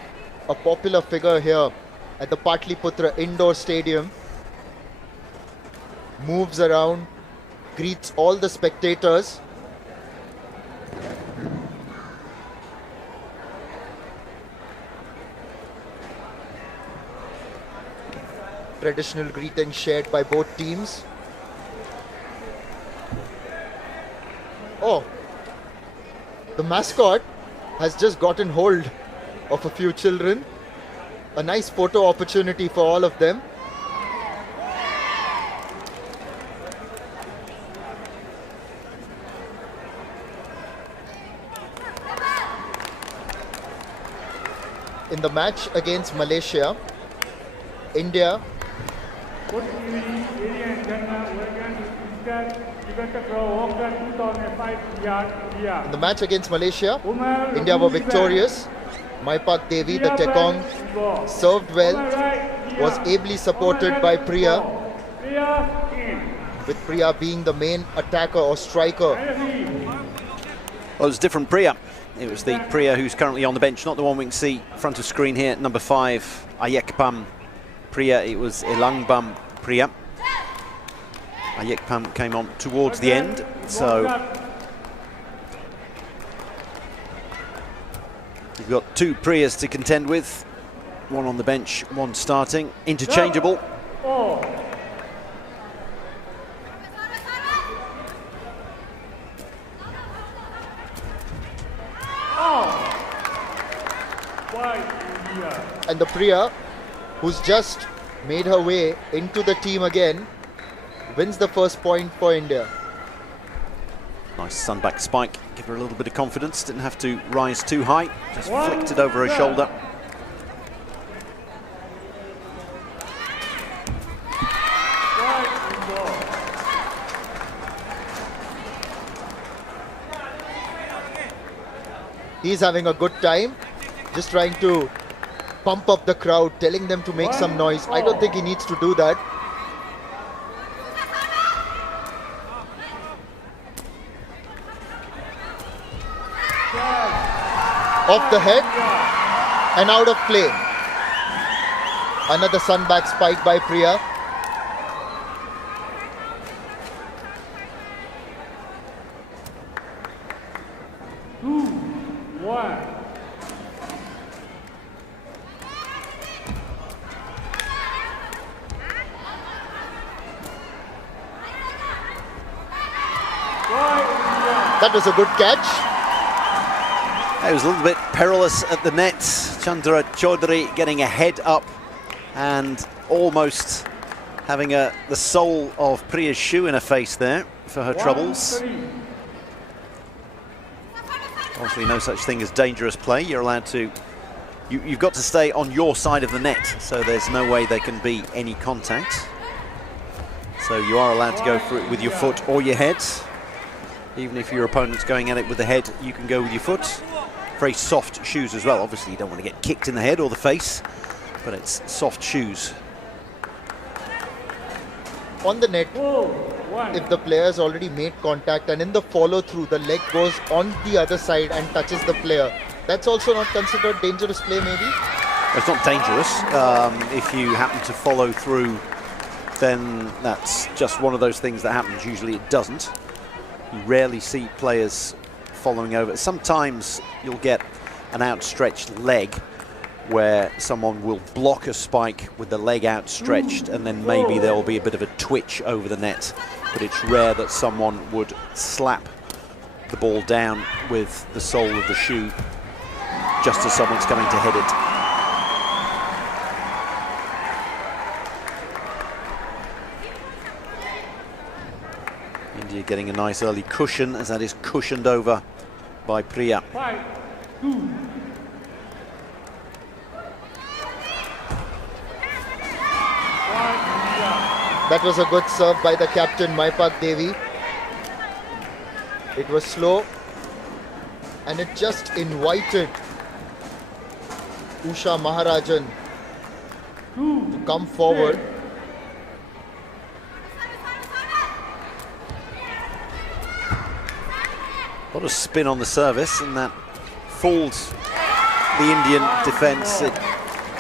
a popular figure here at the Patliputra Indoor Stadium, moves around, greets all the spectators. Traditional greetings shared by both teams. Oh, the mascot has just gotten hold of a few children. A nice photo opportunity for all of them. In the match against Malaysia, India Good evening, ladies and gentlemen. Welcome to ISTAF Sepaktakraw World Cup 2005 India. in the match against Malaysia, India were victorious. Maipak Devi, the Tekong, served well, was ably supported by Priya, with Priya being the main attacker or striker. Well, it was a different Priya. It was the Priya who's currently on the bench, not the one we can see front of screen here, number 5, Ayekpam Priya. It was Elangbam Priya. Ayekpam came on towards the end, so you've got two Priyas to contend with, one on the bench, one starting, interchangeable. And the Priya, who's just made her way into the team again, wins the first point for India. Nice sunback spike, give her a little bit of confidence, didn't have to rise too high, just flicked it over her shoulder. He's having a good time, just trying to pump up the crowd, telling them to make some noise. I don't think he needs to do that. Off the head and out of play. Another sunback spike by Priya. That was a good catch. It was a little bit perilous at the net. Chandra Chaudhary getting a head up and almost having the sole of Priya's shoe in her face there for her troubles. Obviously no such thing as dangerous play. You're allowed to, you've got to stay on your side of the net, so there's no way there can be any contact. So you are allowed to go for it with your foot or your head. Even if your opponent's going at it with the head, you can go with your foot. Very soft shoes as well. Obviously you don't want to get kicked in the head or the face, but it's soft shoes. On the net, if the player's already made contact and in the follow through the leg goes on the other side and touches the player, that's also not considered dangerous play maybe? It's not dangerous. If you happen to follow through, then that's just one of those things that happens. Usually it doesn't. You rarely see players following over. Sometimes you'll get an outstretched leg where someone will block a spike with the leg outstretched, and then maybe there will be a bit of a twitch over the net. But it's rare that someone would slap the ball down with the sole of the shoe just as someone's coming to head it. India getting a nice early cushion, as that is cushioned over by Priya. That was a good serve by the captain, Maipak Devi. It was slow and it just invited Usha Maharajan to come forward. A lot of spin on the service, and that fooled the Indian defence. It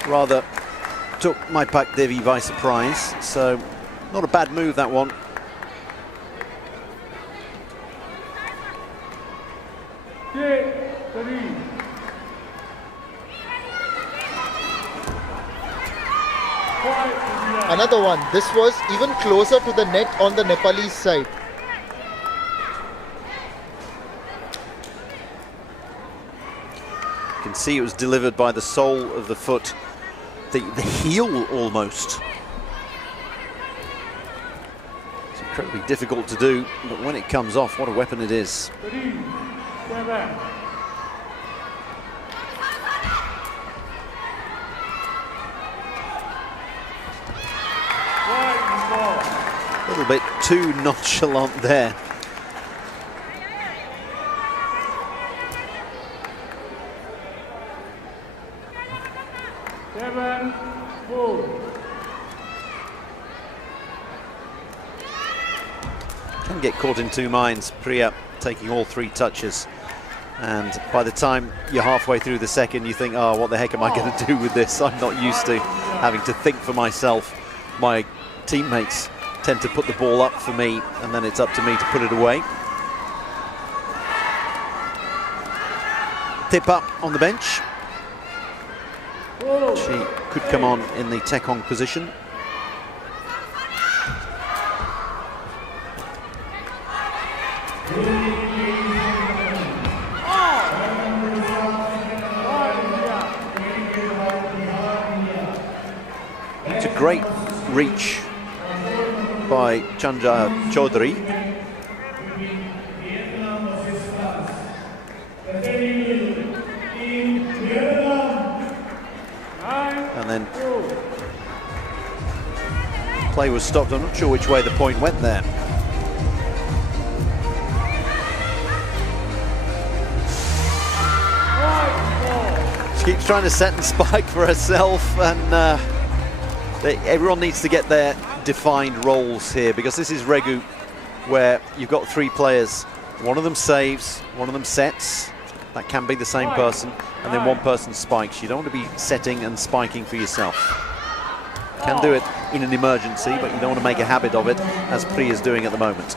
rather took Maipak Devi by surprise, so not a bad move, that one. Another one. This was even closer to the net on the Nepalese side. You can see it was delivered by the sole of the foot, the heel almost. It's incredibly difficult to do, but when it comes off, what a weapon it is. A little bit too nonchalant there. Can get caught in two minds. Priya taking all three touches, and by the time you're halfway through the second, you think, oh, what the heck am I going to do with this? I'm not used to having to think for myself. My teammates tend to put the ball up for me, and then it's up to me to put it away. Tip up on the bench. She could come on in the Tekong position. It's a great reach by Chandra Chaudhary. And then play was stopped. I'm not sure which way the point went there. She keeps trying to set and spike for herself, and everyone needs to get their defined roles here, because this is Regu, where you've got three players. One of them saves, one of them sets. That can be the same person, and then one person spikes. You don't want to be setting and spiking for yourself. You can do it in an emergency, but you don't want to make a habit of it, as Pri is doing at the moment.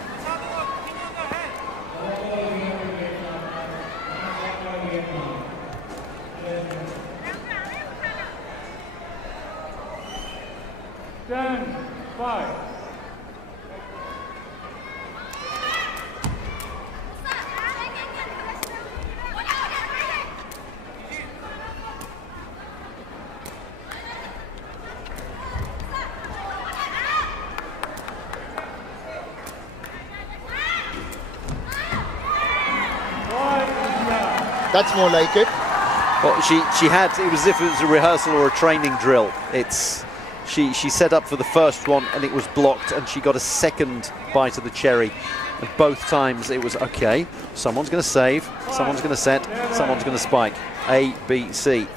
That's more like it. Well, she had, it was as if it was a rehearsal or a training drill. She set up for the first one and it was blocked, and she got a second bite of the cherry. And both times it was, okay, someone's going to save, someone's going to set, someone's going to spike. A, B, C.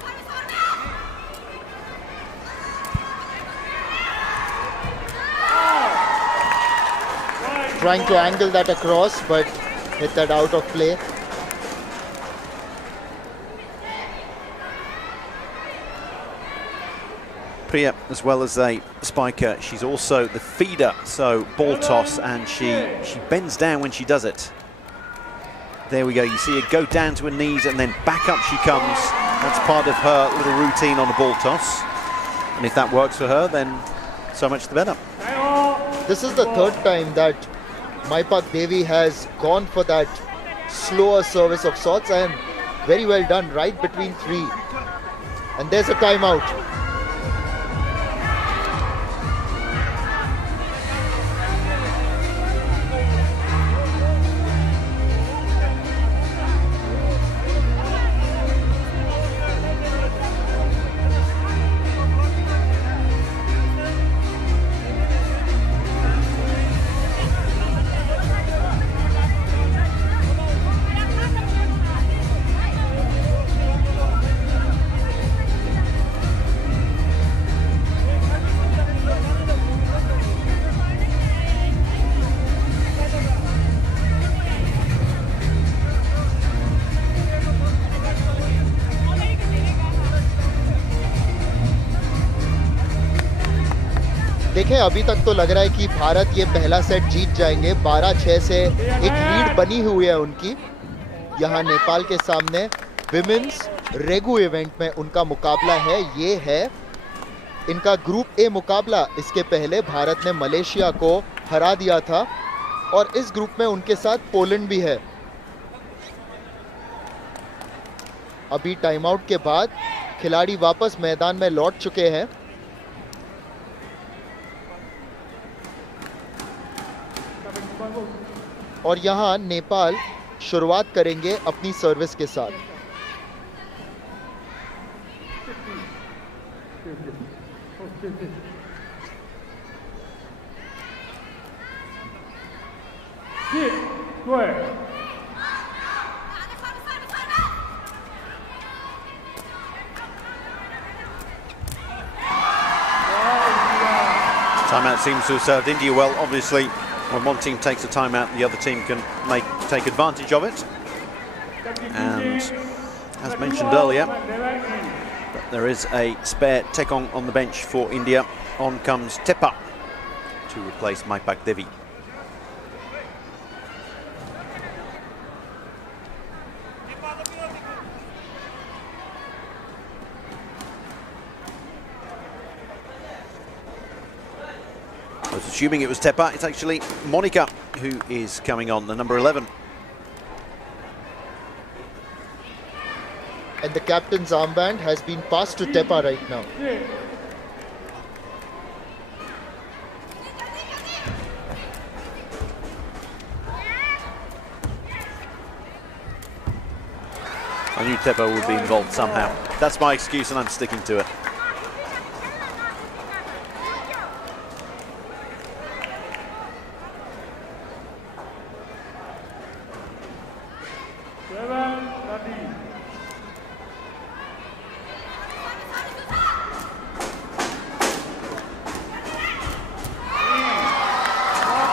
Trying to angle that across, but hit that out of play. Priya, as well as a spiker, she's also the feeder, so ball toss, and she bends down when she does it. There we go, you see her go down to her knees and then back up she comes. That's part of her little routine on the ball toss. And if that works for her, then so much the better. This is the third time that Maipak Devi has gone for that slower service of sorts, and very well done, right between three. And there's a timeout. देखें, अभी तक तो लग रहा है कि भारत ये पहला सेट जीत जाएंगे। 12-6 से एक लीड बनी हुई है उनकी यहाँ नेपाल के सामने। विमेंस रेगू इवेंट में उनका मुकाबला है, ये है इनका ग्रुप ए मुकाबला। इसके पहले भारत ने मलेशिया को हरा दिया था, और इस ग्रुप में उनके साथ पोलैंड भी है। अभी टाइम आउट के बाद खिलाड़ी वापस मैदान में लौट चुके हैं। और यहाँ नेपाल शुरुआत करेंगे अपनी सर्विस के साथ। Timeout seems to have served India well. Obviously, when one team takes a timeout, the other team can take advantage of it. And as mentioned earlier, there is a spare Tekong on the bench for India. On comes Tepa to replace Maipak Devi. I was assuming it was Tepa. It's actually Monica who is coming on, the number 11. And the captain's armband has been passed to Tepa right now. I knew Tepa would be involved somehow. That's my excuse and I'm sticking to it.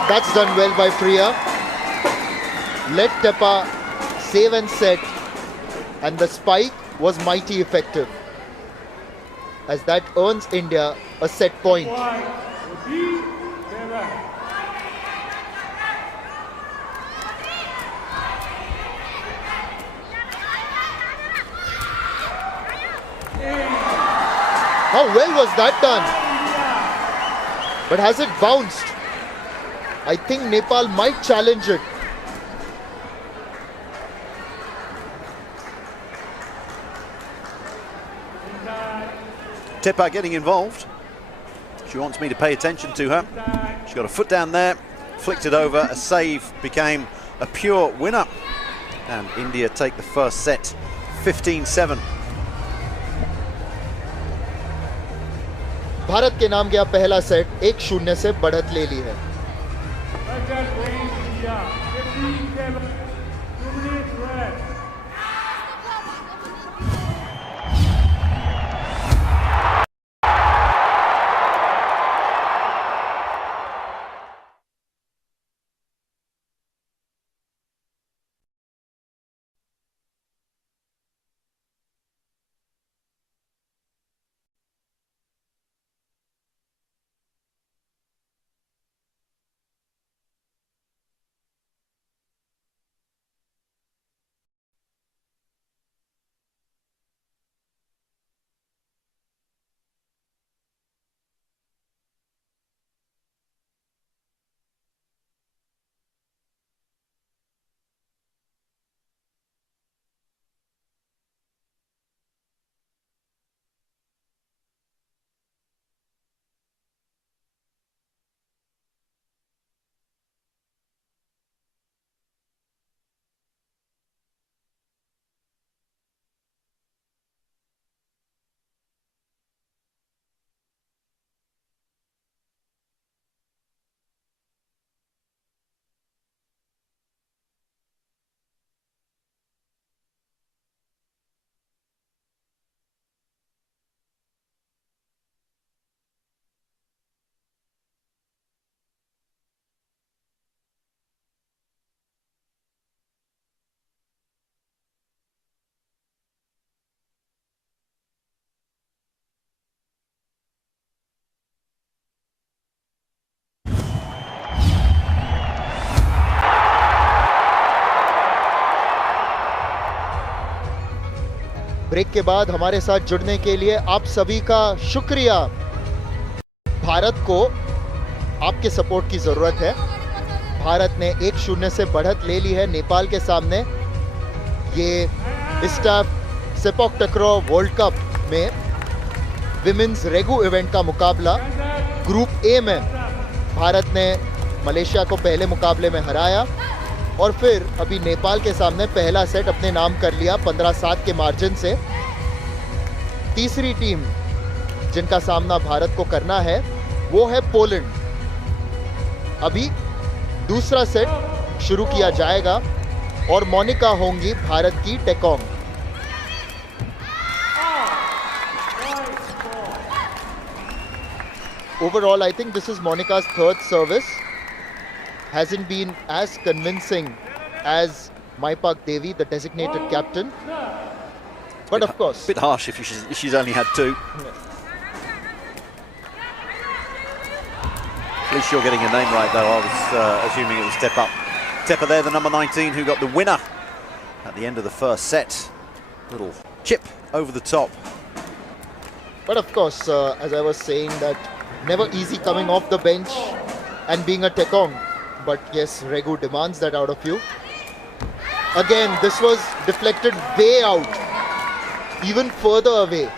That's done well by Priya. Let Tepa save and set, and the spike was mighty effective, as that earns India a set point. How well was that done? But has it bounced? I think Nepal might challenge it. Tepa getting involved. She wants me to pay attention to her. She's got a foot down there, flicked it over. A save became a pure winner. And India take the first set 15-7. Bharat के नाम गया पहला set, 1-0 से बढ़त ले ली है. Break के बाद हमारे साथ जुड़ने के लिए आप सभी का शुक्रिया. भारत को आपके सपोर्ट की जरूरत है. भारत ने 1-0 से बढ़त ले ली है नेपाल के सामने. ये ISTAF सेपकटाक्राव वर्ल्ड कप में विमेंस रेगू इवेंट का मुकाबला ग्रुप ए में भारत ने मलेशिया को पहले मुकाबले में हराया और फिर अभी नेपाल के सामने पहला सेट अपने नाम कर लिया 15-7 के मार्जिन से. तीसरी टीम जिनका सामना भारत को करना है वो है पोलैंड. अभी दूसरा सेट शुरू किया जाएगा और मोनिका होंगी भारत की टेकोंग. Overall, I think this is Monika's third service. Hasn't been as convincing as Maipak Devi, the designated captain. But of course, bit harsh if she's only had two. At least you're getting a name right, though. I was assuming it was Tepa. Tepa there, the number 19, who got the winner at the end of the first set. Little chip over the top. But of course, as I was saying, that never easy coming off the bench and being a Tekong. But yes, Regu demands that out of you. Again, this was deflected way out, even further away.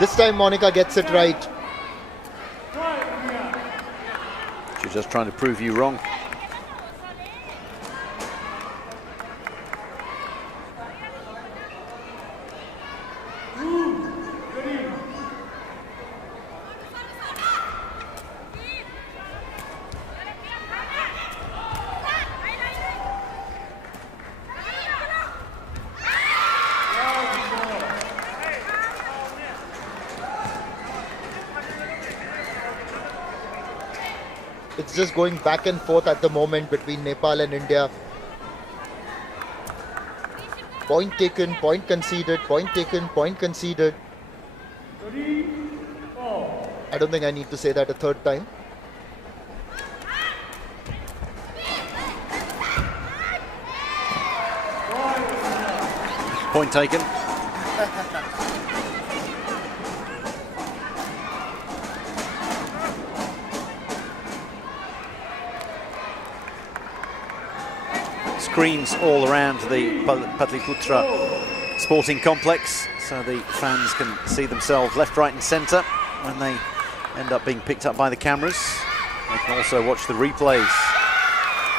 This time Monica gets it right. She's just trying to prove you wrong. It's just going back and forth at the moment between Nepal and India. Point taken, point conceded, point taken, point conceded. I don't think I need to say that a third time. Point taken. Screens all around the Patliputra Sporting Complex, so the fans can see themselves left, right and centre when they end up being picked up by the cameras. They can also watch the replays.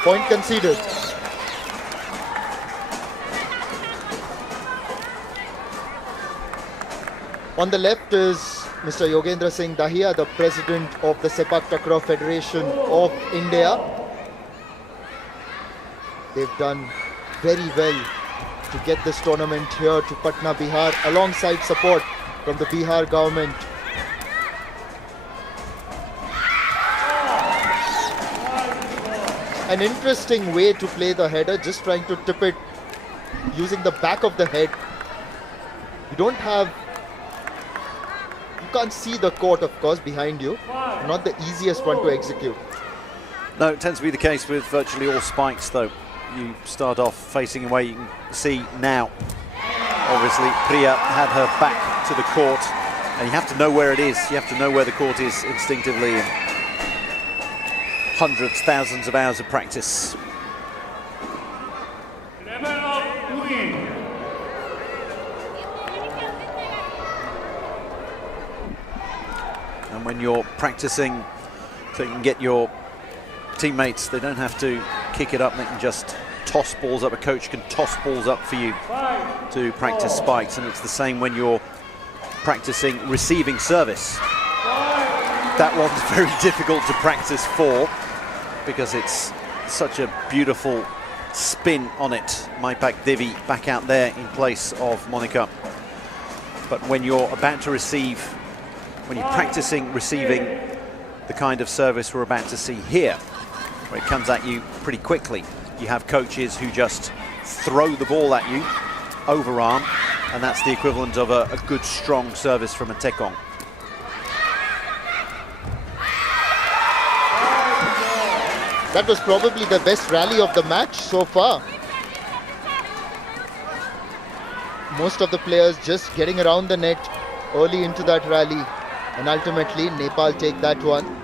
Point conceded. On the left is Mr. Yogendra Singh Dahiya, the president of the Sepaktakraw Federation of India. They've done very well to get this tournament here to Patna, Bihar, alongside support from the Bihar government. An interesting way to play the header, just trying to tip it using the back of the head. You can't see the court, of course, behind you. Not the easiest one to execute. No, it tends to be the case with virtually all spikes, though. You start off facing away. You can see now, obviously, Priya had her back to the court, and you have to know where it is. You have to know where the court is instinctively. And hundreds, thousands of hours of practice. And when you're practicing, so you can get your teammates, they don't have to kick it up, they can just toss balls up. A coach can toss balls up for you to practice spikes, and it's the same when you're practicing receiving service. That one's very difficult to practice for because it's such a beautiful spin on it. Maipak Devi back out there in place of Monica. But when you're about to receive, when you're practicing receiving the kind of service we're about to see here, where it comes at you pretty quickly, you have coaches who just throw the ball at you, overarm, and that's the equivalent of a good, strong service from a tekong. That was probably the best rally of the match so far. Most of the players just getting around the net early into that rally, and ultimately Nepal take that one.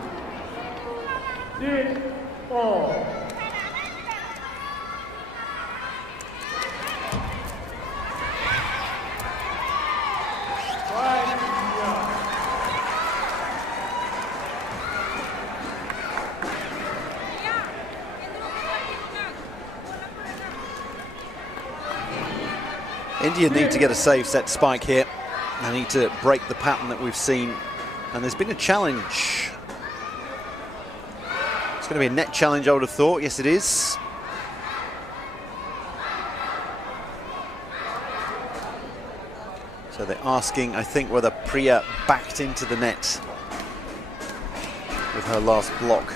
India need to get a safe set spike here. They need to break the pattern that we've seen, and there's been a challenge. It's going to be a net challenge, I would have thought. Yes, it is. So they're asking, I think, whether Priya backed into the net with her last block.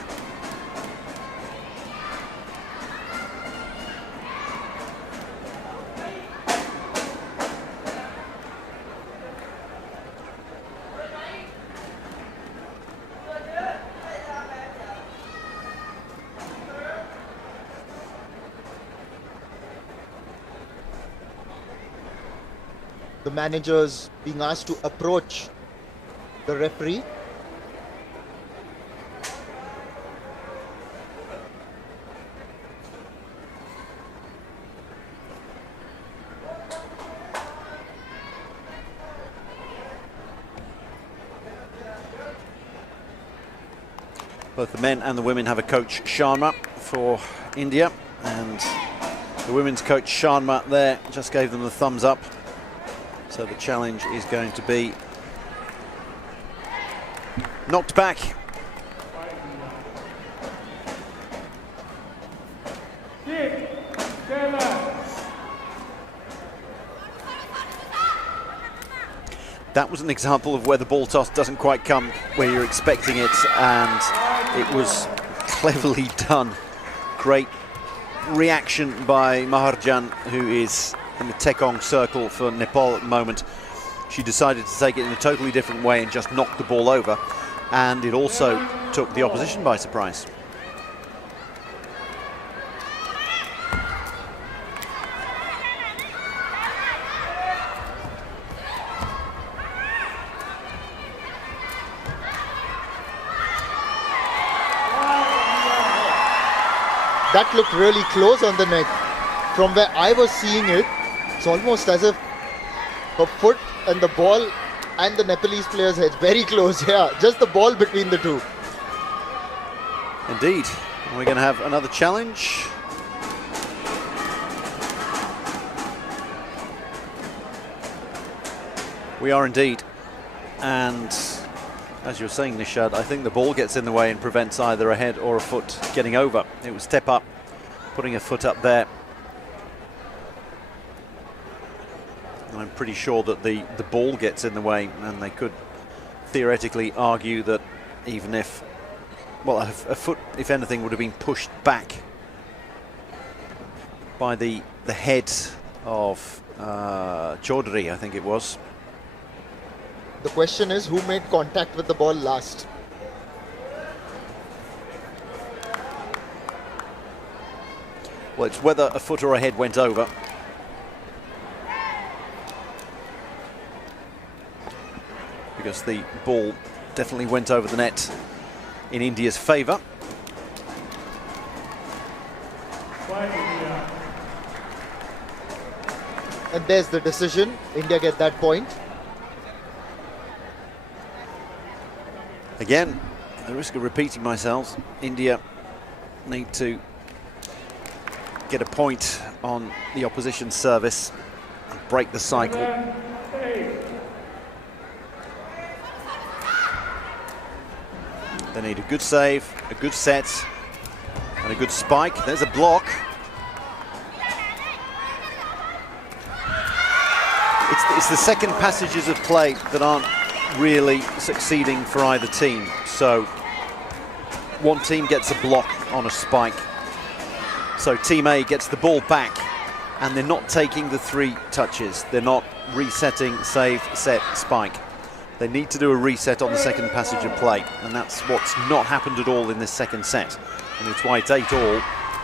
The managers being asked to approach the referee. Both the men and the women have a coach, Sharma, for India, and the women's coach, Sharma, there just gave them the thumbs up. So the challenge is going to be knocked back. That was an example of where the ball toss doesn't quite come where you're expecting it, and it was cleverly done. Great reaction by Maharjan, who is in the Tekong circle for Nepal at the moment. She decided to take it in a totally different way and just knock the ball over, and it also took the opposition by surprise. That looked really close on the net. From where I was seeing it, it's almost as if her foot and the ball and the Nepalese player's head very close. Yeah, just the ball between the two. Indeed. We're going to have another challenge. We are indeed. And as you were saying, Nishad, I think the ball gets in the way and prevents either a head or a foot getting over. It was step up, putting a foot up there. And I'm pretty sure that the ball gets in the way, and they could theoretically argue that even if, well, a foot, if anything, would have been pushed back by the head of Chaudhary, I think it was. The question is, who made contact with the ball last? Well, it's whether a foot or a head went over. Because the ball definitely went over the net in India's favour. And there's the decision. India get that point. Again, at the risk of repeating myself, India need to get a point on the opposition service and break the cycle. They need a good save, a good set, and a good spike. There's a block. It's the second passages of play that aren't really succeeding for either team. So one team gets a block on a spike. So Team A gets the ball back, and they're not taking the 3 touches. They're not resetting, save, set, spike. They need to do a reset on the second passage of play, and that's what's not happened at all in this second set. And it's why it's 8-all,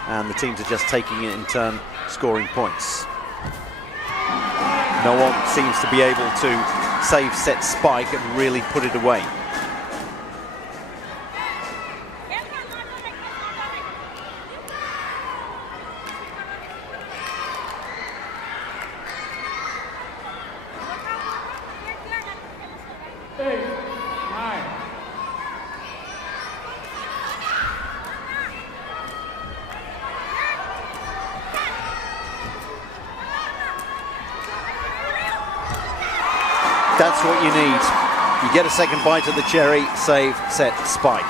and the teams are just taking it in turn, scoring points. No one seems to be able to save, set, spike and really put it away. That's what you need. You get a second bite of the cherry, save, set, spike.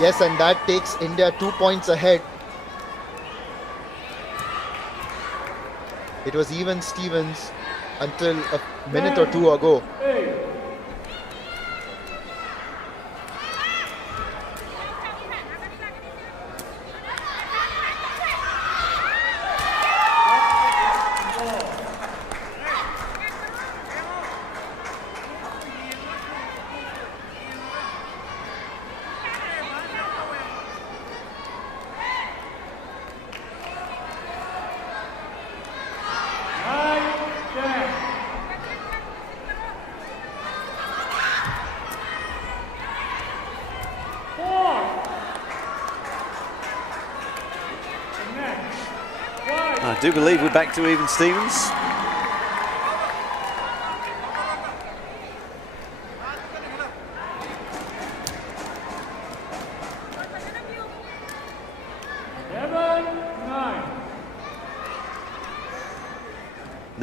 Yes, and that takes India 2 points ahead. It was even Stevens until a minute or two ago. I do believe we're back to even Stevens.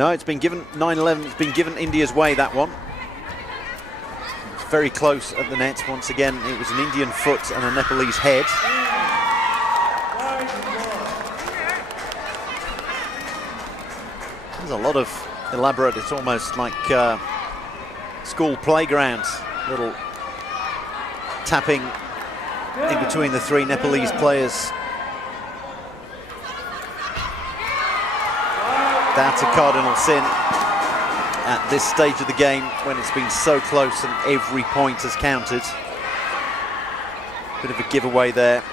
No, it's been given 9-11. It's been given India's way, that one. It's very close at the net. Once again, it was an Indian foot and a Nepalese head. There's a lot of elaborate, it's almost like school playground, little tapping in between the three Nepalese players. That's a cardinal sin at this stage of the game when it's been so close and every point has counted. Bit of a giveaway there.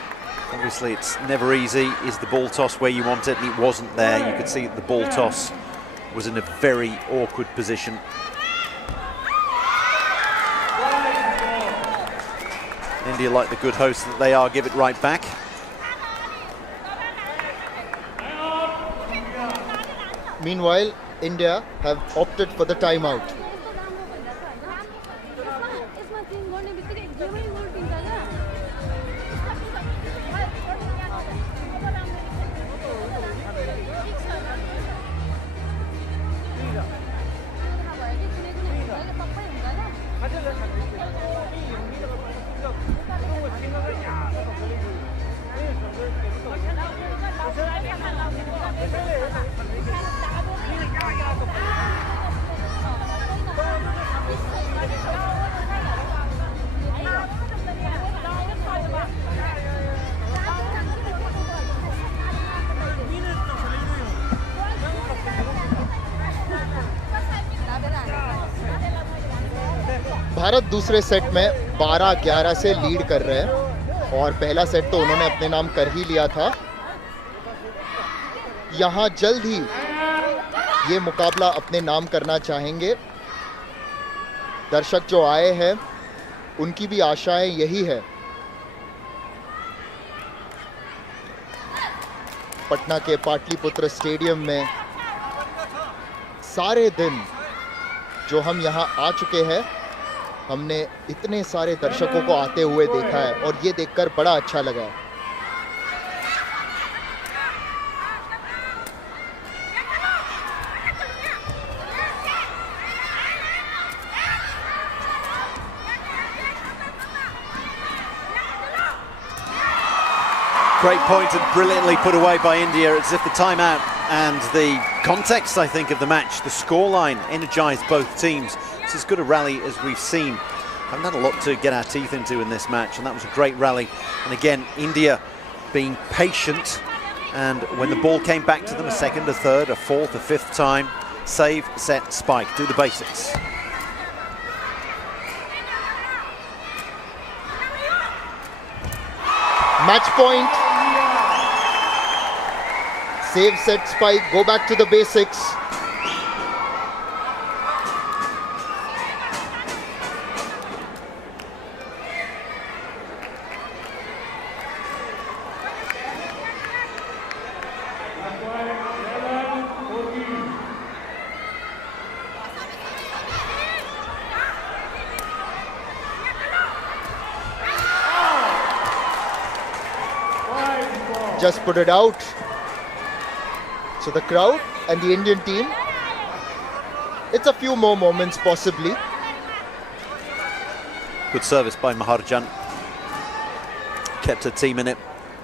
Obviously it's never easy. Is the ball toss where you want it? And it wasn't there. You could see that the ball toss was in a very awkward position. India, like the good hosts that they are, give it right back. Meanwhile, India have opted for the timeout. Bharat दूसरे set में 12-11 से lead कर रहे हैं और पहला set तो उन्होंने अपने नाम कर ही लिया था। यहाँ जल्द ही ये मुकाबला अपने नाम करना चाहेंगे। दर्शक जो आए हैं उनकी भी आशाएं यही है। पटना के पाटलिपुत्र स्टेडियम में सारे दिन जो हम यहाँ आ चुके हैं, हमने इतने सारे दर्शकों को आते हुए देखा है और ये देखकर बड़ा अच्छा लगा है। Great point and brilliantly put away by India. It's as if the timeout and the context, I think, of the match, the scoreline, energised both teams. It's as good a rally as we've seen. Haven't had a lot to get our teeth into in this match, and that was a great rally. And again, India being patient, and when the ball came back to them a second, a third, a fourth, a fifth time, save, set, spike, do the basics. Match point. Save, set, spike, go back to the basics. Just put it out. So the crowd and the Indian team, it's a few more moments possibly. Good service by Maharjan. Kept her team in it.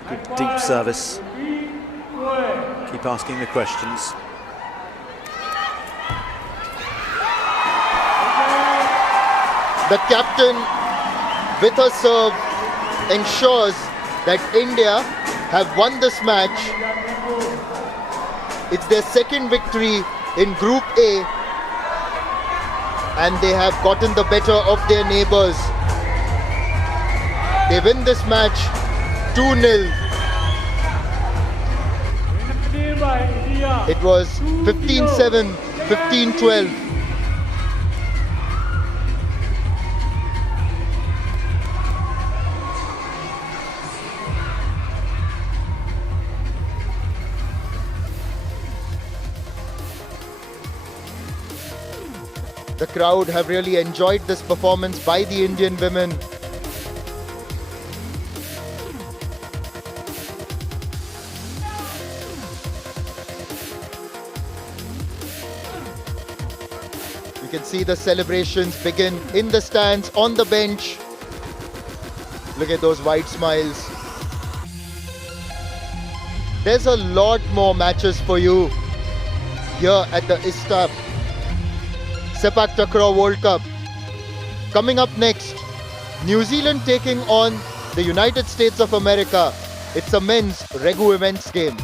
Good deep service. Keep asking the questions. The captain with her serve ensures that India have won this match. It's their second victory in Group A and they have gotten the better of their neighbours. They win this match 2-0. It was 15-7, 15-12. The crowd have really enjoyed this performance by the Indian women. You can see the celebrations begin in the stands, on the bench. Look at those wide smiles. There's a lot more matches for you here at the ISTAF Sepaktakraw World Cup. Coming up next, New Zealand taking on the United States of America. It's a men's Regu events game.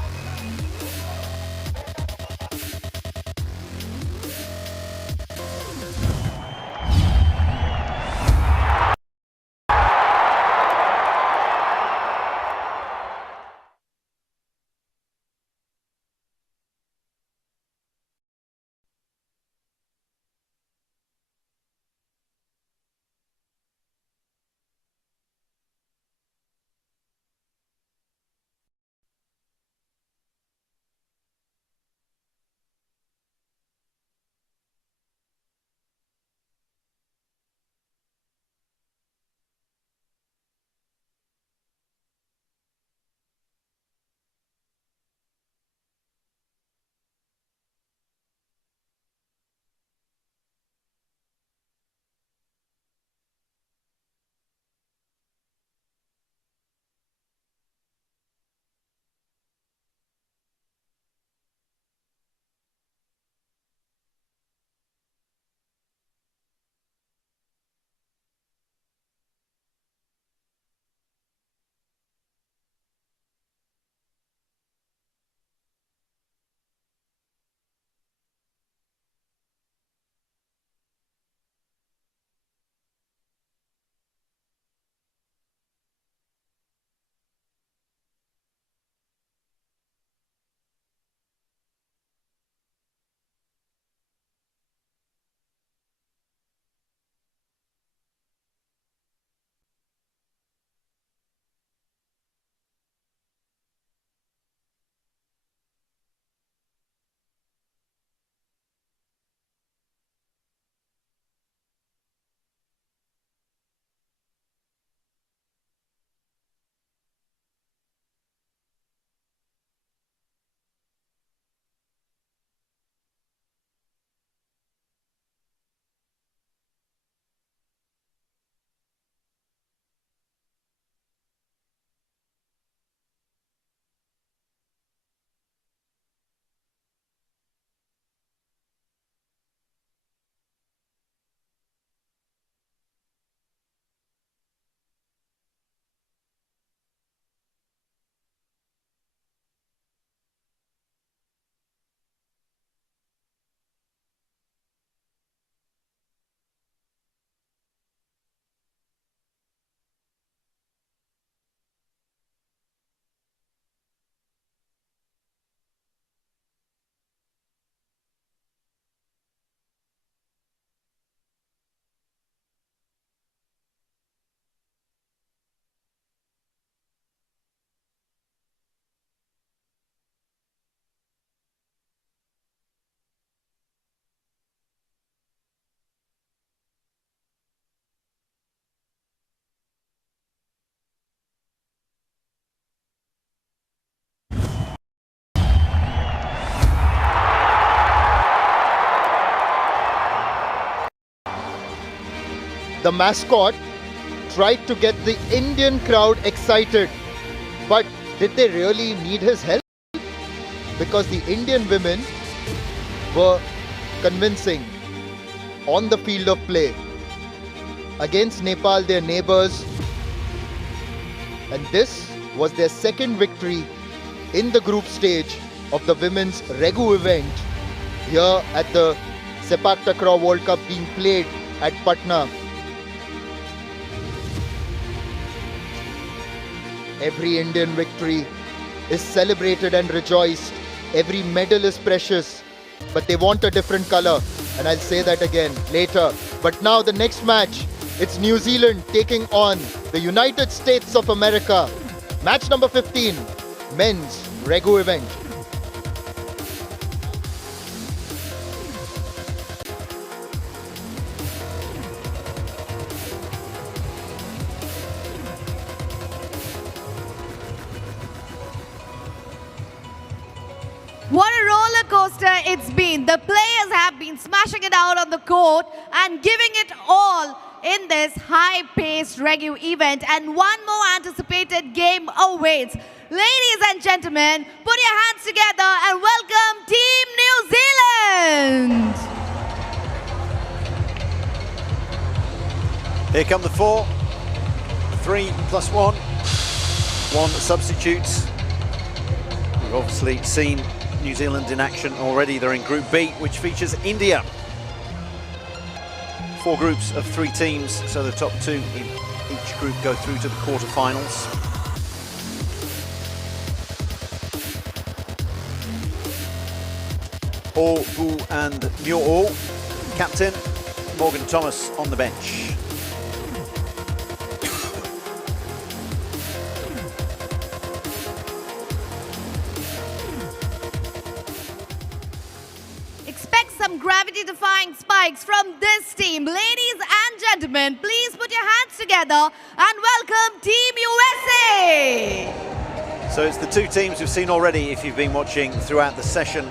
The mascot tried to get the Indian crowd excited. But did they really need his help? Because the Indian women were convincing on the field of play against Nepal, their neighbors. And this was their second victory in the group stage of the women's Regu event here at the Sepaktakraw World Cup being played at Patna. Every Indian victory is celebrated and rejoiced. Every medal is precious, but they want a different color. And I'll say that again later. But now the next match, it's New Zealand taking on the United States of America. Match number 15, men's Regu event. What a roller coaster it's been. The players have been smashing it out on the court and giving it all in this high-paced Regu event. And one more anticipated game awaits. Ladies and gentlemen, put your hands together and welcome Team New Zealand. Here come the 4. 3 plus 1. 1 substitute. We've obviously seen New Zealand in action already. They're in Group B, which features India. 4 groups of 3 teams, so the top 2 in each group go through to the quarterfinals. O, Bu and Myo-O, captain. Morgan Thomas on the bench. Expect some gravity-defying spikes from this team. Ladies and gentlemen, please put your hands together and welcome Team USA. So it's the 2 teams we've seen already, if you've been watching throughout the session.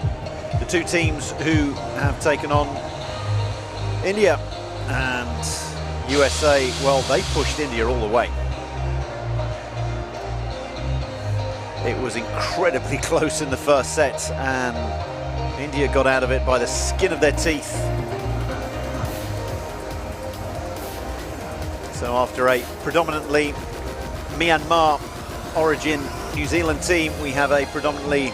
The 2 teams who have taken on India and USA. Well, they pushed India all the way. It was incredibly close in the first set, and India got out of it by the skin of their teeth. So after a predominantly Myanmar origin New Zealand team, we have a predominantly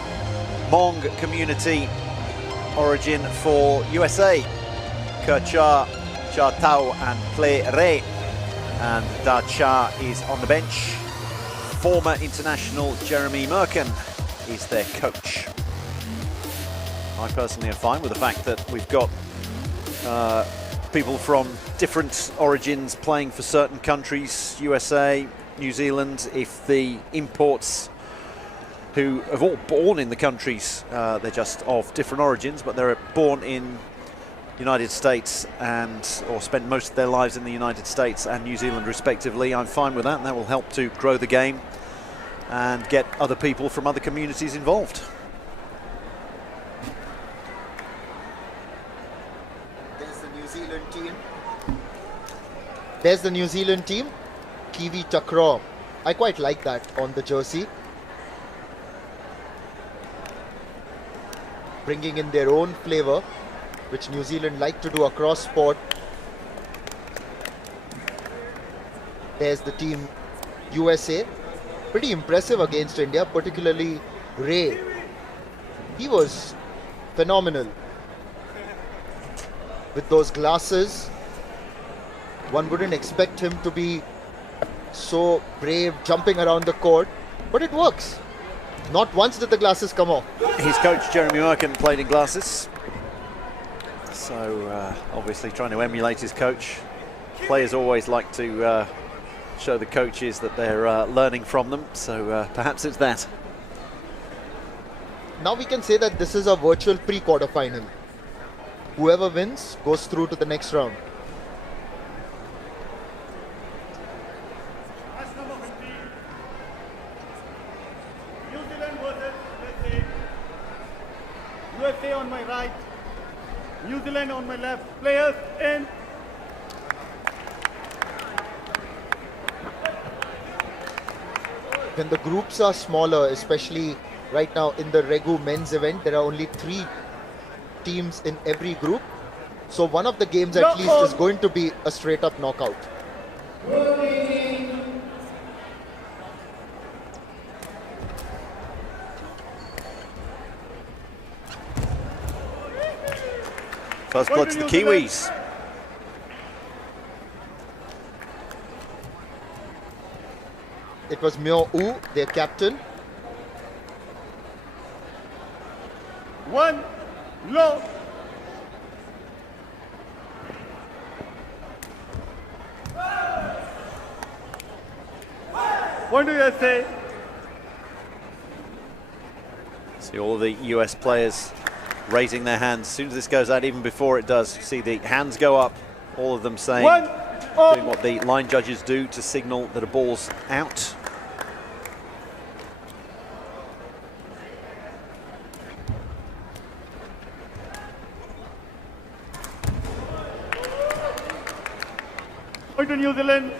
Hmong community origin for USA. Kercha, Cha Tau and Ple Re. And Da Cha is on the bench. Former international Jeremy Merkin is their coach. I personally am fine with the fact that we've got people from different origins playing for certain countries, USA, New Zealand. If the imports who are all born in the countries, they're just of different origins, but they're born in United States or spent most of their lives in the United States and New Zealand respectively, I'm fine with that, and that will help to grow the game and get other people from other communities involved. There's the New Zealand team. There's the New Zealand team. Kiwi Takraw. I quite like that on the jersey. Bringing in their own flavor, which New Zealand like to do across sport. There's the team USA. Pretty impressive against India, particularly Ray. He was phenomenal. With those glasses, one wouldn't expect him to be so brave jumping around the court, but it works. Not once did the glasses come off. His coach, Jeremy Merkin, played in glasses. So obviously trying to emulate his coach. Players always like to show the coaches that they're learning from them. So perhaps it's that. Now we can say that this is a virtual pre-quarter final. Whoever wins goes through to the next round. New Zealand versus USA. USA on my right, New Zealand on my left. Players in. When the groups are smaller, especially right now in the Regu men's event, there are only 3 teams in every group. So one of the games at least is going to be a straight up knockout. First blood to the Kiwis. It was Myo-O, their captain. One, low. What do you say? See all of the US players raising their hands. As soon as this goes out, even before it does, see the hands go up, all of them saying, doing what the line judges do to signal that a ball's out. Point to New Zealand.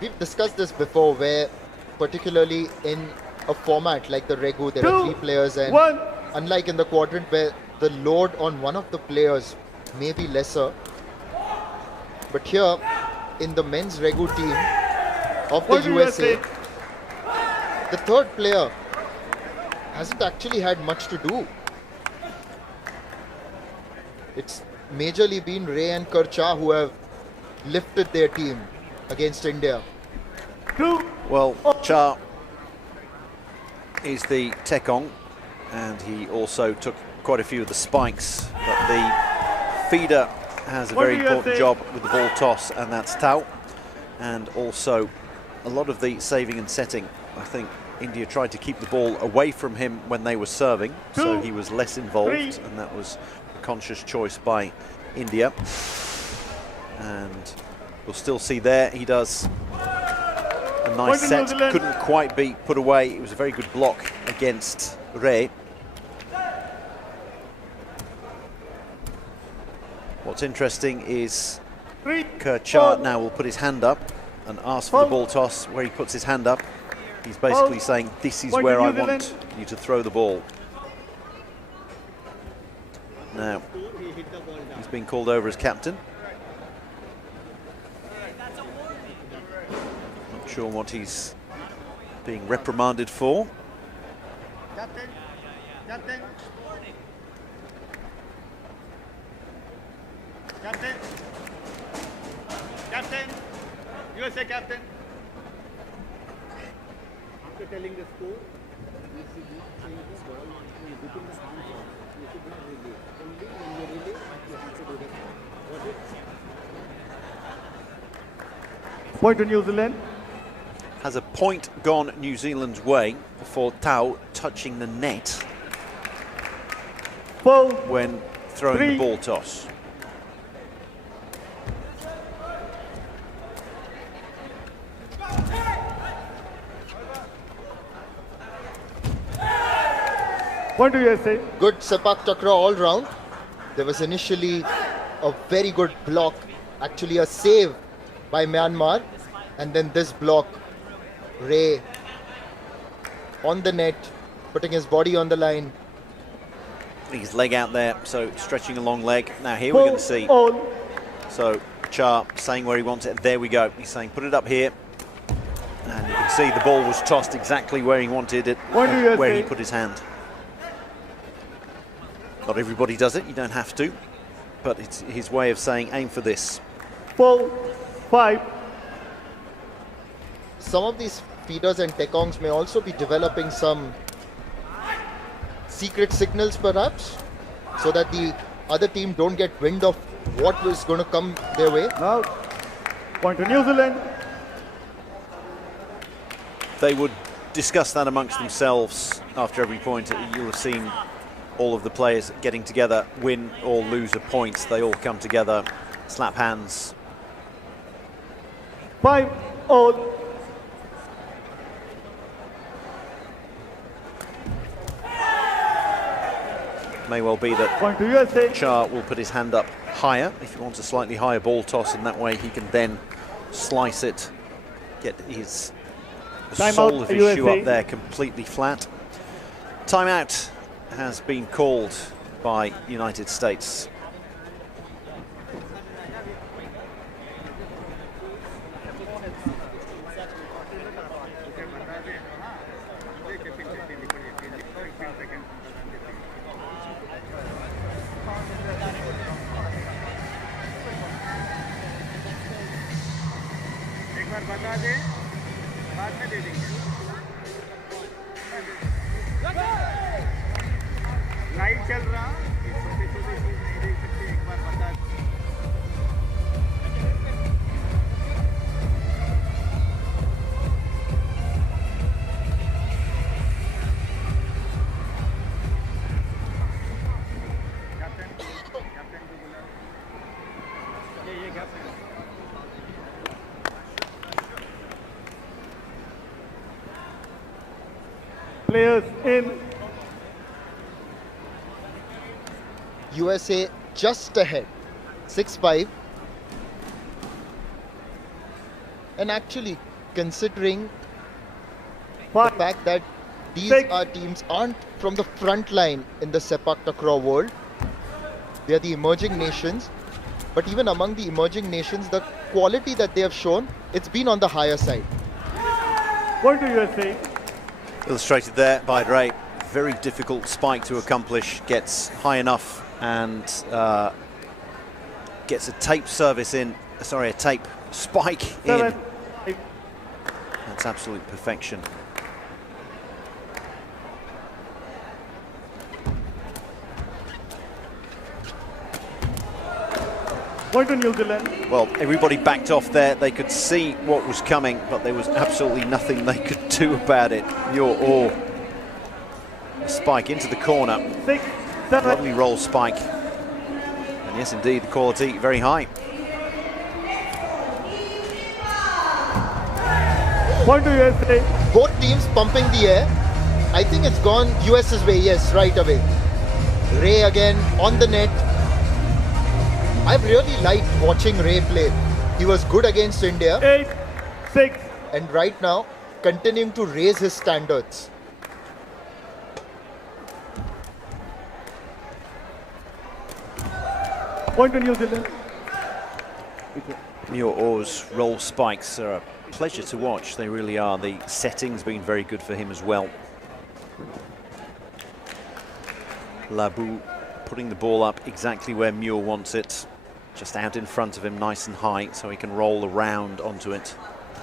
We've discussed this before, where particularly in a format like the Regu, there are 3 players, and unlike in the quadrant where the load on one of the players may be lesser, but here in the men's Regu team of the USA, the third player hasn't actually had much to do. It's majorly been Ray and Karcha who have lifted their team against India. Well, Cha is the Tekong, and he also took quite a few of the spikes, but the feeder has a very important job with the ball toss, and that's Tao. And also a lot of the saving and setting. I think India tried to keep the ball away from him when they were serving, so he was less involved, and that was a conscious choice by India. And we'll still see there, he does a nice set, couldn't quite be put away. It was a very good block against Ray. What's interesting is Kerchar now will put his hand up and ask for the ball toss. Where he puts his hand up, he's basically saying, this is where I want you to throw the ball. Now, he's been called over as captain. Not sure what he's being reprimanded for. Captain. Captain. Captain. Captain. USA captain. After telling the score, you should not say this ball within the hands of. You should not relay. Only when you relay, you have to do that. What is? Point to New Zealand. Has a point gone New Zealand's way for Tao touching the net when throwing the ball toss? Point to USA. Good Sepaktakraw all round. There was initially a very good block, actually a save by Myanmar, and then this block, Ray on the net, putting his body on the line. His leg out there, so stretching a long leg. Now here we're going to see. So Cha saying where he wants it. There we go. He's saying put it up here. And you can see the ball was tossed exactly where he wanted it, where he put his hand. Not everybody does it, you don't have to. But it's his way of saying aim for this. 4-5. Some of these feeders and Tekongs may also be developing some secret signals perhaps, so that the other team don't get wind of what was going to come their way. Now, point to New Zealand. They would discuss that amongst themselves after every point. You'll have seen all of the players getting together, win or lose a point. They all come together, slap hands. 5-all. May well be that Point to USA. Cha will put his hand up higher if he wants a slightly higher ball toss, and that way he can then slice it, get his sole of his shoe up there completely flat. Timeout has been called by United States. Light चल रहा, छोटे छोटे चीज नहीं देख सकते, एक बार बता दे। कैप्टन कैप्टन को बुला, ये captain. Players in. USA just ahead, 6-5. And actually, considering the fact that these teams aren't from the front line in the Sepaktakraw world, they are the emerging nations. But even among the emerging nations, the quality that they have shown, it's been on the higher side. Point to USA. Illustrated there by Ray. Very difficult spike to accomplish. Gets high enough and gets a tape service in. Sorry, a tape spike in. That's absolute perfection. Point to New Zealand. Well, everybody backed off there. They could see what was coming, but there was absolutely nothing they could do about it. A spike into the corner. 6, 7. Lovely roll spike. And yes, indeed, the quality very high. Point to USA. Both teams pumping the air. I think it's gone US's way, yes, right away. Ray again on the net. I've really liked watching Ray play. He was good against India. 8, 6. And right now, continuing to raise his standards. Point to New Zealand. Muir's roll spikes are a pleasure to watch. They really are. The setting's been very good for him as well. Labu putting the ball up exactly where Muir wants it. Just out in front of him, nice and high, so he can roll around onto it.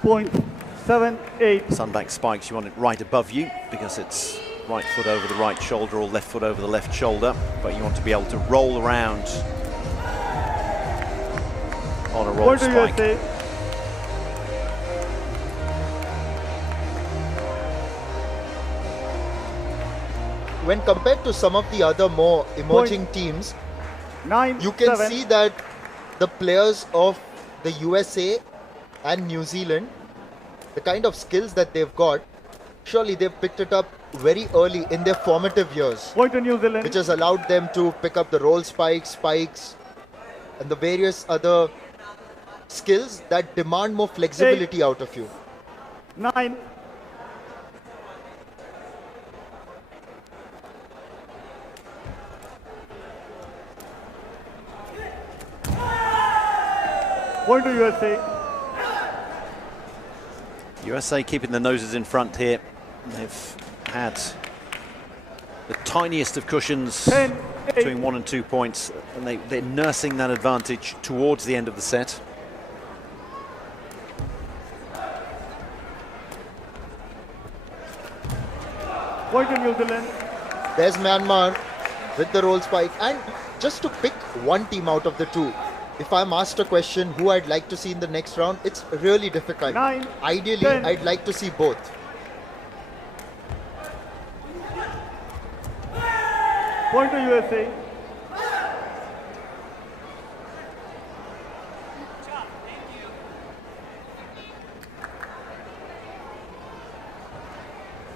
Point 7, 8. Sunback spikes, you want it right above you because it's right foot over the right shoulder or left foot over the left shoulder, but you want to be able to roll around on a roll spike. When compared to some of the other more emerging teams, 9, you can 7. see that the players of the USA and New Zealand, the kind of skills that they've got, surely they've picked it up very early in their formative years, Point to New Zealand. which has allowed them to pick up the roll spikes, and the various other skills that demand more flexibility out of you. 9. Point to USA. USA keeping the noses in front here. They've had the tiniest of cushions 10, 8. between 1 and 2 points, and they're nursing that advantage towards the end of the set. Point to New Zealand. There's Myanmar with the roll spike. And just to pick one team out of the two, if I'm asked a question who I'd like to see in the next round, it's really difficult. 9, Ideally, 10. I'd like to see both. Point to USA.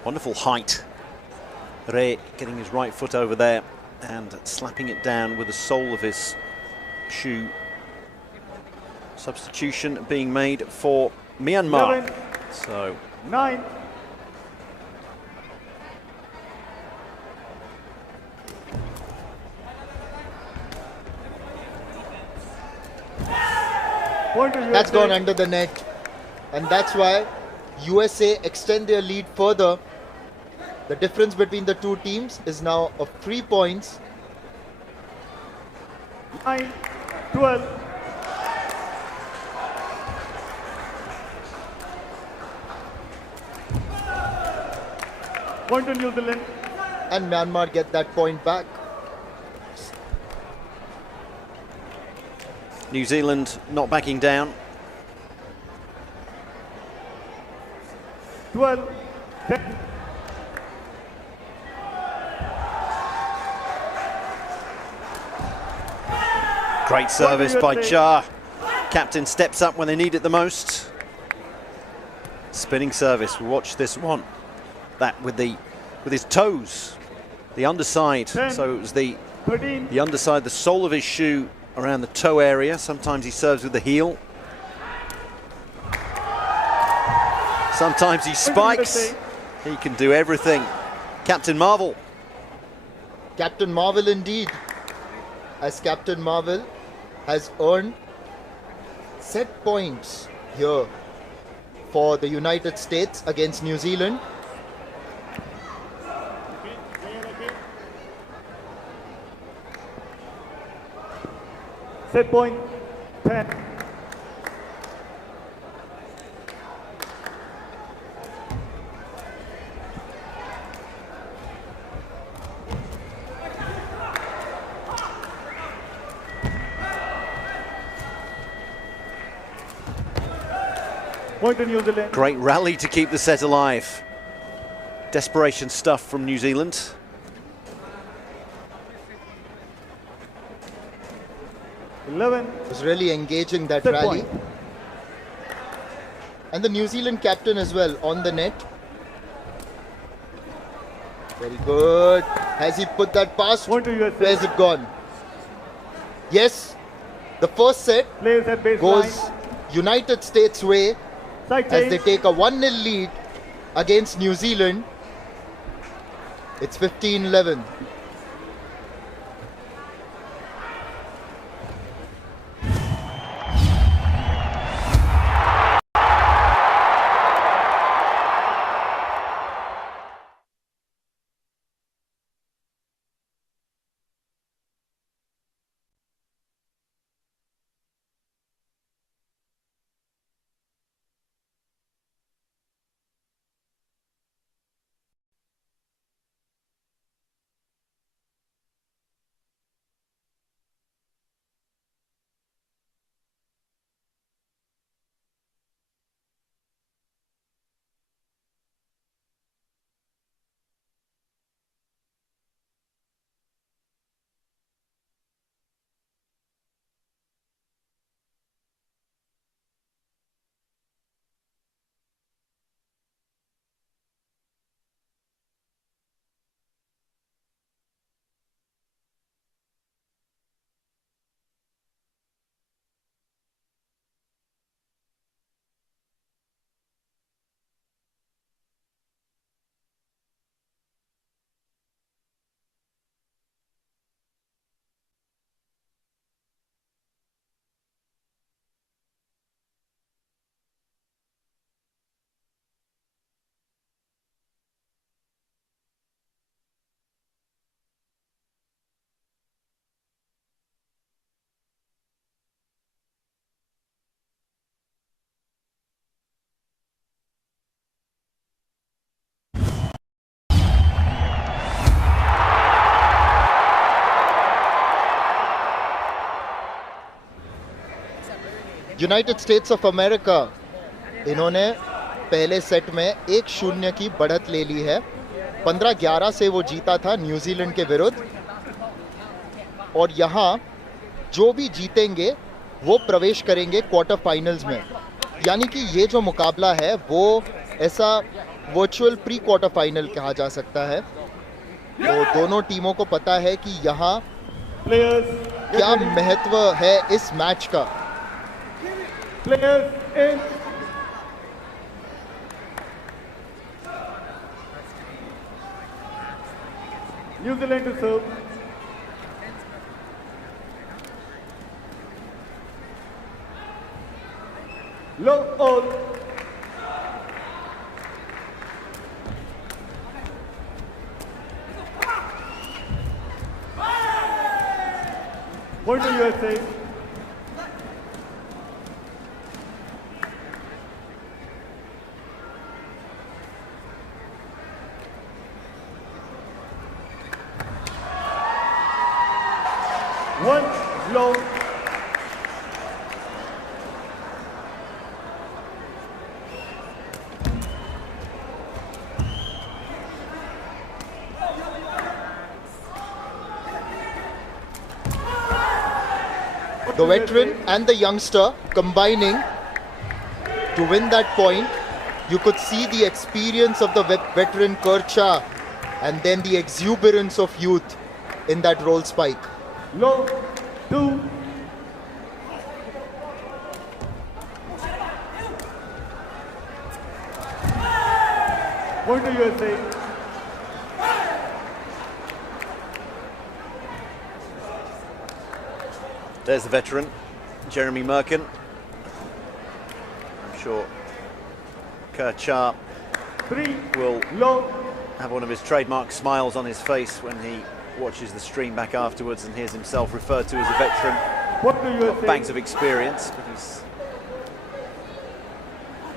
Wonderful height. Ray getting his right foot over there and slapping it down with the sole of his shoe. Substitution being made for Myanmar. 11. So 9. Point to USA. That's gone under the net. And that's why USA extend their lead further. The difference between the two teams is now of 3 points. 9, 12. Point to New Zealand. And Myanmar get that point back. New Zealand not backing down. 12, 10. Great service by Shah. Captain steps up when they need it the most. Spinning service. We'll watch this one. That with his toes, the underside. 10, So it was the 13. underside, the sole of his shoe around the toe area. Sometimes he serves with the heel. Sometimes he spikes. He can do everything. Captain Marvel. Captain Marvel indeed. As Captain Marvel has earned set points here for the United States against New Zealand. Set point 10. Point to New Zealand. Great rally to keep the set alive. Desperation stuff from New Zealand. Was really engaging that Set rally. point. And the New Zealand captain as well on the net. Very good. Has he put that past? Point to USA. Where's it gone? Yes. The first set Players at baseline. goes United States' way Side as they change. take a 1-0 lead against New Zealand. It's 15-11. United states of America इन्होंने पहले set में 1-0 की बढ़त ले ली है। 15-11 से वो जीता था न्यूजीलैंड के विरुद्ध, और यहाँ जो भी जीतेंगे वो प्रवेश करेंगे क्वार्टर फाइनल्स में। यानी कि ये जो मुकाबला है वो ऐसा वर्चुअल प्री क्वार्टर फाइनल कहा जा सकता है। तो दोनों टीमों को पता है कि यहाँ क्या महत्व है इस मैच का। Players in. New Zealand to serve. Low all. Point to USA. One low. The veteran and the youngster combining to win that point. You could see the experience of the veteran Kercha and then the exuberance of youth in that roll spike. Low, 2, Point to USA. There's the veteran, Jeremy Merkin. I'm sure Kerr will have one of his trademark smiles on his face when he watches the stream back afterwards and hears himself referred to as a veteran. Got banks of experience, but he's...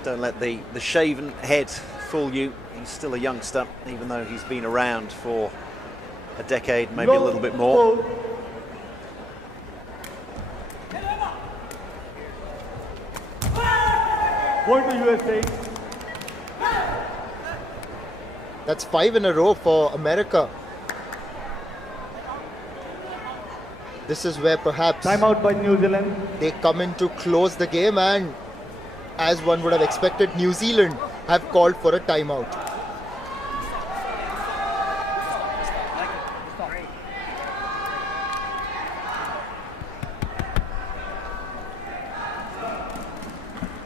Don't let the shaven head fool you. He's still a youngster, even though he's been around for a decade, maybe a little bit more. Point to USA. That's 5 in a row for America. This is where perhaps Timeout by New Zealand. they come in to close the game, and as one would have expected, New Zealand have called for a timeout.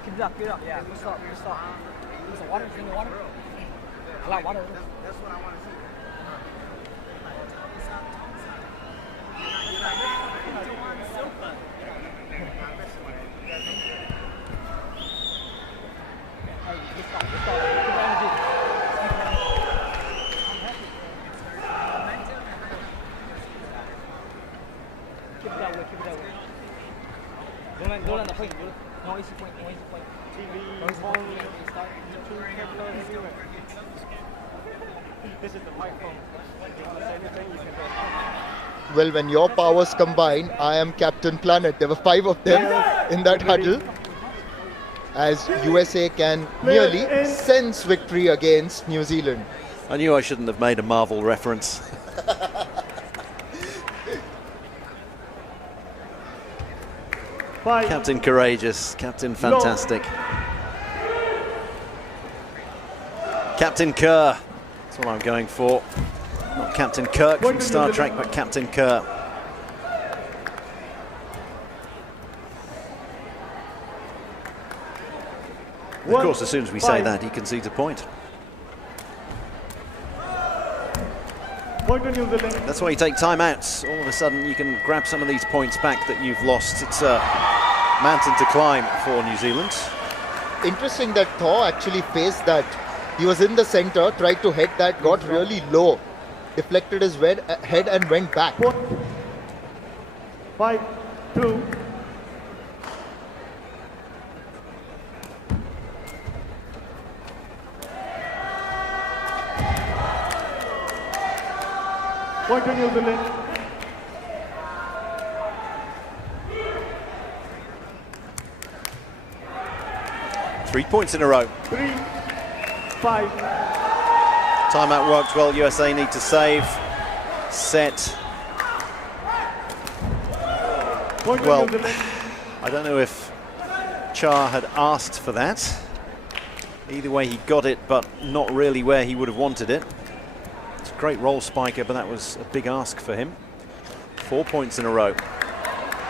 Keep it up. Yeah, good stop. Some water, drink the water. A lot of water. That's what I want to see. Keep it that way. Don't let the point. No easy point. TV, phone, this is the microphone. You want to say anything, you can go. Well, when your powers combine, I am Captain Planet. There were 5 of them in that huddle, as USA can nearly sense victory against New Zealand. I knew I shouldn't have made a Marvel reference. Captain Courageous, Captain Fantastic. Captain Kerr, that's what I'm going for. Not Captain Kirk from Star Trek, but Captain Kerr. Of course, as soon as we say that, he concedes a point. That's why you take timeouts. All of a sudden, you can grab some of these points back that you've lost. It's a mountain to climb for New Zealand. Interesting that Thor actually faced that. He was in the center, tried to head that, got really low, deflected his head and went back. 5-2. Point to New Zealand. Three points in a row. 3-5. Timeout worked well. USA need to save. Set. Well, I don't know if Char had asked for that. Either way, he got it, but not really where he would have wanted it. It's a great roll spiker, but that was a big ask for him. 4 points in a row.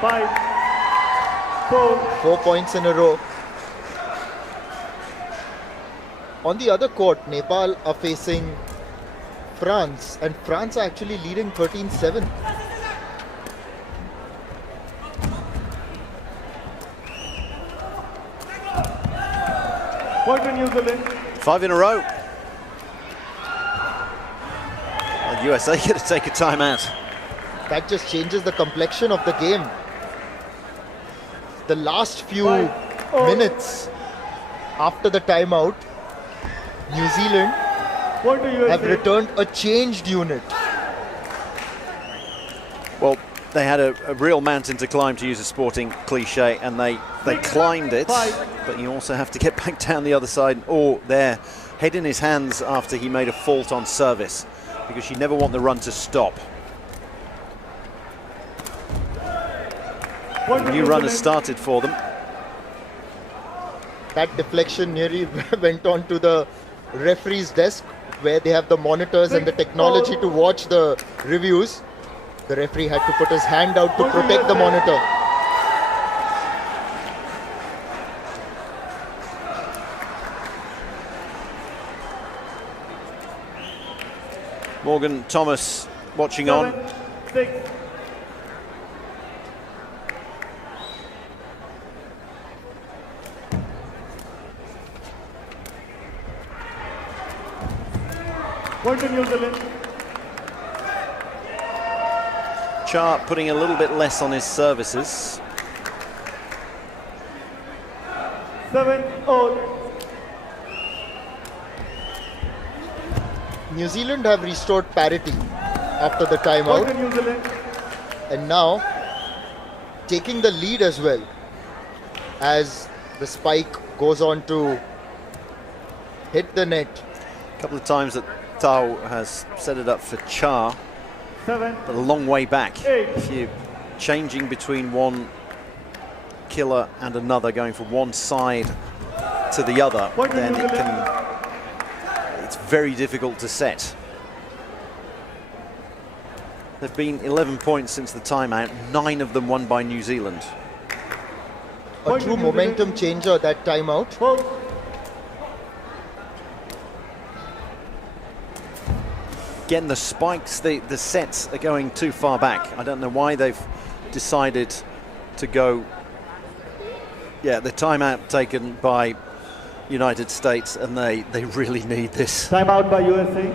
5-4. 4 points in a row. On the other court, Nepal are facing France, and France are actually leading 13-7. Point to New Zealand. 5 in a row. Well, USA going to take a timeout. That just changes the complexion of the game. The last few minutes after the timeout, New Zealand have returned a changed unit. Well, they had a real mountain to climb, to use a sporting cliche, and they climbed it, but you also have to get back down the other side, or their head in his hands after he made a fault on service, because you never want the run to stop. A new run has started for them. That deflection nearly went on to the referee's desk, where they have the monitors and the technology to watch the reviews. The referee had to put his hand out to protect the monitor. Morgan Thomas watching on. 7-6. Point to New Zealand. Chart putting a little bit less on his services. 7-all. New Zealand have restored parity after the timeout. Point to New Zealand. And now taking the lead as well, as the spike goes on to hit the net. A couple of times that Tao has set it up for Cha, 7. but a long way back. 8. If you're changing between one killer and another, going from one side to the other, then it's very difficult to set. There've been 11 points since the timeout, 9 of them won by New Zealand. A true momentum changer, that timeout. Again, the spikes, the sets are going too far back. I don't know why they've decided to go. Yeah, the timeout taken by United States, and they really need this. Timeout by USA.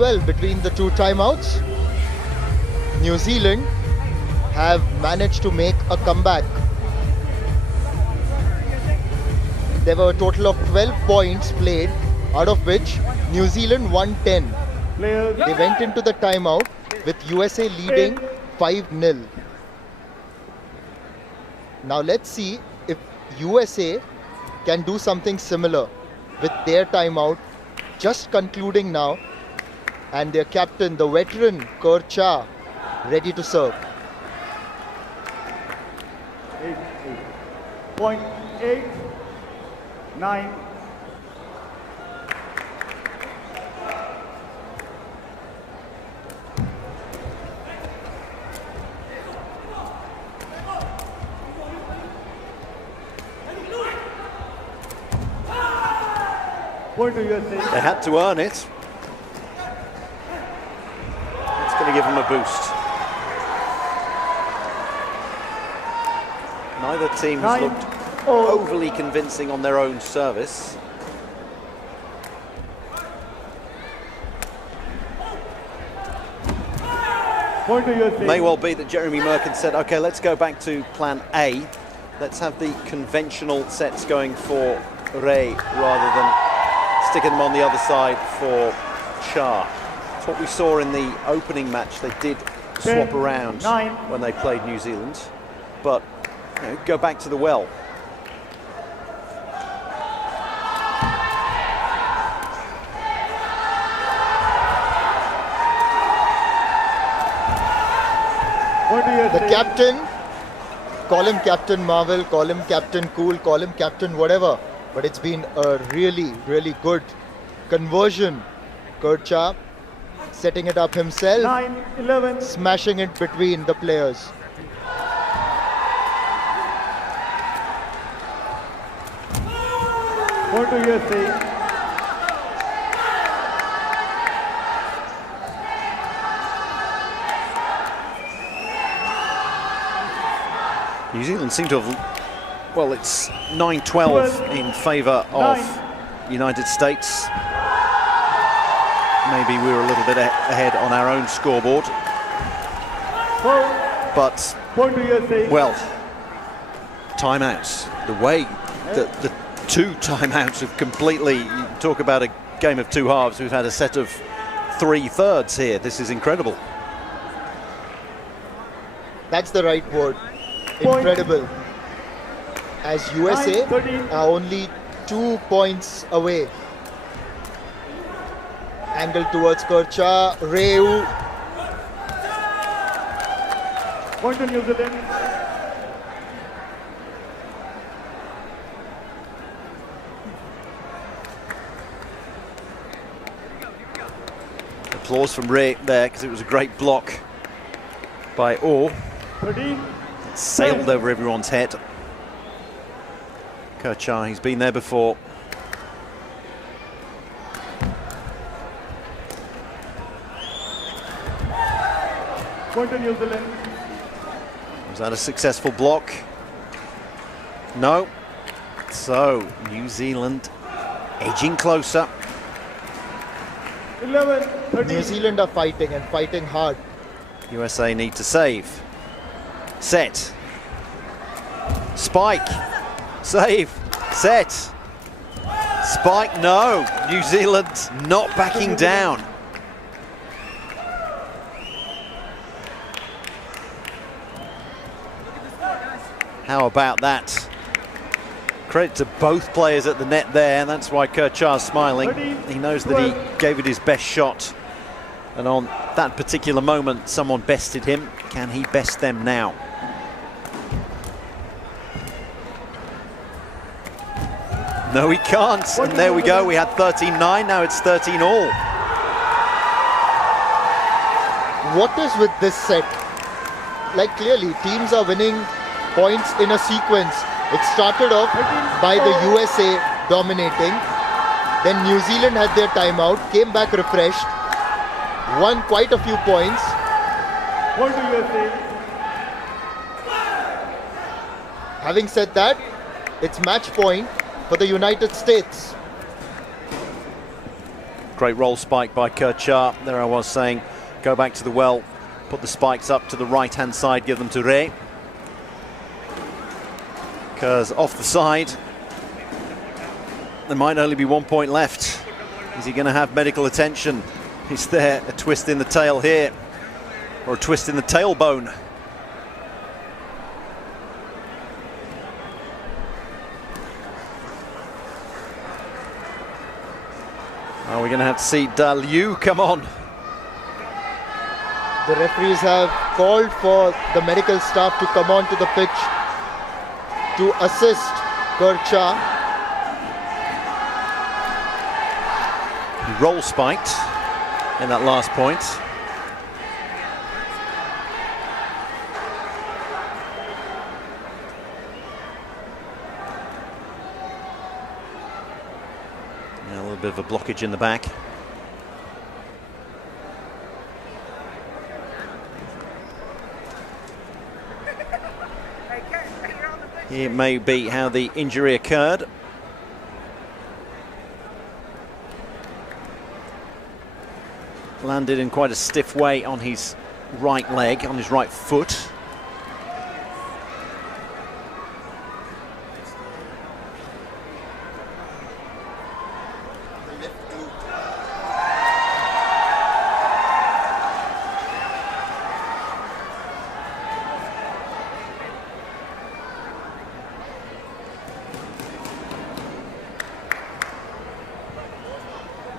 Well, between the two timeouts, New Zealand have managed to make a comeback. There were a total of 12 points played, out of which New Zealand won 10. They went into the timeout with USA leading 5-0. Now let's see if USA can do something similar with their timeout just concluding now, and their captain, the veteran Cha, ready to serve. 8, 9. Point to USA. They had to earn it. Going to give them a boost. Neither team has looked overly convincing on their own service. May well be that Jeremy Merkin said, okay, let's go back to plan A. Let's have the conventional sets going for Ray rather than sticking them on the other side for Cha. What we saw in the opening match, they did swap around when they played New Zealand, but go back to the well. The captain, call him Captain Marvel, call him Captain Cool, call him Captain whatever, but it's been a really, really good conversion. Cha setting it up himself, 9-11. smashing it between the players. Point to USA. New Zealand seem to have, well, it's 9-12 in favour of United States. Maybe we were a little bit ahead on our own scoreboard. But, well, timeouts. The way that the two timeouts have completely, you talk about a game of two halves. We've had a set of 3/3 here. This is incredible. That's the right word. Incredible. As USA are only 2 points away. Angle towards Kercha. Regu. Point to New Zealand. Applause from Ray there, because it was a great block by Orr. 13. Sailed over everyone's head. Kercha, he's been there before. Point to New Zealand. Was that a successful block? No. So, New Zealand edging closer. 11. 13. New Zealand are fighting and fighting hard. USA need to save. Set. Spike. Save. Set. Spike, no. New Zealand not backing down. How about that? Credit to both players at the net there, and that's why Kercha's smiling. He knows that he gave it his best shot. And on that particular moment, someone bested him. Can he best them now? No, he can't. And there we go. We had 13-9. Now it's 13-all. What is with this set? Like, clearly, teams are winning points in a sequence. It started off by the USA dominating. Then New Zealand had their timeout, came back refreshed, won quite a few points. Point to USA. Having said that, it's match point for the United States. Great roll spike by Kercha. There I was saying, go back to the well, put the spikes up to the right-hand side, give them to Ray. Because off the side, there might only be 1 point left. Is he going to have medical attention? Is there a twist in the tail here? Or a twist in the tailbone? Are we going to have to see Da Liu come on? The referees have called for the medical staff to come onto the pitch to assist Kercha. He roll spiked in that last point. Yeah, a little bit of a blockage in the back. It may be how the injury occurred. Landed in quite a stiff way on his right leg, on his right foot.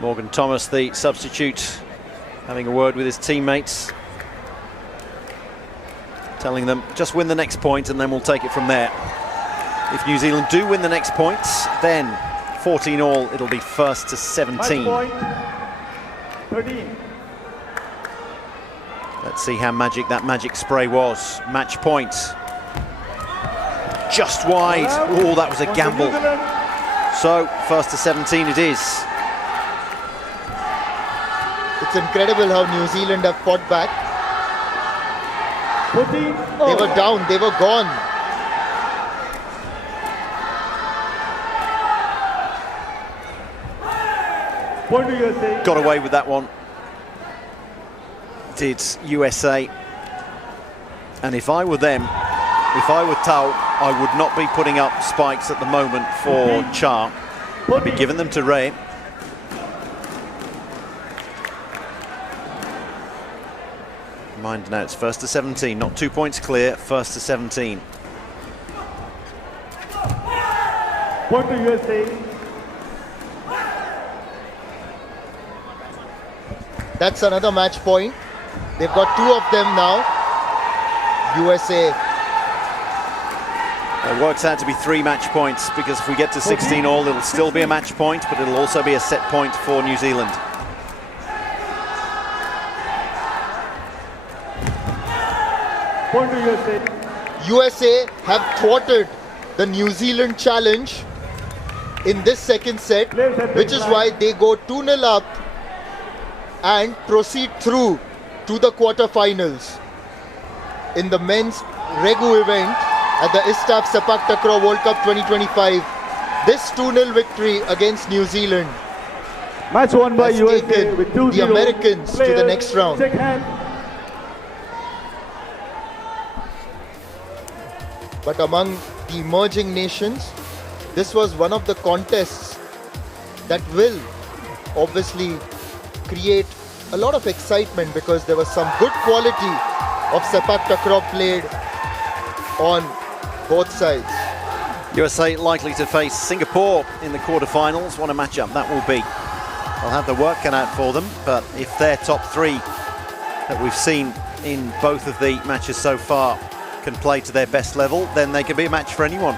Morgan Thomas, the substitute, having a word with his teammates, telling them just win the next point and then we'll take it from there. If New Zealand do win the next points, then 14-all, it'll be first to 17. Match point, 13. Let's see how magic that magic spray was. Match point. Just wide. Oh, that was a gamble. So, first to 17 it is. It's incredible how New Zealand have fought back. 14. They were down, they were gone. Point to USA. Got away with that one. Did USA. And if I were them, if I were Tao, I would not be putting up spikes at the moment for Cha. I'd be giving them to Ray. Mind now it's first to 17, not 2 points clear, first to 17. Point to USA. That's another match point. They've got 2 of them now. USA. It works out to be 3 match points, because if we get to 16 all, it'll still be a match point, but it'll also be a set point for New Zealand. Point to USA. USA have thwarted the New Zealand challenge in this second set, which is why they go 2-0 up and proceed through to the quarterfinals in the men's Regu event at the ISTAF Sepaktakraw World Cup 2025. This 2-0 victory against New Zealand Match won by has USA taken with 2-0. the Americans to the Players, next round. shake hand. But among the emerging nations, this was one of the contests that will obviously create a lot of excitement, because there was some good quality of Sepak Takraw played on both sides. USA likely to face Singapore in the quarterfinals. What a matchup that will be. They'll have the work cut out for them, but if their top 3 that we've seen in both of the matches so far can play to their best level, then they can be a match for anyone.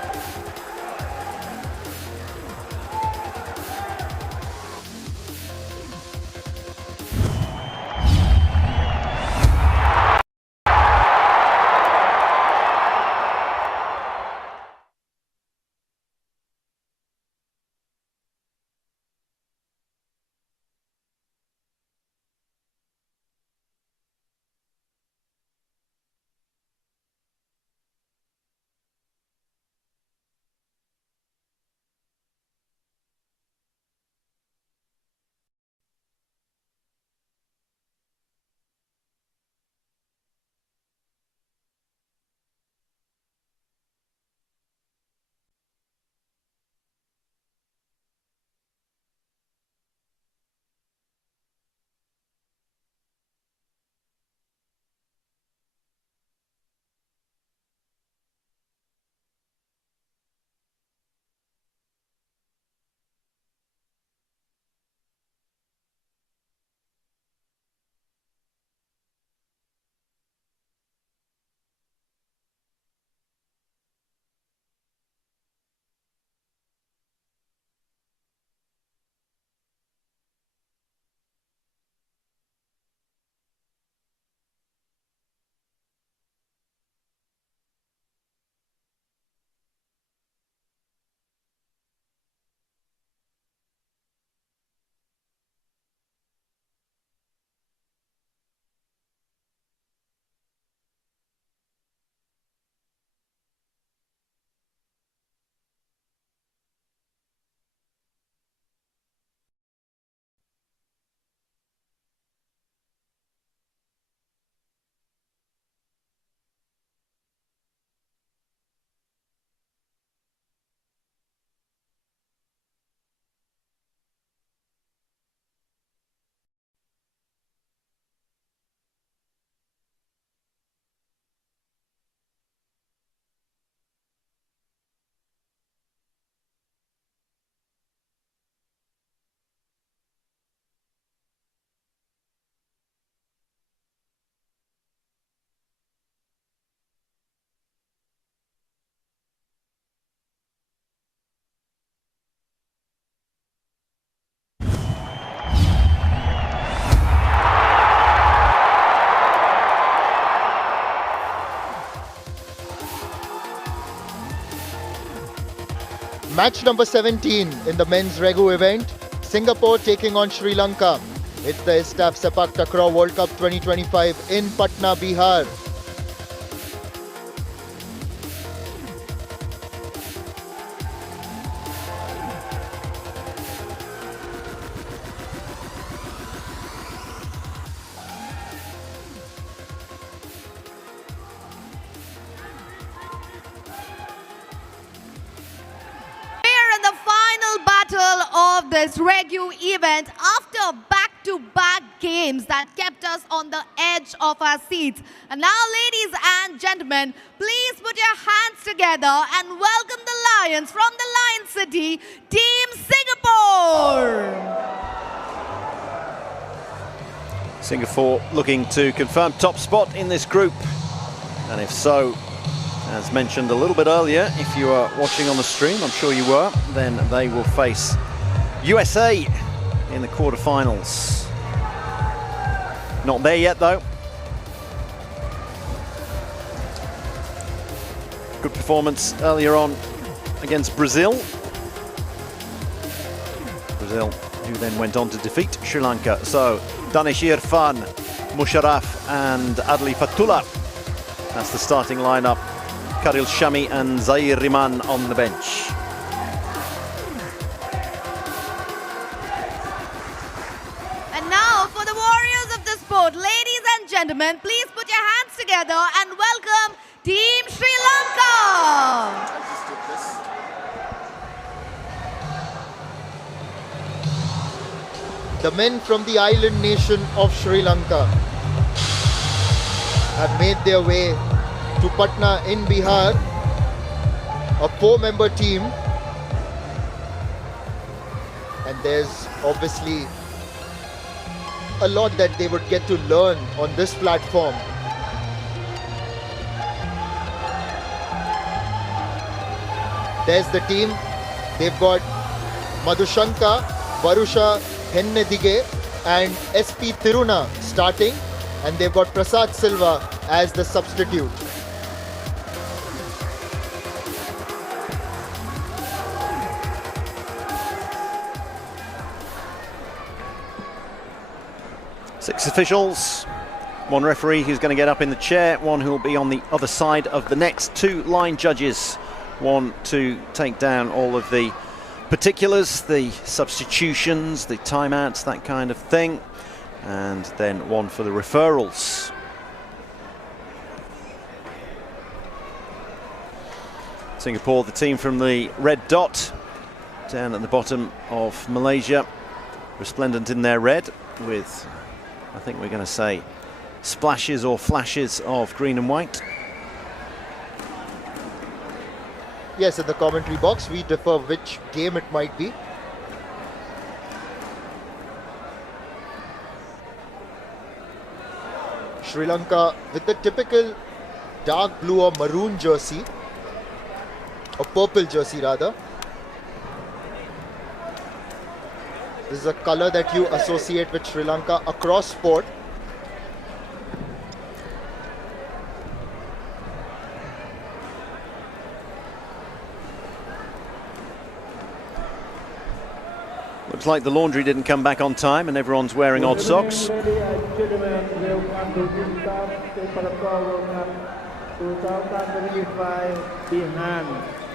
Match number 17 in the men's Regu event, Singapore taking on Sri Lanka. It's the ISTAF Sepaktakraw World Cup 2025 in Patna, Bihar. Of this Regu event, after back-to-back games that kept us on the edge of our seats. And now, ladies and gentlemen, please put your hands together and welcome the Lions from the Lion City, Team Singapore. Singapore looking to confirm top spot in this group. And if so, as mentioned a little bit earlier, if you are watching on the stream, I'm sure you were, then they will face USA in the quarterfinals. Not there yet, though. Good performance earlier on against Brazil. Brazil, who then went on to defeat Sri Lanka. So, Danish Irfan, Musharraf and Adli Fatullah. That's the starting lineup. Karil Shami and Zaire Riman on the bench. And now for the warriors of the sport, ladies and gentlemen, please put your hands together and welcome Team Sri Lanka. The men from the island nation of Sri Lanka have made their way to Patna in Bihar, a 4-member team, and there's obviously a lot that they would get to learn on this platform. There's the team. They've got Madhushanka, Varusha Hennedige and SP Tiruna starting, and they've got Prasad Silva as the substitute. Six officials, one referee who's going to get up in the chair, one who will be on the other side of the next, 2 line judges, one to take down all of the particulars, the substitutions, the timeouts, that kind of thing, and then one for the referrals. Singapore, the team from the red dot, down at the bottom of Malaysia, resplendent in their red, with, I think we're going to say, splashes or flashes of green and white. Yes, in the commentary box, we differ which game it might be. Sri Lanka with the typical dark blue or maroon jersey, or purple jersey rather. This is a color that you associate with Sri Lanka across sport. Looks like the laundry didn't come back on time and everyone's wearing odd socks. Ladies and gentlemen, welcome to ISTAF Sepaktakraw World Cup 2025 Bihar,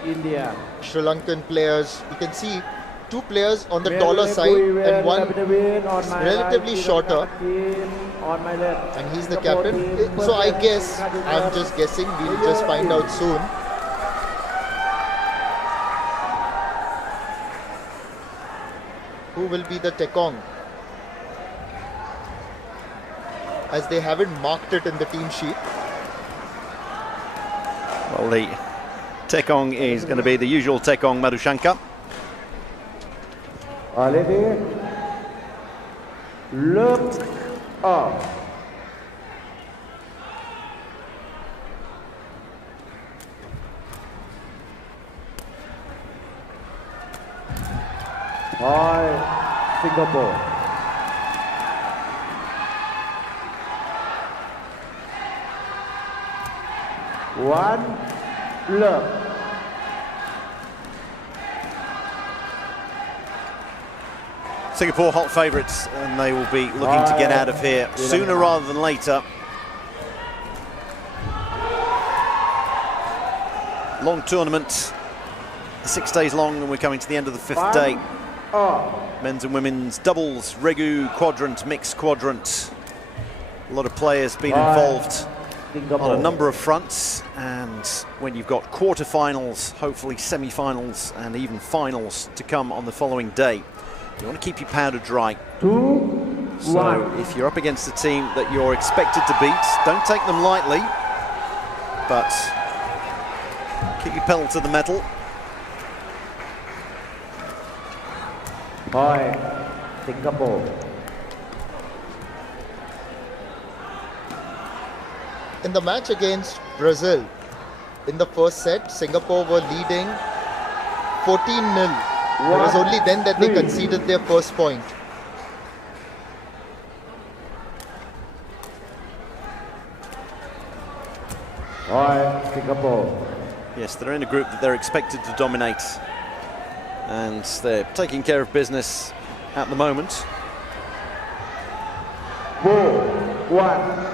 India. Sri Lankan players, you can see 2 players on the taller side and one relatively shorter, and he's the captain. So I guess, I'm just guessing, we'll just find out soon. Who will be the Tekong, as they haven't marked it in the team sheet. Well, the Tekong is going to be the usual Tekong Madhushanka. Ready? Look up. Hi, Singapore. One, look. Singapore hot favourites, and they will be looking to get out of here sooner rather than later. Long tournament, 6 days long, and we're coming to the end of the 5th day. Men's and women's doubles, Regu quadrant, mixed quadrant. A lot of players been involved on a number of fronts, and when you've got quarterfinals, hopefully semi-finals and even finals to come on the following day, you want to keep your powder dry. 2, So if you're up against a team that you're expected to beat, don't take them lightly, but keep your pedal to the metal. Point, Singapore. In the match against Brazil, in the first set, Singapore were leading 14-0. It was only then that they conceded their first point. Point, Singapore. Yes, they're in a group that they're expected to dominate, and they're taking care of business at the moment. 4-1.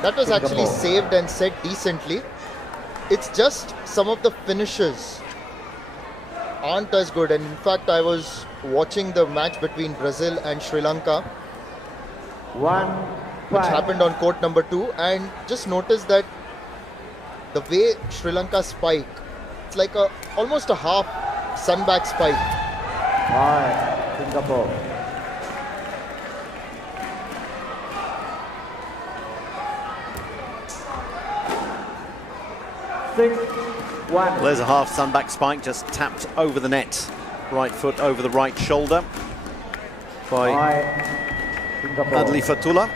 That was actually saved and set decently. It's just some of the finishes aren't as good. And in fact, I was watching the match between Brazil and Sri Lanka, which happened on court number 2, and just noticed that the way Sri Lanka spike, it's like almost a half sunback spike. Singapore. Well, there's a half sunback spike, just tapped over the net. Right foot over the right shoulder by Patliputra.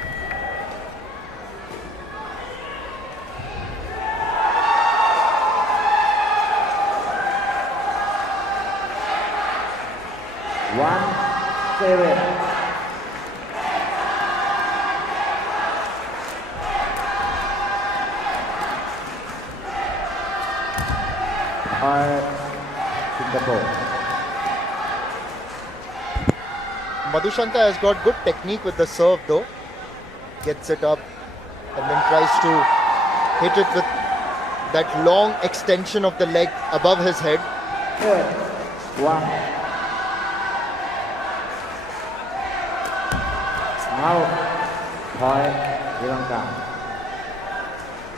Madhushanka has got good technique with the serve though. Gets it up and then tries to hit it with that long extension of the leg above his head.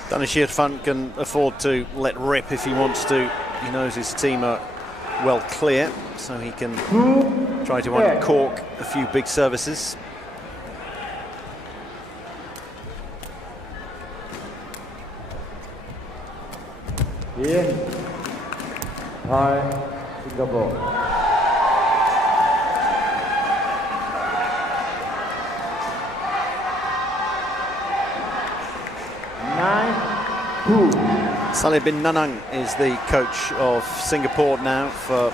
Danishir Fun can afford to let rip if he wants to. He knows his team are well clear, so he can try to uncork a few big services. Singapore. 9-2. Saleh bin Nanang is the coach of Singapore now for a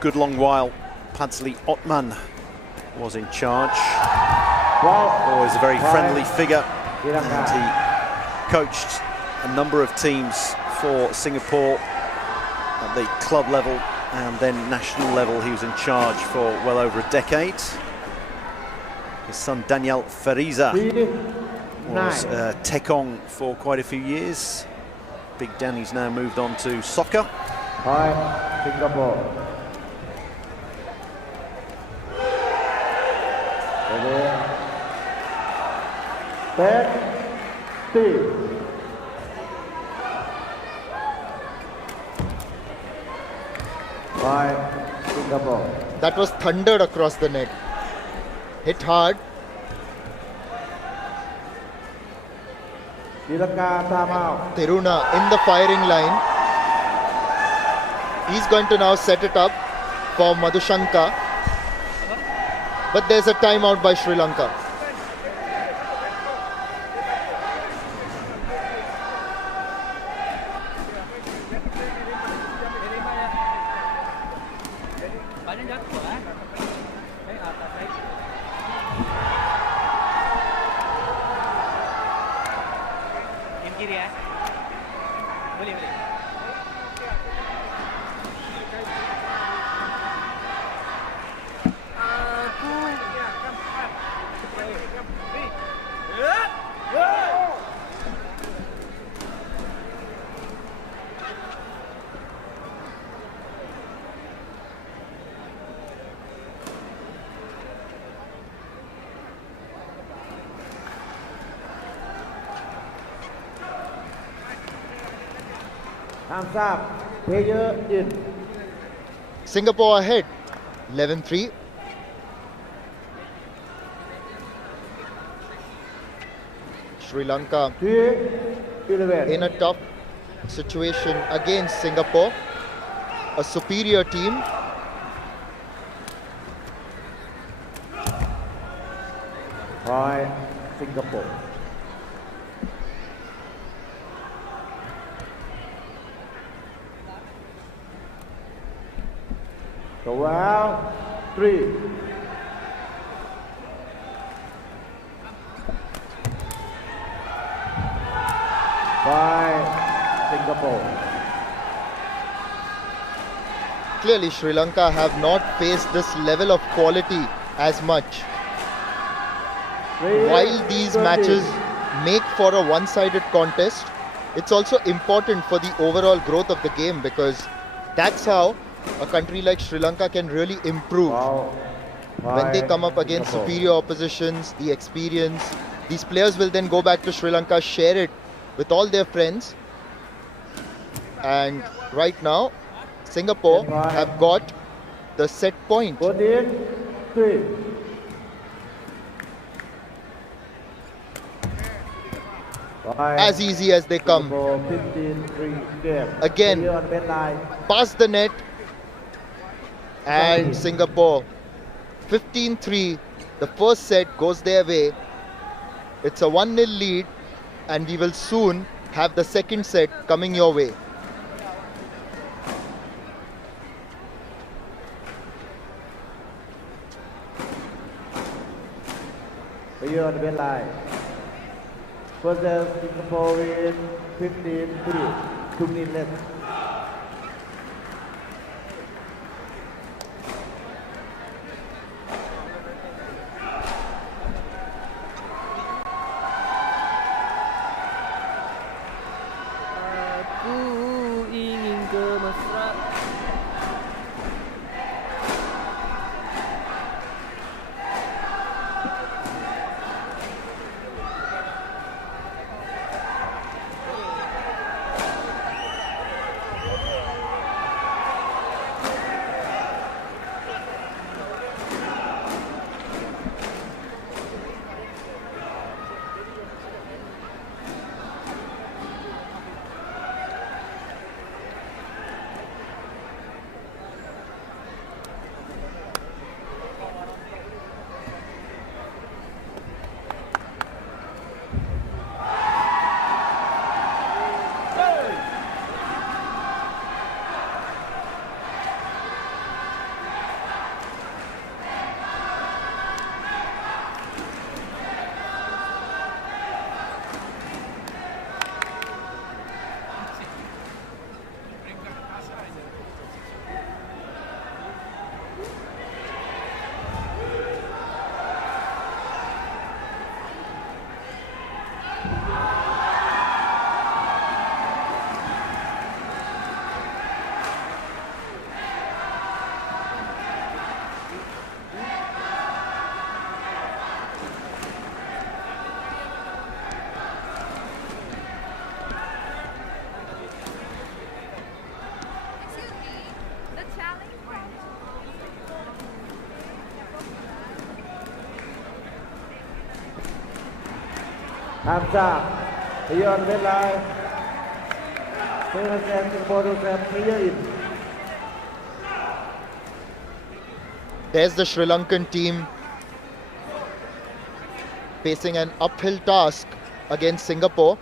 good long while. Padsley Othman was in charge. Always a very friendly figure, and he coached a number of teams for Singapore at the club level and then national level. He was in charge for well over a decade. His son Daniel Fariza was Tekong for quite a few years. Big Danny's now moved on to soccer. Singapore. 30. Singapore. That was thundered across the net. Hit hard. Sri Lanka timeout. Tiruna in the firing line. He's going to now set it up for Madhushanka. But there's a timeout by Sri Lanka. Time's up. Player in. Singapore ahead, 11-3. Sri Lanka 3-11. in a tough situation against Singapore, a superior team. Point Singapore. Go out. 3. Point Singapore. Clearly, Sri Lanka have not faced this level of quality as much. While these matches make for a one-sided contest, it's also important for the overall growth of the game, because that's how a country like Sri Lanka can really improve. When they come up against superior oppositions, the experience, these players will then go back to Sri Lanka, share it with all their friends. And right now, Singapore have got the set point. 14-3. As easy as they come. 15-3 game. Again, Player on red line. past the net, and Singapore 15-3. The first set goes their way. It's a 1-0 lead, and we will soon have the second set coming your way. Player on red line. First serve, Singapore win 15-3. 2 minutes left. Aku ingin ke mesra. Time's up. Player on red line. First serve, Singapore to serve. Player in. There's the Sri Lankan team facing an uphill task against Singapore.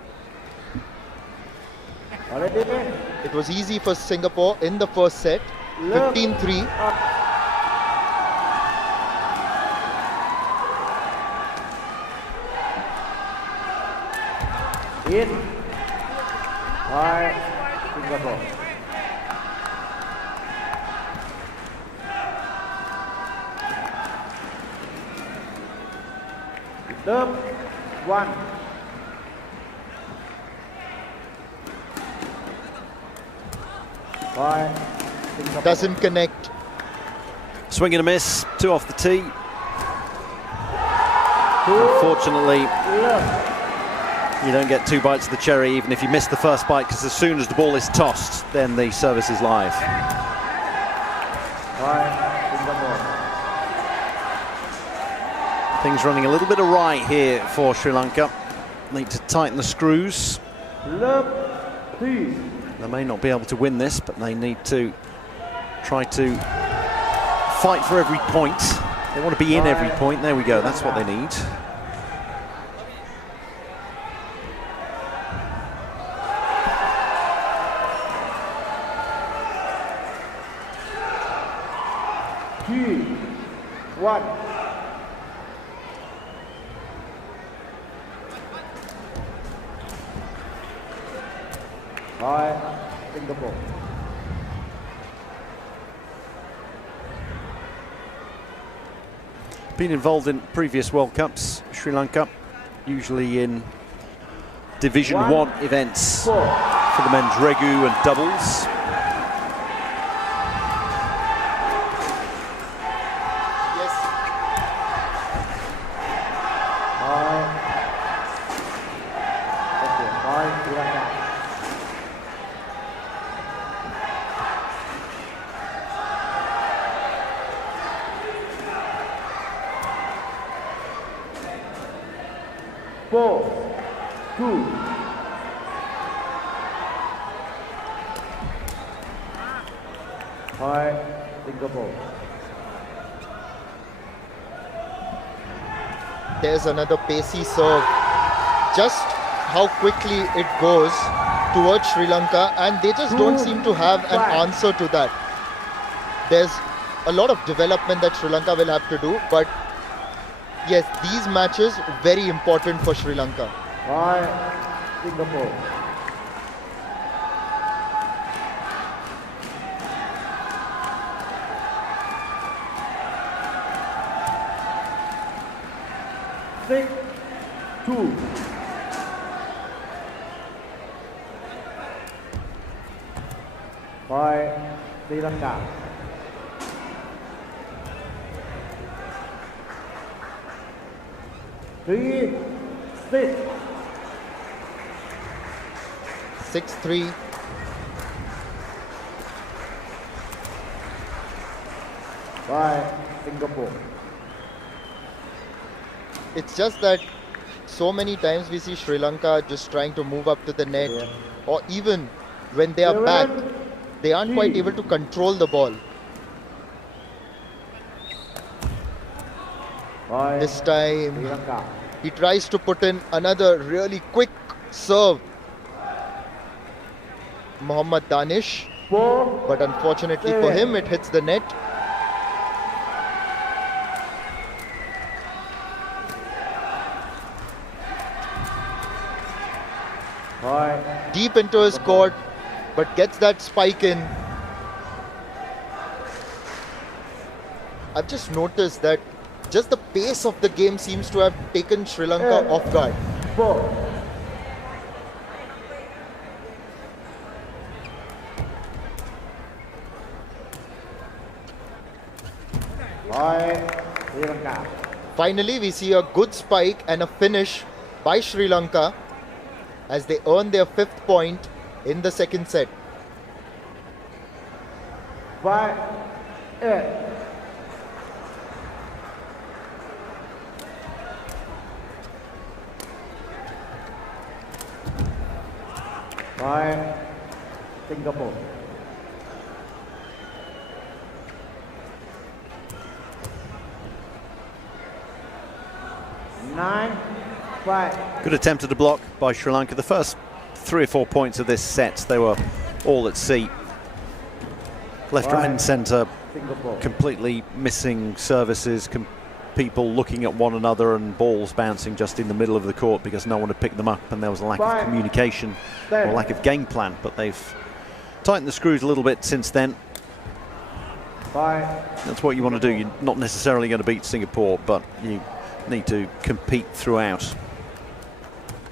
Already. It was easy for Singapore in the first set, 15-3. In. By Singapore. Serve 1. By Singapore. Doesn't connect. Swing and a miss, 2 off the tee. Unfortunately, You don't get 2 bites of the cherry even if you miss the first bite, because as soon as the ball is tossed, then the service is live. Things running a little bit awry here for Sri Lanka. Need to tighten the screws. They may not be able to win this, but they need to try to fight for every point. They want to be in every point. There we go. That's what they need. Singapore. Been involved in previous World Cups, Sri Lanka, usually in Division 1 events for the men's Regu and doubles. There's another pacey serve. Just how quickly it goes towards Sri Lanka, and they just don't seem to have an answer to that. There's a lot of development that Sri Lanka will have to do, but yes, these matches very important for Sri Lanka. Singapore. Two. By Sri Lanka. Three, 6-3. By Singapore. It's just that so many times we see Sri Lanka just trying to move up to the net, or even when they are back, they aren't quite able to control the ball. This time, he tries to put in another really quick serve. Mohammad Danish, but unfortunately for him, it hits the net. Deep into his court, but gets that spike in. I've just noticed that just the pace of the game seems to have taken Sri Lanka off guard. Finally, we see a good spike and a finish by Sri Lanka as they earn their 5th point in the second set. 5-8. By Singapore. 9-5. Good attempt at a block by Sri Lanka. The first 3 or 4 points of this set, they were all at sea. Left, right and centre, completely missing services, people looking at one another and balls bouncing just in the middle of the court because no one had picked them up, and there was a lack of communication or lack of game plan, but they've tightened the screws a little bit since then. That's what you want to do. You're not necessarily going to beat Singapore, but you need to compete throughout.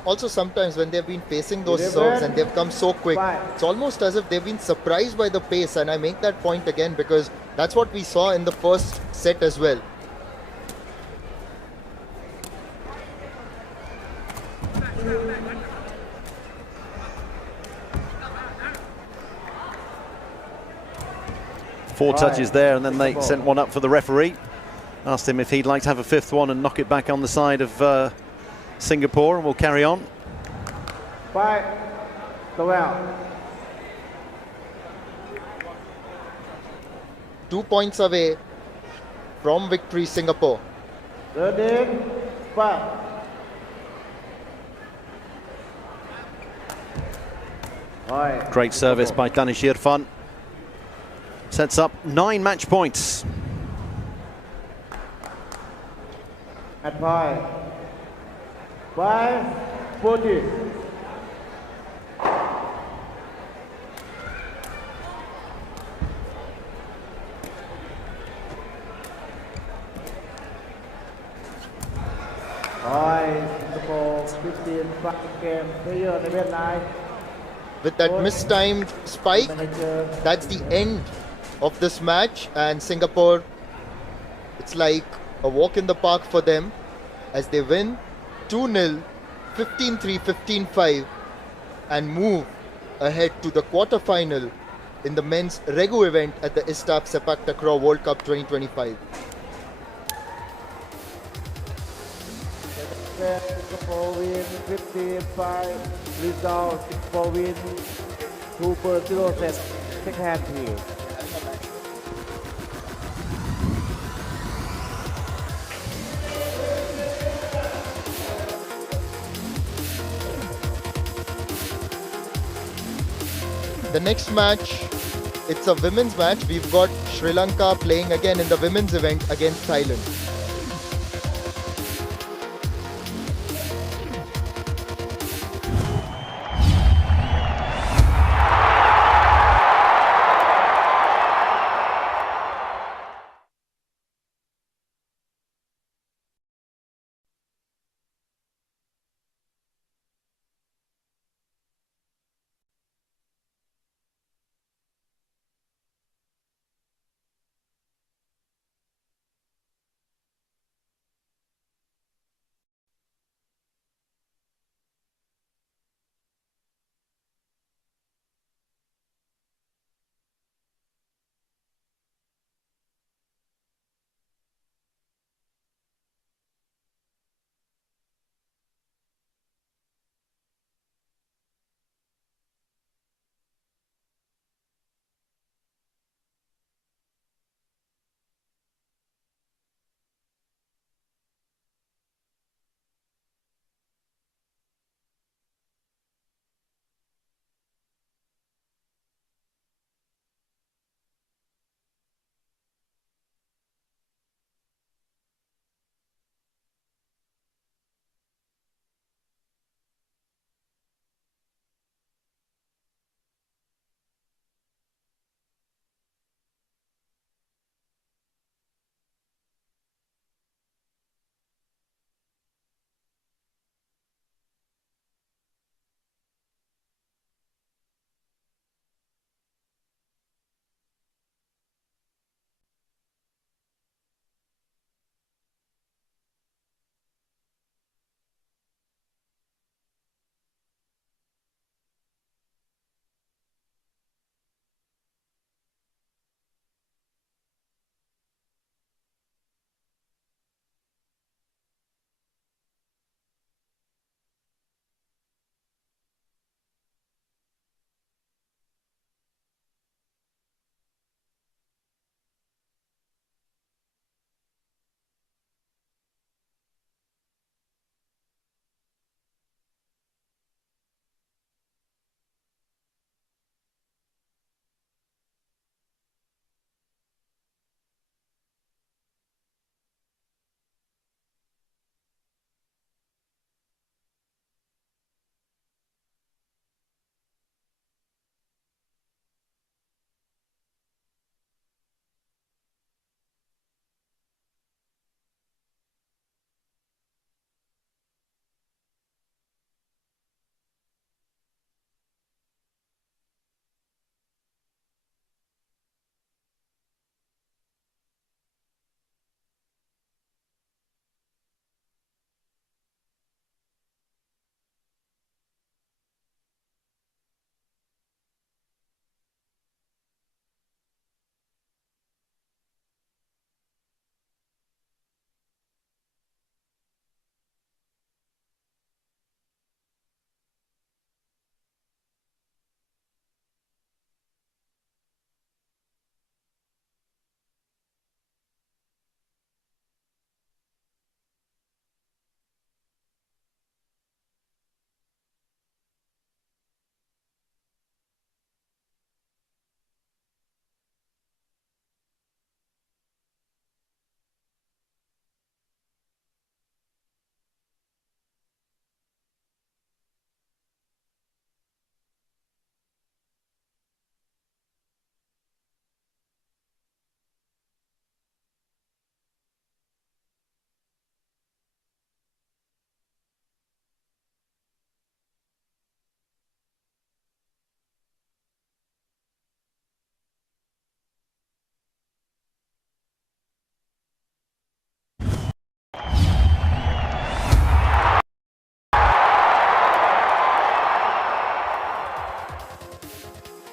Also, sometimes when they've been facing those serves and they've come so quick, it's almost as if they've been surprised by the pace, and I make that point again because that's what we saw in the first set as well. 4 touches there, and then they sent one up for the referee. Asked him if he'd like to have a 5th one and knock it back on the side of Singapore, and we'll carry on. 5, 12. 2 points away from victory, Singapore. 13, 5. Great service by Danish Irfan. Sets up 9 match points. At 5, 40. Singapore 15 game playerในเวียดนาม With that mistimed spike, that's the end of this match, and Singapore, it's like a walk in the park for them as they win 2-0, 15-3, 15-5, and move ahead to the quarter-final in the men's Regu event at the ISTAF Sepaktakraw World Cup 2025. Singapore win 15-5. Result Singapore win 2-0 set. Second hand here. The next match, it's a women's match. We've got Sri Lanka playing again in the women's event against Thailand.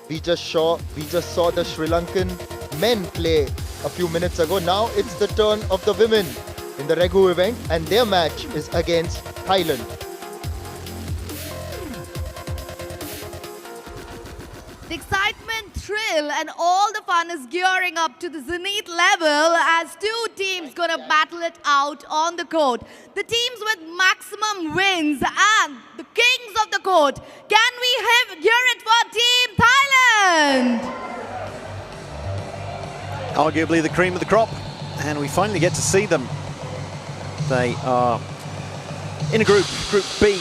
We just saw the Sri Lankan men play a few minutes ago. Now it's the turn of the women in the Regu event, and their match is against Thailand. The excitement, thrill, and all the fun is gearing up to the zenith level as two teams gonna battle it out on the court. The teams with maximum wins and the kings of the court. Can we hear it for Team Thailand? Arguably the cream of the crop, and we finally get to see them. They are in a group B,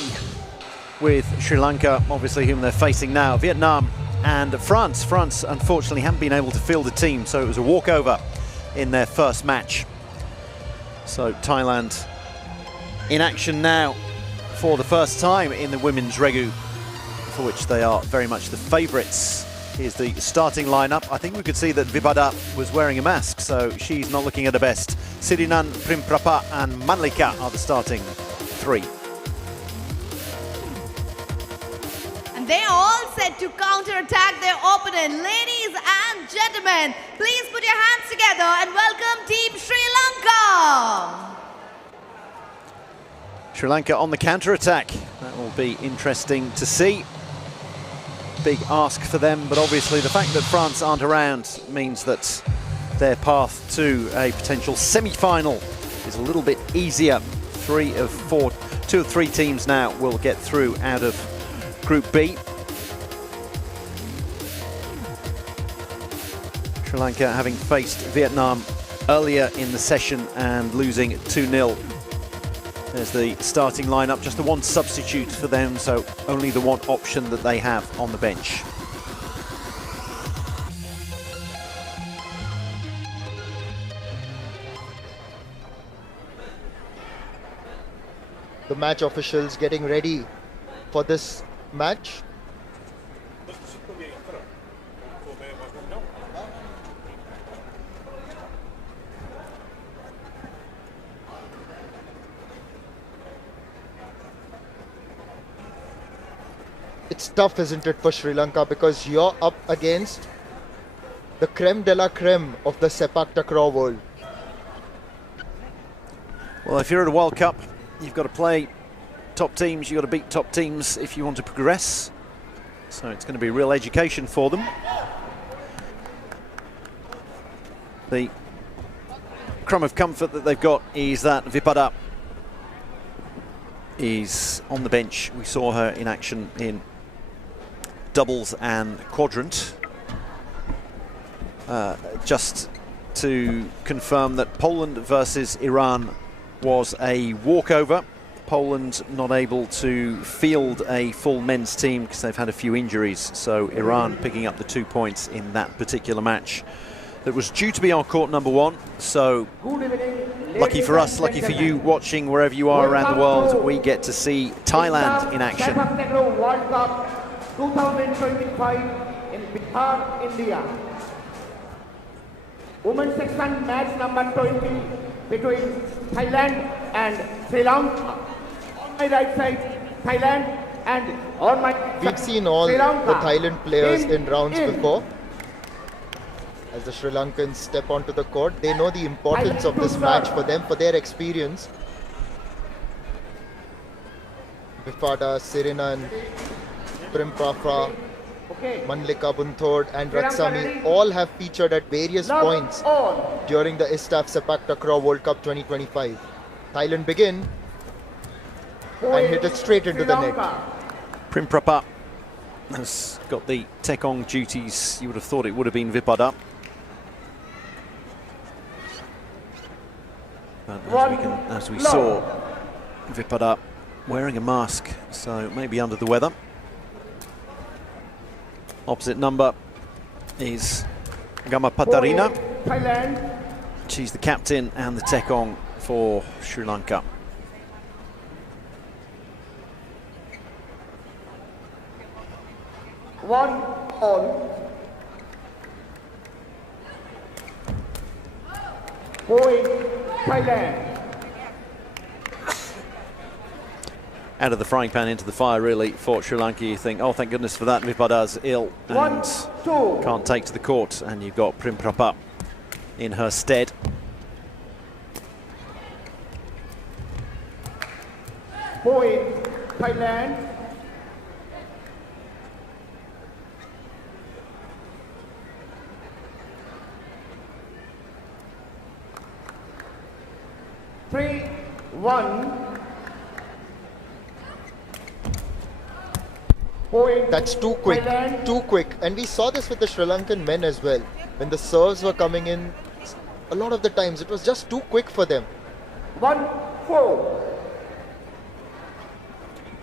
with Sri Lanka, obviously, whom they're facing now, Vietnam and France. France, unfortunately, haven't been able to field a team, so it was a walkover in their first match. So Thailand in action now for the first time in the women's Regu, for which they are very much the favourites. Here's the starting lineup. I think we could see that Vipada was wearing a mask, so she's not looking at her best. Sirinan, Primprapa and Manlika are the starting three. And they are all set to counter-attack their opponent. Ladies and gentlemen, please put your hands together and welcome Team Sri Lanka. Sri Lanka on the counter-attack. That will be interesting to see. Big ask for them, but obviously the fact that France aren't around means that their path to a potential semi-final is a little bit easier. 2 of 3 teams now will get through out of Group B. Sri Lanka having faced Vietnam earlier in the session and losing 2-0. There's the starting lineup, just the one substitute for them, so only the one option that they have on the bench. The match officials getting ready for this match. It's tough, isn't it, for Sri Lanka, because you're up against the creme de la creme of the Sepaktakraw world. Well, if you're at a World Cup, you've got to play top teams, you've got to beat top teams if you want to progress. So it's going to be a real education for them. The crumb of comfort that they've got is that Vipada is on the bench. We saw her in action in doubles and quadrant. Just to confirm that Poland versus Iran was a walkover. Poland not able to field a full men's team because they've had a few injuries, so Iran picking up the 2 points in that particular match. That was due to be our court number 1, so lucky for us, lucky for you watching wherever you are around the world, we get to see Thailand in action. World Cup 2025 in Bihar, India. Women's section match number 20 between Thailand and Sri Lanka. On my right side, Thailand, and on my We've seen all the Thailand players in rounds before. As the Sri Lankans step onto the court, they know the importance of this match for them, for their experience. Vipada, Sirinan, Primprapa, Manlika Bunthod and Ratsami all have featured at various points during the ISTAF Sepaktakraw World Cup 2025. Thailand begin and hit it straight into the net. Primprapa has got the Tekong duties. You would have thought it would have been Vipada. But as we saw, Vipada wearing a mask, so maybe under the weather. Opposite number is Gama Patarina. She's the captain and the Tekong for Sri Lanka. One all. Point Thailand. out of the frying pan into the fire, really, for Sri Lanka. You think, oh, thank goodness for that. Vipada's ill and can't take to the court, and you've got Primprapa in her stead. Point, Thailand. Three, one. Point, That's too quick, Thailand. too quick. And we saw this with the Sri Lankan men as well. When the serves were coming in, a lot of the times it was just too quick for them. 1-4.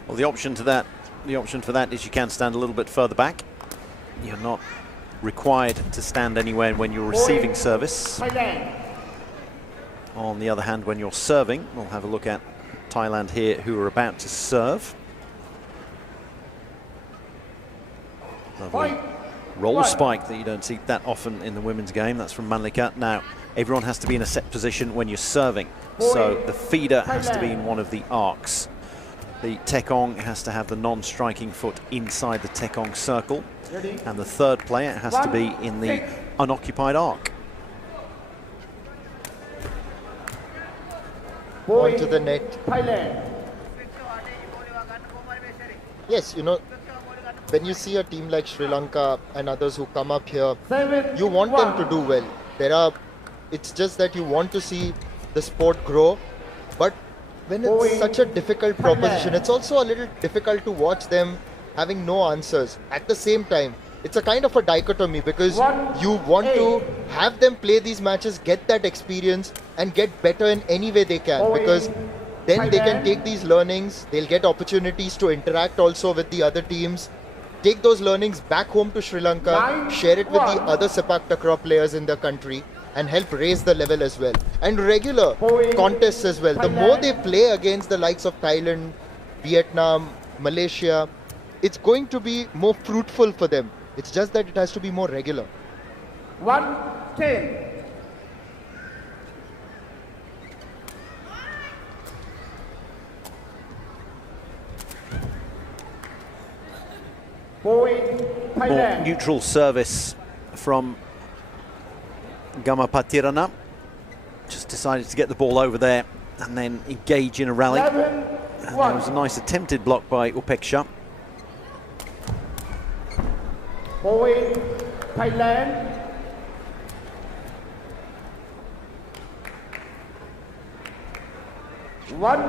Well, the option for that is you can stand a little bit further back. You're not required to stand anywhere when you're receiving service. Thailand. On the other hand, when you're serving, we'll have a look at Thailand here, who are about to serve. Lovely roll spike that you don't see that often in the women's game. That's from Manlika. Now, everyone has to be in a set position when you're serving. So the feeder has to be in one of the arcs. The tekong has to have the non-striking foot inside the tekong circle. And the third player has to be in the unoccupied arc. Onto the net. Thailand. Yes, you know, when you see a team like Sri Lanka and others who come up here, you want them to do well. It's just that you want to see the sport grow, but when it's such a difficult proposition, it's also a little difficult to watch them having no answers. At the same time, it's a kind of a dichotomy, because you want to have them play these matches, get that experience and get better in any way they can, because then they can take these learnings, they'll get opportunities to interact also with the other teams, take those learnings back home to Sri Lanka, share it with the other Sepaktakraw players in the country, and help raise the level as well. And regular contests as well. The more they play against the likes of Thailand, Vietnam, Malaysia, it's going to be more fruitful for them. It's just that it has to be more regular. 1-10. Point, More Thailand. neutral service from Gamapatirana. Just decided to get the ball over there and then engage in a rally. And there was a nice attempted block by Upeksha. Point, Thailand. One,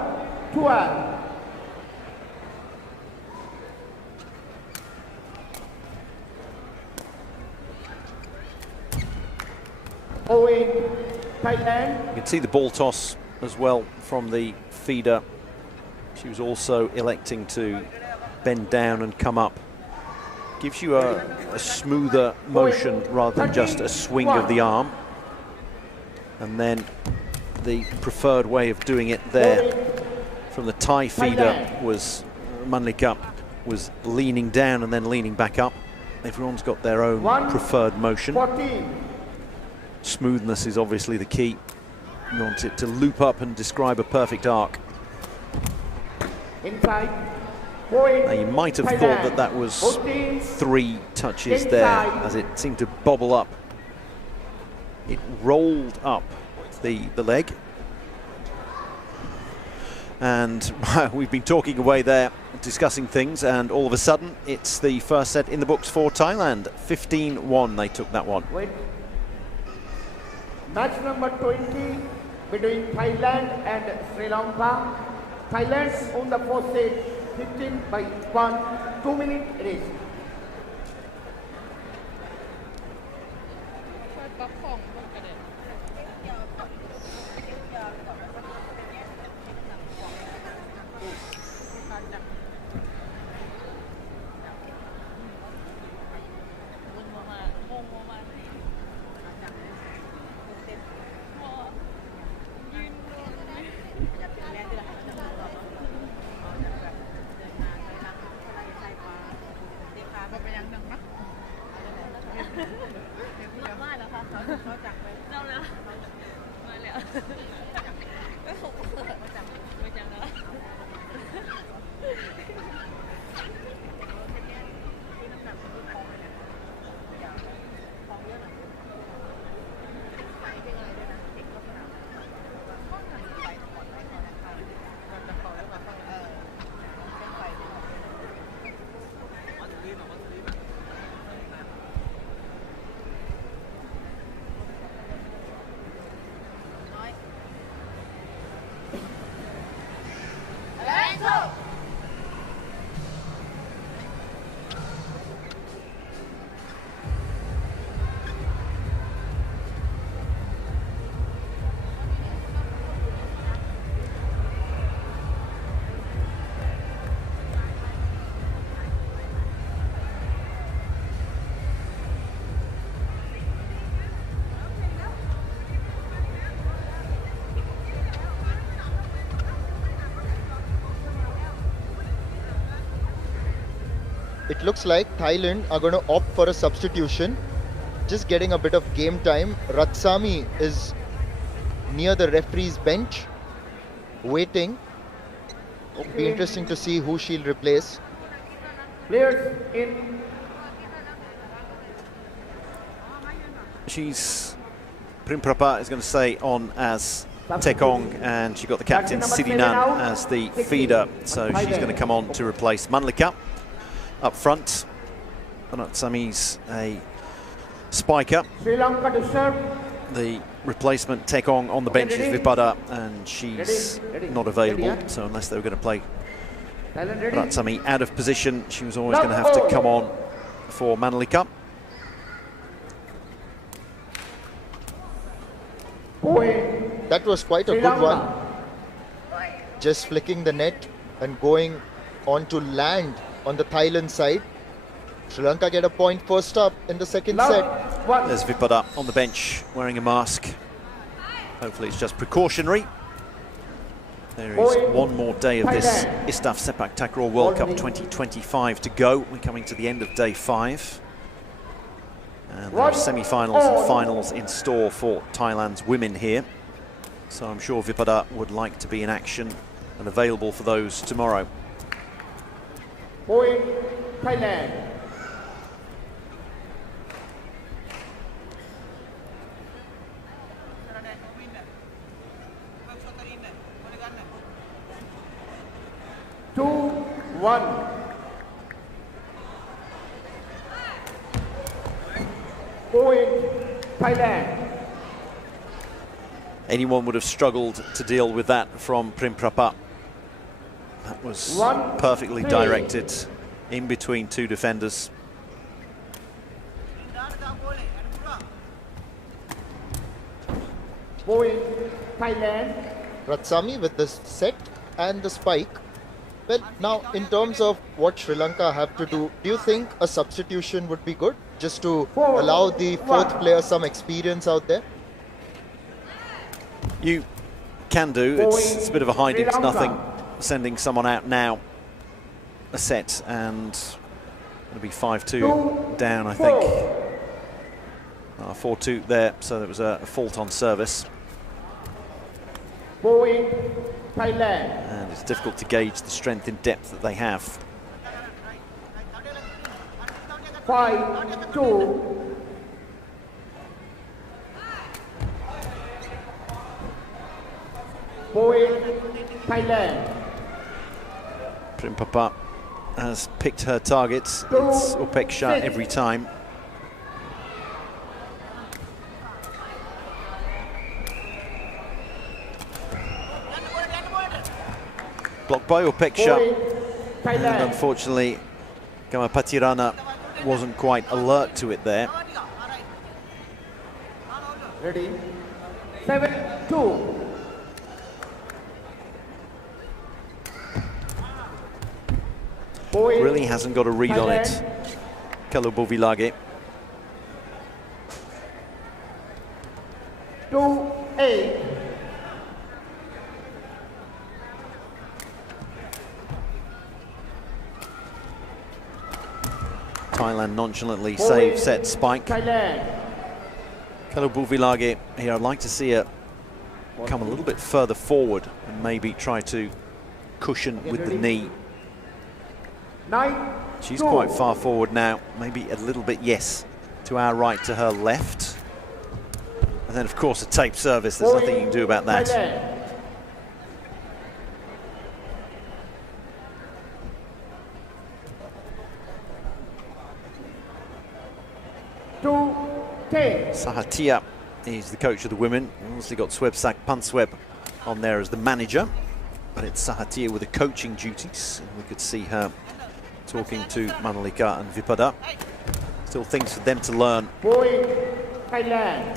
12. Thailand. You can see the ball toss as well from the feeder. She was also electing to bend down and come up. Gives you a smoother motion rather than just a swing of the arm. And then the preferred way of doing it there from the Thai feeder was Manlika was leaning down and then leaning back up. Everyone's got their own preferred motion. 14. Smoothness is obviously the key. You want it to loop up and describe a perfect arc. Inside. Point, Now you might have thought that that was 3 touches there, as it seemed to bobble up. It rolled up the leg. And we've been talking away there, discussing things, and all of a sudden it's the first set in the books for Thailand. 15-1 they took that one. Wait. Match number 20 between Thailand and Sri Lanka. Thailand on the first set, 15-1, 2-minute race. it looks like Thailand are going to opt for a substitution, just getting a bit of game time. Ratsami is near the referee's bench, waiting. It'll be interesting to see who she'll replace. Players in. Primprapa is going to stay on as Tekong, and she got the captain Sirinan as the feeder, so she's going to come on to replace Manlika up front. Ratsami's a spiker. Sri Lanka to serve. The replacement Tekong on the bench is Vipada, and she's not available, so unless they were going to play Ratsami out of position, she was always going to have to come on for Manlika. That was quite a good one. Just flicking the net and going on to land on the Thailand side. Sri Lanka get a point first up in the second set. There's Vipada on the bench wearing a mask. Hopefully it's just precautionary. There is one more day of this ISTAF Sepaktakraw World Cup 2025 to go. We're coming to the end of day 5. And there are semi-finals and finals in store for Thailand's women here. So I'm sure Vipada would like to be in action and available for those tomorrow. Point Thailand. Two, one. Point Thailand. Anyone would have struggled to deal with that from Primprapa. That was perfectly directed in between two defenders. Point Thailand. Ratsami with the set and the spike. Well, now in terms of what Sri Lanka have to do you think a substitution would be good? Just to allow the fourth player some experience out there? You can do. It's a bit of a hide into nothing, sending someone out now. A set, and it'll be 5-2 down, I think. 4-2 there, so there was a fault on service. Point Thailand. And it's difficult to gauge the strength in depth that they have. 5-2. Point Thailand. Primprapa has picked her targets. It's Upeksha every time. Blocked by Upeksha. And unfortunately, Kamapatirana wasn't quite alert to it there. Ready? 7-2. Really hasn't got a read on it, Kalubovilage. 2-8. Thailand nonchalantly save set spike. Kalubovilage here, I'd like to see her come a little bit further forward and maybe try to cushion with the knee. She's quite far forward now, maybe a little bit, yes, to our right, to her left. And then, of course, a tape service, there's nothing you can do about that. Sahatia is the coach of the women. We've also got Swebsak Pansweb on there as the manager. But it's Sahatia with the coaching duties. And we could see her talking to Manlika and Vipada. Still things for them to learn,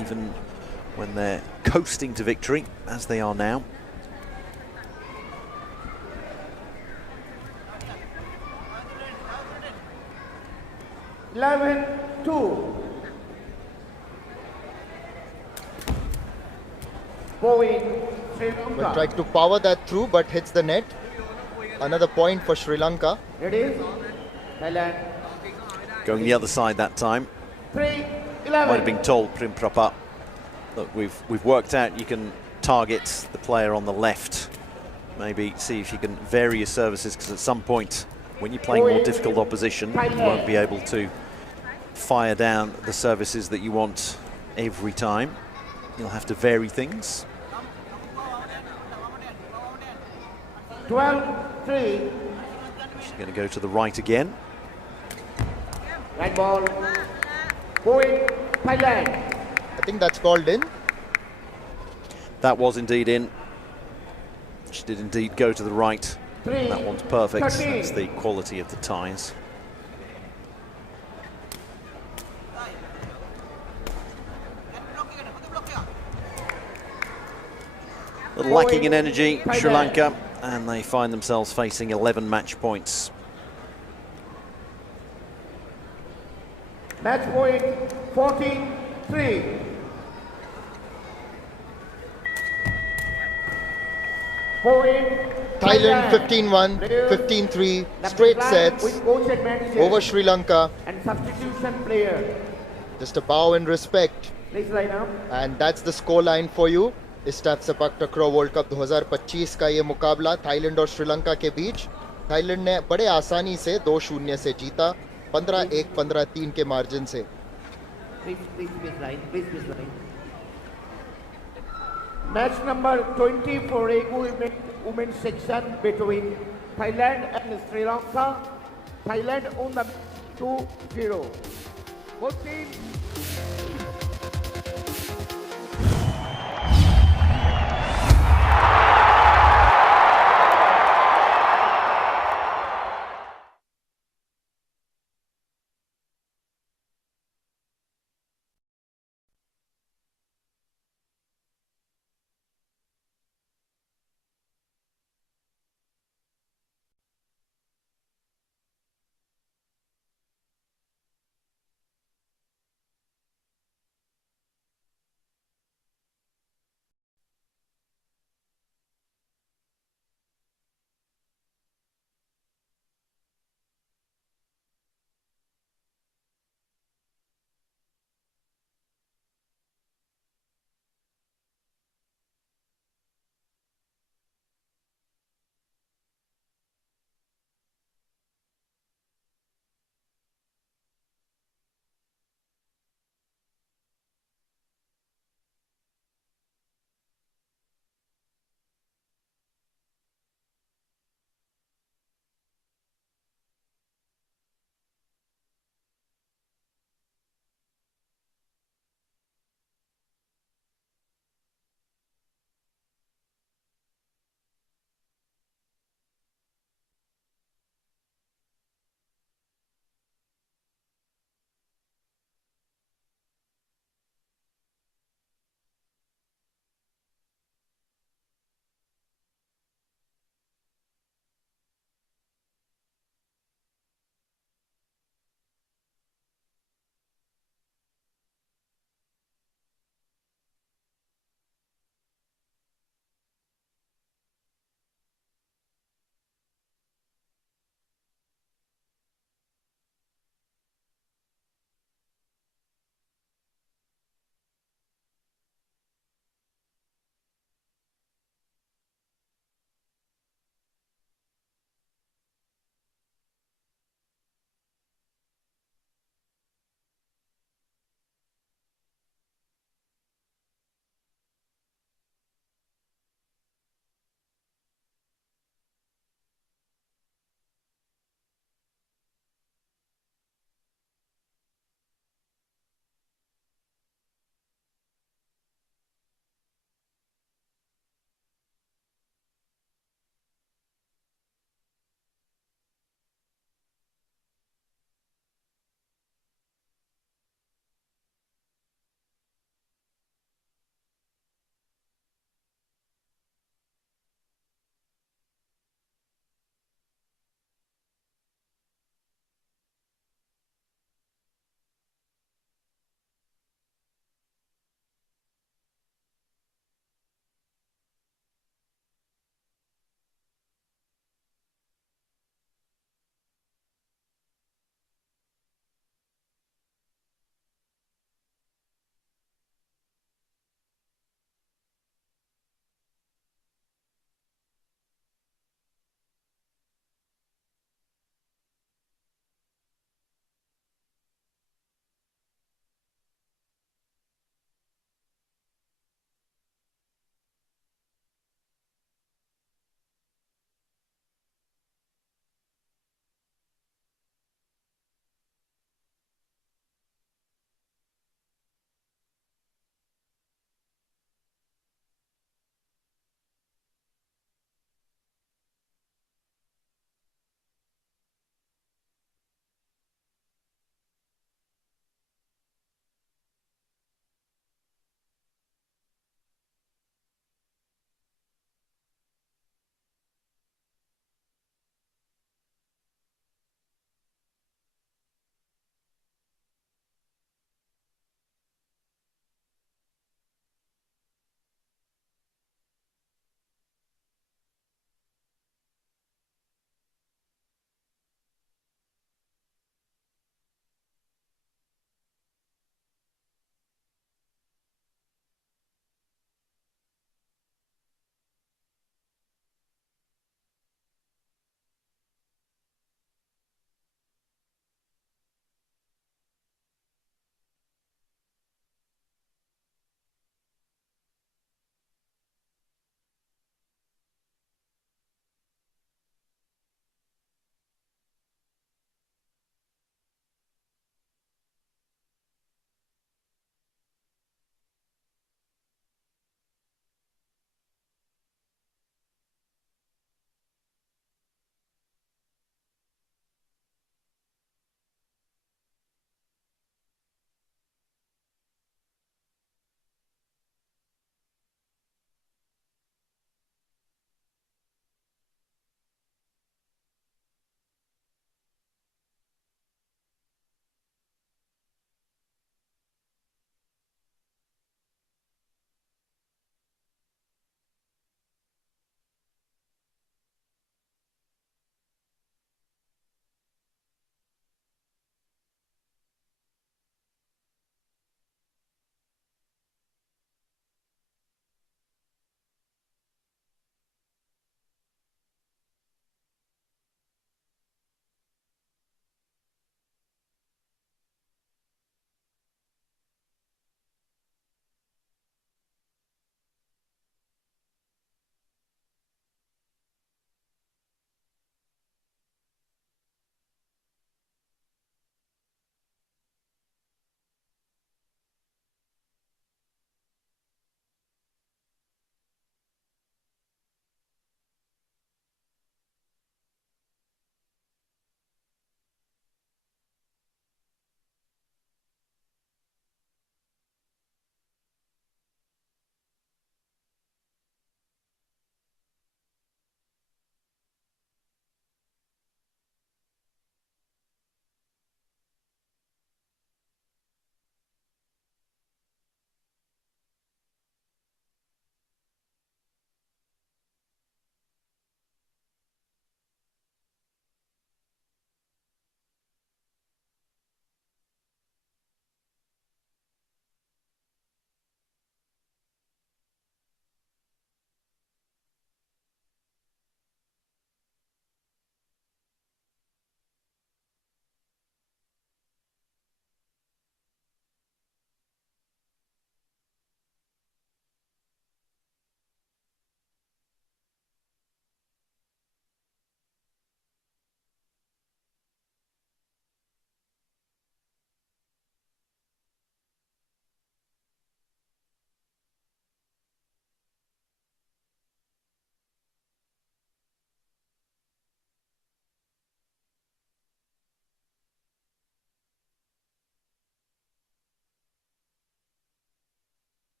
even when they're coasting to victory, as they are now. Well, tried to power that through, but hits the net. Another point for Sri Lanka. Ready? Thailand. Going the other side that time. 3-11. Might have been told Prim Prapa, look, we've worked out you can target the player on the left. Maybe see if you can vary your services, because at some point when you're playing more difficult opposition, you won't be able to fire down the services that you want every time. You'll have to vary things. 12-3. She's going to go to the right again. Right ball. Point Thailand. I think that's called in. That was indeed in. She did indeed go to the right. That one's perfect. 13. That's the quality of the ties. A little lacking in energy, Sri Lanka, and they find themselves facing 11 match points. Match point 14-3. Point Thailand 15-1, 15-3, straight sets over Sri Lanka. And substitution player. Just a bow and respect. Please line up. And that's the scoreline for you. ISTAF Sepaktakraw World Cup 2025 का ये मुकाबला Thailand और श्रीलंका के बीच। Thailand ने बड़े आसानी से 2-0 से जीता, 15-1, 15-3 के मार्जिन से। Please line. Match number 20 for Regu women's section between Thailand and Sri Lanka. Thailand on the 2-0. Both teams.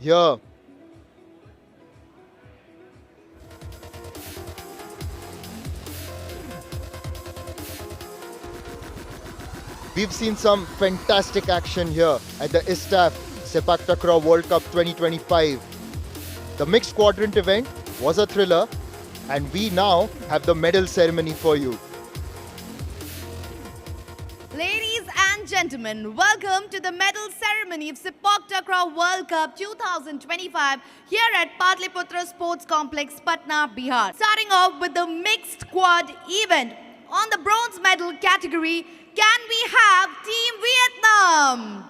here. We've seen some fantastic action here at the ISTAF Sepaktakraw World Cup 2025. The mixed quadrant event was a thriller, and we now have the medal ceremony for you. Ladies and gentlemen, welcome to the medal ceremony of Sepaktakraw World Cup 2025 here at Patliputra Sports Complex, Patna, Bihar. Starting off with the mixed quad event. On the bronze medal category, can we have Team Vietnam?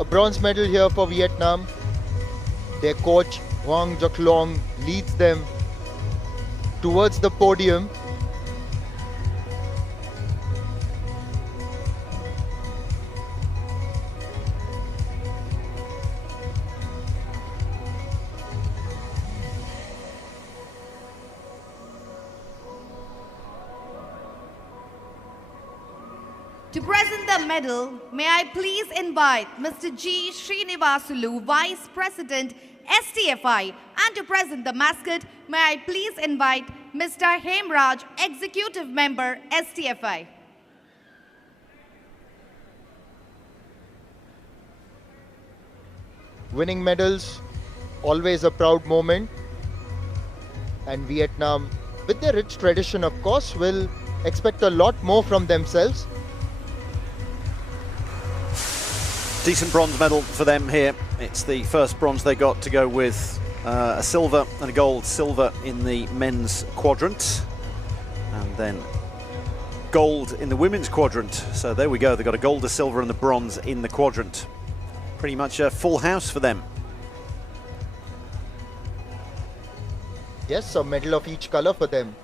A bronze medal here for Vietnam. Their coach Hoang Duc Long leads them towards the podium. To present the medal, may I please invite Mr. G. Srinivasulu, Vice President, STFI, and to present the mascot, may I please invite Mr. Hemraj, Executive Member, STFI. Winning medals, always a proud moment. And Vietnam, with their rich tradition, of course, will expect a lot more from themselves. Decent bronze medal for them here. It's the first bronze they got to go with a silver and a gold. Silver in the men's quadrant, and then gold in the women's quadrant. So there we go, they got a gold, a silver and the bronze in the quadrant. Pretty much a full house for them. Yes, a medal of each color for them.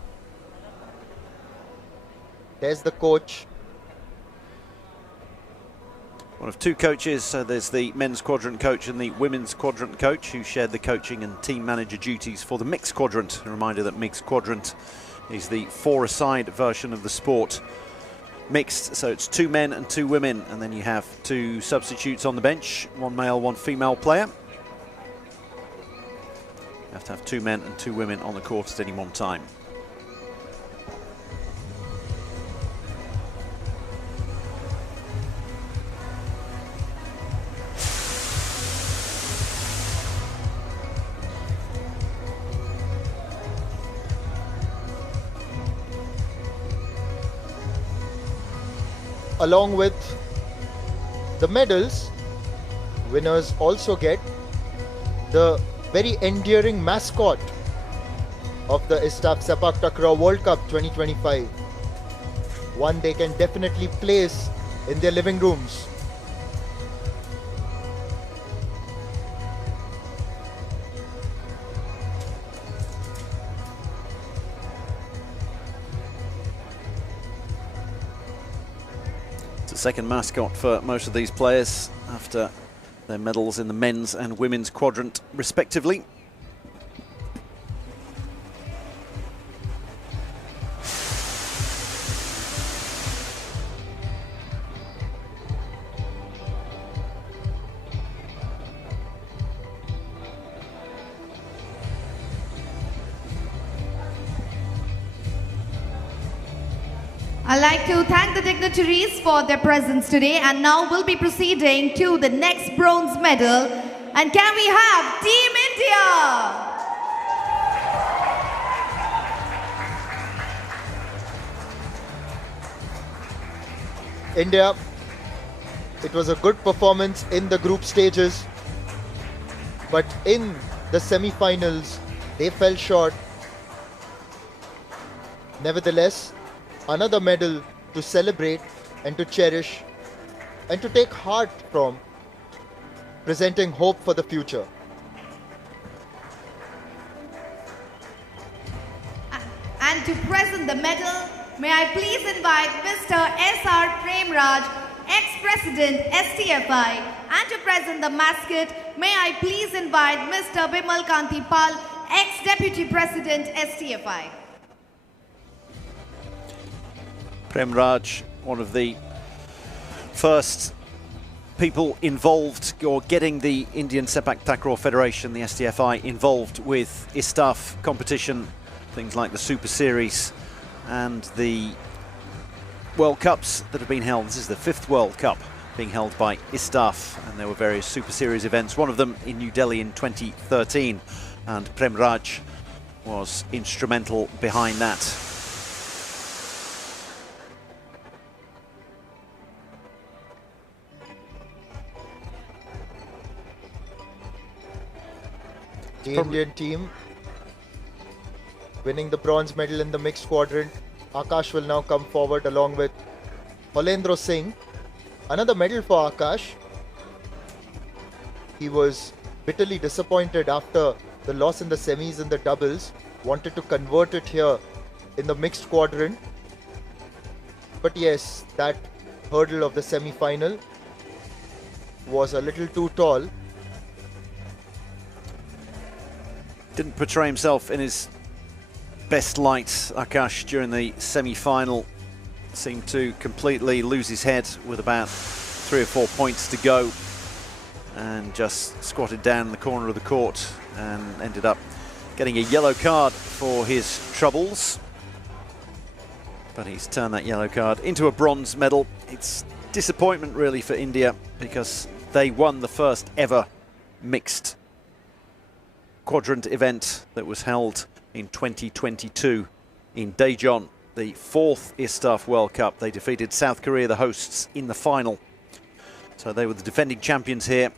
There's the coach. One of two coaches, so there's the men's quadrant coach and the women's quadrant coach who shared the coaching and team manager duties for the mixed quadrant. A reminder that mixed quadrant is the four-a-side version of the sport. Mixed, so it's 2 men and 2 women, and then you have 2 substitutes on the bench, 1 male, 1 female player. You have to have 2 men and 2 women on the court at any one time. Along with the medals, winners also get the very endearing mascot of the ISTAF Sepaktakraw World Cup 2025. One they can definitely place in their living rooms. Second mascot for most of these players after their medals in the men's and women's quadrant respectively. I'd like to thank the dignitaries for their presence today, and now we'll be proceeding to the next bronze medal. And can we have Team India? India, it was a good performance in the group stages, but in the semi-finals, they fell short. Nevertheless, another medal to celebrate and to cherish and to take heart from, presenting hope for the future. And to present the medal, may I please invite Mr. S.R. Premraj, ex-president STFI, and to present the mascot, may I please invite Mr. Bimal Kanti Pal, ex-deputy president STFI. Prem Raj, one of the first people involved, or getting the Indian Sepaktakraw Federation, the STFI, involved with ISTAF competition, things like the Super Series and the World Cups that have been held. This is the 5th World Cup being held by ISTAF, and there were various Super Series events, one of them in New Delhi in 2013, and Prem Raj was instrumental behind that. The Indian team winning the bronze medal in the mixed quadrant. Akash will now come forward along with Holendra Singh. Another medal for Akash. He was bitterly disappointed after the loss in the semis in the doubles. Wanted to convert it here in the mixed quadrant. But yes, that hurdle of the semi-final was a little too tall. Didn't portray himself in his best light, Akash, during the semi-final. Seemed to completely lose his head with about 3 or 4 points to go, and just squatted down in the corner of the court and ended up getting a yellow card for his troubles. But he's turned that yellow card into a bronze medal. It's disappointment really for India, because they won the first ever mixed quadrant event that was held in 2022 in Daejeon, the 4th ISTAF World Cup. They defeated South Korea, the hosts, in the final. So they were the defending champions here.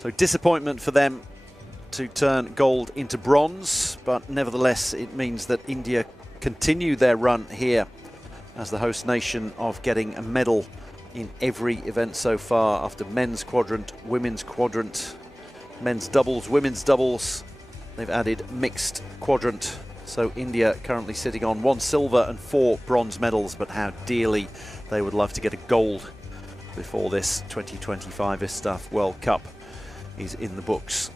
So disappointment for them to turn gold into bronze, but nevertheless it means that India continue their run here as the host nation of getting a medal in every event so far, after men's quadrant, women's quadrant, men's doubles, women's doubles. They've added mixed quadrant. So India currently sitting on 1 silver and 4 bronze medals, but how dearly they would love to get a gold before this 2025 ISTAF World Cup is in the books.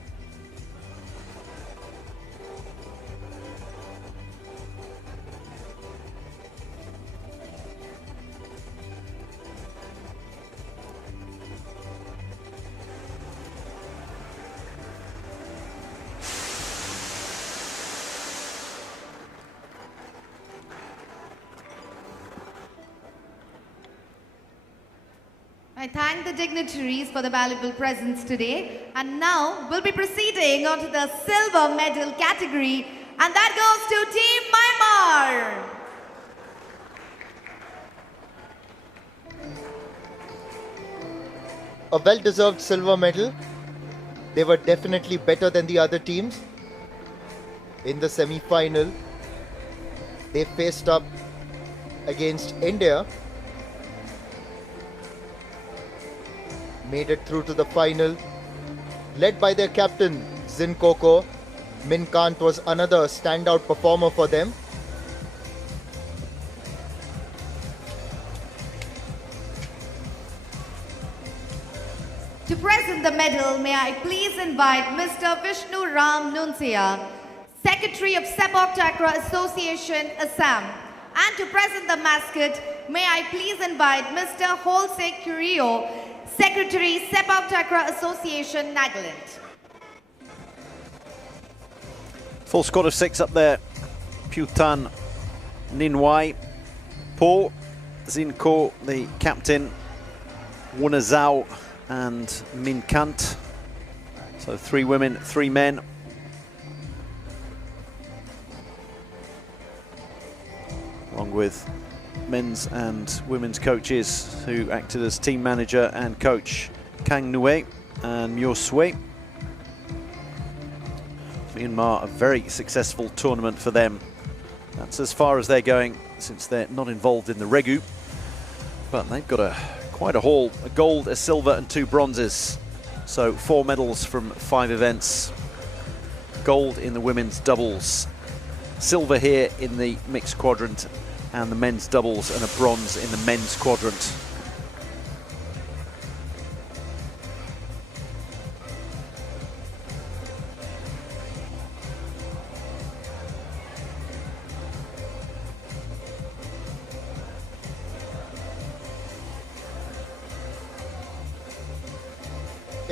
I thank the dignitaries for the valuable presence today, and now we'll be proceeding on to the silver medal category, and that goes to Team Myanmar. A well-deserved silver medal. They were definitely better than the other teams. In the semi-final, they faced up against India. Made it through to the final. Led by their captain, Zinkoko, Min Kant was another standout performer for them. To present the medal, may I please invite Mr. Vishnu Ram Nunsia, Secretary of Sepaktakraw Association, Assam. And to present the mascot, may I please invite Mr. Holsek Kurio, Secretary, Sepaktakraw Association, Nagaland. Full squad of 6 up there. Putan Ninwai, Po, Zinko, the captain, Wunazao and Min Kant. So 3 women, 3 men. Along with men's and women's coaches who acted as team manager and coach, Kang Nue and Myo Sui. Myanmar, a very successful tournament for them. That's as far as they're going, since they're not involved in the Regu. But they've got quite a haul, a gold, a silver and 2 bronzes. So 4 medals from 5 events. Gold in the women's doubles, silver here in the mixed quadrant and the men's doubles, and a bronze in the men's quadrant.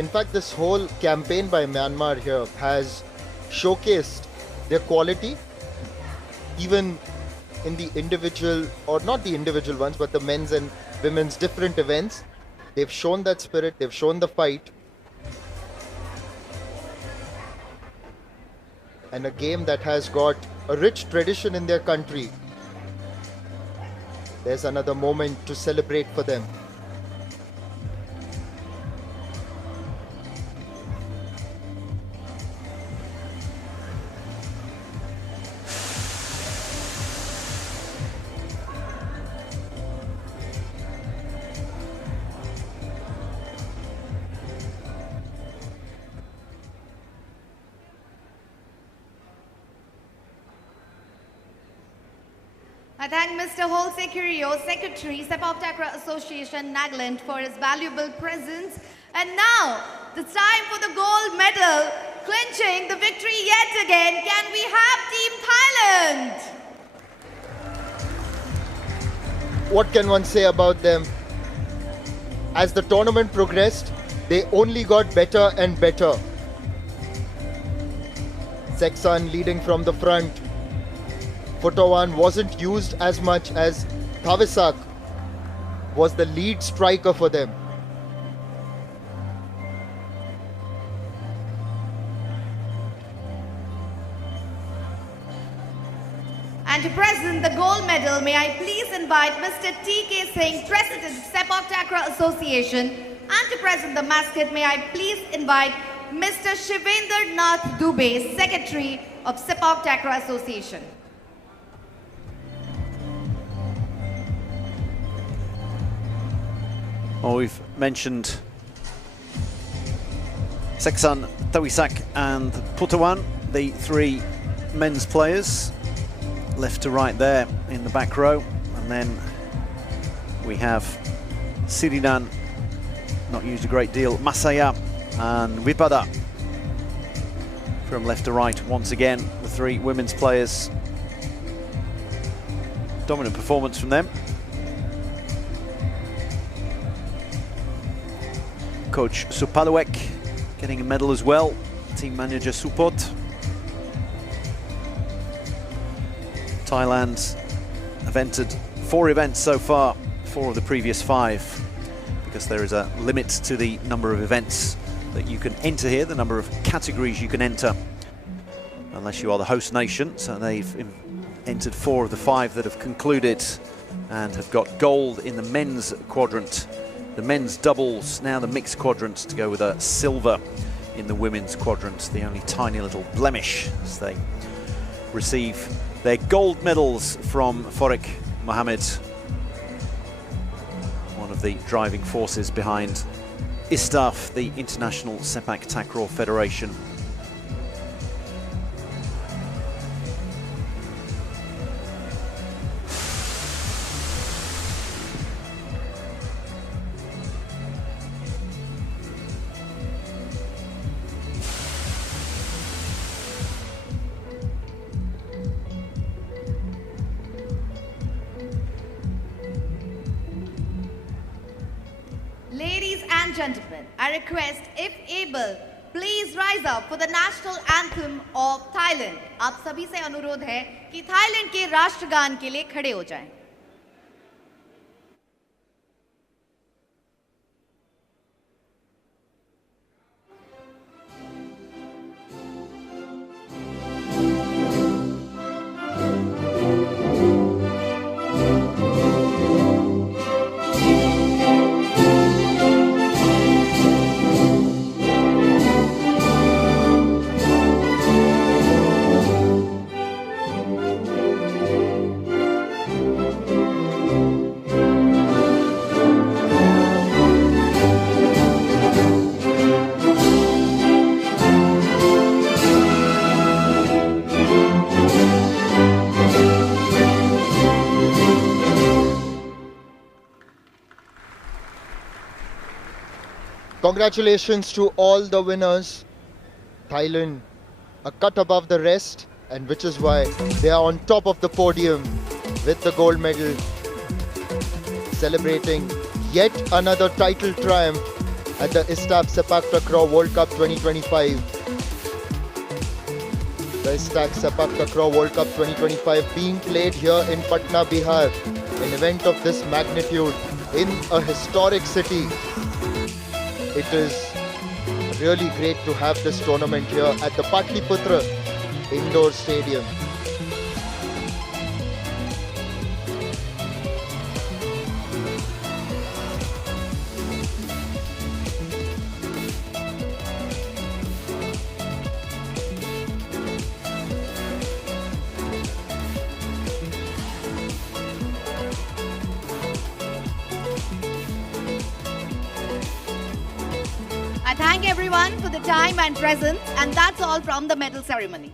In fact, this whole campaign by Myanmar here has showcased their quality, even in the individual, or not the individual ones, but the men's and women's different events. They've shown that spirit, they've shown the fight. And a game that has got a rich tradition in their country. There's another moment to celebrate for them. I thank Mr. Holsecurio, Secretary, Sepaktakraw Association, Nagaland, for his valuable presence. And now, it's time for the gold medal, clinching the victory yet again. Can we have Team Thailand? What can one say about them? As the tournament progressed, they only got better and better. Seksan leading from the front. Photowan wasn't used as much as Thavisak was the lead striker for them. And to present the gold medal, may I please invite Mr. T.K. Singh, President, Sepaktakraw Association. And to present the mascot, may I please invite Mr. Shivendra Nath Dubey, Secretary of Sepaktakraw Association. Well, we've mentioned Seksan, Thavisak and Phutawan, the three men's players, left to right there in the back row. And then we have Sirinan, not used a great deal, Masaya and Vipada. From left to right, once again, the three women's players. Dominant performance from them. Coach Supalewek getting a medal as well. Team manager Supot. Thailand have entered 4 events so far, 4 of the previous 5, because there is a limit to the number of events that you can enter here, the number of categories you can enter, unless you are the host nation. So they've entered 4 of the 5 that have concluded and have got gold in the men's quadrant. The men's doubles, now the mixed quadrant, to go with a silver in the women's quadrant. The only tiny little blemish as they receive their gold medals from Forik Mohammed, one of the driving forces behind ISTAF, the International Sepaktakraw Federation. Ladies and gentlemen, I request, if able, please rise up for the national anthem of Thailand. आप सभी से अनुरोध है कि Thailand के राष्ट्रगान के लिए खड़े हो जाएं. Congratulations to all the winners. Thailand a cut above the rest, and which is why they are on top of the podium with the gold medal, celebrating yet another title triumph at the ISTAF Sepaktakraw World Cup 2025. The ISTAF Sepaktakraw World Cup 2025 being played here in Patna, Bihar. An event of this magnitude in a historic city. It is really great to have this tournament here at the Patliputra Indoor Stadium. I thank everyone for the time and presence, and that's all from the medal ceremony.